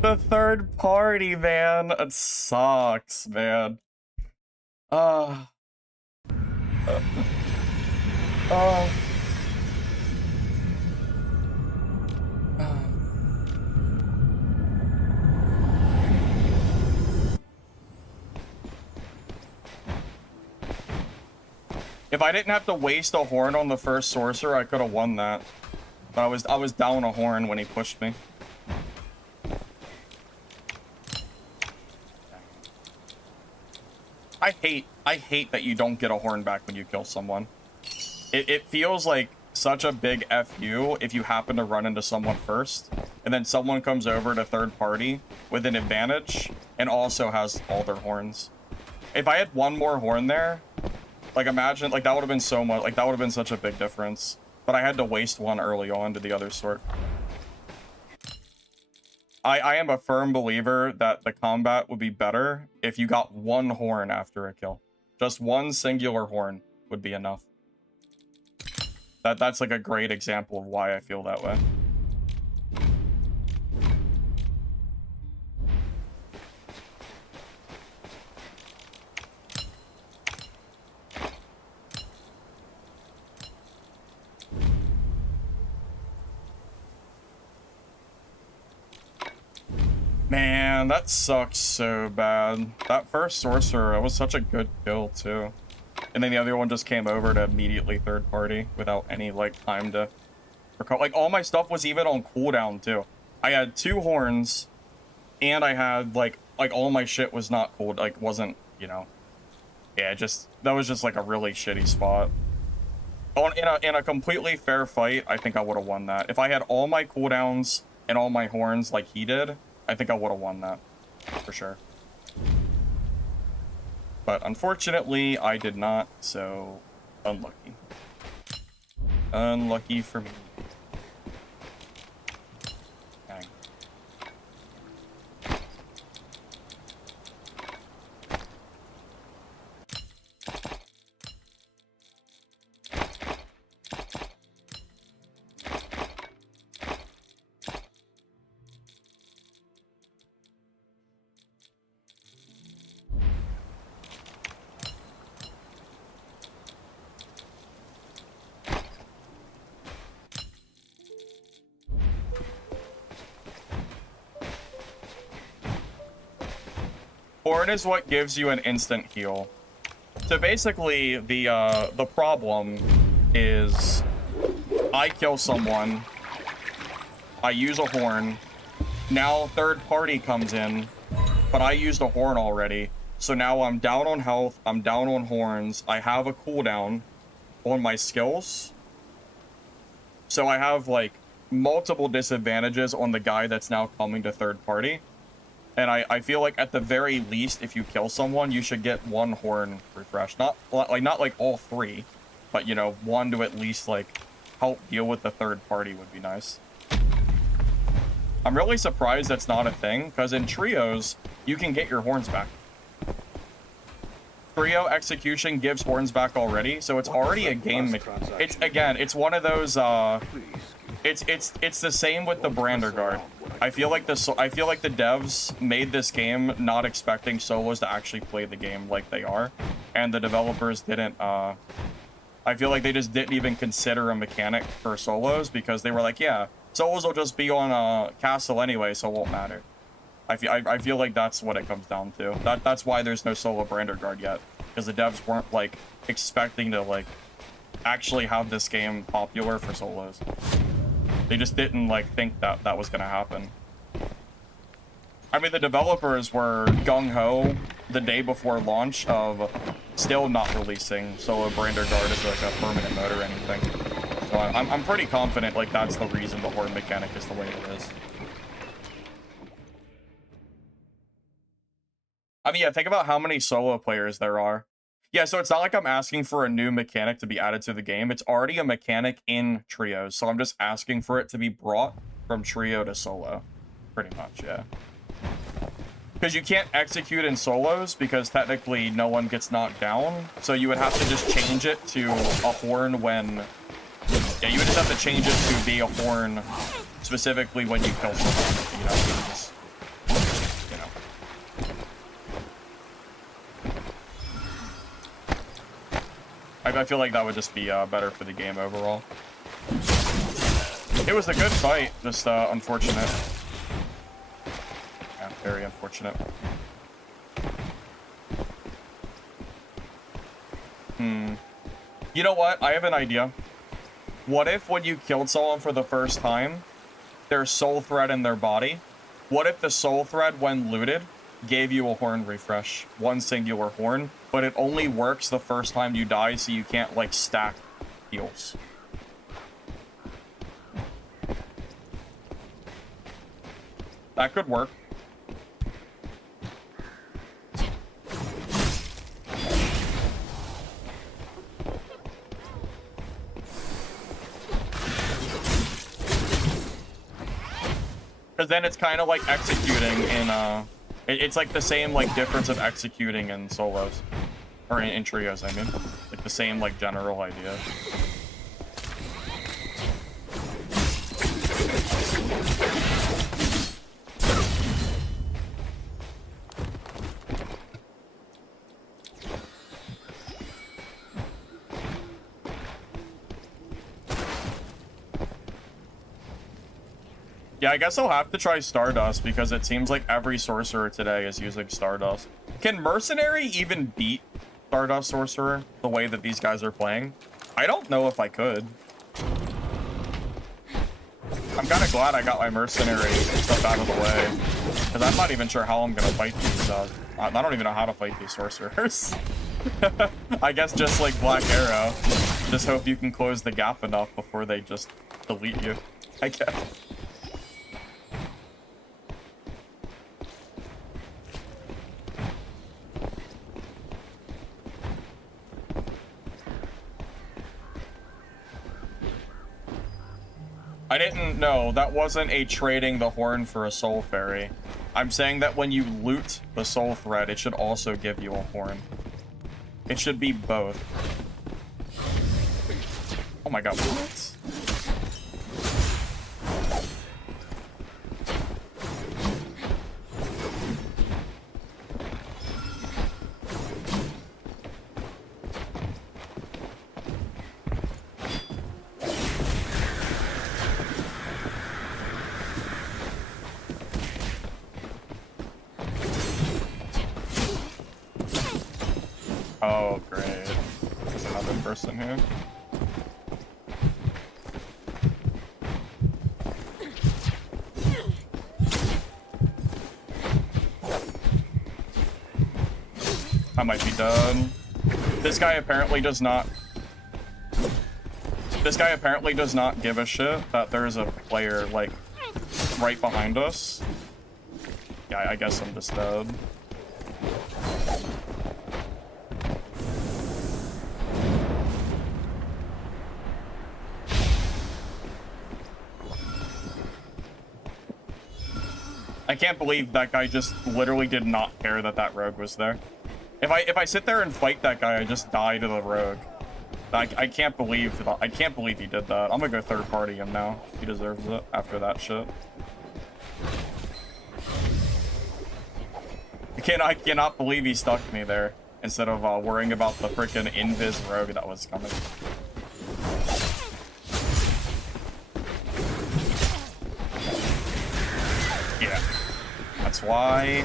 The third party, man. It sucks, man. Uh, uh, If I didn't have to waste a horn on the first sorcerer, I could have won that. But I was down a horn when he pushed me. I hate that you don't get a horn back when you kill someone. It feels like such a big FU if you happen to run into someone first, and then someone comes over to third party with an advantage and also has all their horns. If I had one more horn there, like imagine, like that would have been so much, like that would have been such a big difference. But I had to waste one early on to the other sort. I am a firm believer that the combat would be better if you got one horn after a kill. Just one singular horn would be enough. That's like a great example of why I feel that way. Man, that sucks so bad. That first sorcerer, that was such a good kill too. And then the other one just came over to immediately third party without any like time to recover. Like all my stuff was even on cooldown too. I had 2 horns and I had like all my shit was not cooled, like wasn't, you know. Yeah, just that was just like a really shitty spot. In a completely fair fight, I think I would have won that. If I had all my cooldowns and all my horns like he did, I think I would have won that, for sure. But unfortunately, I did not, so unlucky. Unlucky for me. Dang. Horn is what gives you an instant heal. So basically, the problem is I kill someone, I use a horn, now third party comes in, but I used a horn already, so now I'm down on health, I'm down on horns, I have a cooldown on my skills, so I have like multiple disadvantages on the guy that's now coming to third party. And I feel like at the very least, if you kill someone, you should get 1 horn refresh. Not like all 3, but you know, 1 to at least like help deal with the third party would be nice. I'm really surprised that's not a thing, because in trios, you can get your horns back. Trio execution gives horns back already, so it's already a game. It's one of those it's the same with the Brander Guard. I feel like the devs made this game not expecting solos to actually play the game like they are, and the developers didn't. I feel like they just didn't even consider a mechanic for solos because they were like, yeah, solos will just be on a castle anyway, so it won't matter. I feel like that's what it comes down to. That's why there's no solo Brander Guard yet, because the devs weren't like expecting to like actually have this game popular for solos. They just didn't like think that that was gonna happen. I mean, the developers were gung-ho the day before launch of still not releasing solo Brander Guard as like a permanent mode or anything. So I'm pretty confident like that's the reason the horde mechanic is the way it is. I mean, yeah, think about how many solo players there are. Yeah, so it's not like I'm asking for a new mechanic to be added to the game. It's already a mechanic in trios, so I'm just asking for it to be brought from trio to solo. Pretty much, yeah. Because you can't execute in solos, because technically no one gets knocked down, so you would have to just change it to a horn when Yeah, you would just have to change it to be a horn specifically when you kill someone. You know, you just, you know. I feel like that would just be better for the game overall. It was a good fight, just unfortunate. Yeah, very unfortunate. You know what? I have an idea. What if when you killed someone for the first time, there's soul thread in their body? What if the soul thread, when looted, gave you a horn refresh? One singular horn, but it only works the first time you die, so you can't, like, stack heals. That could work. Because then it's kind of like executing in, it's like the same, like, difference of executing in solos. Or in trios, I mean. Like, the same, like, general idea. Yeah, I guess I'll have to try Stardust because it seems like every sorcerer today is using Stardust. Can Mercenary even beat Stardust Sorcerer the way that these guys are playing? I don't know if I could. I'm kind of glad I got my Mercenary stuff out of the way because I'm not even sure how I'm going to fight these. I don't even know how to fight these sorcerers. I guess just like Black Arrow. Just hope you can close the gap enough before they just delete you, I guess. I didn't know. That wasn't a trading the horn for a soul fairy. I'm saying that when you loot the soul thread, it should also give you a horn. It should be both. Oh my god, what? Oh, great. There's another person here. I might be done. This guy apparently does not... This guy apparently does not give a shit that there's a player, like, right behind us. Yeah, I guess I'm just dead. I can't believe that guy just literally did not care that that rogue was there. If I sit there and fight that guy, I just die to the rogue. I can't believe he did that. I'm gonna go third party him now. He deserves it after that shit. I cannot believe he stuck me there instead of worrying about the freaking invis rogue that was coming. Yeah. That's why.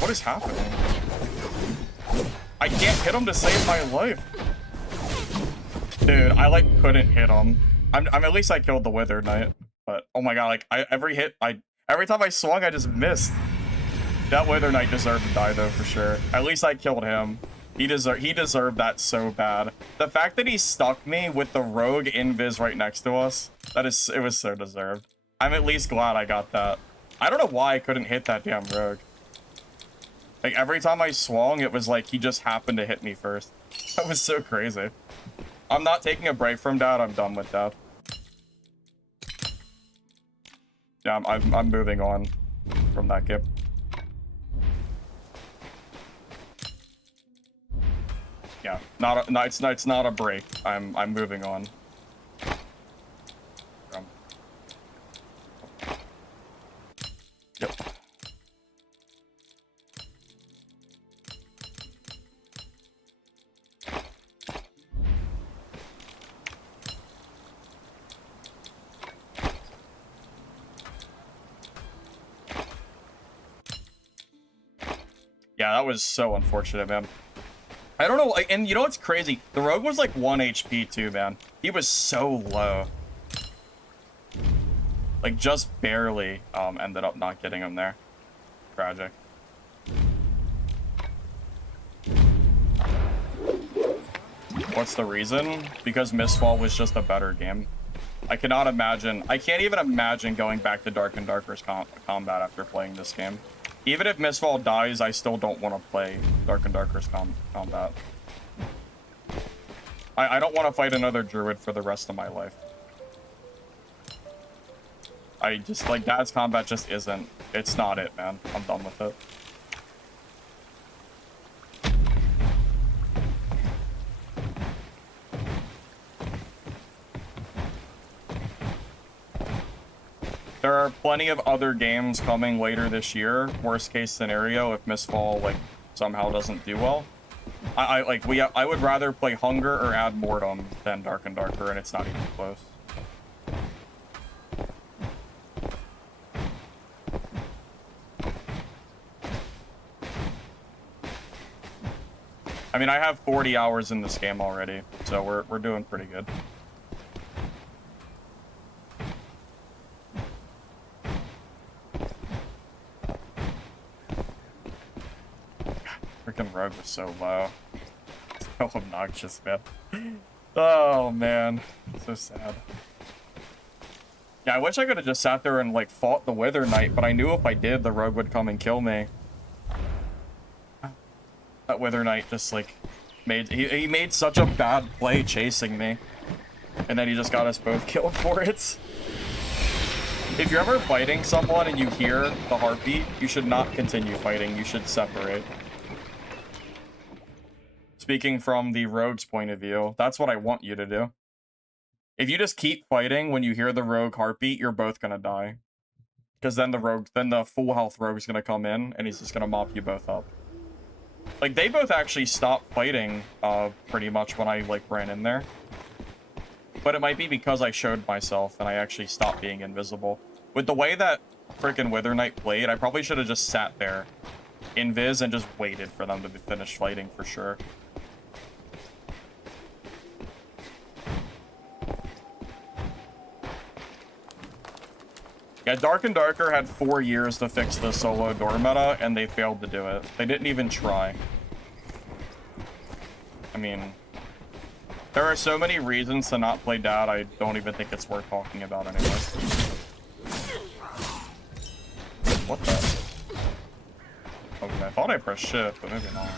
What is happening? I can't hit him to save my life. Dude, I like couldn't hit him. I'm at least I killed the Wither Knight. But oh my god, like every time I swung I just missed. That Wither Knight deserved to die though for sure. At least I killed him. He deserved that so bad. The fact that he stuck me with the rogue invis right next to us, it was so deserved. I'm at least glad I got that. I don't know why I couldn't hit that damn rogue. Like, every time I swung, it was like he just happened to hit me first. That was so crazy. I'm not taking a break from that. I'm done with that. Yeah, I'm moving on from that game. Yeah, it's not a break. I'm moving on. Yep. Yeah, that was so unfortunate, man. I don't know, like, and you know what's crazy? The rogue was like 1 HP too, man. He was so low. Like, just barely ended up not getting him there. Tragic. What's the reason? Because Mistfall was just a better game. I cannot imagine, I can't even imagine going back to Dark and Darker's combat after playing this game. Even if Mistfall dies, I still don't want to play Dark and Darker's combat. I don't want to fight another druid for the rest of my life. I just, like, Dad's combat just isn't, it's not it, man. I'm done with it. There are plenty of other games coming later this year. Worst case scenario, if Mistfall like somehow doesn't do well, I would rather play Hunger or Ad Mortem than Dark and Darker, and it's not even close. I mean, I have 40 hours in this game already, so we're doing pretty good. Freaking rogue was so low. So obnoxious, man. Oh man, so sad. Yeah, I wish I could have just sat there and like fought the Wither Knight, but I knew if I did, the rogue would come and kill me. That Wither Knight just like he made such a bad play chasing me, and then he just got us both killed for it. If you're ever fighting someone and you hear the heartbeat, you should not continue fighting. You should separate. Speaking from the rogue's point of view, that's what I want you to do. If you just keep fighting when you hear the rogue heartbeat, you're both gonna die. Because then the full health rogue's gonna come in and he's just gonna mop you both up. Like, they both actually stopped fighting pretty much when I like ran in there. But it might be because I showed myself and I actually stopped being invisible. With the way that freaking Wither Knight played, I probably should have just sat there invis and just waited for them to be finished fighting for sure. Yeah, Dark and Darker had 4 years to fix the solo door meta, and they failed to do it. They didn't even try. I mean, there are so many reasons to not play Dad, I don't even think it's worth talking about anyway. What the? Okay, I thought I pressed shift, but maybe not.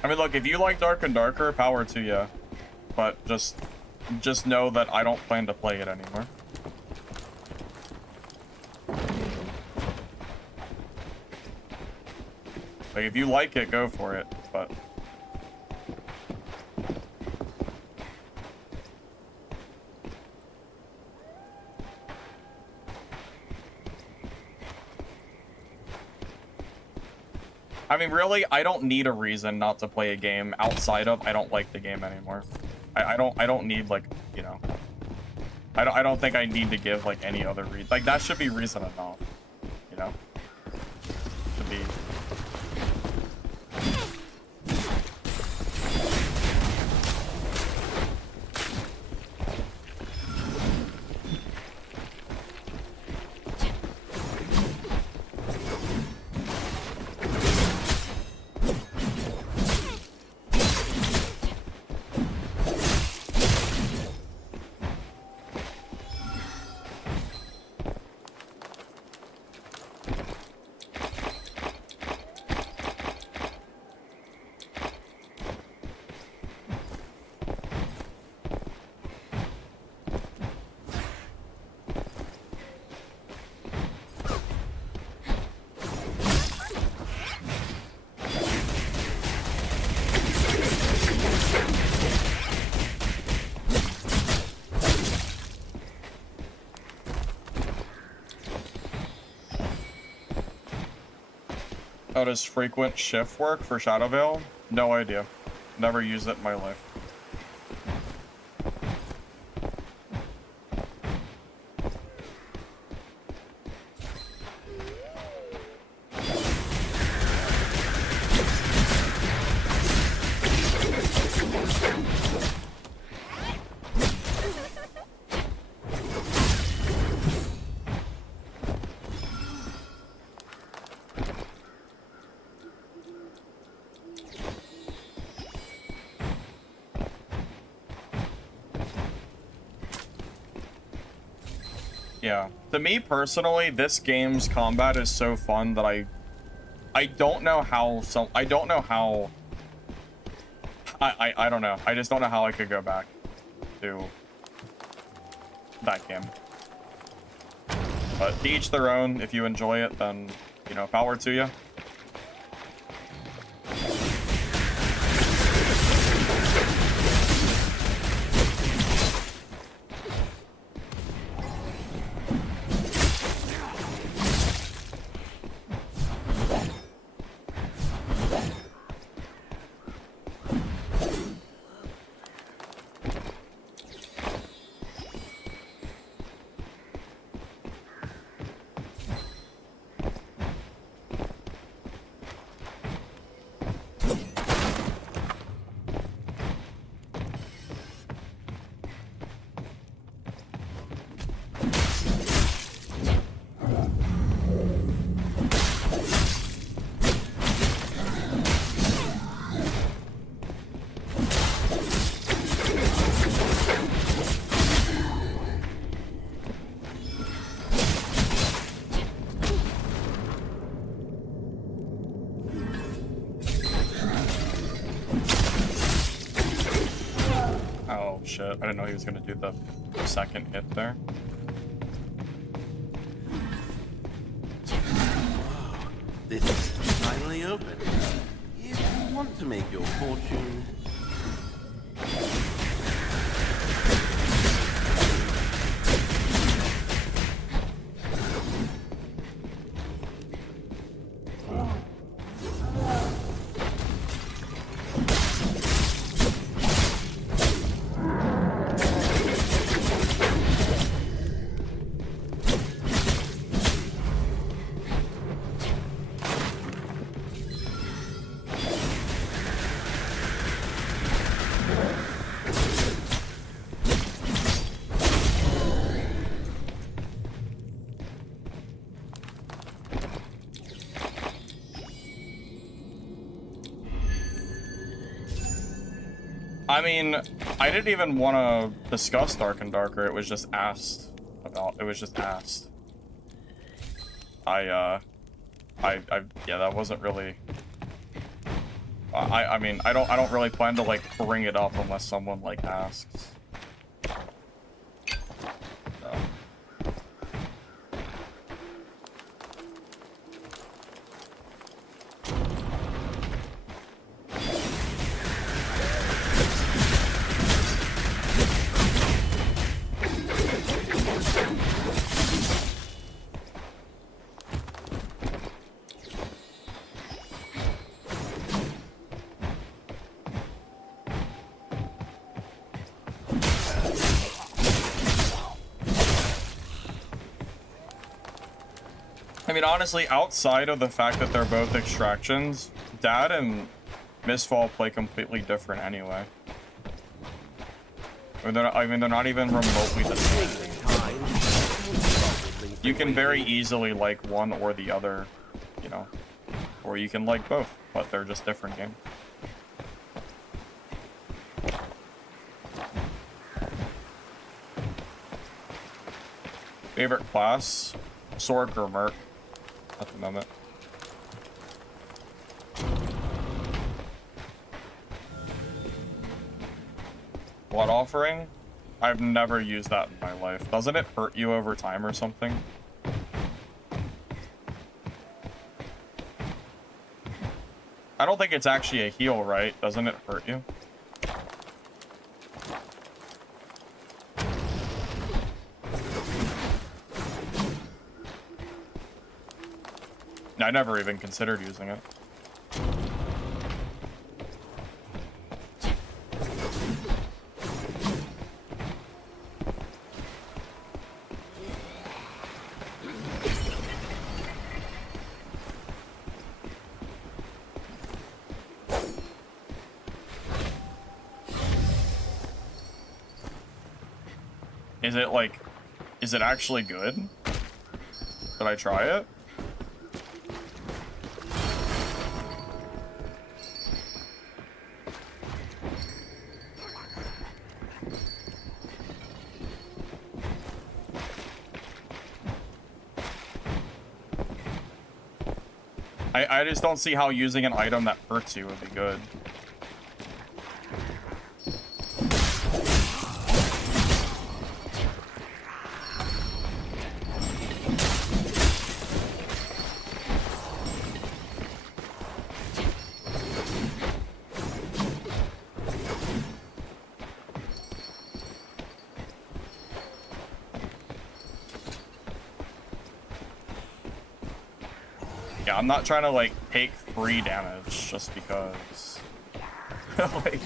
I mean, look, if you like Dark and Darker, power to you. But just know that I don't plan to play it anymore. Like, if you like it, go for it, but... I mean, really, I don't need a reason not to play a game outside of I don't like the game anymore. I don't need, like, you know... I don't think I need to give, like, any other reason. Like, that should be reason enough, you know? To be... How does frequent shift work for Shadow Veil? No idea. Never used it in my life. Yeah. To me personally, this game's combat is so fun that I don't know how I don't know how I don't know. I just don't know how I could go back to that game. But to each their own. If you enjoy it, then, you know, power to you. Oh shit, I didn't know he was gonna do the second hit there. Wow, this is finally open. If you want to make your fortune... I mean, I didn't even want to discuss Dark and Darker. It was just asked about. It was just asked. Yeah, that wasn't really. I mean, I don't really plan to like bring it up unless someone like asks. So. I mean, honestly, outside of the fact that they're both extractions, Dad and Mistfall play completely different anyway. I mean, they're not even remotely the same. You can very easily like one or the other, you know, or you can like both, but they're just different games. Favorite class? Sorg or Merc at the moment. Blood offering? I've never used that in my life. Doesn't it hurt you over time or something? I don't think it's actually a heal, right? Doesn't it hurt you? I never even considered using it. Is it like, is it actually good? Did I try it? I just don't see how using an item that hurts you would be good. Yeah, I'm not trying to like take free damage just because. Like,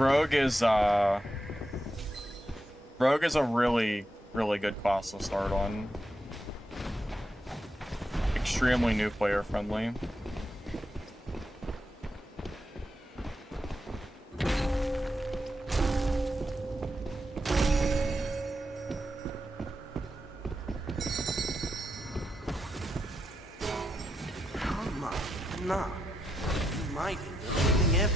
Rogue is a really good class to start on. Extremely new player friendly. Come on, no. You might be the best thing ever.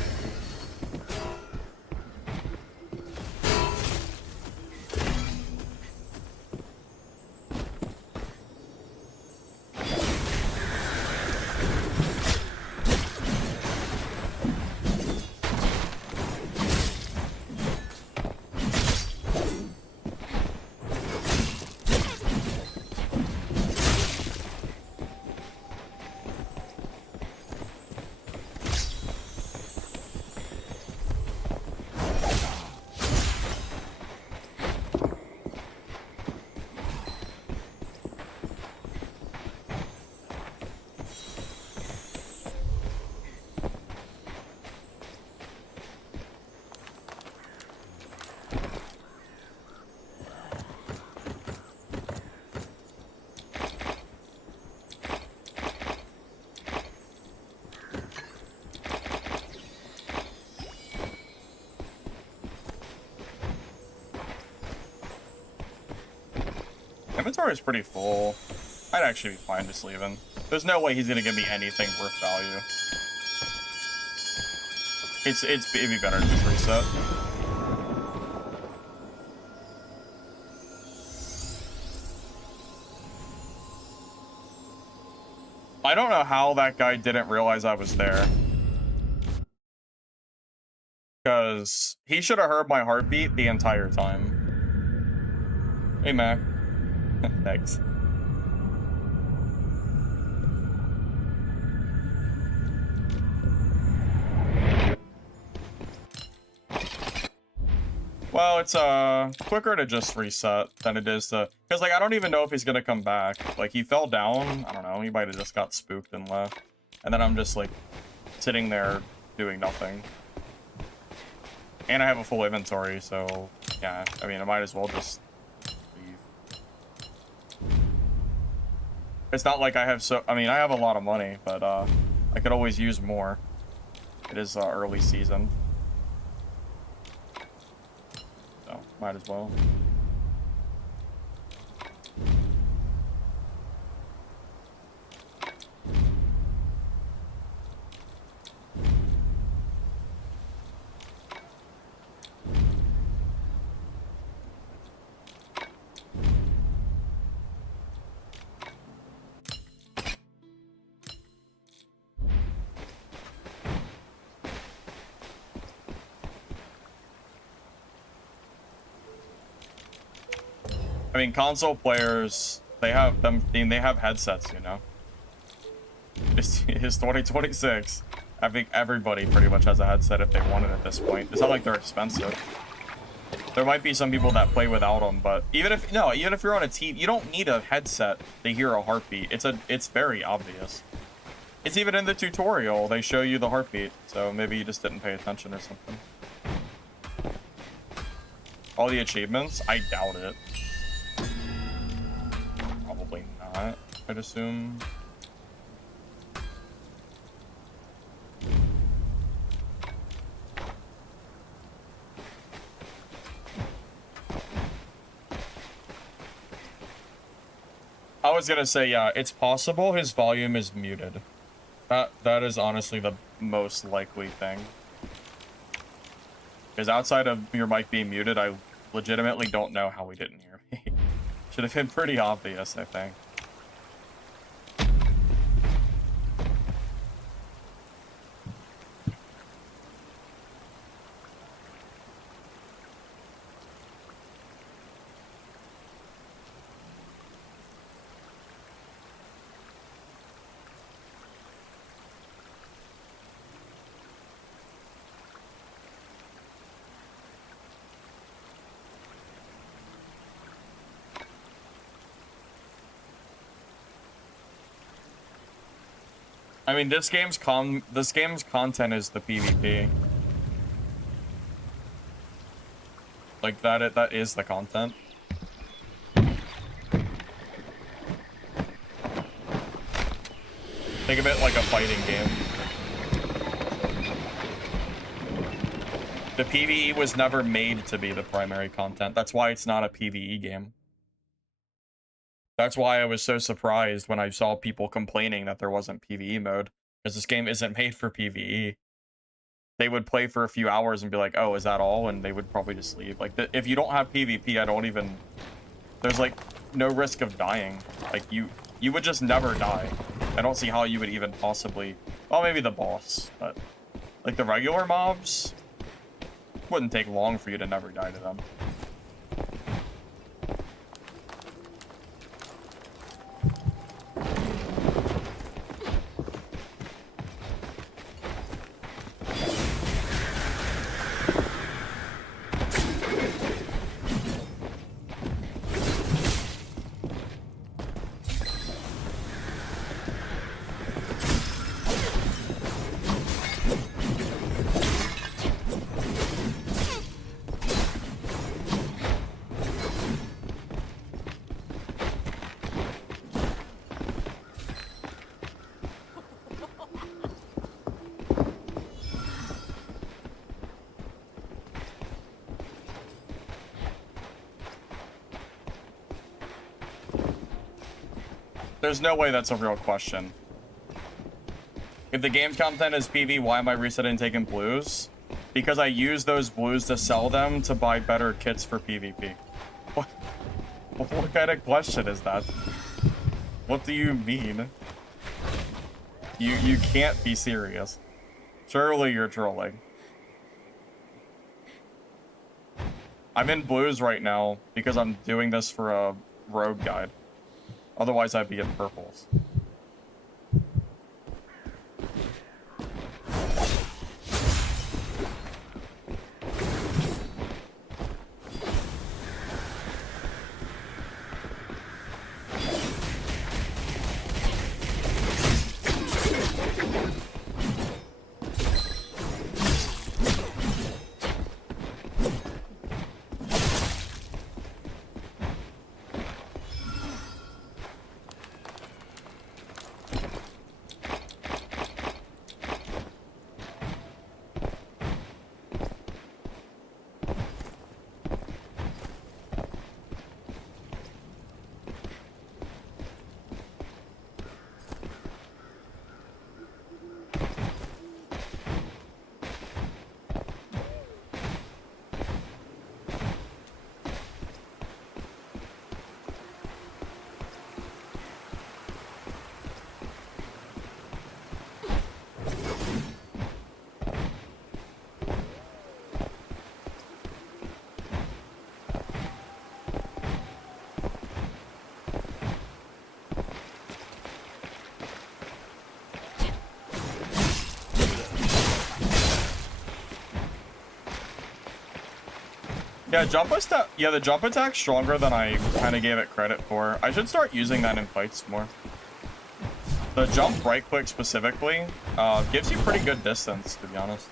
Inventory is pretty full. I'd actually be fine just leaving. There's no way he's gonna give me anything worth value. It'd be better to just reset. I don't know how that guy didn't realize I was there. Because he should have heard my heartbeat the entire time. Hey, Mac. Thanks. Well, it's quicker to just reset than it is to, because like I don't even know if he's gonna come back. Like he fell down, I don't know, he might have just got spooked and left. And then I'm just like sitting there doing nothing. And I have a full inventory, so yeah, I mean I might as well just leave. It's not like I have I mean I have a lot of money, but I could always use more. It is early season. So, might as well. I mean, console players, they have headsets, you know. It's 2026. I think everybody pretty much has a headset if they want it at this point. It's not like they're expensive. There might be some people that play without them, but even if you're on a TV, you don't need a headset to hear a heartbeat. It's very obvious. It's even in the tutorial, they show you the heartbeat. So maybe you just didn't pay attention or something. All the achievements? I doubt it. Probably not, I'd assume. I was gonna say, yeah, it's possible his volume is muted. That is honestly the most likely thing. Because outside of your mic being muted, I legitimately don't know how he didn't hear me. Should have been pretty obvious, I think. I mean, this game's content is the PvP. Like that is the content. Think of it like a fighting game. The PvE was never made to be the primary content. That's why it's not a PvE game. That's why I was so surprised when I saw people complaining that there wasn't PvE mode, because this game isn't made for PvE. They would play for a few hours and be like, oh, is that all? And they would probably just leave. Like, if you don't have PvP, I don't even... There's, like, no risk of dying. Like, you would just never die. I don't see how you would even possibly... Well, maybe the boss, but... Like, the regular mobs... Wouldn't take long for you to never die to them. There's no way that's a real question. If the game content is PV, why am I resetting and taking blues? Because I use those blues to sell them to buy better kits for PvP. What kind of question is that? What do you mean? You can't be serious. Surely you're trolling. I'm in blues right now because I'm doing this for a rogue guide. Otherwise I'd be in purples. Yeah, the jump attack's stronger than I kind of gave it credit for. I should start using that in fights more. The jump right click specifically gives you pretty good distance, to be honest.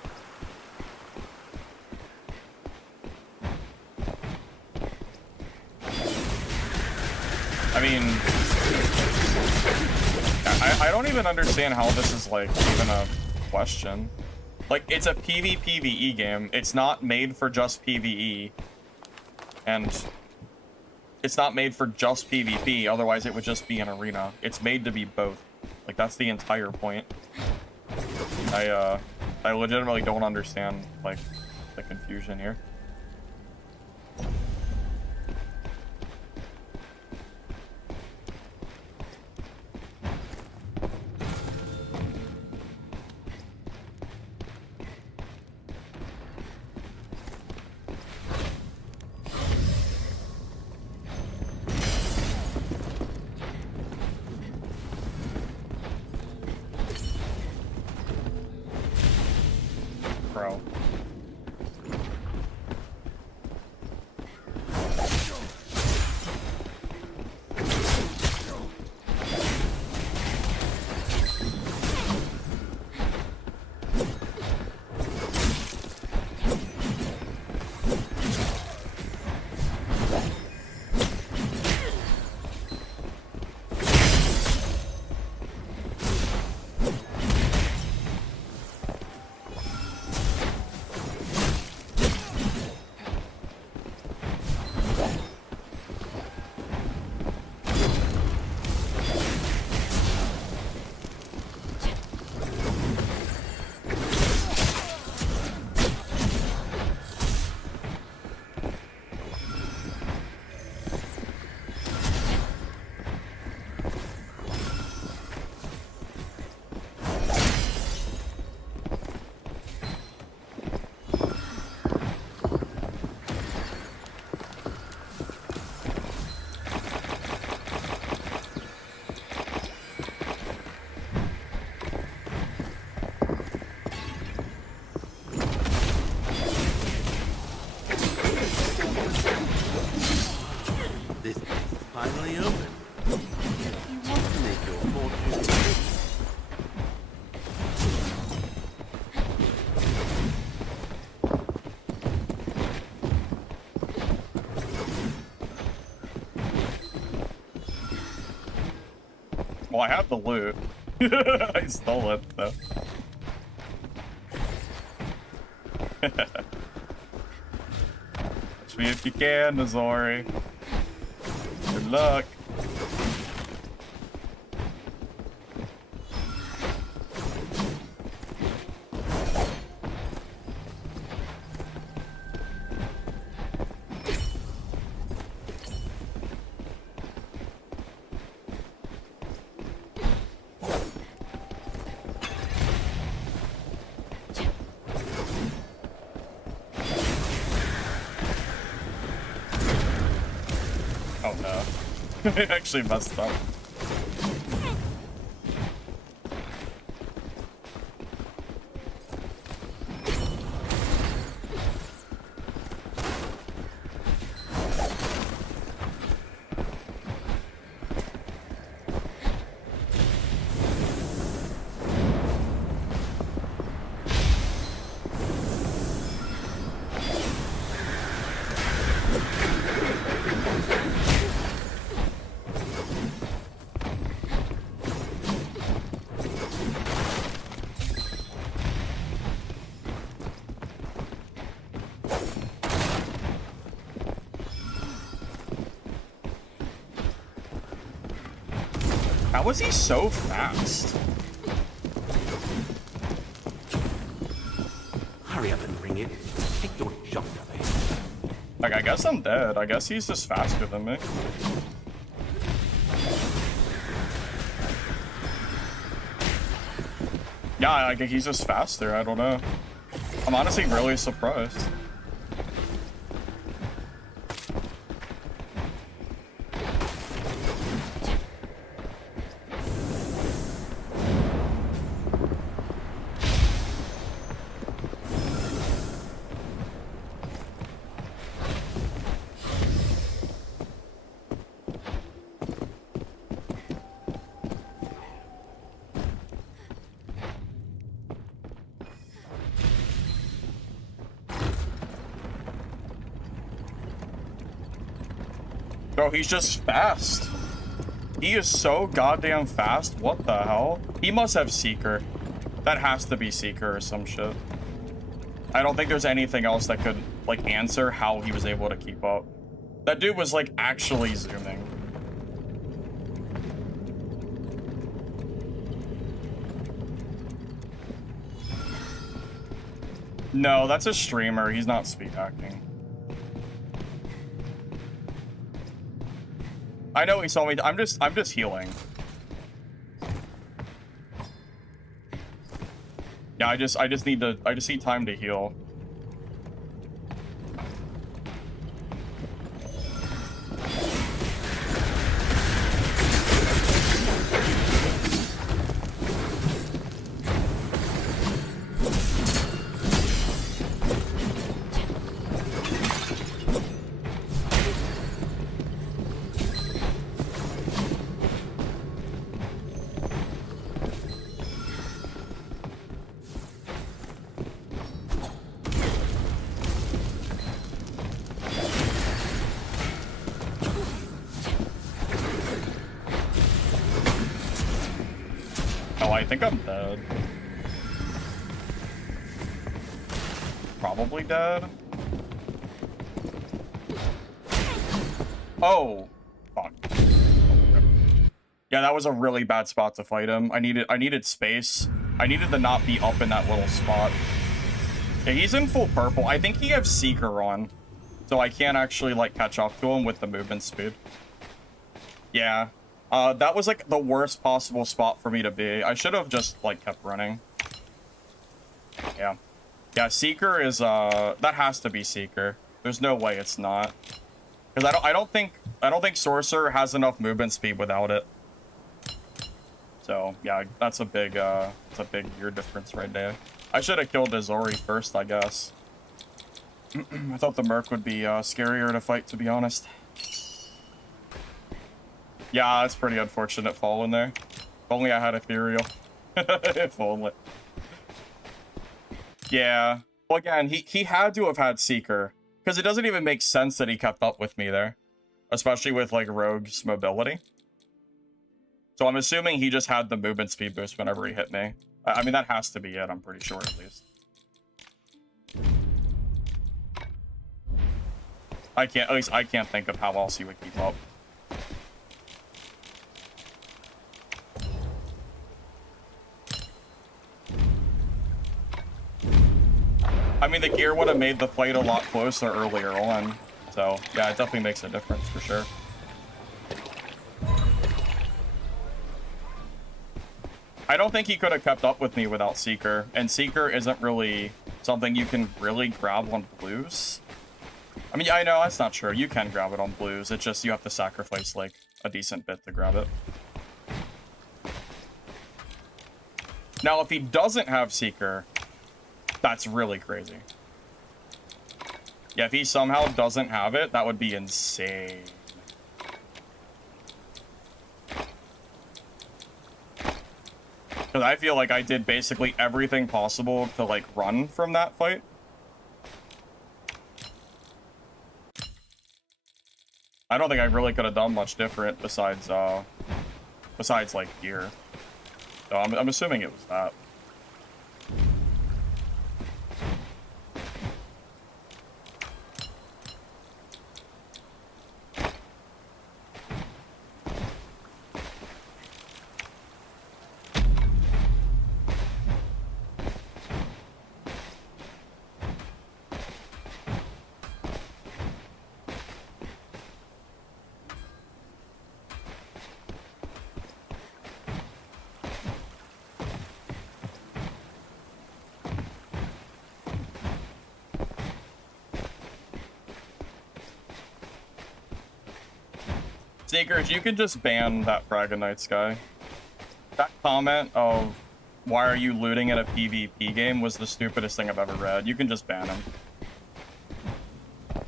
I mean, I don't even understand how this is like even a question. Like, it's a PvPvE game. It's not made for just PvE. And it's not made for just PvP, otherwise it would just be an arena. It's made to be both. Like, that's the entire point. I legitimately don't understand, like, the confusion here. Bro. This place is finally open. If you want to make your fortune, Well, I have the loot. I stole it, though. Catch me if you can, Azori. Good luck. It actually messed up. How is he so fast? Hurry up and bring it. Take your shot of it. Like, I guess I'm dead. I guess he's just faster than me. Yeah, like, he's just faster. I don't know. I'm honestly really surprised. Bro, he's just fast. He is so goddamn fast. What the hell? He must have Seeker. That has to be Seeker or some shit. I don't think there's anything else that could, like, answer how he was able to keep up. That dude was, like, actually zooming. No, that's a streamer. He's not speed hacking. I know he saw me. I'm just healing. Yeah, I just need time to heal. I think I'm dead. Probably dead. Oh, fuck. Yeah, that was a really bad spot to fight him. I needed space. I needed to not be up in that little spot. Yeah, he's in full purple. I think he has Seeker on, so I can't actually, like, catch up to him with the movement speed. Yeah. That was, like, the worst possible spot for me to be. I should have just, like, kept running. Yeah. Yeah, Seeker is, that has to be Seeker. There's no way it's not. Because I don't think Sorcerer has enough movement speed without it. So, yeah, that's a big gear difference right there. I should have killed Azori first, I guess. I thought the Merc would be, scarier to fight, to be honest. Yeah, that's pretty unfortunate fall in there. If only I had Ethereal. If only. Yeah. Well, again, he had to have had Seeker. Because it doesn't even make sense that he kept up with me there. Especially with, like, Rogue's mobility. So I'm assuming he just had the movement speed boost whenever he hit me. I mean, that has to be it, I'm pretty sure, at least. At least I can't think of how else he would keep up. I mean, the gear would have made the fight a lot closer earlier on. So, yeah, it definitely makes a difference for sure. I don't think he could have kept up with me without Seeker. And Seeker isn't really something you can really grab on blues. I mean, I know that's not true. You can grab it on blues. It's just you have to sacrifice, like, a decent bit to grab it. Now, if he doesn't have Seeker, that's really crazy. Yeah, if he somehow doesn't have it, that would be insane. Because I feel like I did basically everything possible to, like, run from that fight. I don't think I really could have done much different besides like, gear. So I'm assuming it was that. Sneakers, you can just ban that Fragonites guy. That comment of, why are you looting at a PvP game, was the stupidest thing I've ever read. You can just ban him.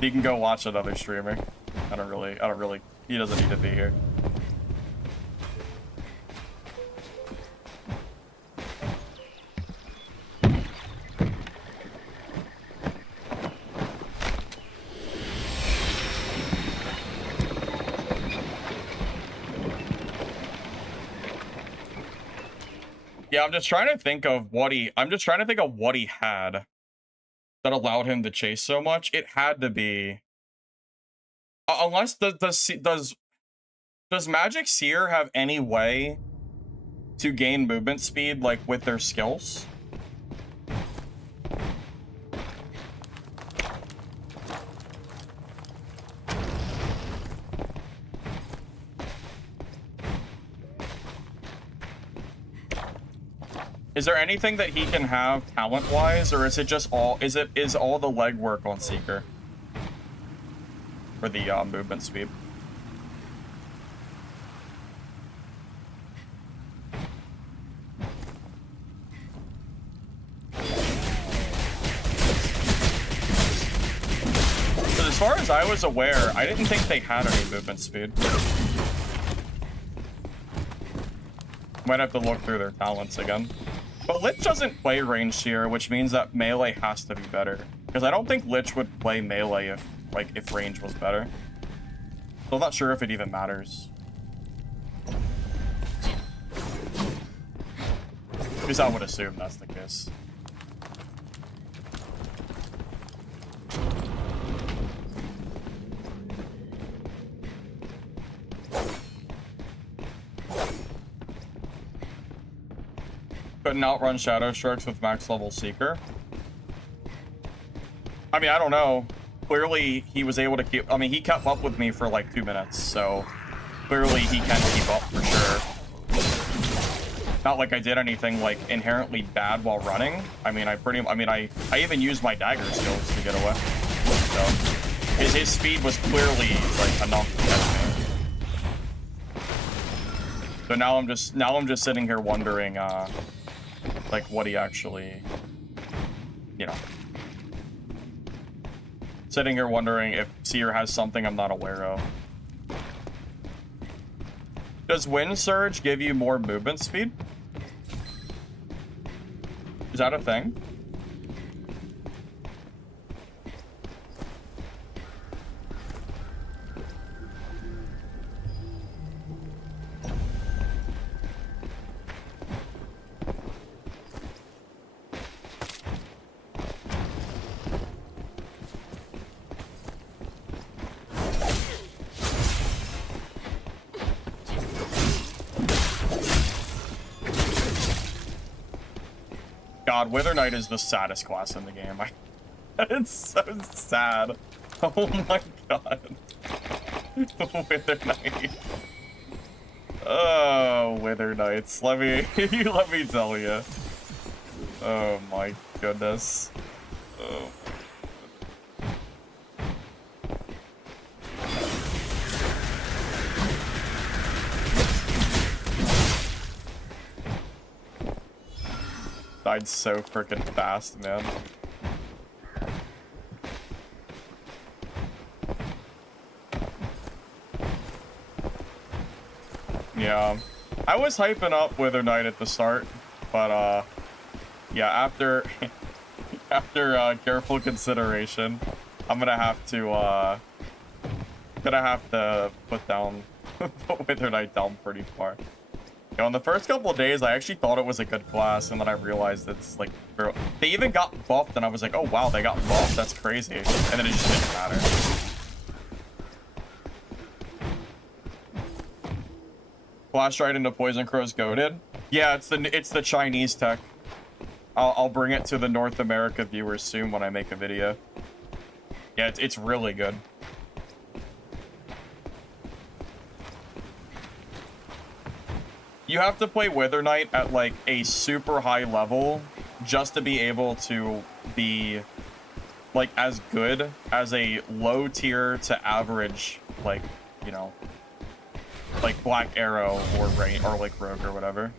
He can go watch another streamer. I don't really, he doesn't need to be here. Yeah, I'm just trying to think of what he had that allowed him to chase so much. It had to be, unless does Magic Seer have any way to gain movement speed, like, with their skills? Is there anything that he can have talent-wise, or is it just all, is all the legwork on Seeker for the movement speed? Because as far as I was aware, I didn't think they had any movement speed. Might have to look through their talents again. But Lich doesn't play ranged here, which means that melee has to be better. Because I don't think Lich would play melee if range was better. So I'm not sure if it even matters. At least I would assume that's the case. Couldn't outrun Shadow Strikes with max level Seeker. I mean, I don't know. Clearly, he was able to keep... I mean, he kept up with me for like 2 minutes, so... Clearly, he can keep up for sure. Not like I did anything, like, inherently bad while running. I mean, I even used my dagger skills to get away. So... His speed was clearly, like, enough to catch me. So now I'm just sitting here wondering, like, what he actually, you know. Sitting here wondering if Seer has something I'm not aware of. Does Wind Surge give you more movement speed? Is that a thing? God, Wither Knight is the saddest class in the game. It's so sad. Oh my god. Wither Knight. Oh, Wither Knights. Let me tell you. Oh my goodness. Oh. died so freaking fast, man. Yeah, I was hyping up Wither Knight at the start, but yeah, after after careful consideration, I'm gonna have to put down put Wither Knight down pretty far. You know, in the first couple of days, I actually thought it was a good class, and then I realized it's like, they even got buffed, and I was like, oh wow, they got buffed, that's crazy. And then it just didn't matter. Flash right into Poison Crow's goated. Yeah, it's the Chinese tech. I'll bring it to the North America viewers soon when I make a video. Yeah, it's really good. You have to play Wither Knight at like a super high level just to be able to be like as good as a low tier to average, like, you know, like Black Arrow or Rain or like Rogue or whatever.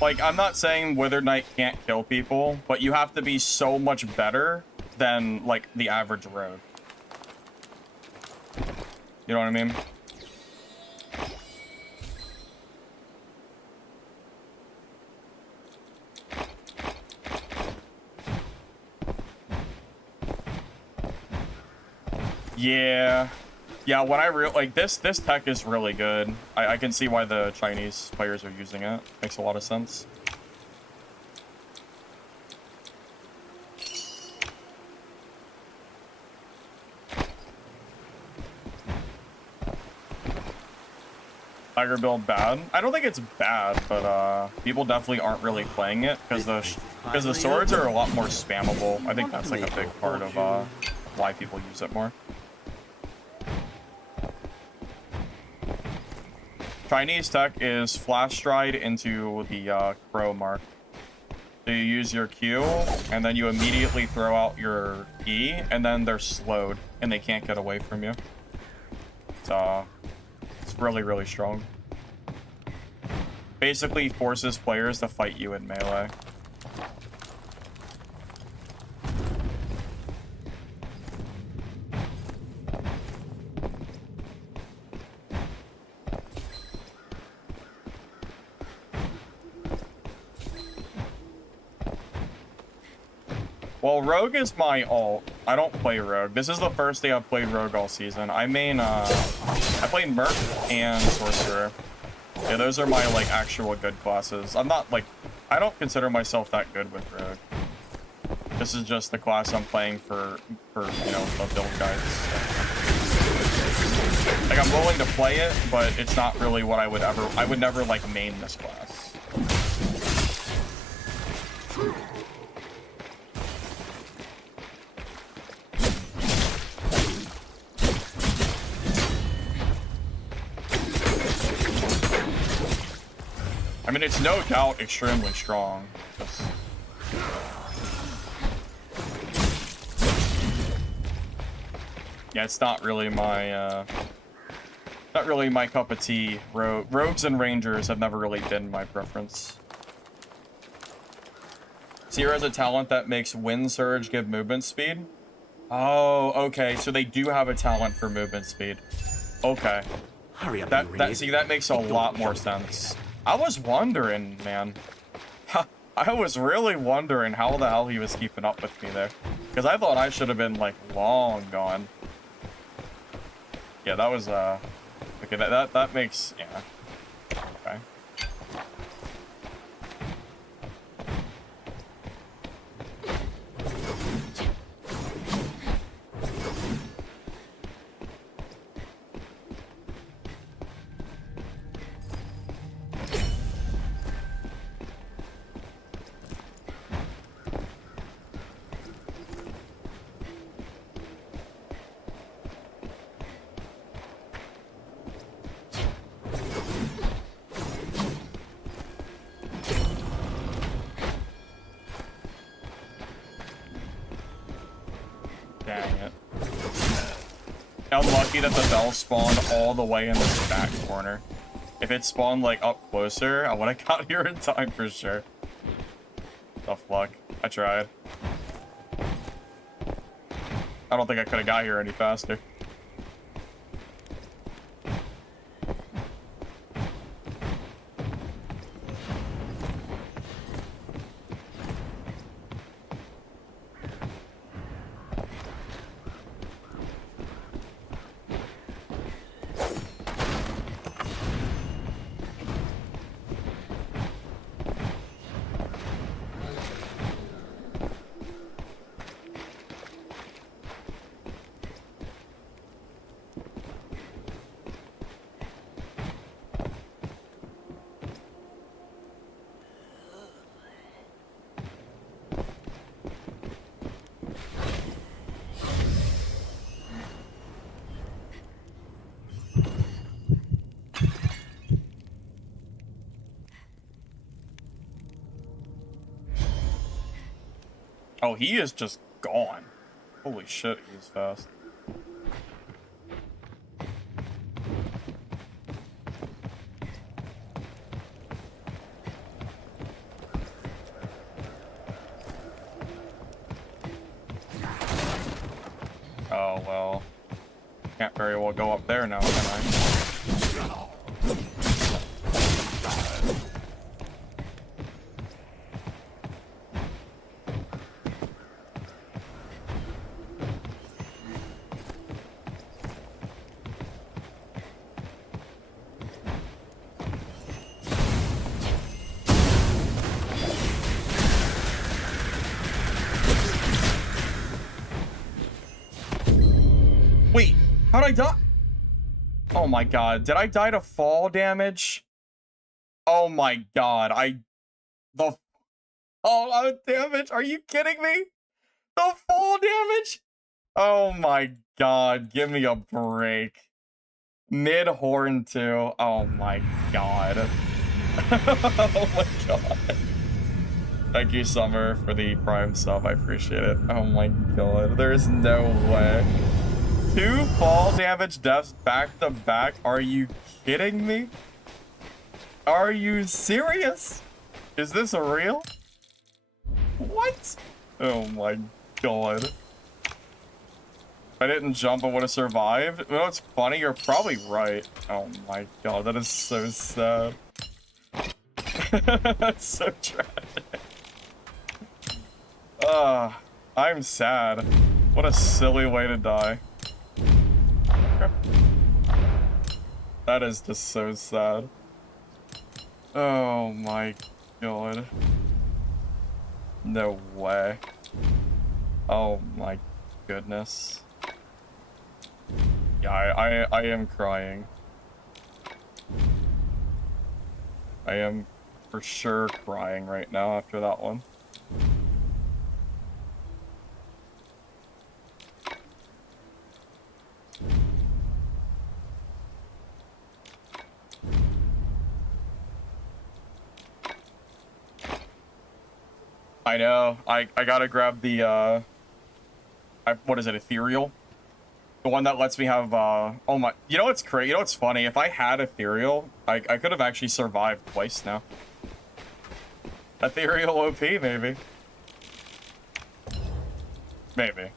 Like, I'm not saying Wither Knight can't kill people, but you have to be so much better than, like, the average rogue. You know what I mean? Yeah. Yeah, when I like this tech is really good. I can see why the Chinese players are using it. Makes a lot of sense. Tiger build bad? I don't think it's bad, but people definitely aren't really playing it because the swords are a lot more spammable. I think that's like a big part of why people use it more. Chinese tech is flash stride into the crow mark. So you use your Q, and then you immediately throw out your E, and then they're slowed, and they can't get away from you. It's really, really strong. Basically forces players to fight you in melee. Well, Rogue is my ult. I don't play Rogue. This is the first day I've played Rogue all season. I played Merc and Sorcerer. Yeah, those are my, like, actual good classes. I'm not, like, I don't consider myself that good with Rogue. This is just the class I'm playing for you know, the build guides. Like, I'm willing to play it, but it's not really what I would never, like, main this class. I mean, it's no doubt extremely strong. Yeah, it's not really my cup of tea. Rogues and Rangers have never really been my preference. Seer has a talent that makes Wind Surge give movement speed. Oh, okay. So they do have a talent for movement speed. Okay. Hurry up. That makes a lot more sense. I was wondering, man. I was really wondering how the hell he was keeping up with me there. Because I thought I should have been, like, long gone. Yeah, that was, okay, that makes, yeah. Okay. lucky that the bell spawned all the way in this back corner. If it spawned, like, up closer, I would have got here in time for sure. Tough luck. I tried. I don't think I could have got here any faster. Oh, he is just gone. Holy shit, he's fast. Oh, well. Can't very well go up there now, can I? Wait, how'd I die? Oh my god, did I die to fall damage? Oh my god, the fallout damage? Are you kidding me? The fall damage? Oh my god, give me a break. Mid horn too. Oh my god. Oh my god. Thank you, Summer, for the Prime sub. I appreciate it. Oh my god, there's no way. 2 fall damage deaths back to back? Are you kidding me? Are you serious? Is this real? What? Oh my god. If I didn't jump, I would have survived. You know what's funny? You're probably right. Oh my god, that is so sad. That's so tragic. I'm sad. What a silly way to die. That is just so sad. Oh my god. No way. Oh my goodness. Yeah, I am crying. I am for sure crying right now after that one. I know. I gotta grab the what is it, ethereal? The one that lets me have oh my, you know what's crazy? You know what's funny? If I had ethereal, I could have actually survived twice now. Ethereal OP, maybe. Maybe.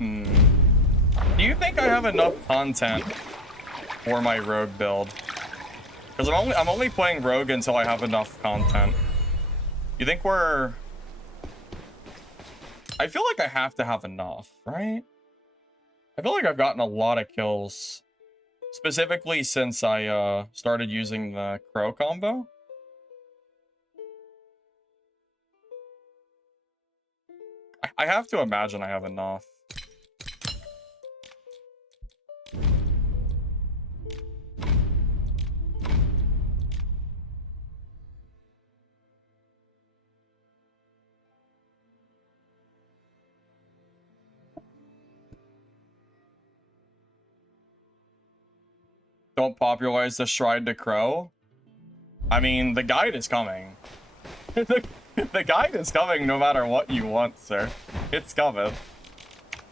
Do you think I have enough content for my rogue build? Because I'm only playing rogue until I have enough content. You think we're... I feel like I have to have enough, right? I feel like I've gotten a lot of kills. Specifically since I started using the crow combo. I have to imagine I have enough. Don't popularize the Shrine to Crow. I mean, the guide is coming. The guide is coming no matter what you want, sir. It's coming.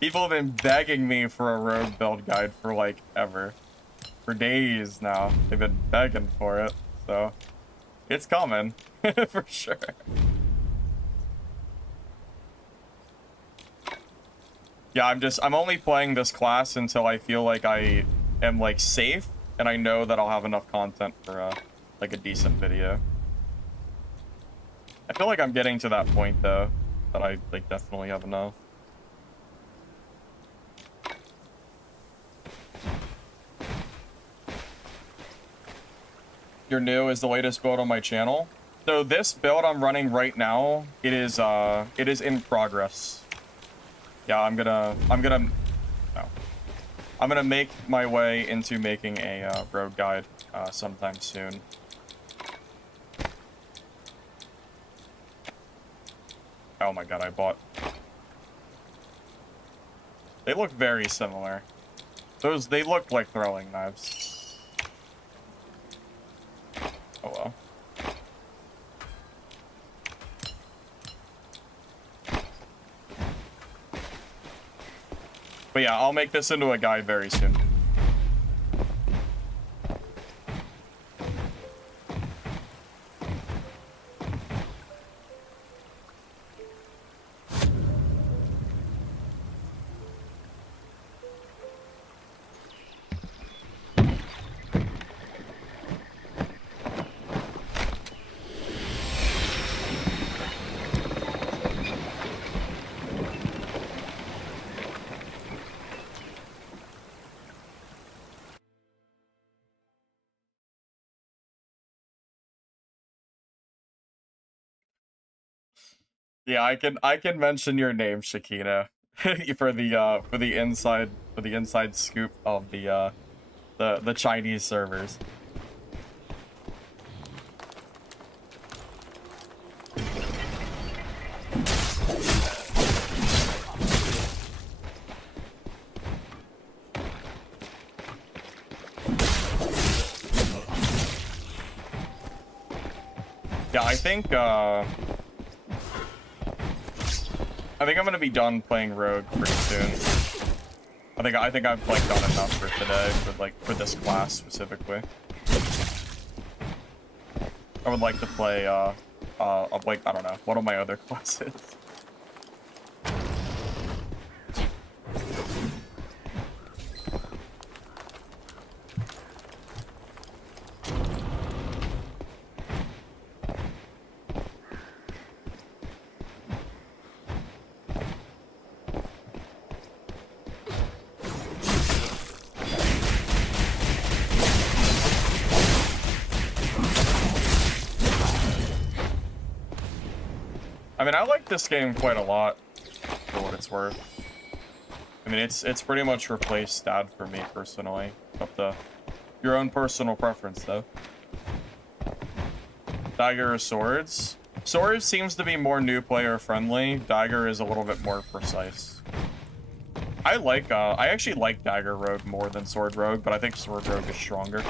People have been begging me for a road build guide for like ever. For days now. They've been begging for it. So it's coming. For sure. Yeah, I'm only playing this class until I feel like I am like safe and I know that I'll have enough content for like a decent video. I feel like I'm getting to that point though, that I like definitely have enough. Your new is the latest build on my channel. So this build I'm running right now, it is in progress. Yeah, I'm gonna make my way into making a road guide sometime soon. Oh my god, I bought. They look very similar. They look like throwing knives. Oh well. But yeah, I'll make this into a guide very soon. Yeah, I can mention your name, Shakina, for the inside scoop of the Chinese servers. Yeah, I think I'm gonna be done playing Rogue pretty soon. I think I've like done enough for today for this class specifically. I would like to play like I don't know, one of my other classes. I mean, I like this game quite a lot, for what it's worth. I mean, it's pretty much replaced Dad for me, personally. Up to your own personal preference, though. Dagger or swords? Swords seems to be more new player friendly. Dagger is a little bit more precise. I actually like Dagger Rogue more than Sword Rogue, but I think Sword Rogue is stronger.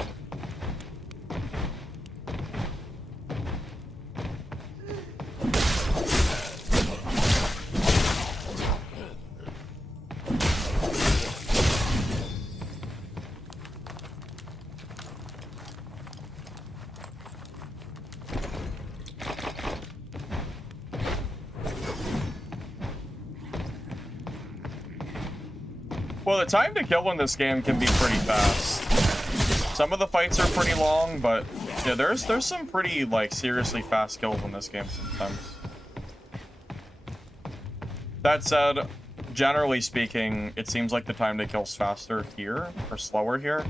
Well, the time to kill in this game can be pretty fast. Some of the fights are pretty long, but yeah, there's some pretty like seriously fast kills in this game sometimes. That said, generally speaking, it seems like the time to kill's faster here or slower here.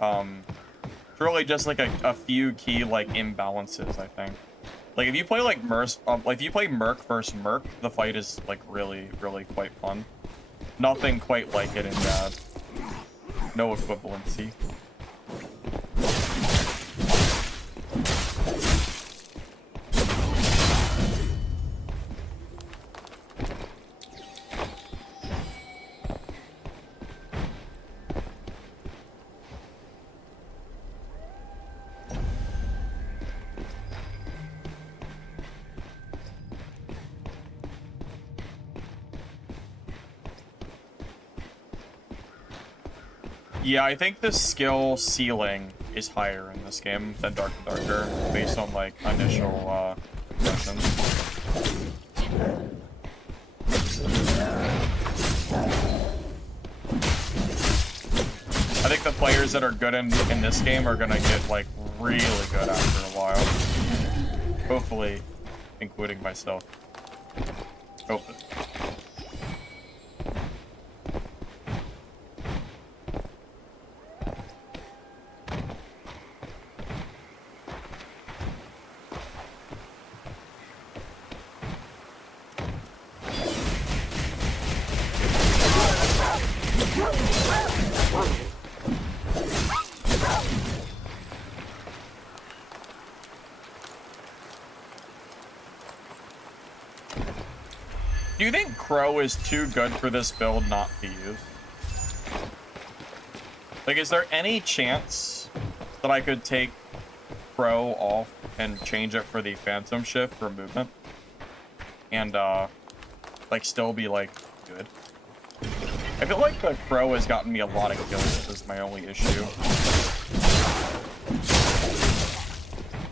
It's really just like a few key like imbalances, I think. Like if you play like if you play Merc versus Merc, the fight is like really quite fun. Nothing quite like it in Dad. No equivalency. Yeah, I think the skill ceiling is higher in this game than Dark and Darker, based on like initial impressions. I think the players that are good in this game are gonna get like really good after a while. Hopefully, including myself. Hopefully. Do you think Crow is too good for this build not to use? Like, is there any chance that I could take Crow off and change it for the Phantom Shift for movement? And, like, still be, like, good? I feel like the Crow has gotten me a lot of kills, is my only issue.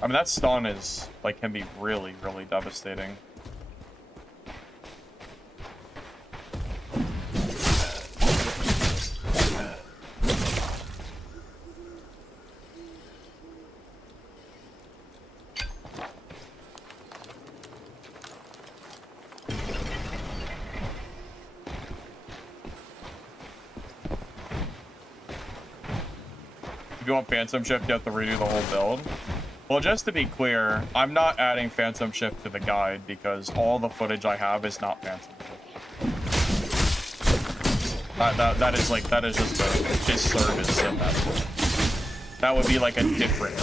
I mean, that stun is, like, can be really, really devastating. If you want Phantom Shift, you have to redo the whole build. Well, just to be clear, I'm not adding Phantom Shift to the guide because all the footage I have is not Phantom Shift. That is just a disservice in that. That would be like a different.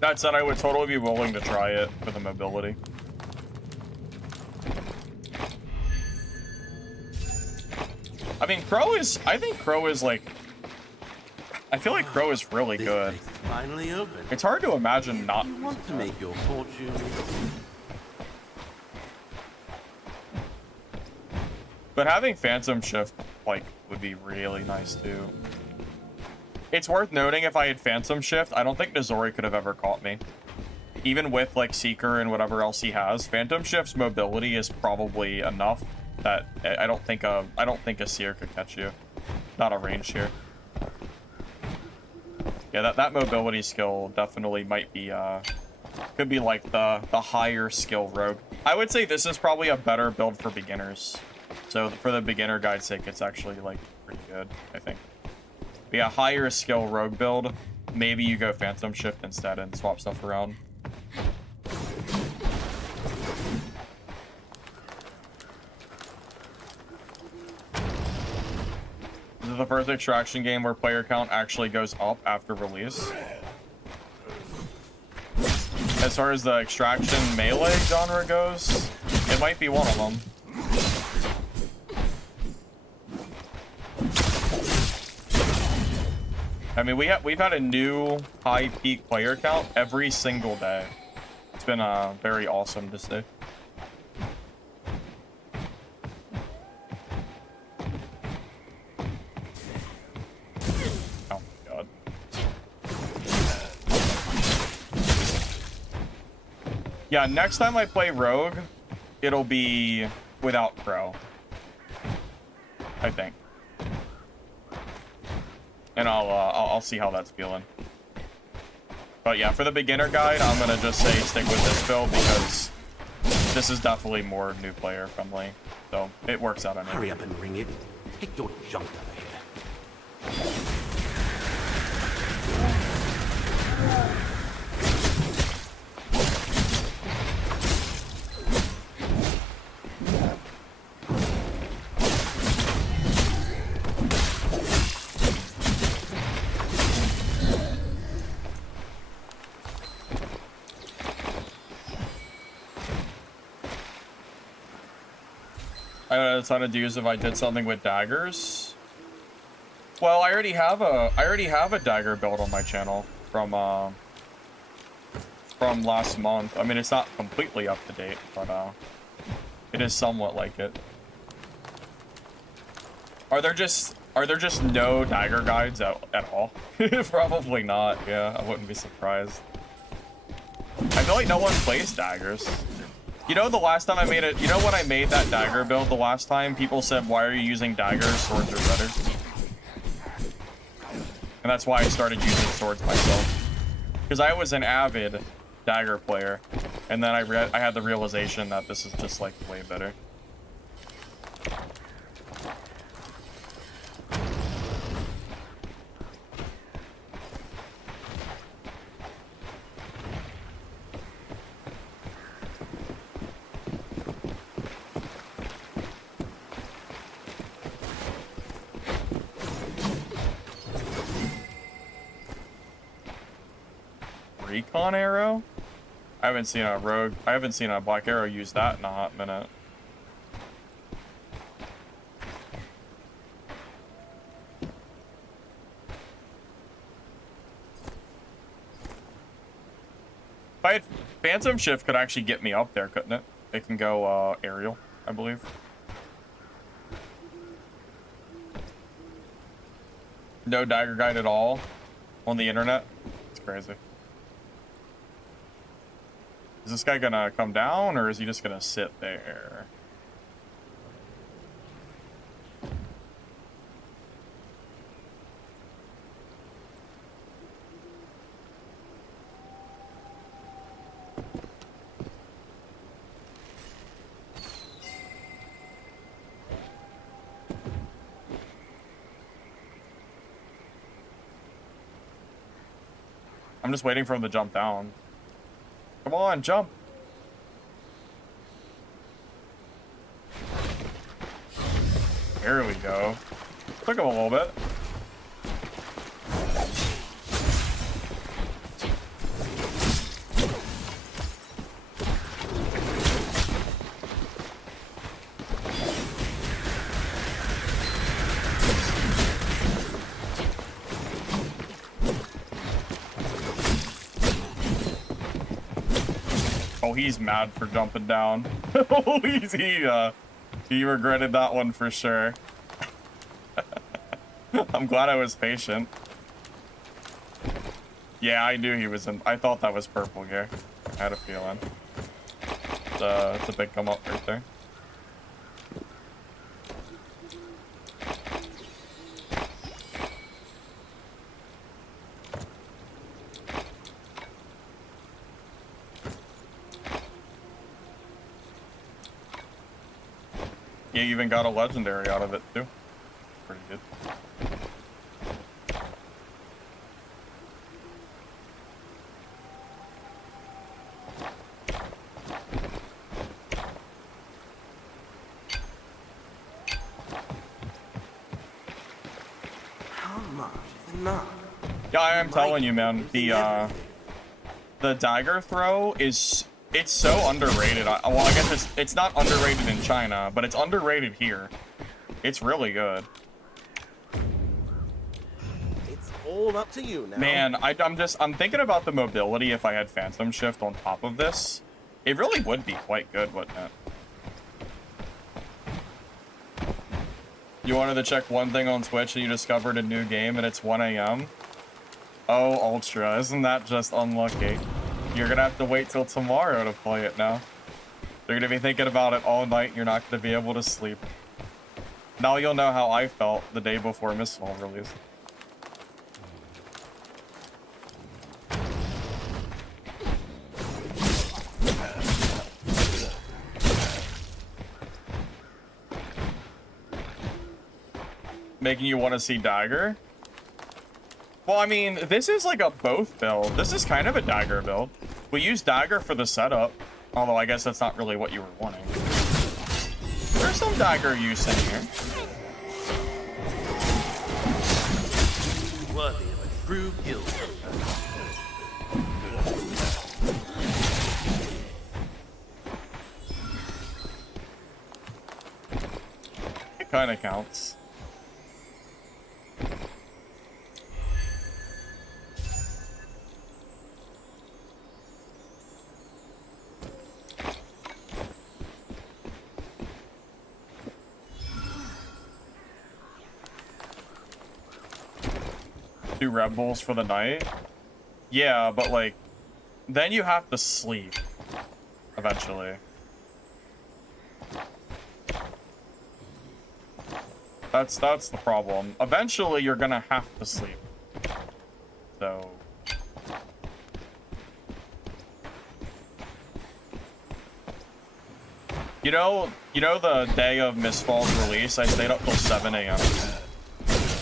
That said, I would totally be willing to try it for the mobility. I mean, I think Crow is like, I feel like Crow is really good. Finally open. It's hard to imagine not. You want to make your fortune. But having Phantom Shift, like, would be really nice too. It's worth noting, if I had Phantom Shift, I don't think Nozori could have ever caught me. Even with, like, Seeker and whatever else he has, Phantom Shift's mobility is probably enough that I don't think a Seer could catch you. Not a range here. Yeah, that mobility skill definitely might be, could be like the higher skill rogue. I would say this is probably a better build for beginners. So for the beginner guide's sake, it's actually, like, pretty good, I think. But yeah, higher skill rogue build. Maybe you go Phantom Shift instead and swap stuff around. This is the first extraction game where player count actually goes up after release. As far as the extraction melee genre goes, it might be one of them. I mean, we've had a new high peak player count every single day. It's been very awesome to see. Oh my god. Yeah, next time I play Rogue, it'll be without Crow, I think. And I'll see how that's feeling. But yeah, for the beginner guide, I'm gonna just say stick with this build because this is definitely more new player friendly. So it works out on it. Hurry up and ring it. Get your junk out of here. I don't know a ton of dues if I did something with daggers. Well, I already have a dagger build on my channel from last month. I mean, it's not completely up to date, but it is somewhat like it. Are there just no dagger guides at all? Probably not. Yeah, I wouldn't be surprised. I feel like no one plays daggers. You know, the last time I made it, you know when I made that dagger build the last time, people said, why are you using daggers? Swords are better. And that's why I started using swords myself. Because I was an avid dagger player. And then I had the realization that this is just like way better. Recon arrow? I haven't seen a black arrow use that in a hot minute. If I had Phantom Shift could actually get me up there, couldn't it? It can go aerial, I believe. No dagger guide at all on the internet? It's crazy. Is this guy gonna come down, or is he just gonna sit there? I'm just waiting for him to jump down. Come on, jump. There we go. Took him a little bit. Oh, he's mad for jumping down. He regretted that one for sure. I'm glad I was patient. Yeah, I knew he was in. I thought that was purple gear. I had a feeling. It's a big come up right there. You even got a legendary out of it too. Pretty good. How much is enough? Yeah, I am telling you, man. The dagger throw is. It's so underrated. Well, I guess it's not underrated in China, but it's underrated here. It's really good. It's all up to you now. Man, I'm thinking about the mobility if I had Phantom Shift on top of this. It really would be quite good, wouldn't it? You wanted to check one thing on Twitch and you discovered a new game and it's 1 AM? Oh, Ultra, isn't that just unlucky? You're gonna have to wait till tomorrow to play it now. You're gonna be thinking about it all night and you're not gonna be able to sleep. Now you'll know how I felt the day before Mistfall released. Making you want to see Dagger? Well, I mean, this is like a both build. This is kind of a Dagger build. We use Dagger for the setup, although I guess that's not really what you were wanting. There's some Dagger use in here. Worthy of a true guild. It kind of counts. 2 Red Bulls for the night. Yeah, but like, then you have to sleep eventually. That's the problem. Eventually, you're gonna have to sleep. So. You know the day of Mistfall's release, I stayed up till 7 a.m.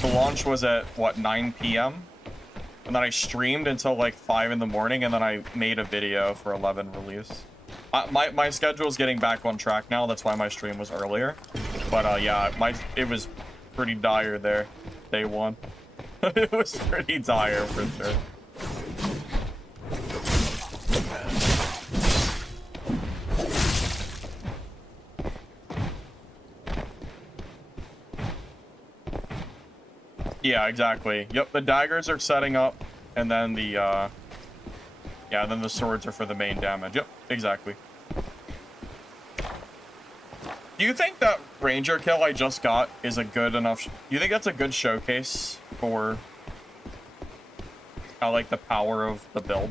The launch was at, what, 9 p.m.? And then I streamed until like 5 in the morning, and then I made a video for 11 release. My schedule's getting back on track now, that's why my stream was earlier. But yeah, it was pretty dire there, day 1. It was pretty dire for sure. Yeah, exactly. Yep, the daggers are setting up, and then the, yeah, then the swords are for the main damage. Yep, exactly. Do you think that ranger kill I just got is a good enough... Do you think that's a good showcase for... like, the power of the build?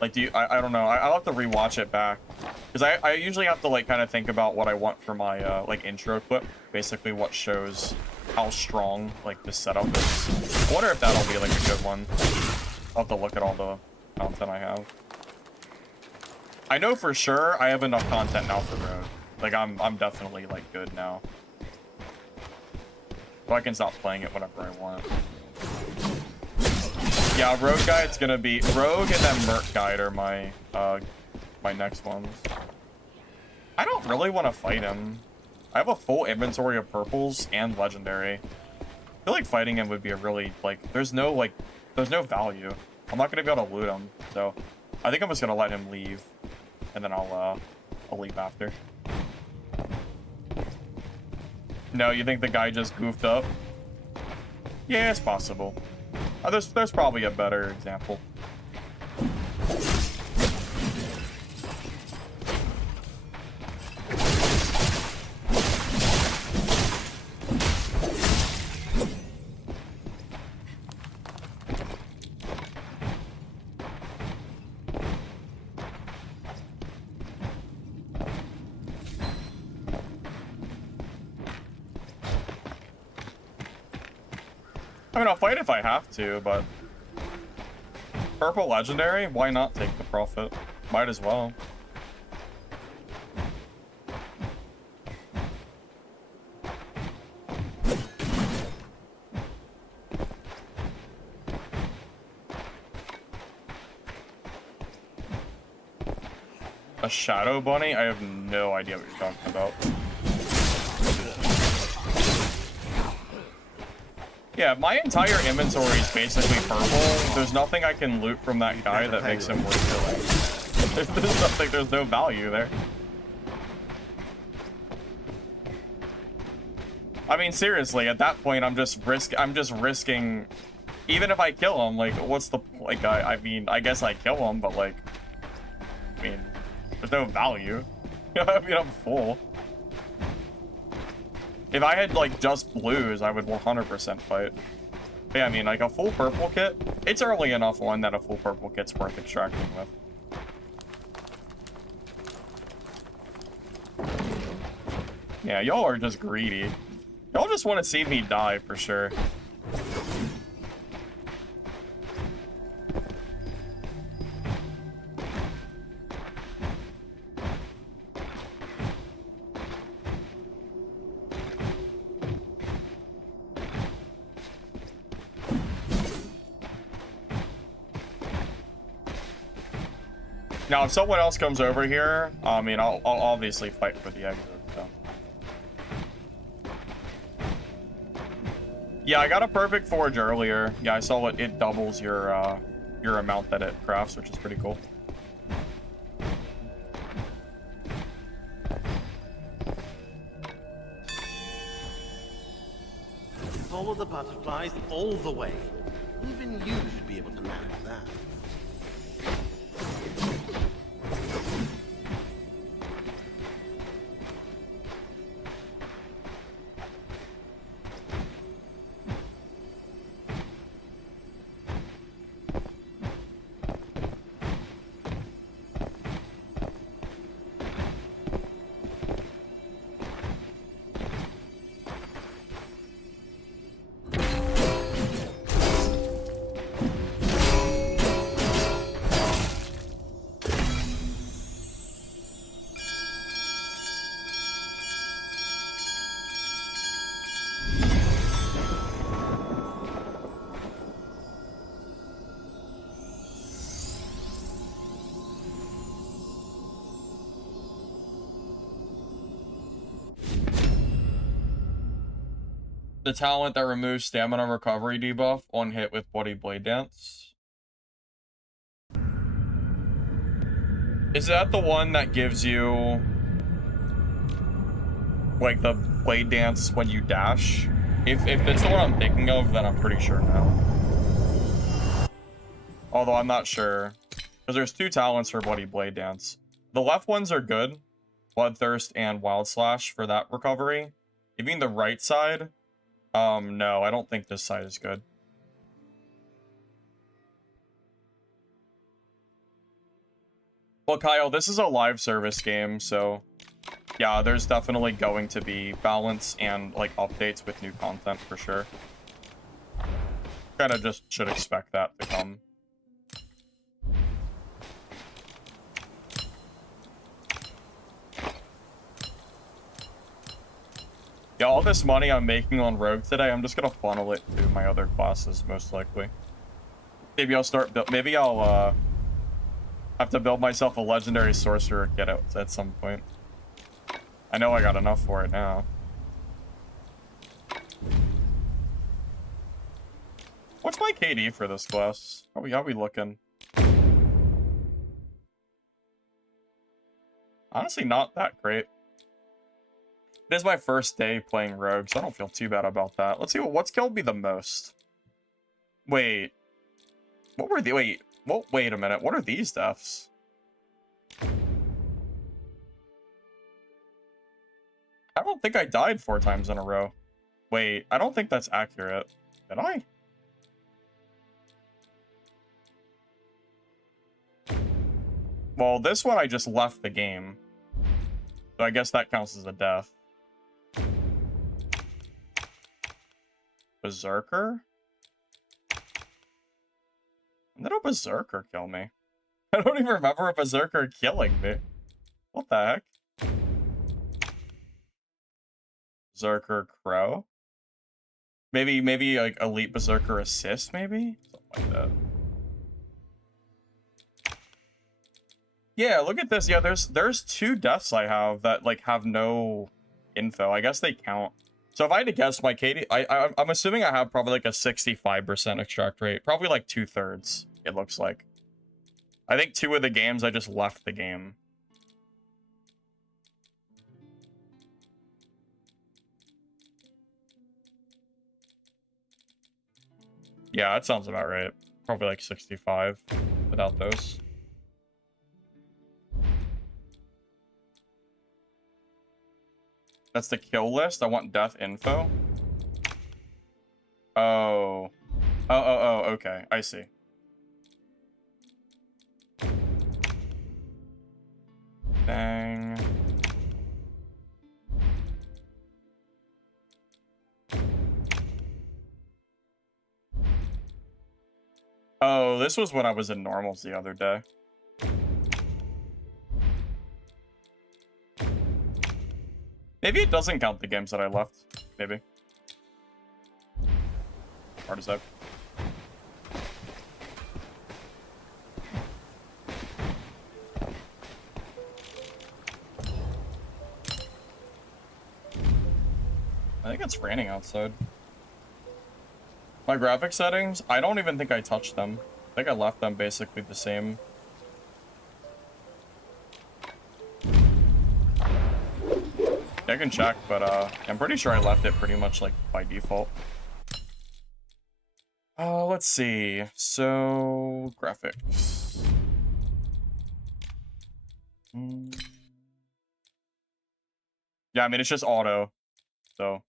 Like, I don't know. I'll have to rewatch it back. Because I usually have to, like, kind of think about what I want for my, like, intro clip. Basically what shows how strong, like, this setup is. I wonder if that'll be, like, a good one. I'll have to look at all the content I have. I know for sure I have enough content now for Road. Like, I'm definitely, like, good now. So I can stop playing it whenever I want. Yeah, Rogue Guide's gonna be... Rogue and then Merc Guide are my, my next ones. I don't really want to fight him. I have a full inventory of purples and legendary. I feel like fighting him would be a really, like... There's no value. I'm not gonna be able to loot him, so... I think I'm just gonna let him leave. And then I'll leave after. No, you think the guy just goofed up? Yeah, it's possible. There's probably a better example. I mean, I'll fight if I have to, but... Purple legendary? Why not take the profit? Might as well. A shadow bunny? I have no idea what you're talking about. Yeah, my entire inventory is basically purple. There's nothing I can loot from that guy that makes him worth killing. There's nothing, there's no value there. I mean, seriously, at that point, I'm just risking, even if I kill him, like, what's the, like, I mean, I guess I kill him, but, like, I mean, there's no value. I mean, I'm full. If I had, like, just blues, I would 100% fight. But yeah, I mean, like, a full purple kit, it's early enough on that a full purple kit's worth extracting with. Yeah, y'all are just greedy. Y'all just want to see me die, for sure. Now, if someone else comes over here, I mean, I'll obviously fight for the exit, so. Yeah, I got a perfect forge earlier. Yeah, I saw it doubles your amount that it crafts, which is pretty cool. Follow the butterflies all the way. Even you should be able to manage that. The talent that removes stamina recovery debuff on hit with Bloody Blade Dance. Is that the one that gives you like the Blade Dance when you dash? If it's the one I'm thinking of, then I'm pretty sure no. Although I'm not sure. Because there's two talents for Bloody Blade Dance. The left ones are good. Bloodthirst and Wild Slash for that recovery. You mean the right side? No, I don't think this side is good. Well, Kyle, this is a live service game, so yeah, there's definitely going to be balance and like updates with new content for sure. Kinda just should expect that to come. Yeah, all this money I'm making on Rogue today, I'm just gonna funnel it to my other classes, most likely. Maybe I'll start, maybe I'll, have to build myself a legendary sorcerer kit at some point. I know I got enough for it now. What's my KD for this class? How we looking? Honestly, not that great. It is my first day playing Rogue, so I don't feel too bad about that. Let's see what's killed me the most. Wait. What were the... Wait a minute. What are these deaths? I don't think I died 4 times in a row. Wait, I don't think that's accurate. Did I? Well, this one I just left the game. So I guess that counts as a death. Berserker? When did a Berserker kill me? I don't even remember a Berserker killing me. What the heck? Berserker Crow? Maybe like Elite Berserker Assist, maybe? Something like that. Yeah, look at this. Yeah, there's 2 deaths I have that like have no info. I guess they count. So if I had to guess, my KD, I'm assuming I have probably like a 65% extract rate. Probably like 2/3, it looks like. I think 2 of the games I just left the game. Yeah, that sounds about right. Probably like 65 without those. That's the kill list. I want death info. Oh. Oh, okay. I see. Bang. Oh, this was when I was in normals the other day. Maybe it doesn't count the games that I left. Maybe. Hard as that. I think it's raining outside. My graphic settings, I don't even think I touched them. I think I left them basically the same. I can check, but I'm pretty sure I left it pretty much like by default. Let's see. So, graphics. Yeah, I mean, it's just auto, so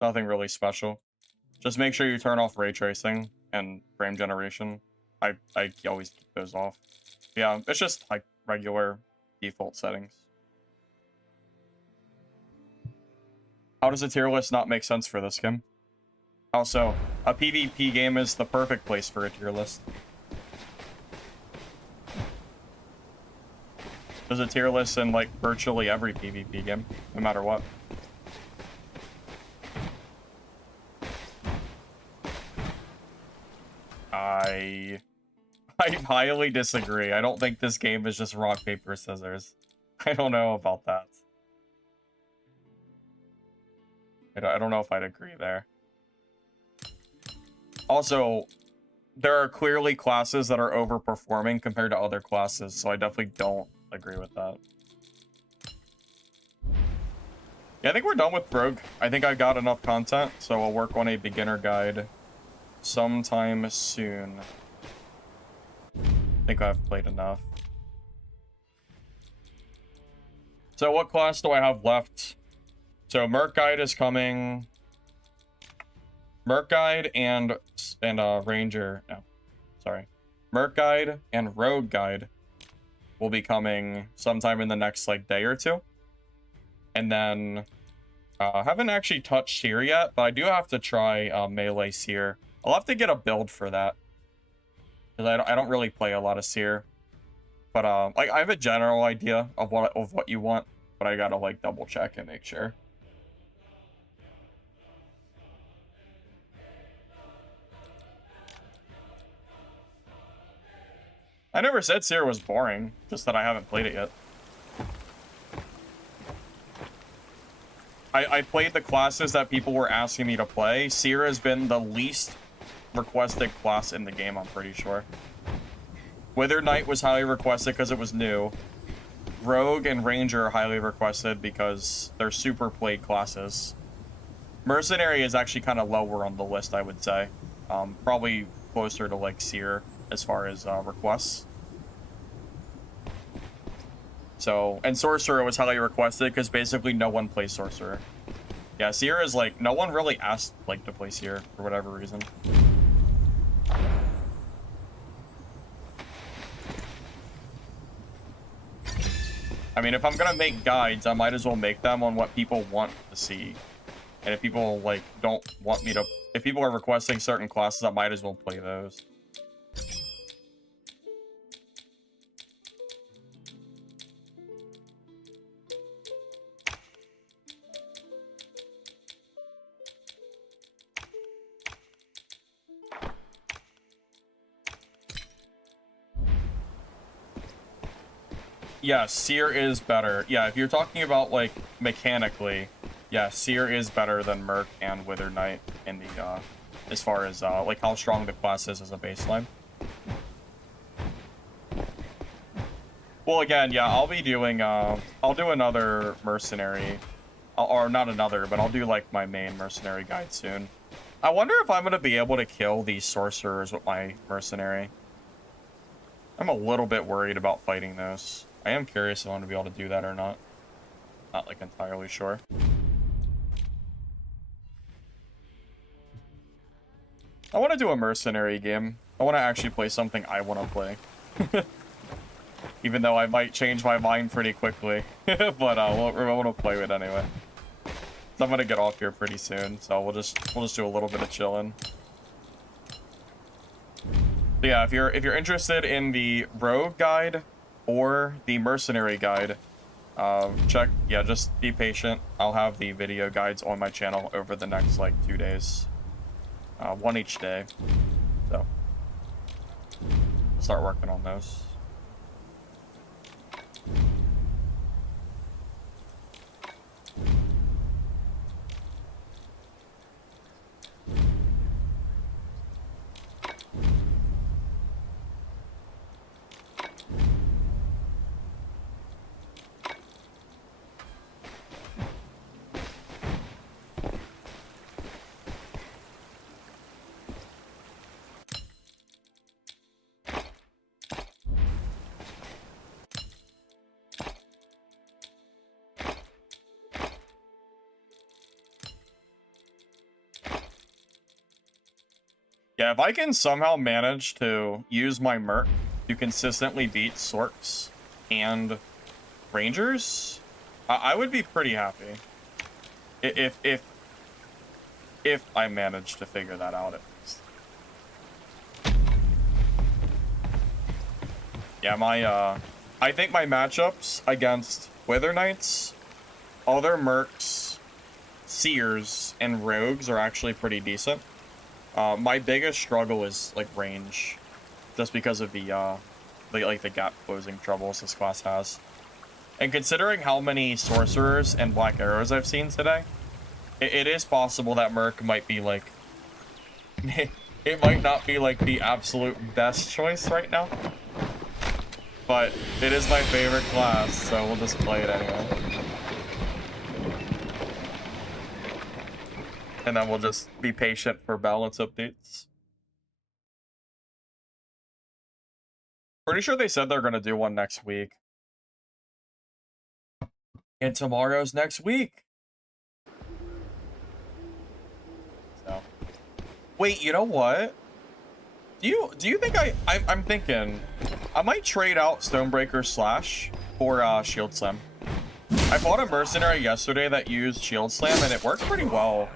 nothing really special. Just make sure you turn off ray tracing and frame generation. I always keep those off. Yeah, it's just like regular default settings. How does a tier list not make sense for this game? Also, a PvP game is the perfect place for a tier list. There's a tier list in like virtually every PvP game, no matter what. I highly disagree. I don't think this game is just rock, paper, scissors. I don't know about that. I don't know if I'd agree there. Also, there are clearly classes that are overperforming compared to other classes, so I definitely don't agree with that. Yeah, I think we're done with Rogue. I think I got enough content, so I'll work on a beginner guide sometime soon. I think I've played enough. So what class do I have left? So Merc Guide is coming. Merc Guide and Ranger. No, sorry. Merc Guide and Rogue Guide will be coming sometime in the next like day or two. And then I haven't actually touched Seer yet, but I do have to try Melee Seer. I'll have to get a build for that, because I don't really play a lot of Seer. But like I have a general idea of what you want, but I gotta like double check and make sure. I never said Seer was boring, just that I haven't played it yet. I played the classes that people were asking me to play. Seer has been the least requested class in the game, I'm pretty sure. Wither Knight was highly requested because it was new. Rogue and Ranger are highly requested because they're super played classes. Mercenary is actually kind of lower on the list, I would say. Probably closer to like Seer as far as requests. So, and Sorcerer was highly requested because basically no one plays Sorcerer. Yeah, Seer is like, no one really asked like to play Seer for whatever reason. I mean, if I'm gonna make guides, I might as well make them on what people want to see. And if people like don't want me to, if people are requesting certain classes, I might as well play those. Yeah, Seer is better. Yeah, if you're talking about, like, mechanically, yeah, Seer is better than Merc and Wither Knight in the, as far as, like, how strong the class is as a baseline. Well, again, yeah, I'll be doing, I'll do another Mercenary, or not another, but I'll do, like, my main Mercenary guide soon. I wonder if I'm gonna be able to kill these Sorcerers with my Mercenary. I'm a little bit worried about fighting those. I am curious if I'm going to be able to do that or not. Not, like, entirely sure. I want to do a mercenary game. I want to actually play something I want to play. Even though I might change my mind pretty quickly. But I want to play it anyway. So I'm going to get off here pretty soon, so we'll just do a little bit of chilling. So yeah, if you're interested in the Rogue Guide or the Mercenary Guide, just be patient. I'll have the video guides on my channel over the next, like, 2 days. One each day. So, I'll start working on those. Yeah, if I can somehow manage to use my Merc to consistently beat Sorcs and Rangers, I would be pretty happy. If I manage to figure that out at least. Yeah, I think my matchups against Wither Knights, other Mercs, Seers, and Rogues are actually pretty decent. My biggest struggle is, like, range, just because of the gap closing troubles this class has. And considering how many Sorcerers and Black Arrows I've seen today, it is possible that Merc might be like, it might not be like the absolute best choice right now, but it is my favorite class, so we'll just play it anyway. And then we'll just be patient for balance updates. Pretty sure they said they're gonna do one next week. And tomorrow's next week. So. Wait, you know what? Do you think I'm thinking I might trade out Stonebreaker Slash for Shield Slam. I bought a mercenary yesterday that used Shield Slam and it worked pretty well,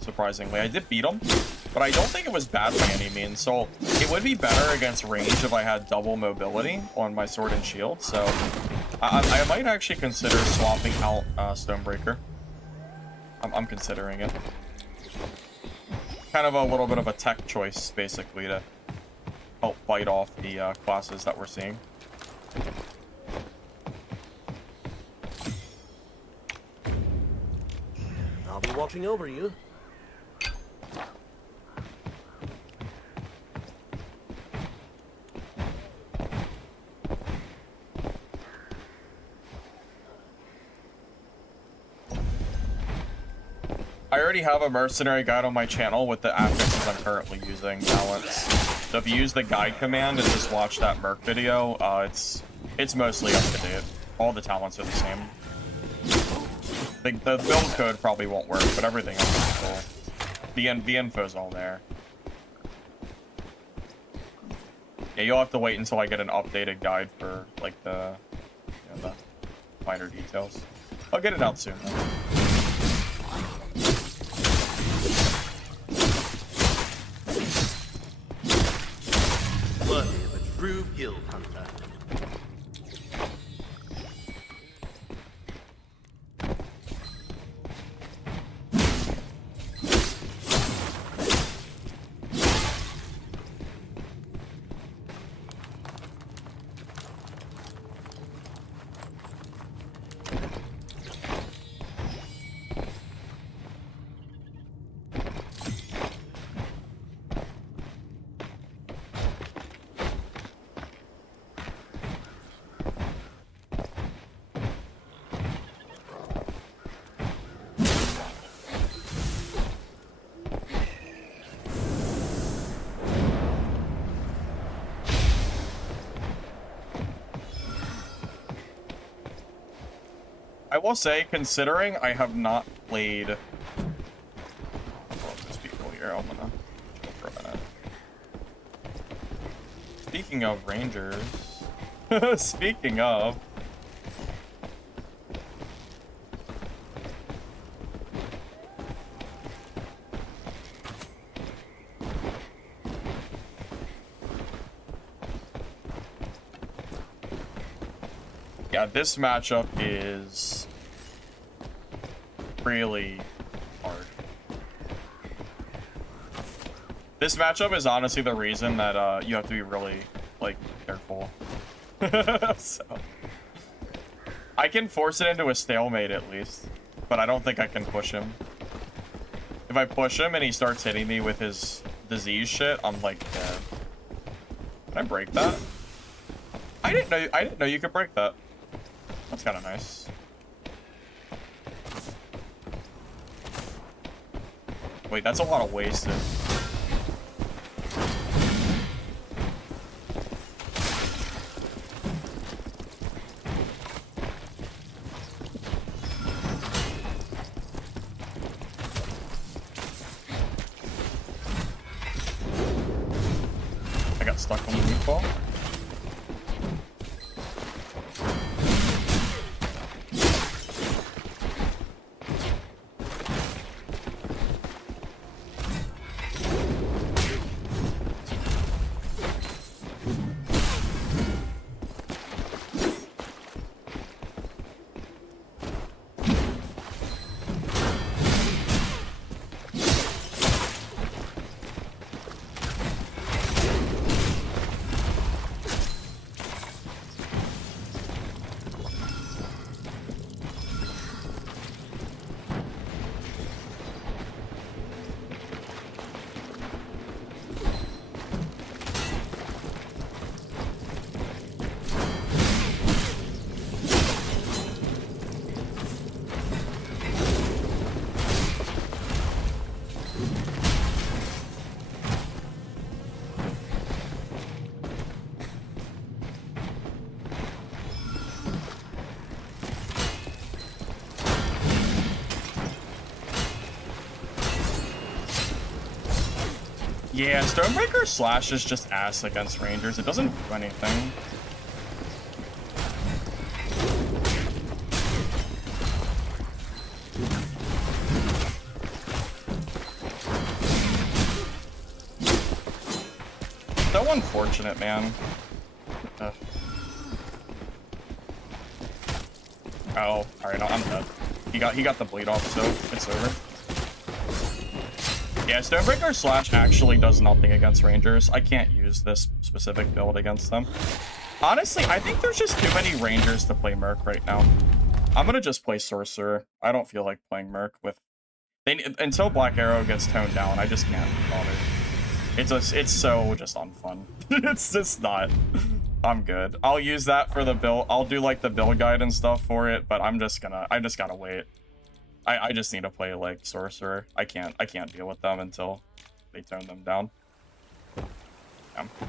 surprisingly. I did beat him, but I don't think it was bad by any means. So it would be better against range if I had double mobility on my sword and shield. So I might actually consider swapping out Stonebreaker. I'm considering it. Kind of a little bit of a tech choice, basically, to help fight off the classes that we're seeing. I'll be watching over you. I already have a mercenary guide on my channel with the affixes I'm currently using talents. So if you use the guide command and just watch that Merc video, it's mostly up to date. All the talents are the same. The build code probably won't work, but everything else is cool. The info's all there. Yeah, you'll have to wait until I get an updated guide for like the finer details. I'll get it out soon, though. Blood is a true guild hunter. I will say, considering I have not played... Oh, there's people here. I'm gonna chill for a minute. Speaking of Rangers... Speaking of... Yeah, this matchup is really hard. This matchup is honestly the reason that you have to be really, like, careful. So, I can force it into a stalemate at least, but I don't think I can push him. If I push him and he starts hitting me with his disease shit, I'm like dead. Can I break that? I didn't know you could break that. That's kind of nice. Wait, that's a lot of wasted. I got stuck on the meatball. Yeah, Stonebreaker Slash is just ass against Rangers. It doesn't do anything. So unfortunate, man. Ugh. Oh, alright, no, I'm dead. He got the bleed off, so it's over. Yeah, Stonebreaker Slash actually does nothing against Rangers. I can't use this specific build against them. Honestly, I think there's just too many Rangers to play Merc right now. I'm gonna just play Sorcerer. I don't feel like playing Merc with... until Black Arrow gets toned down, I just can't bother. It's so just unfun. It's just not. I'm good. I'll use that for the build. I'll do like the build guide and stuff for it, but I just gotta wait. I just need to play like Sorcerer. I can't deal with them until they tone them down.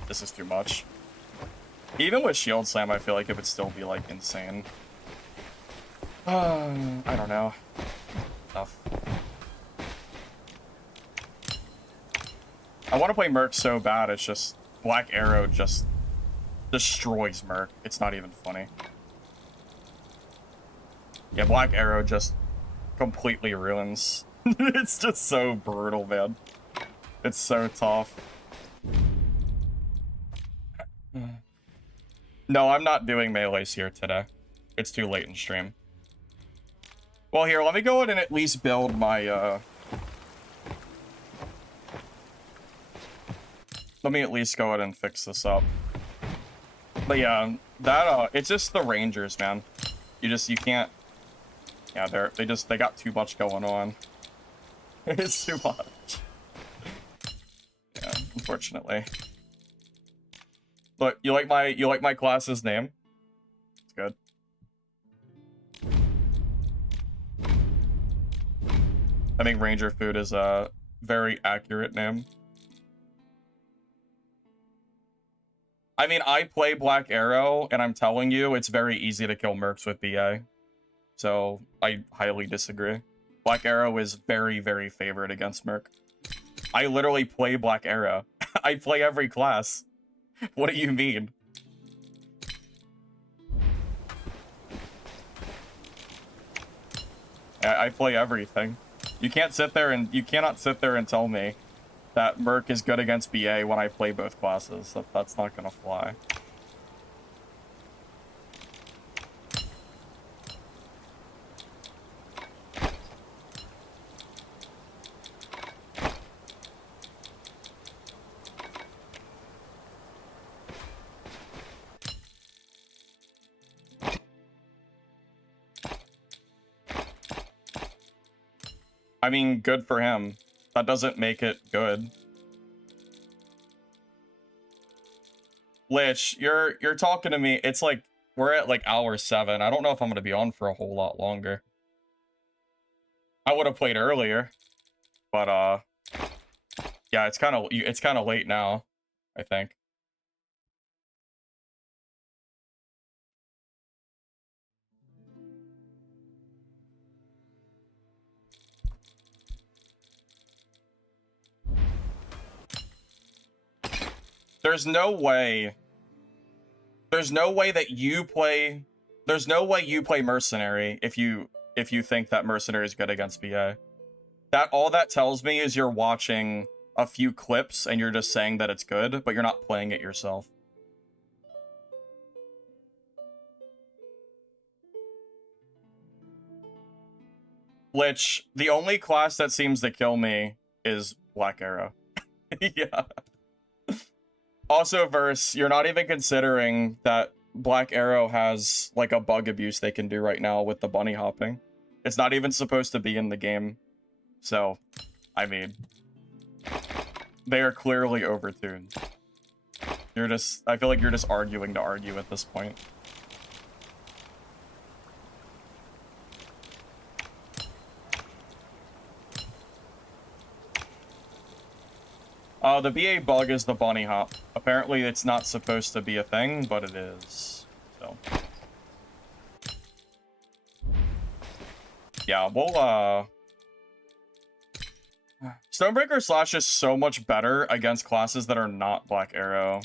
This is too much. Even with Shield Slam, I feel like it would still be like insane. I don't know. Tough. I want to play Merc so bad, it's just Black Arrow just destroys Merc. It's not even funny. Yeah, Black Arrow just completely ruins. It's just so brutal, man. It's so tough. No, I'm not doing melees here today. It's too late in stream. Well, here, let me go ahead and at least build my, let me at least go ahead and fix this up. But yeah, that, it's just the Rangers, man. You can't... Yeah, they got too much going on. It's too much. Yeah, unfortunately. Look, you like my class's name? It's good. I think Ranger Food is a very accurate name. I mean, I play Black Arrow, and I'm telling you, it's very easy to kill Mercs with BA. So, I highly disagree. Black Arrow is very, very favored against Merc. I literally play Black Arrow. I play every class. What do you mean? I play everything. You cannot sit there and tell me that Merc is good against BA when I play both classes. That's not gonna fly. I mean, good for him. That doesn't make it good. Lich, you're talking to me. It's like we're at like hour 7. I don't know if I'm gonna be on for a whole lot longer. I would have played earlier, but yeah, it's kind of late now, I think. There's no way that you play... There's no way you play Mercenary if you think that Mercenary is good against BA. All that tells me is you're watching a few clips and you're just saying that it's good, but you're not playing it yourself. Lich, the only class that seems to kill me is Black Arrow. Yeah. Also, Verse, you're not even considering that Black Arrow has, like, a bug abuse they can do right now with the bunny hopping. It's not even supposed to be in the game. So, I mean, they are clearly overtuned. I feel like you're just arguing to argue at this point. The BA bug is the bunny hop. Apparently it's not supposed to be a thing, but it is. So. Yeah, we'll, Stonebreaker Slash is so much better against classes that are not Black Arrow.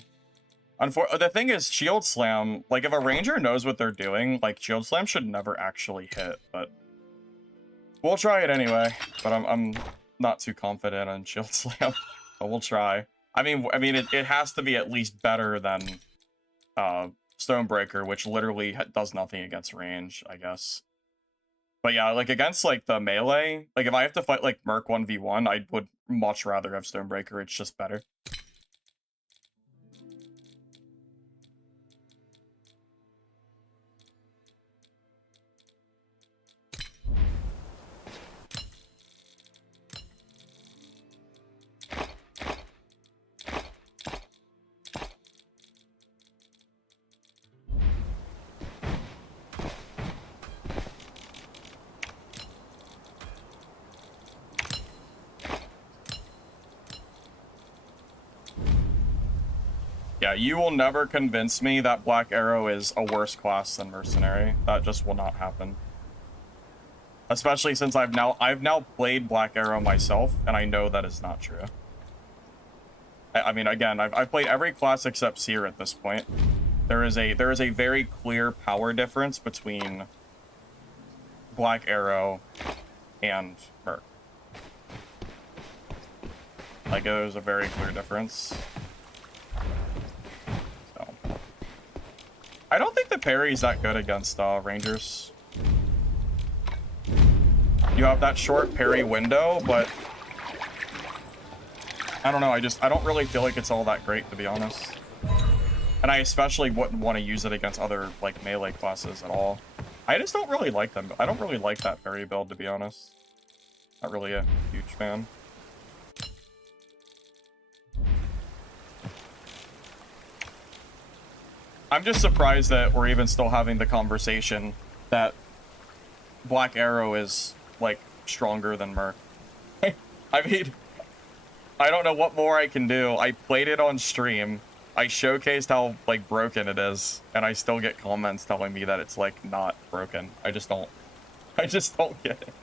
The thing is, Shield Slam, like if a Ranger knows what they're doing, like Shield Slam should never actually hit, but we'll try it anyway. But I'm not too confident on Shield Slam, but we'll try. I mean, it has to be at least better than Stonebreaker, which literally does nothing against range, I guess. But yeah, like against like the melee, like if I have to fight like Merc 1v1, I would much rather have Stonebreaker. It's just better. Yeah, you will never convince me that Black Arrow is a worse class than Mercenary. That just will not happen. Especially since I've now played Black Arrow myself, and I know that is not true. I mean, again, I've played every class except Seer at this point. There is a very clear power difference between Black Arrow and Merc. Like, there's a very clear difference. I don't think the parry's that good against Rangers. You have that short parry window, but I don't know, I don't really feel like it's all that great, to be honest. And I especially wouldn't want to use it against other, like, melee classes at all. I just don't really like them. I don't really like that parry build, to be honest. Not really a huge fan. I'm just surprised that we're even still having the conversation that Black Arrow is, like, stronger than Merc. I mean, I don't know what more I can do. I played it on stream. I showcased how, like, broken it is, and I still get comments telling me that it's, like, not broken. I just don't get it.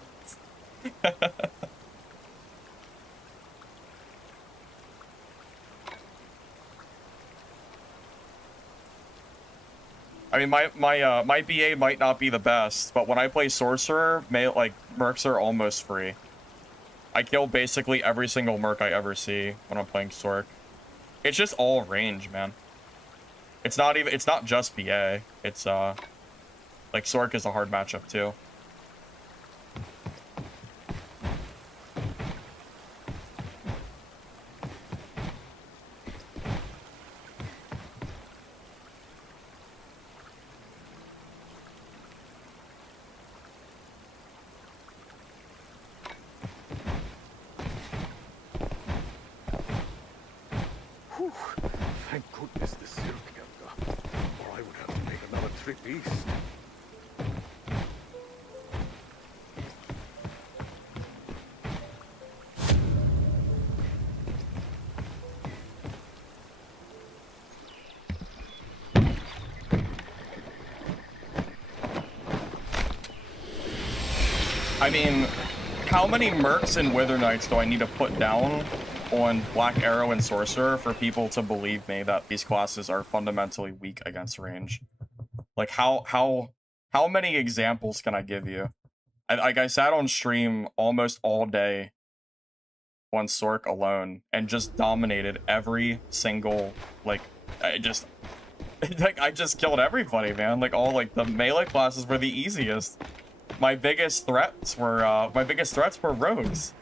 I mean, my BA might not be the best, but when I play Sorcerer, like, Mercs are almost free. I kill basically every single Merc I ever see when I'm playing Sorc. It's just all range, man. It's not just BA. It's, like, Sorc is a hard matchup, too. Thank goodness the Silk kept up, or I would have to make another trip east. I mean, how many Mercs and Wither Knights do I need to put down on Black Arrow and Sorcerer for people to believe me that these classes are fundamentally weak against range? Like, how many examples can I give you? I sat on stream almost all day on Sorc alone and just dominated every single, like, I just killed everybody, man. Like, all, like, the melee classes were the easiest. My biggest threats were rogues.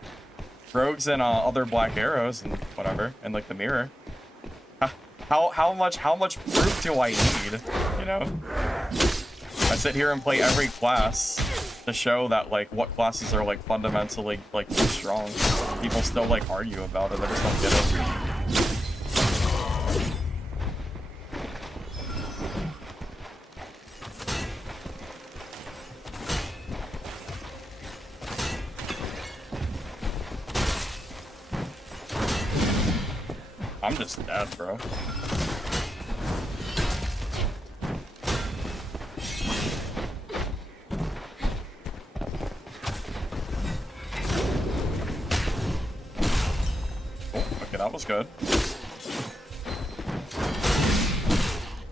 Rogues and other Black Arrows and whatever, and like the mirror. How much proof do I need? You know, I sit here and play every class to show that, like, what classes are, like, fundamentally, like, too strong. People still, like, argue about it. I just don't get it. I'm just dead, bro. That was good.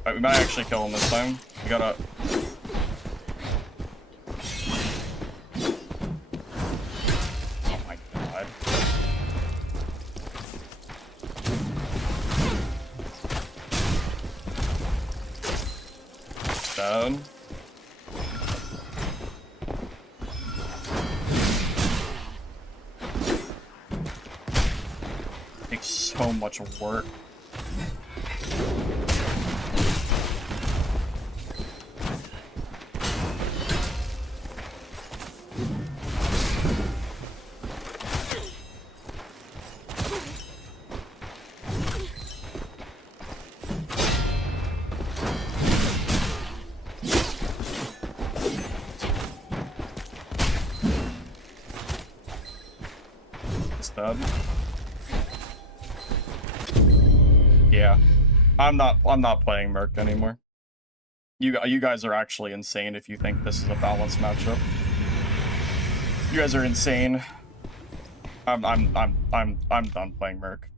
Alright, we might actually kill him this time. We gotta... Oh my god. Down. Takes so much work. Dead. Yeah, I'm not playing Merc anymore. You guys are actually insane if you think this is a balanced matchup. You guys are insane. I'm done playing Merc.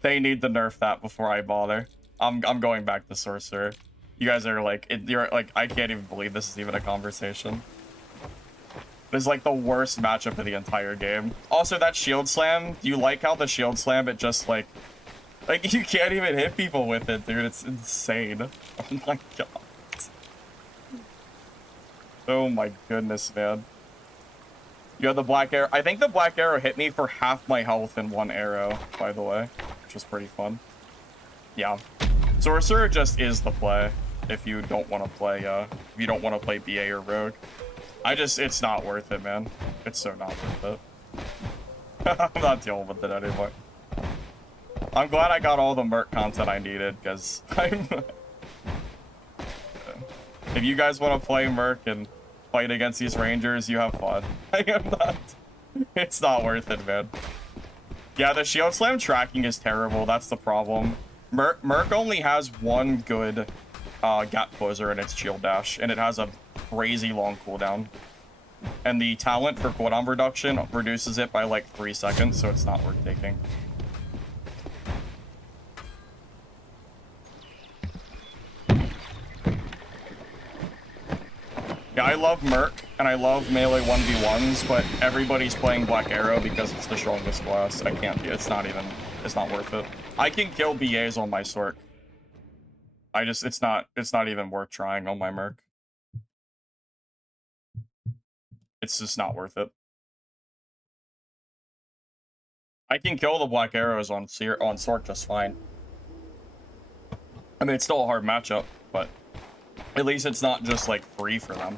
They need to nerf that before I bother. I'm going back to Sorcerer. You guys are like you're like I can't even believe this is even a conversation. This is like the worst matchup of the entire game. Also, that shield slam, do you like how the shield slam, it just like you can't even hit people with it, dude. It's insane. Oh my god. Oh my goodness, man. You have the black arrow. I think the black arrow hit me for half my health in one arrow, by the way, which was pretty fun. Yeah. Sorcerer just is the play if you don't want to play, if you don't want to play BA or Rogue. It's not worth it, man. It's so not worth it. I'm not dealing with it anymore. I'm glad I got all the Merc content I needed, because I'm... If you guys want to play Merc and fight against these Rangers, you have fun. I am not... It's not worth it, man. Yeah, the Shield Slam tracking is terrible. That's the problem. Merc only has one good gap closer in its Shield Dash, and it has a crazy long cooldown. And the talent for cooldown reduction reduces it by like 3 seconds, so it's not worth taking. Yeah, I love Merc, and I love melee 1v1s, but everybody's playing Black Arrow because it's the strongest class. I can't, it's not worth it. I can kill BAs on my Sorc. It's not even worth trying on my Merc. It's just not worth it. I can kill the Black Arrows on Sorc just fine. I mean, it's still a hard matchup, but at least it's not just like free for them.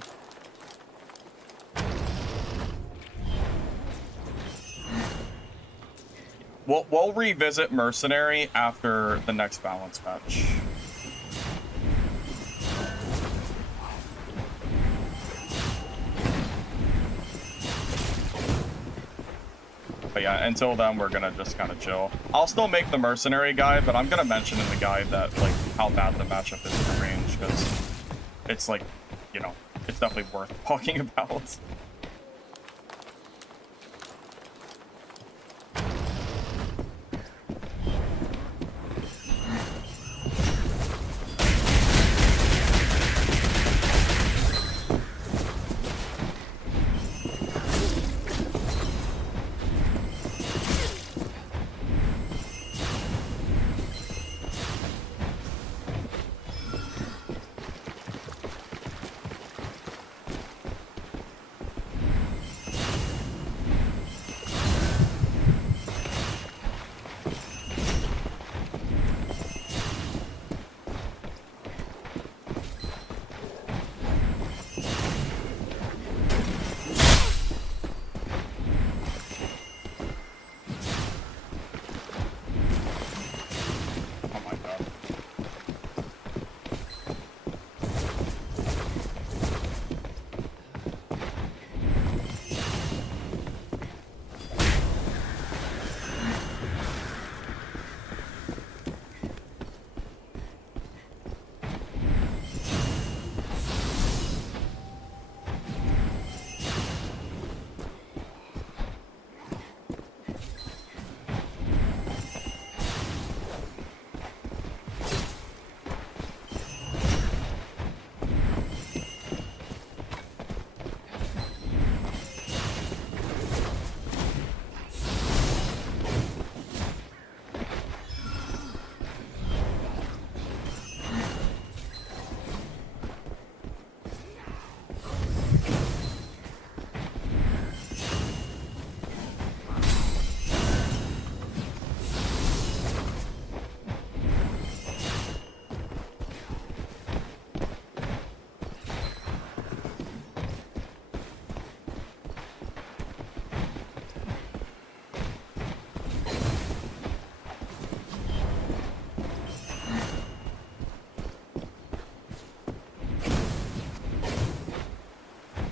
We'll revisit Mercenary after the next balance patch. But yeah, until then, we're gonna just kind of chill. I'll still make the Mercenary guide, but I'm gonna mention in the guide that, like, how bad the matchup is for range, because it's, like, you know, it's definitely worth talking about.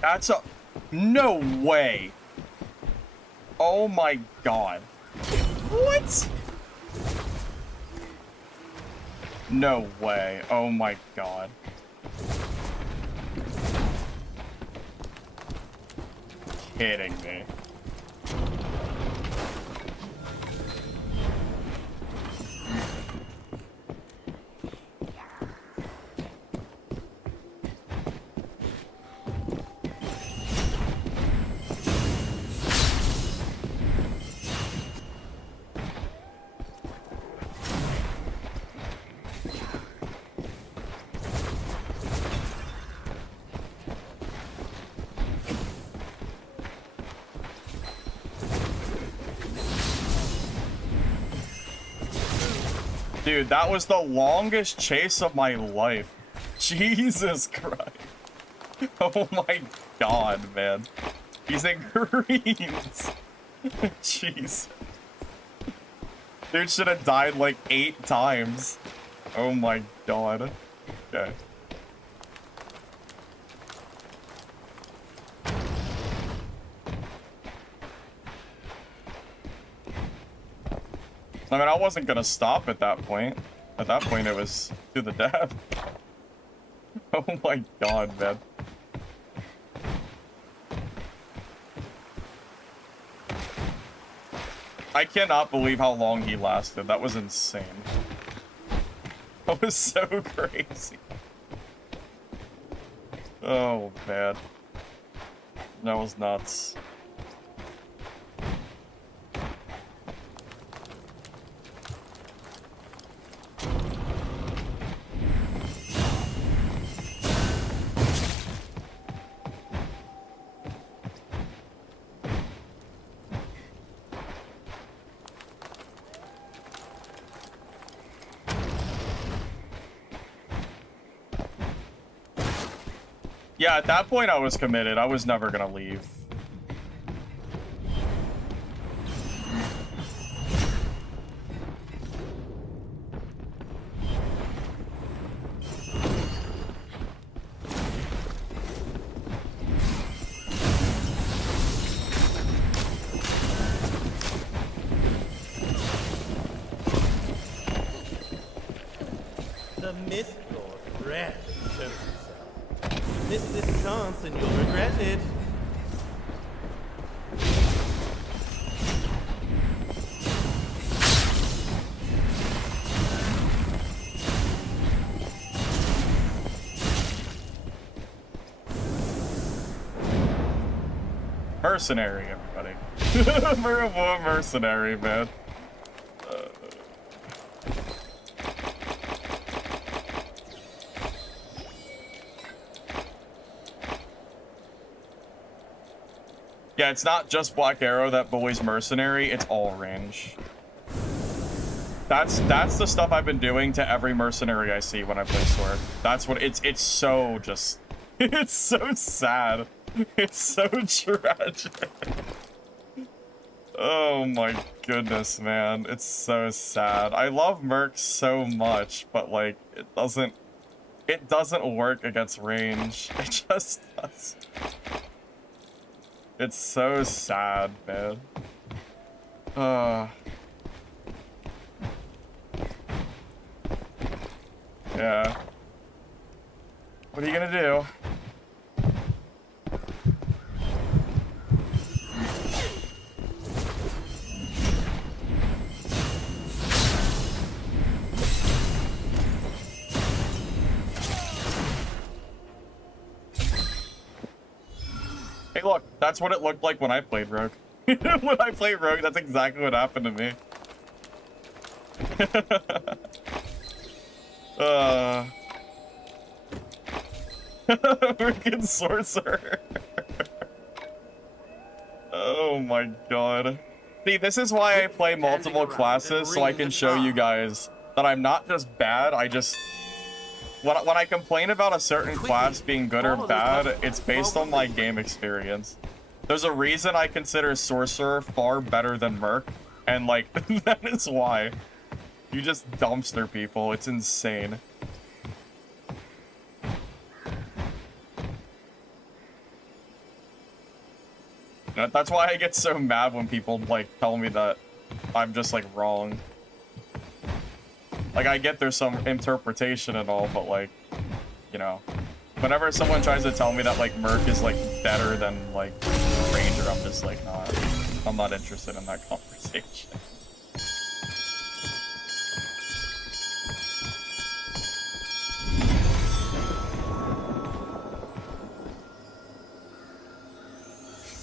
That's a... No way. Oh my god. What? No way. Oh my god. Kidding me. Dude, that was the longest chase of my life. Jesus Christ. Oh my god, man. He's in greens. Jeez. Dude should have died like 8 times. Oh my god. Okay. I mean, I wasn't gonna stop at that point. At that point, it was to the death. Oh my god, man. I cannot believe how long he lasted. That was insane. That was so crazy. Oh, man. That was nuts. Yeah, at that point I was committed. I was never gonna leave. The Mistfall Hunter shows himself. Miss this chance and you'll regret it. Mercenary, everybody. We're a mercenary, man. Yeah, it's not just Black Arrow that bullies Mercenary, it's all range. That's the stuff I've been doing to every Mercenary I see when I play Sword. That's what it's so just it's so sad. It's so tragic. Oh my goodness, man. It's so sad. I love Merc so much, but like it doesn't work against range. It just does. It's so sad, man. Yeah. What are you gonna do? Hey, look, that's what it looked like when I played Rogue. When I played Rogue, that's exactly what happened to me. Freaking sorcerer. Oh my god. See, this is why I play multiple classes, so I can show you guys that I'm not just bad, I just... When I complain about a certain class being good or bad, it's based on my game experience. There's a reason I consider Sorcerer far better than Merc, and like, that is why. You just dumpster people, it's insane. That's why I get so mad when people, like, tell me that I'm just, like, wrong. Like, I get there's some interpretation and all, but, like, you know, whenever someone tries to tell me that, like, Merc is, like, better than, like, Ranger, I'm just, like, I'm not interested in that conversation.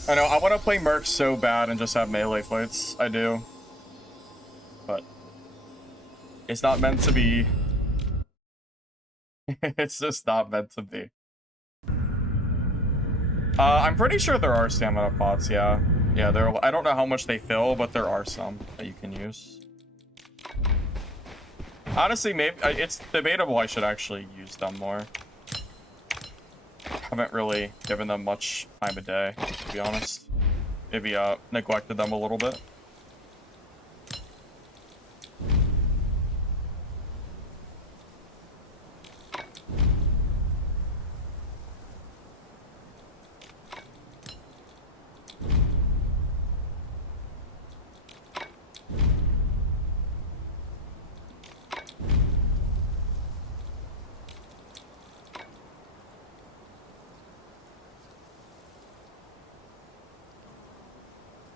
I know, I want to play Merc so bad and just have melee fights. I do. But it's not meant to be. It's just not meant to be. I'm pretty sure there are stamina pots, yeah. Yeah, I don't know how much they fill, but there are some that you can use. Honestly, maybe it's debatable I should actually use them more. Haven't really given them much time of day, to be honest. Maybe neglected them a little bit.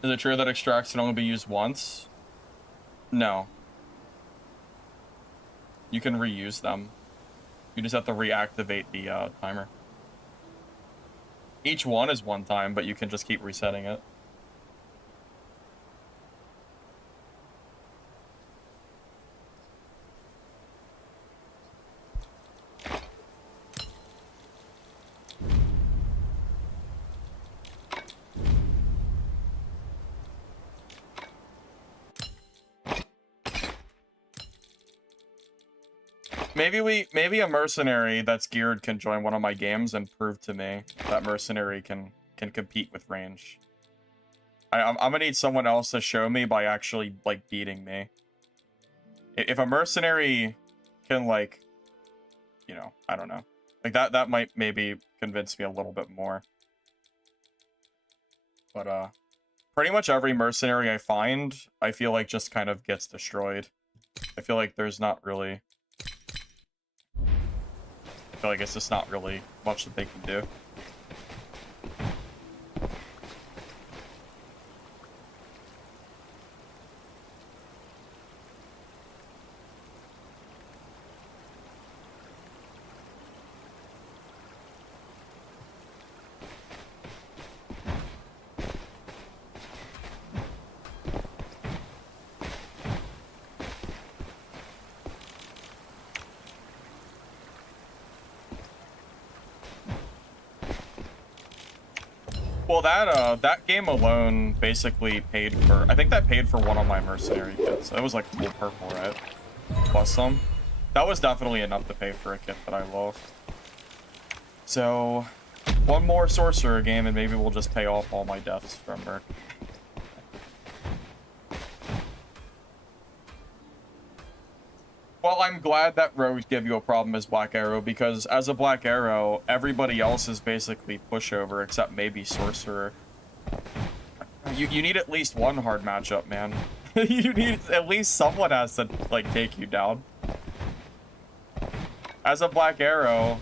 Is it true that extracts can only be used once? No. You can reuse them. You just have to reactivate the timer. Each one is one time, but you can just keep resetting it. Maybe a mercenary that's geared can join one of my games and prove to me that mercenary can compete with range. I'm gonna need someone else to show me by actually, like, beating me. If a mercenary can, like, you know, I don't know. Like, that might maybe convince me a little bit more. But, pretty much every mercenary I find, I feel like just kind of gets destroyed. I feel like there's not really... I feel like it's just not really much that they can do. Well, that game alone basically paid for... I think that paid for one of my mercenary kits. It was like full purple, right? Plus some. That was definitely enough to pay for a kit that I lost. So, one more sorcerer game and maybe we'll just pay off all my deaths from Merc. Well, I'm glad that rogues give you a problem as Black Arrow, because as a Black Arrow, everybody else is basically pushover, except maybe Sorcerer. You need at least one hard matchup, man. You need... At least someone has to, like, take you down. As a Black Arrow,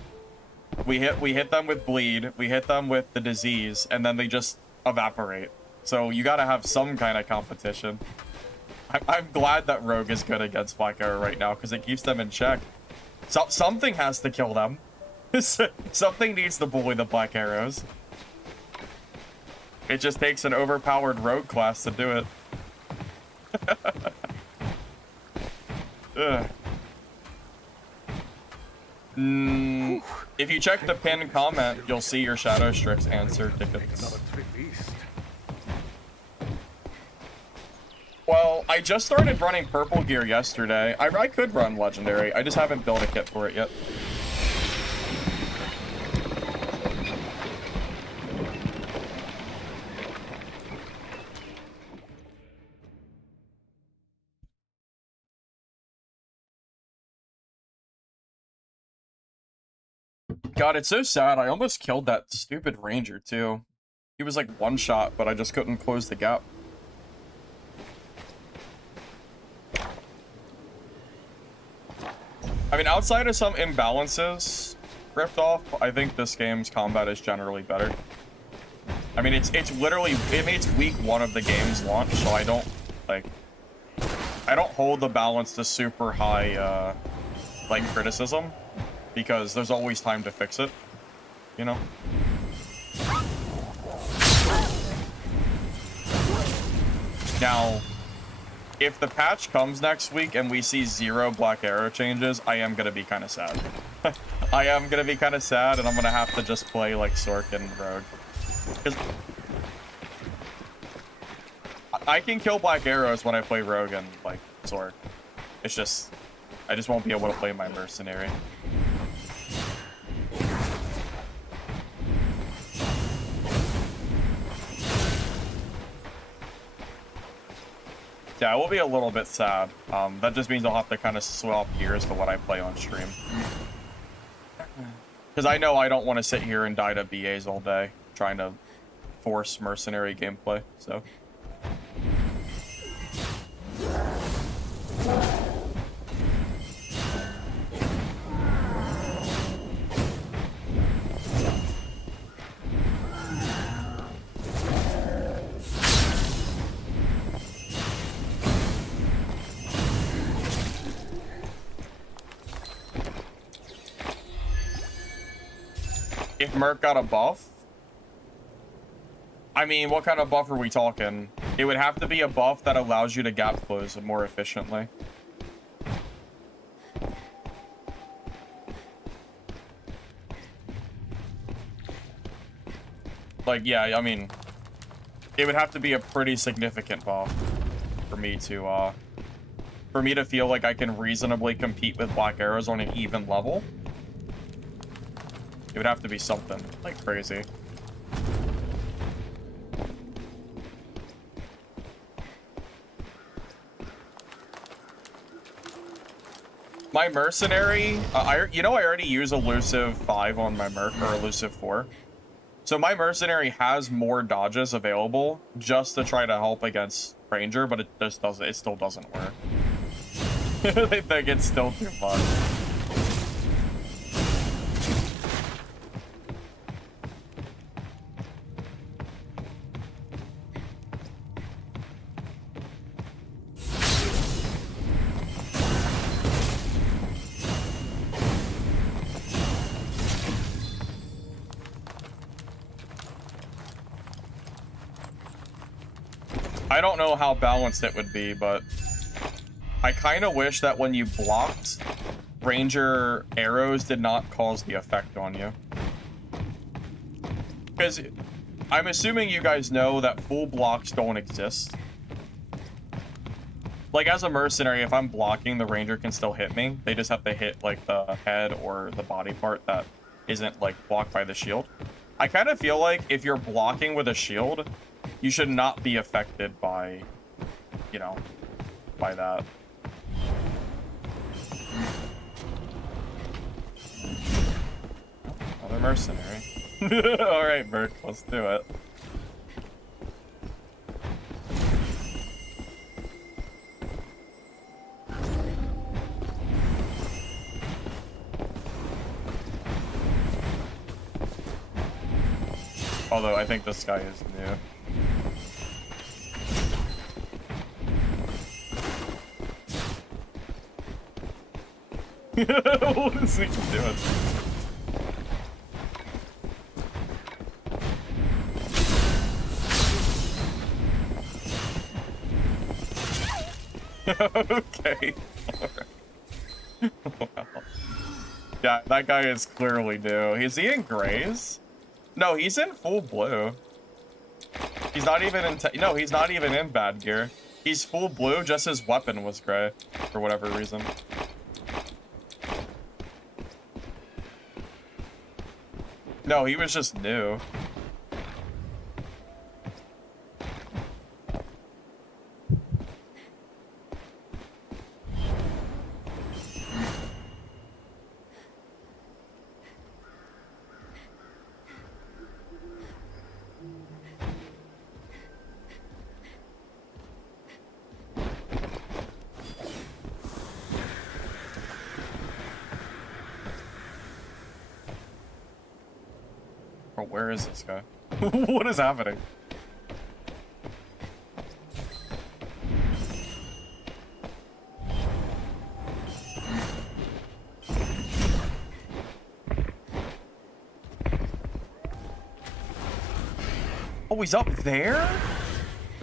we hit them with Bleed, we hit them with the Disease, and then they just evaporate. So you gotta have some kind of competition. I'm glad that Rogue is good against Black Arrow right now, because it keeps them in check. Something has to kill them. Something needs to bully the Black Arrows. It just takes an overpowered Rogue class to do it. If you check the pinned comment, you'll see your Shadow Strix answer tickets. Well, I just started running purple gear yesterday. I could run legendary. I just haven't built a kit for it yet. God, it's so sad. I almost killed that stupid ranger too. He was like one shot, but I just couldn't close the gap. I mean, outside of some imbalances ripped off, I think this game's combat is generally better. I mean, it's literally, I mean, it's week 1 of the game's launch, so I don't hold the balance to super high, like, criticism, because there's always time to fix it, you know? Now, if the patch comes next week and we see 0 Black Arrow changes, I am going to be kind of sad. I am going to be kind of sad, and I'm going to have to just play, like, Sork and Rogue. Because I can kill Black Arrows when I play Rogue and, like, Sork. It's just, I just won't be able to play my Mercenary. Yeah, I will be a little bit sad. That just means I'll have to kind of swap gears to what I play on stream. Because I know I don't want to sit here and die to BAs all day, trying to force mercenary gameplay, so. If Merc got a buff? I mean, what kind of buff are we talking? It would have to be a buff that allows you to gap close more efficiently. Like, yeah, I mean, it would have to be a pretty significant buff for me to feel like I can reasonably compete with Black Arrows on an even level. It would have to be something, like, crazy. My Mercenary, I already use Elusive 5 on my Merc, or Elusive 4. So my Mercenary has more dodges available just to try to help against Ranger, but it still doesn't work. They think it's still too much. I don't know how balanced it would be, but I kind of wish that when you blocked, Ranger arrows did not cause the effect on you. Because I'm assuming you guys know that full blocks don't exist. Like, as a Mercenary, if I'm blocking, the Ranger can still hit me. They just have to hit, like, the head or the body part that isn't, like, blocked by the shield. I kind of feel like if you're blocking with a shield, you should not be affected by, you know, by that. Another Mercenary. Alright, Bert, let's do it. Although I think this guy is new. What is he doing? Okay. Wow. Yeah, that guy is clearly new. Is he in grays? No, he's in full blue. He's not even in... No, he's not even in bad gear. He's full blue, just his weapon was gray, for whatever reason. No, he was just new. Bro, where is this guy? What is happening? Oh, he's up there?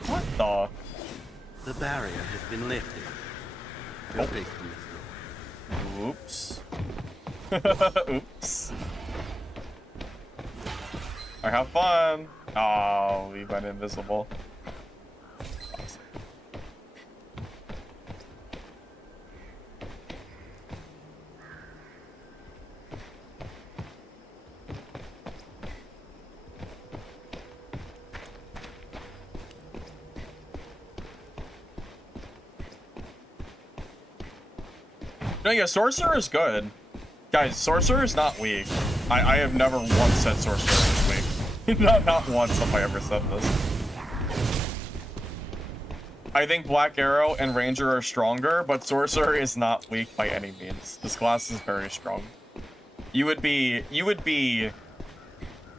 What the? The barrier has been lifted. Go face the Mistfall. Oops. Oops. I have fun. Oh, we went invisible. No, yeah, Sorcerer is good. Guys, Sorcerer is not weak. I have never once said Sorcerer is weak. not once have I ever said this. I think Black Arrow and Ranger are stronger, but Sorcerer is not weak by any means. This class is very strong. You would be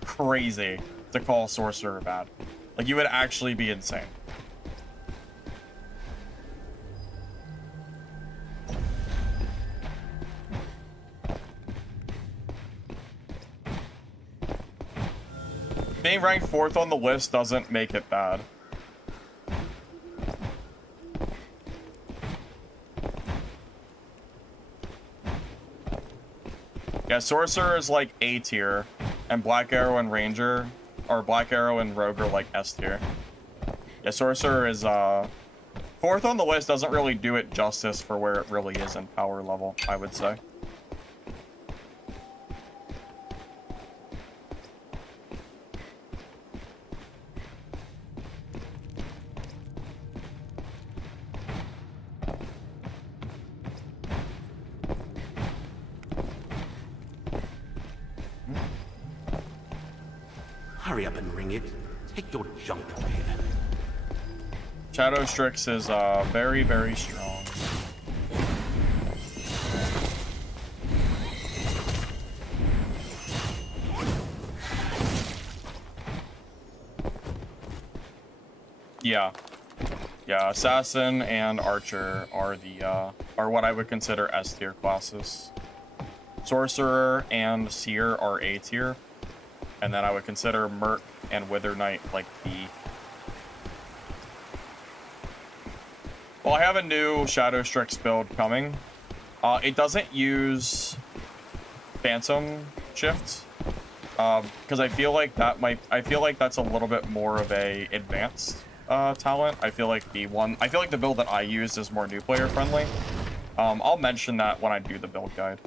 crazy to call Sorcerer bad. Like, you would actually be insane. Being ranked 4th on the list doesn't make it bad. Yeah, Sorcerer is like A tier, and Black Arrow and Ranger, or Black Arrow and Rogue are like S tier. Yeah, Sorcerer is 4th on the list doesn't really do it justice for where it really is in power level, I would say. Hurry up and ring it. Take your junk over here. Shadow Strix is very, very strong. Yeah. Yeah, Assassin and Archer are the are what I would consider S tier classes. Sorcerer and Seer are A tier. And then I would consider Merc and Wither Knight like B. Well, I have a new Shadow Strix build coming. It doesn't use Phantom Shift. Because I feel like that's a little bit more of a advanced talent. I feel like the build that I use is more new player friendly. I'll mention that when I do the build guide.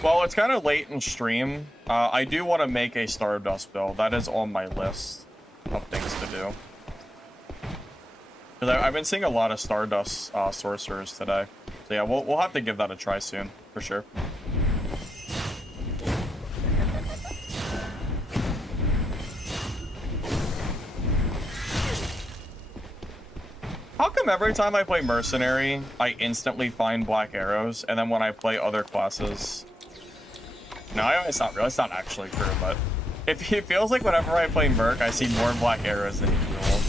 Well, it's kind of late in stream. I do want to make a Stardust build. That is on my list of things to do. Because I've been seeing a lot of Stardust sorcerers today. So yeah, we'll have to give that a try soon, for sure. How come every time I play Mercenary, I instantly find Black Arrows, and then when I play other classes... No, it's not real. It's not actually true, but it feels like whenever I play Merc, I see more Black Arrows than usual.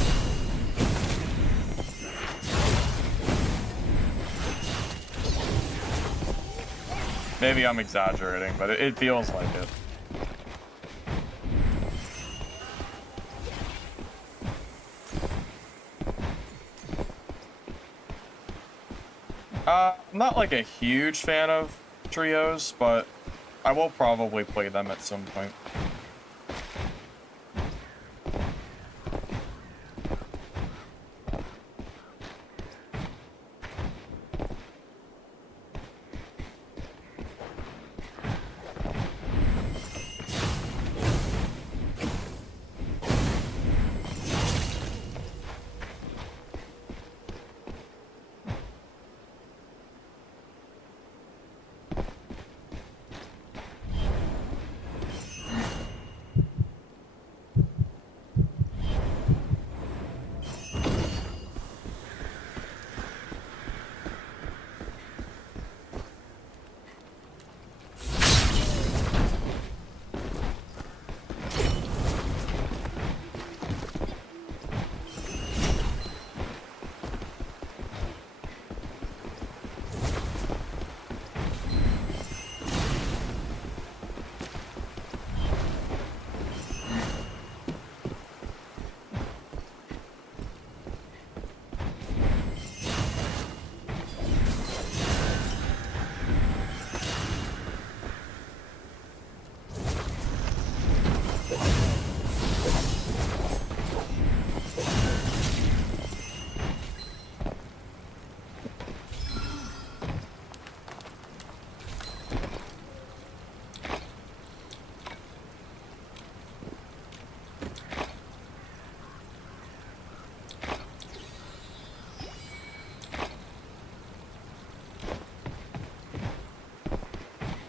Maybe I'm exaggerating, but it feels like it. I'm not like a huge fan of trios, but I will probably play them at some point.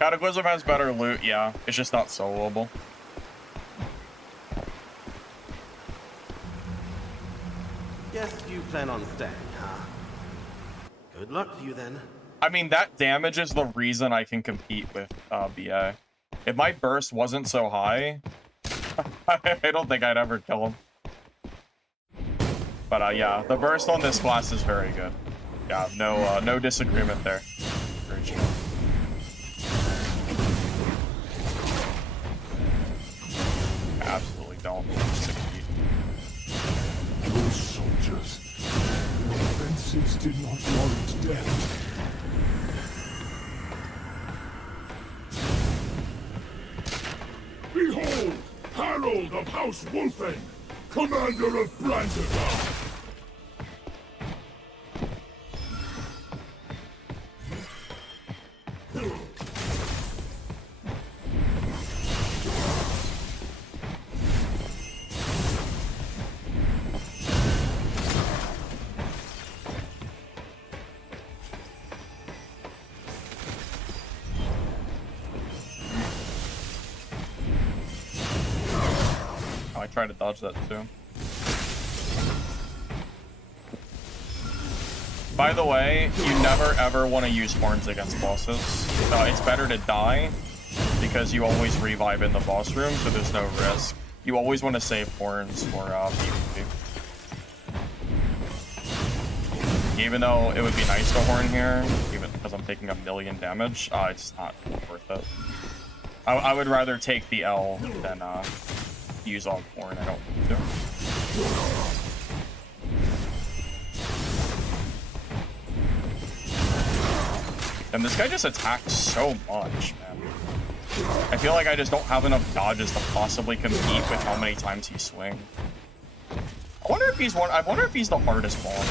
Cataclysm has better loot, yeah. It's just not soloable. Guess you plan on staying, huh? Good luck to you then. I mean, that damage is the reason I can compete with BA. If my burst wasn't so high, I don't think I'd ever kill him. But yeah, the burst on this class is very good. Yeah, no disagreement there. Very true. Absolutely don't succeed. Those soldiers, their offenses did not warrant death. Behold, Harold of House Wolfen, commander of Brandenburg. I tried to dodge that too. By the way, you never ever want to use horns against bosses. It's better to die because you always revive in the boss room, so there's no risk. You always want to save horns for PvP. Even though it would be nice to horn here, even because I'm taking 1,000,000 damage, it's not worth it. I would rather take the L than use all horn. I don't need to. And this guy just attacks so much, man. I feel like I just don't have enough dodges to possibly compete with how many times he swings. I wonder if he's the hardest boss.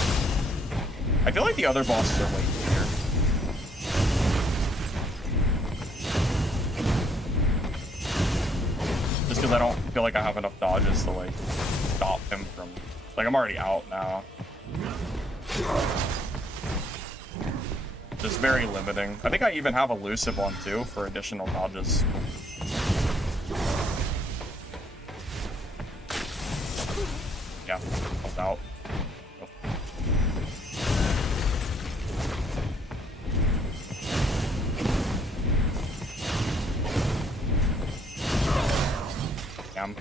I feel like the other bosses are way easier. Just because I don't feel like I have enough dodges to like stop him from, like, I'm already out now. Just very limiting. I think I even have elusive on too for additional dodges. Yeah, I'm out. Damn.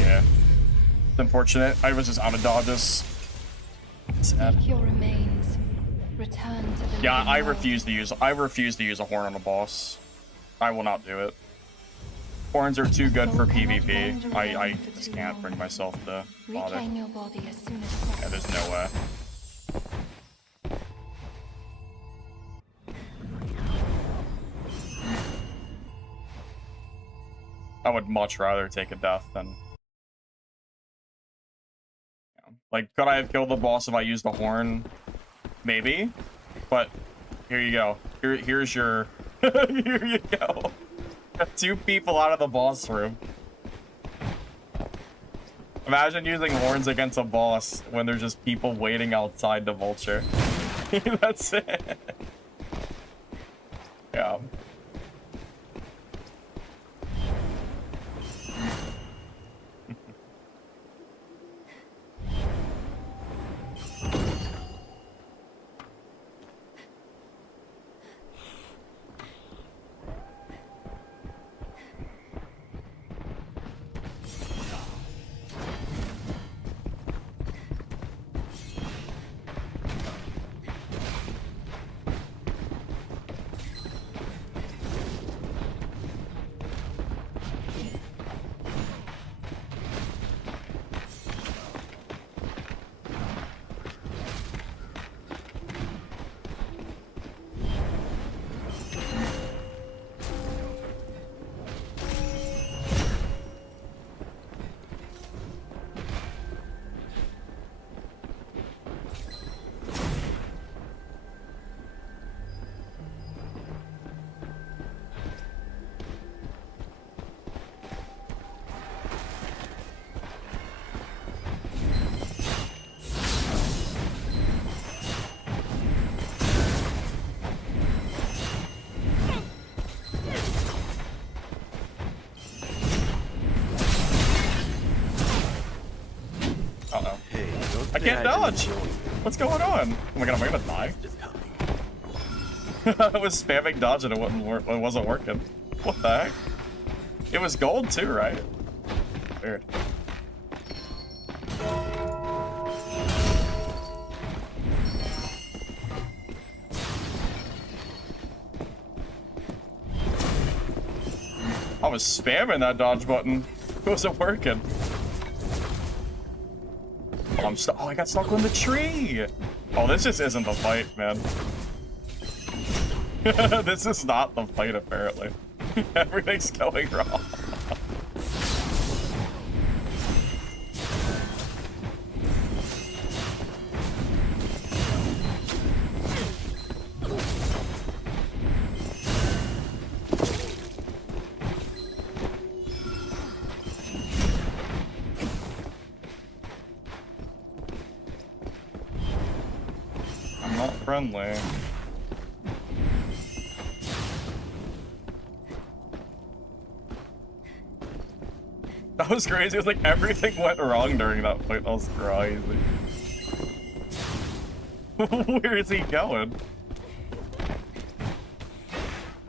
Yeah. It's unfortunate. I was just out of dodges. Sad. Seek your remains. Return to the Yeah, living I world. refuse to use a horn on a boss. I will not do it. Horns are too good for PvP. I just can't bring myself to bother. Reclaim your body as soon as Yeah, possible. there's no way. I would much rather take a death than... Yeah. Like, could I have killed the boss if I used a horn? Maybe. But, here you go. Here's your... Here you go. Got 2 people out of the boss room. Imagine using horns against a boss when there's just people waiting outside the vulture. That's it. Yeah. I can't dodge. What's going on? Oh my god, am I gonna die? I was spamming dodge and it wasn't working. What the heck? It was gold too, right? Weird. I was spamming that dodge button. It wasn't working. Oh, I'm stuck. Oh, I got stuck on the tree. Oh, this just isn't the fight, man. This is not the fight, apparently. Everything's going wrong. I'm not friendly. That was crazy. It was like everything went wrong during that fight. That was crazy. Where is he going?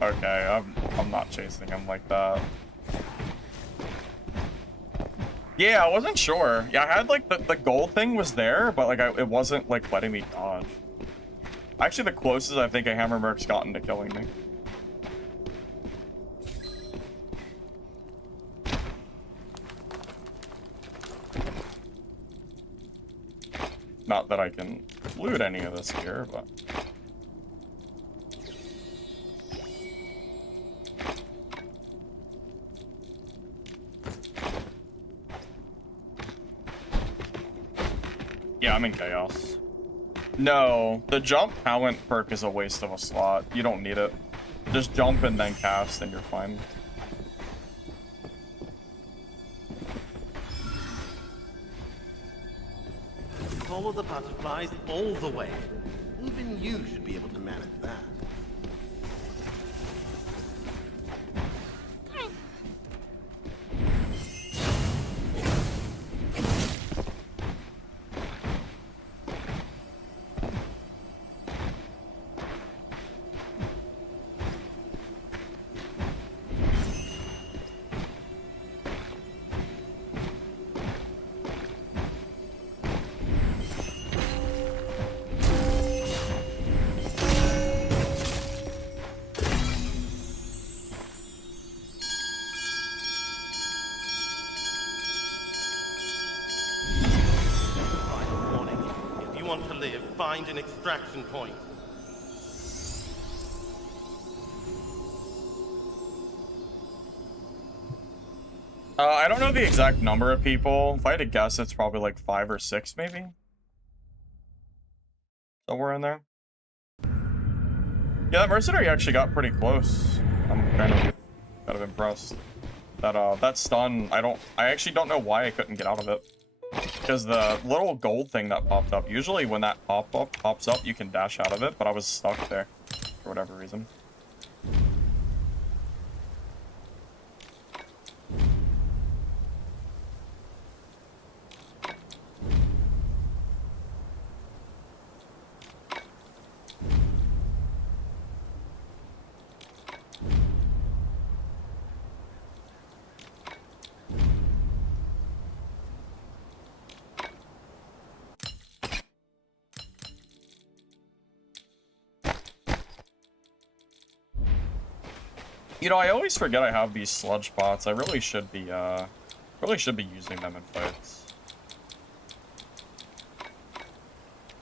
Okay, I'm not chasing him like that. Yeah, I wasn't sure. Yeah, I had like the gold thing was there, but like it wasn't like letting me dodge. Actually, the closest I think a hammer merc's gotten to killing me. Not that I can loot any of this gear, but... Yeah, I'm in chaos. No, the jump talent perk is a waste of a slot. You don't need it. Just jump and then cast and you're fine. Follow the butterflies all the way. Even you should be able to manage that. Find an extraction point. I don't know the exact number of people. If I had to guess, it's probably like 5 or 6, maybe. Somewhere in there. Yeah, that mercenary actually got pretty close. I'm kind of impressed. That stun, I actually don't know why I couldn't get out of it. Because the little gold thing that popped up, usually when that pops up, you can dash out of it, but I was stuck there for whatever reason. You know, I always forget I have these sludge pots. I really should be using them in fights.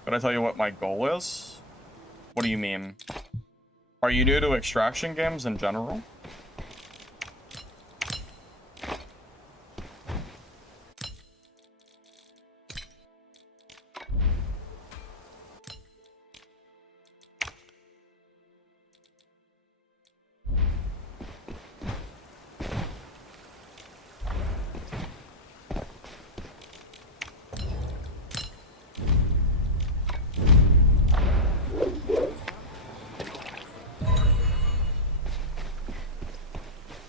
Can I tell you what my goal is? What do you mean? Are you new to extraction games in general?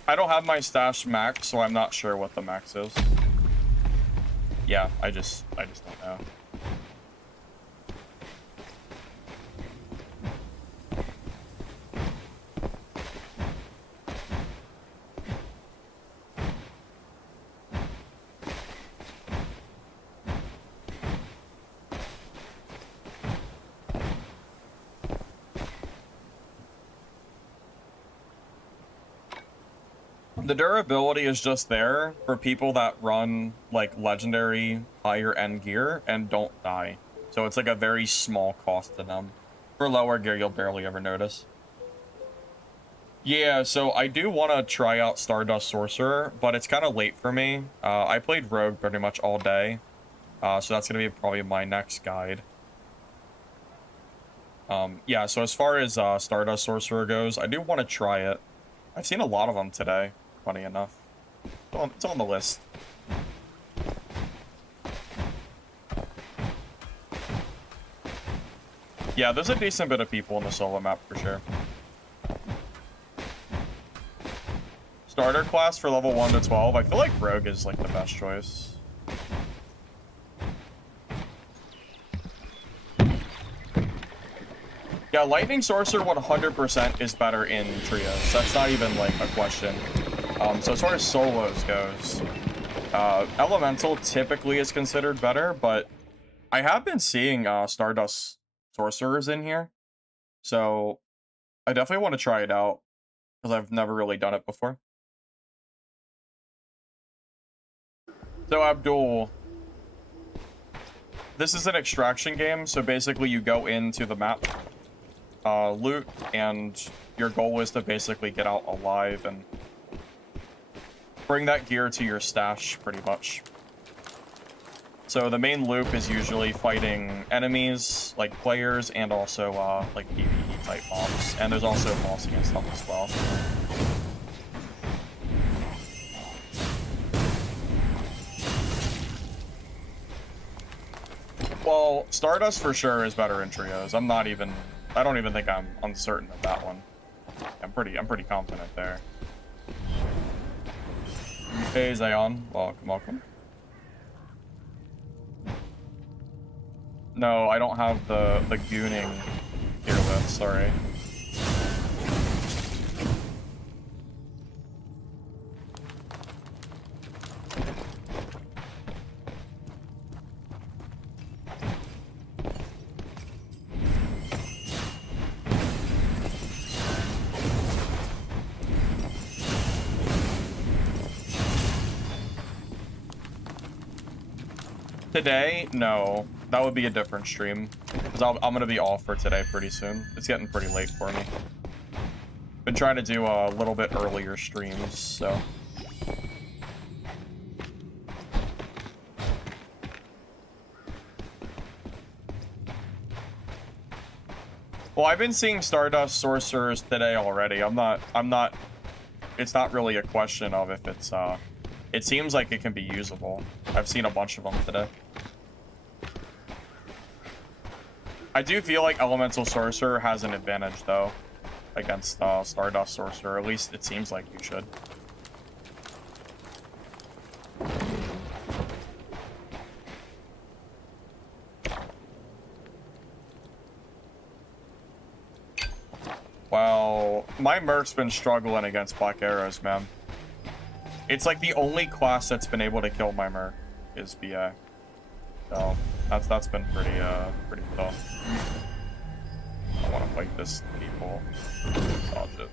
I don't have my stash max, so I'm not sure what the max is. Yeah, I just don't know. The durability is just there for people that run like legendary higher end gear and don't die. So it's like a very small cost to them. For lower gear, you'll barely ever notice. Yeah, so I do want to try out Stardust Sorcerer, but it's kind of late for me. I played Rogue pretty much all day. So that's going to be probably my next guide. Yeah, so as far as Stardust Sorcerer goes, I do want to try it. I've seen a lot of them today, funny enough. It's on the list. Yeah, there's a decent bit of people in the solo map for sure. Starter class for level 1 to 12. I feel like Rogue is like the best choice. Yeah, Lightning Sorcerer 100% is better in trios. That's not even like a question. So as far as solos goes, Elemental typically is considered better, but I have been seeing Stardust Sorcerers in here. So I definitely want to try it out because I've never really done it before. So Abdul, this is an extraction game. So basically you go into the map, loot, and your goal is to basically get out alive and bring that gear to your stash pretty much. So the main loop is usually fighting enemies, like players, and also like PvE type mobs. And there's also bossing and stuff as well. Well, Stardust for sure is better in trios. I don't even think I'm uncertain of that one. I'm pretty confident there. Hey Zion, welcome. No, I don't have the gooning gear list, sorry. Today, no. That would be a different stream. Because I'm going to be off for today pretty soon. It's getting pretty late for me. Been trying to do a little bit earlier streams, so... Well, I've been seeing Stardust Sorcerers today already. It's not really a question of if it's, it seems like it can be usable. I've seen a bunch of them today. I do feel like Elemental Sorcerer has an advantage, though, against Stardust Sorcerer. At least it seems like you should. Well, my Merc's been struggling against Black Arrows, man. It's like the only class that's been able to kill my Merc is BA. So that's been pretty tough. I want to fight this people. Dodge it.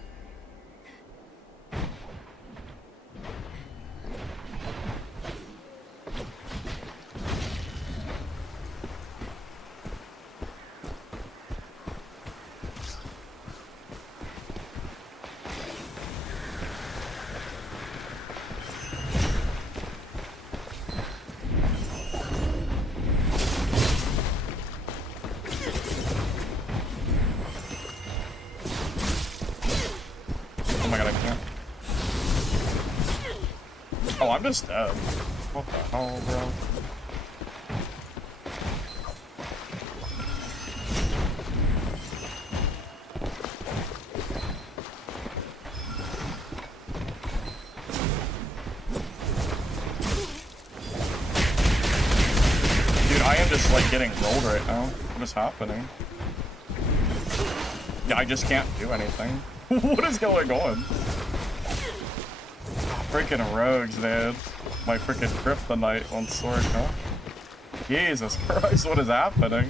Oh my god, I can't. Oh, I'm just dead. What the hell, bro? Dude, I am just like getting rolled right now. What is happening? Yeah, I just can't do anything. What is going on? Freaking rogues, man. My freaking kryptonite on sword, huh? Jesus Christ, what is happening?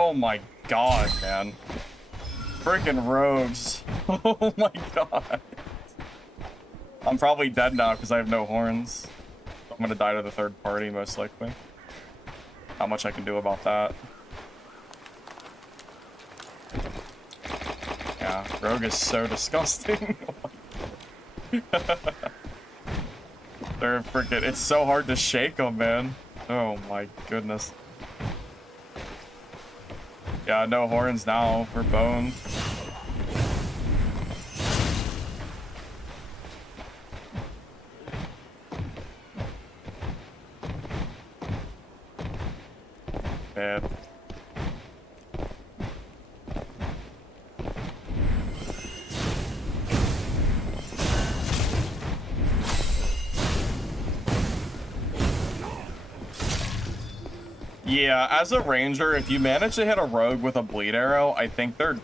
Oh my god, man. Freaking rogues. Oh my god. I'm probably dead now because I have no horns. I'm gonna die to the third party, most likely. Not much I can do about that. Yeah, rogue is so disgusting. They're freaking... It's so hard to shake them, man. Oh my goodness. Yeah, no horns now. We're boned. Bad. Yeah, as a ranger, if you manage to hit a rogue with a bleed arrow, I think they're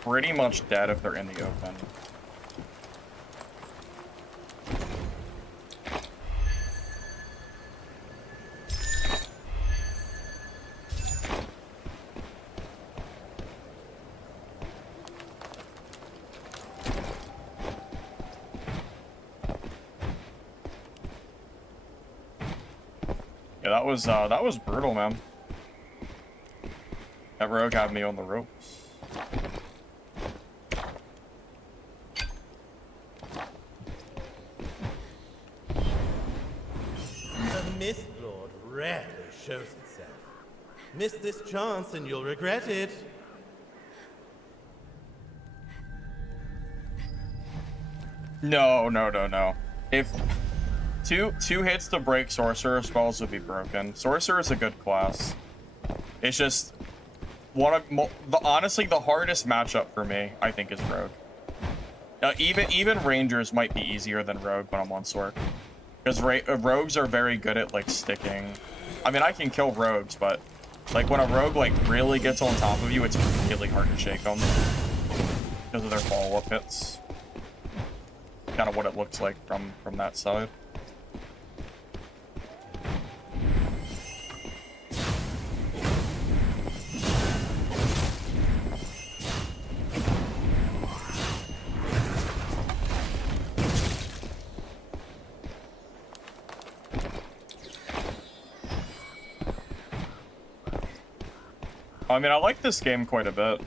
pretty much dead if they're in the open. Yeah, that was brutal, man. That rogue had me on the ropes. The Mist Lord rarely shows itself. Miss this chance and you'll regret it. No, no, no, no. If two hits to break sorcerer spells would be broken. Sorcerer is a good class. It's just honestly the hardest matchup for me, I think, is rogue. Even rangers might be easier than rogue when I'm on Sorc, because rogues are very good at like sticking. I mean, I can kill rogues, but like when a rogue like really gets on top of you, it's really hard to shake them because of their follow-up hits. Kind of what it looks like from that side. I mean, I like this game quite a bit.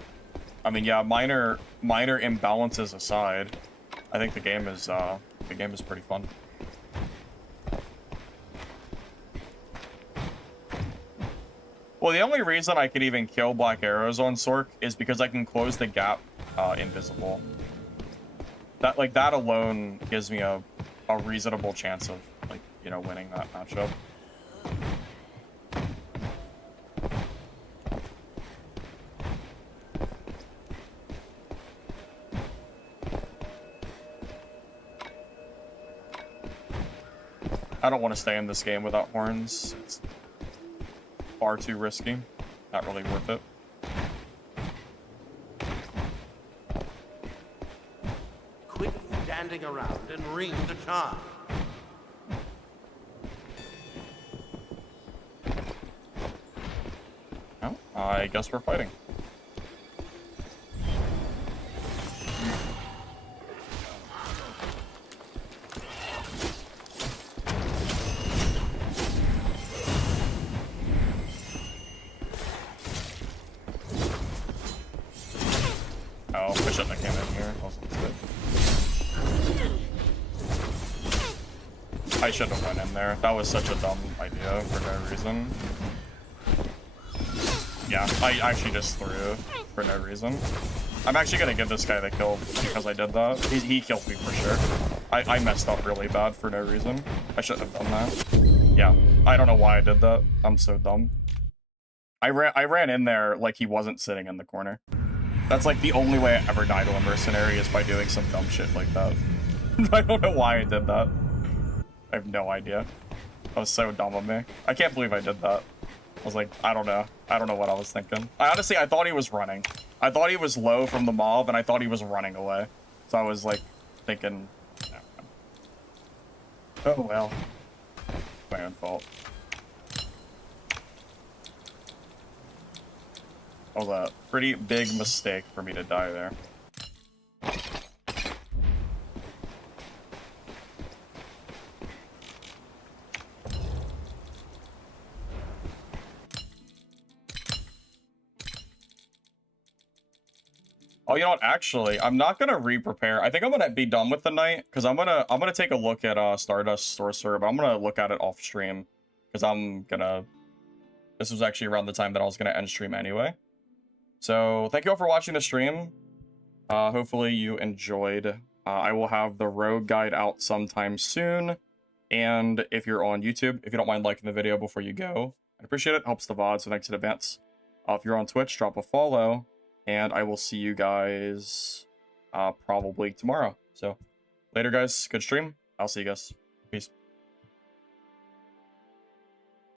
I mean, yeah, minor imbalances aside, I think the game is pretty fun. Well, the only reason I could even kill black arrows on Sorc is because I can close the gap invisible. That alone gives me a reasonable chance of, like, you know, winning that matchup. I don't want to stay in this game without horns. It's far too risky. Not really worth it. Quit standing around and ring the charm. Oh, I guess we're fighting. Oh, I shouldn't have came in here. I shouldn't have went in there. That was such a dumb idea for no reason. Yeah, I actually just threw for no reason. I'm actually gonna give this guy the kill because I did that. He killed me for sure. I messed up really bad for no reason. I shouldn't have done that. Yeah, I don't know why I did that. I'm so dumb. I ran in there like he wasn't sitting in the corner. That's like the only way I ever die to a mercenary is by doing some dumb shit like that. I don't know why I did that. I have no idea. That was so dumb of me. I can't believe I did that. I was like, I don't know. I don't know what I was thinking. I thought he was running. I thought he was low from the mob, and I thought he was running away. So I was like, thinking, oh well. My own fault. was a pretty big mistake for me to die there. Oh, you know what? Actually, I'm not gonna re-prepare. I think I'm gonna be done with the night because I'm gonna take a look at Stardust Sorcerer, but I'm gonna look at it off stream because this was actually around the time that I was gonna end stream anyway. So thank you all for watching the stream. Hopefully you enjoyed. I will have the rogue guide out sometime soon. And if you're on YouTube, if you don't mind liking the video before you go, I'd appreciate it. Helps the VOD, so thanks in advance. If you're on Twitch, drop a follow. And I will see you guys probably tomorrow. So later, guys. Good stream. I'll see you guys.